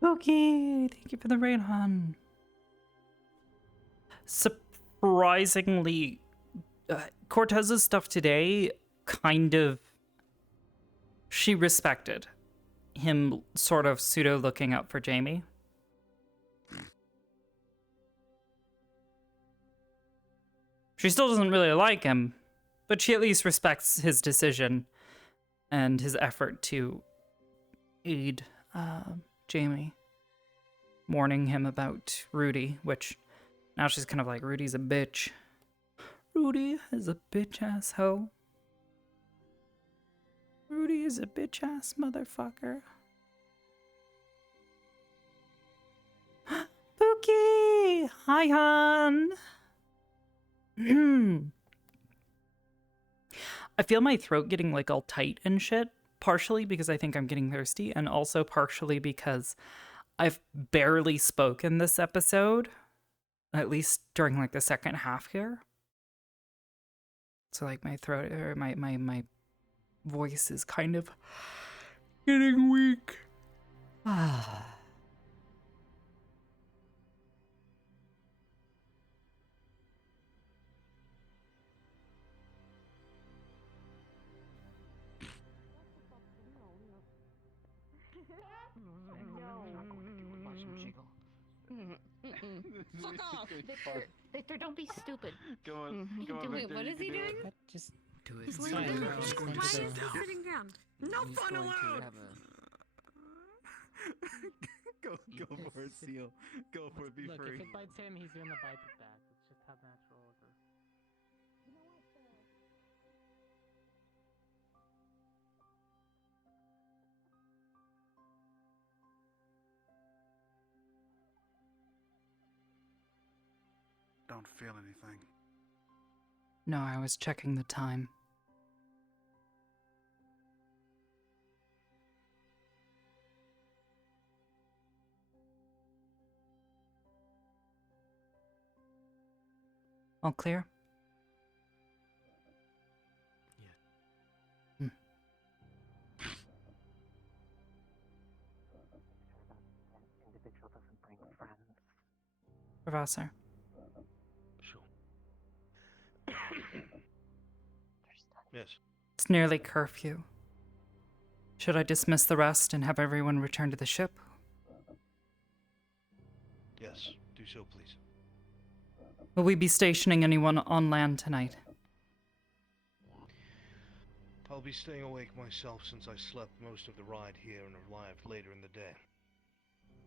Okay, thank you for the raid, hon. Surprisingly, Cortez's stuff today kind of... She respected him sort of pseudo-looking up for Jamie. She still doesn't really like him, but she at least respects his decision and his effort to aid Jamie, warning him about Rudy, which now she's kind of like, Rudy's a bitch. Rudy is a bitch-ass hoe. Rudy is a bitch-ass motherfucker. Pookie! Hi, hon! I feel my throat getting like all tight and shit, partially because I think I'm getting thirsty, and also partially because I've barely spoken this episode, at least during like the second half here. So like my throat or my voice is kind of getting weak. Fuck off! Victor, don't be stupid. Go on, What go on, Victor, What you is can he do doing? it. Just do it. He's It's laying fine. down. I'm just going Why to is he go. sitting down? No He's fun going to allowed! have Go for it, Seal. Go for it, be Look, free. if it bites him, he's gonna bite it back. It's just how natural it is. Don't feel anything. No, I was checking the time. All clear? Yeah. Individual doesn't bring friends. Professor. Sure. Yes. It's nearly curfew. Should I dismiss the rest and have everyone return to the ship? Yes, do so, please. Will we be stationing anyone on land tonight? I'll be staying awake myself since I slept most of the ride here and arrived later in the day.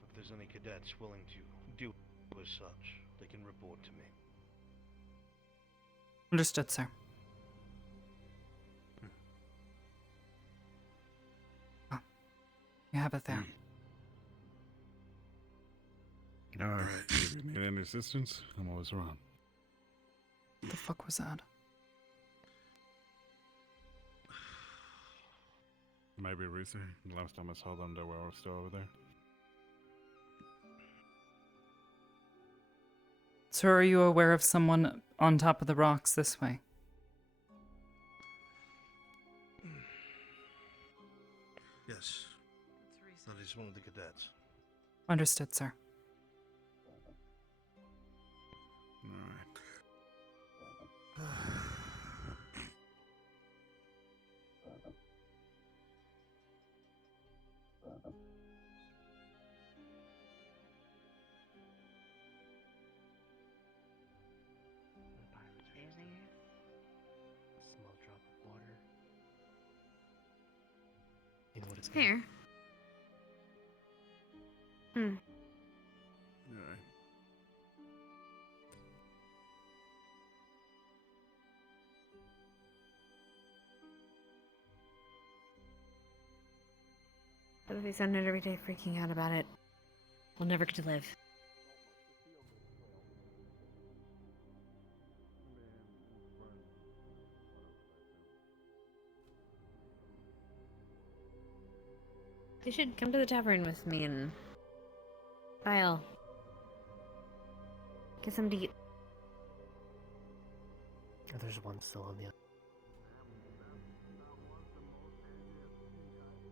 If there's any cadets willing to do as such, they can report to me. Understood, sir. Oh, you have it there. Alright, if you need any assistance, I'm always around. What the fuck was that? Maybe Reese. The last time I saw them, they were all still over there. So are you aware of someone on top of the rocks this way? Yes. That is one of the cadets. Understood, sir. Small drop of water. You know what it's Here. Hmm. Alright. But if we spend it every day freaking out about it, we'll never get to live. You should come to the tavern with me and Kyle. Get some to eat. There's one still on the other.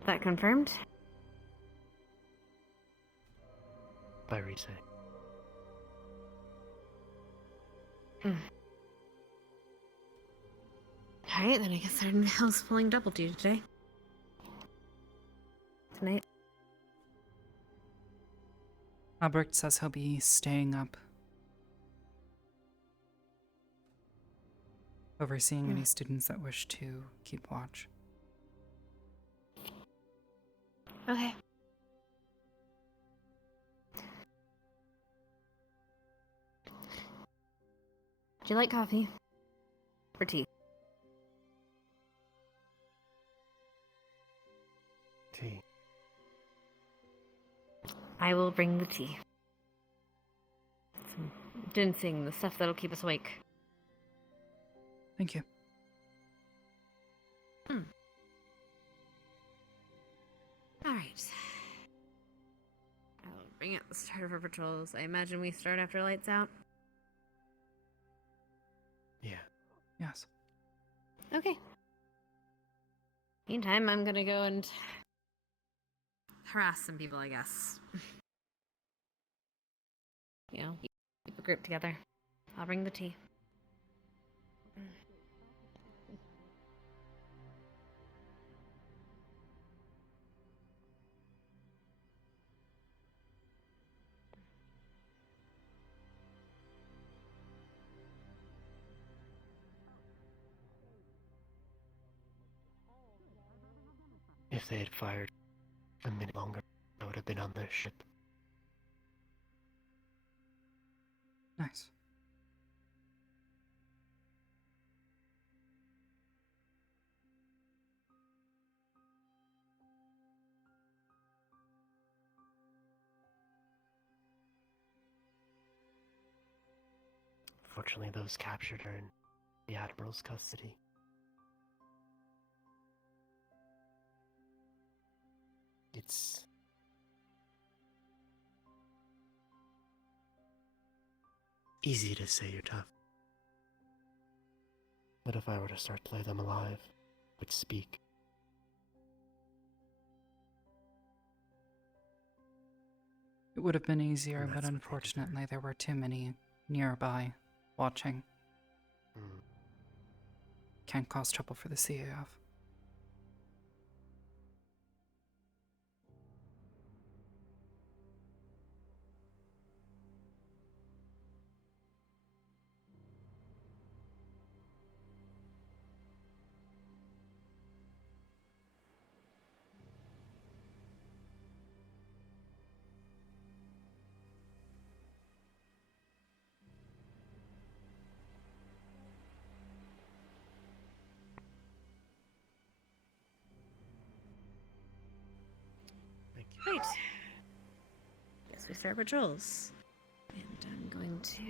That confirmed? By Reese. Hmm. Alright, then I guess our house pulling double duty today. Tonight. Albert says he'll be staying up, overseeing any students that wish to keep watch. Okay. Do you like coffee? Or tea? Tea. I will bring the tea. Some ginseng, the stuff that'll keep us awake. Thank you. Alright. I'll bring out the start of our patrols. I imagine we start after lights out? Yeah. Yes. Okay. Meantime, I'm gonna go and harass some people, I guess. You know, keep a group together. I'll bring the tea. If they had fired a minute longer, I would have been on their ship. Nice. Fortunately, those captured are in the Admiral's custody. It's easy to say you're tough. But if I were to start to play them alive, would speak. It would have been easier, but unfortunately there were too many nearby watching. Can't cause trouble for the CAF. Right. Guess we start patrols. And I'm going to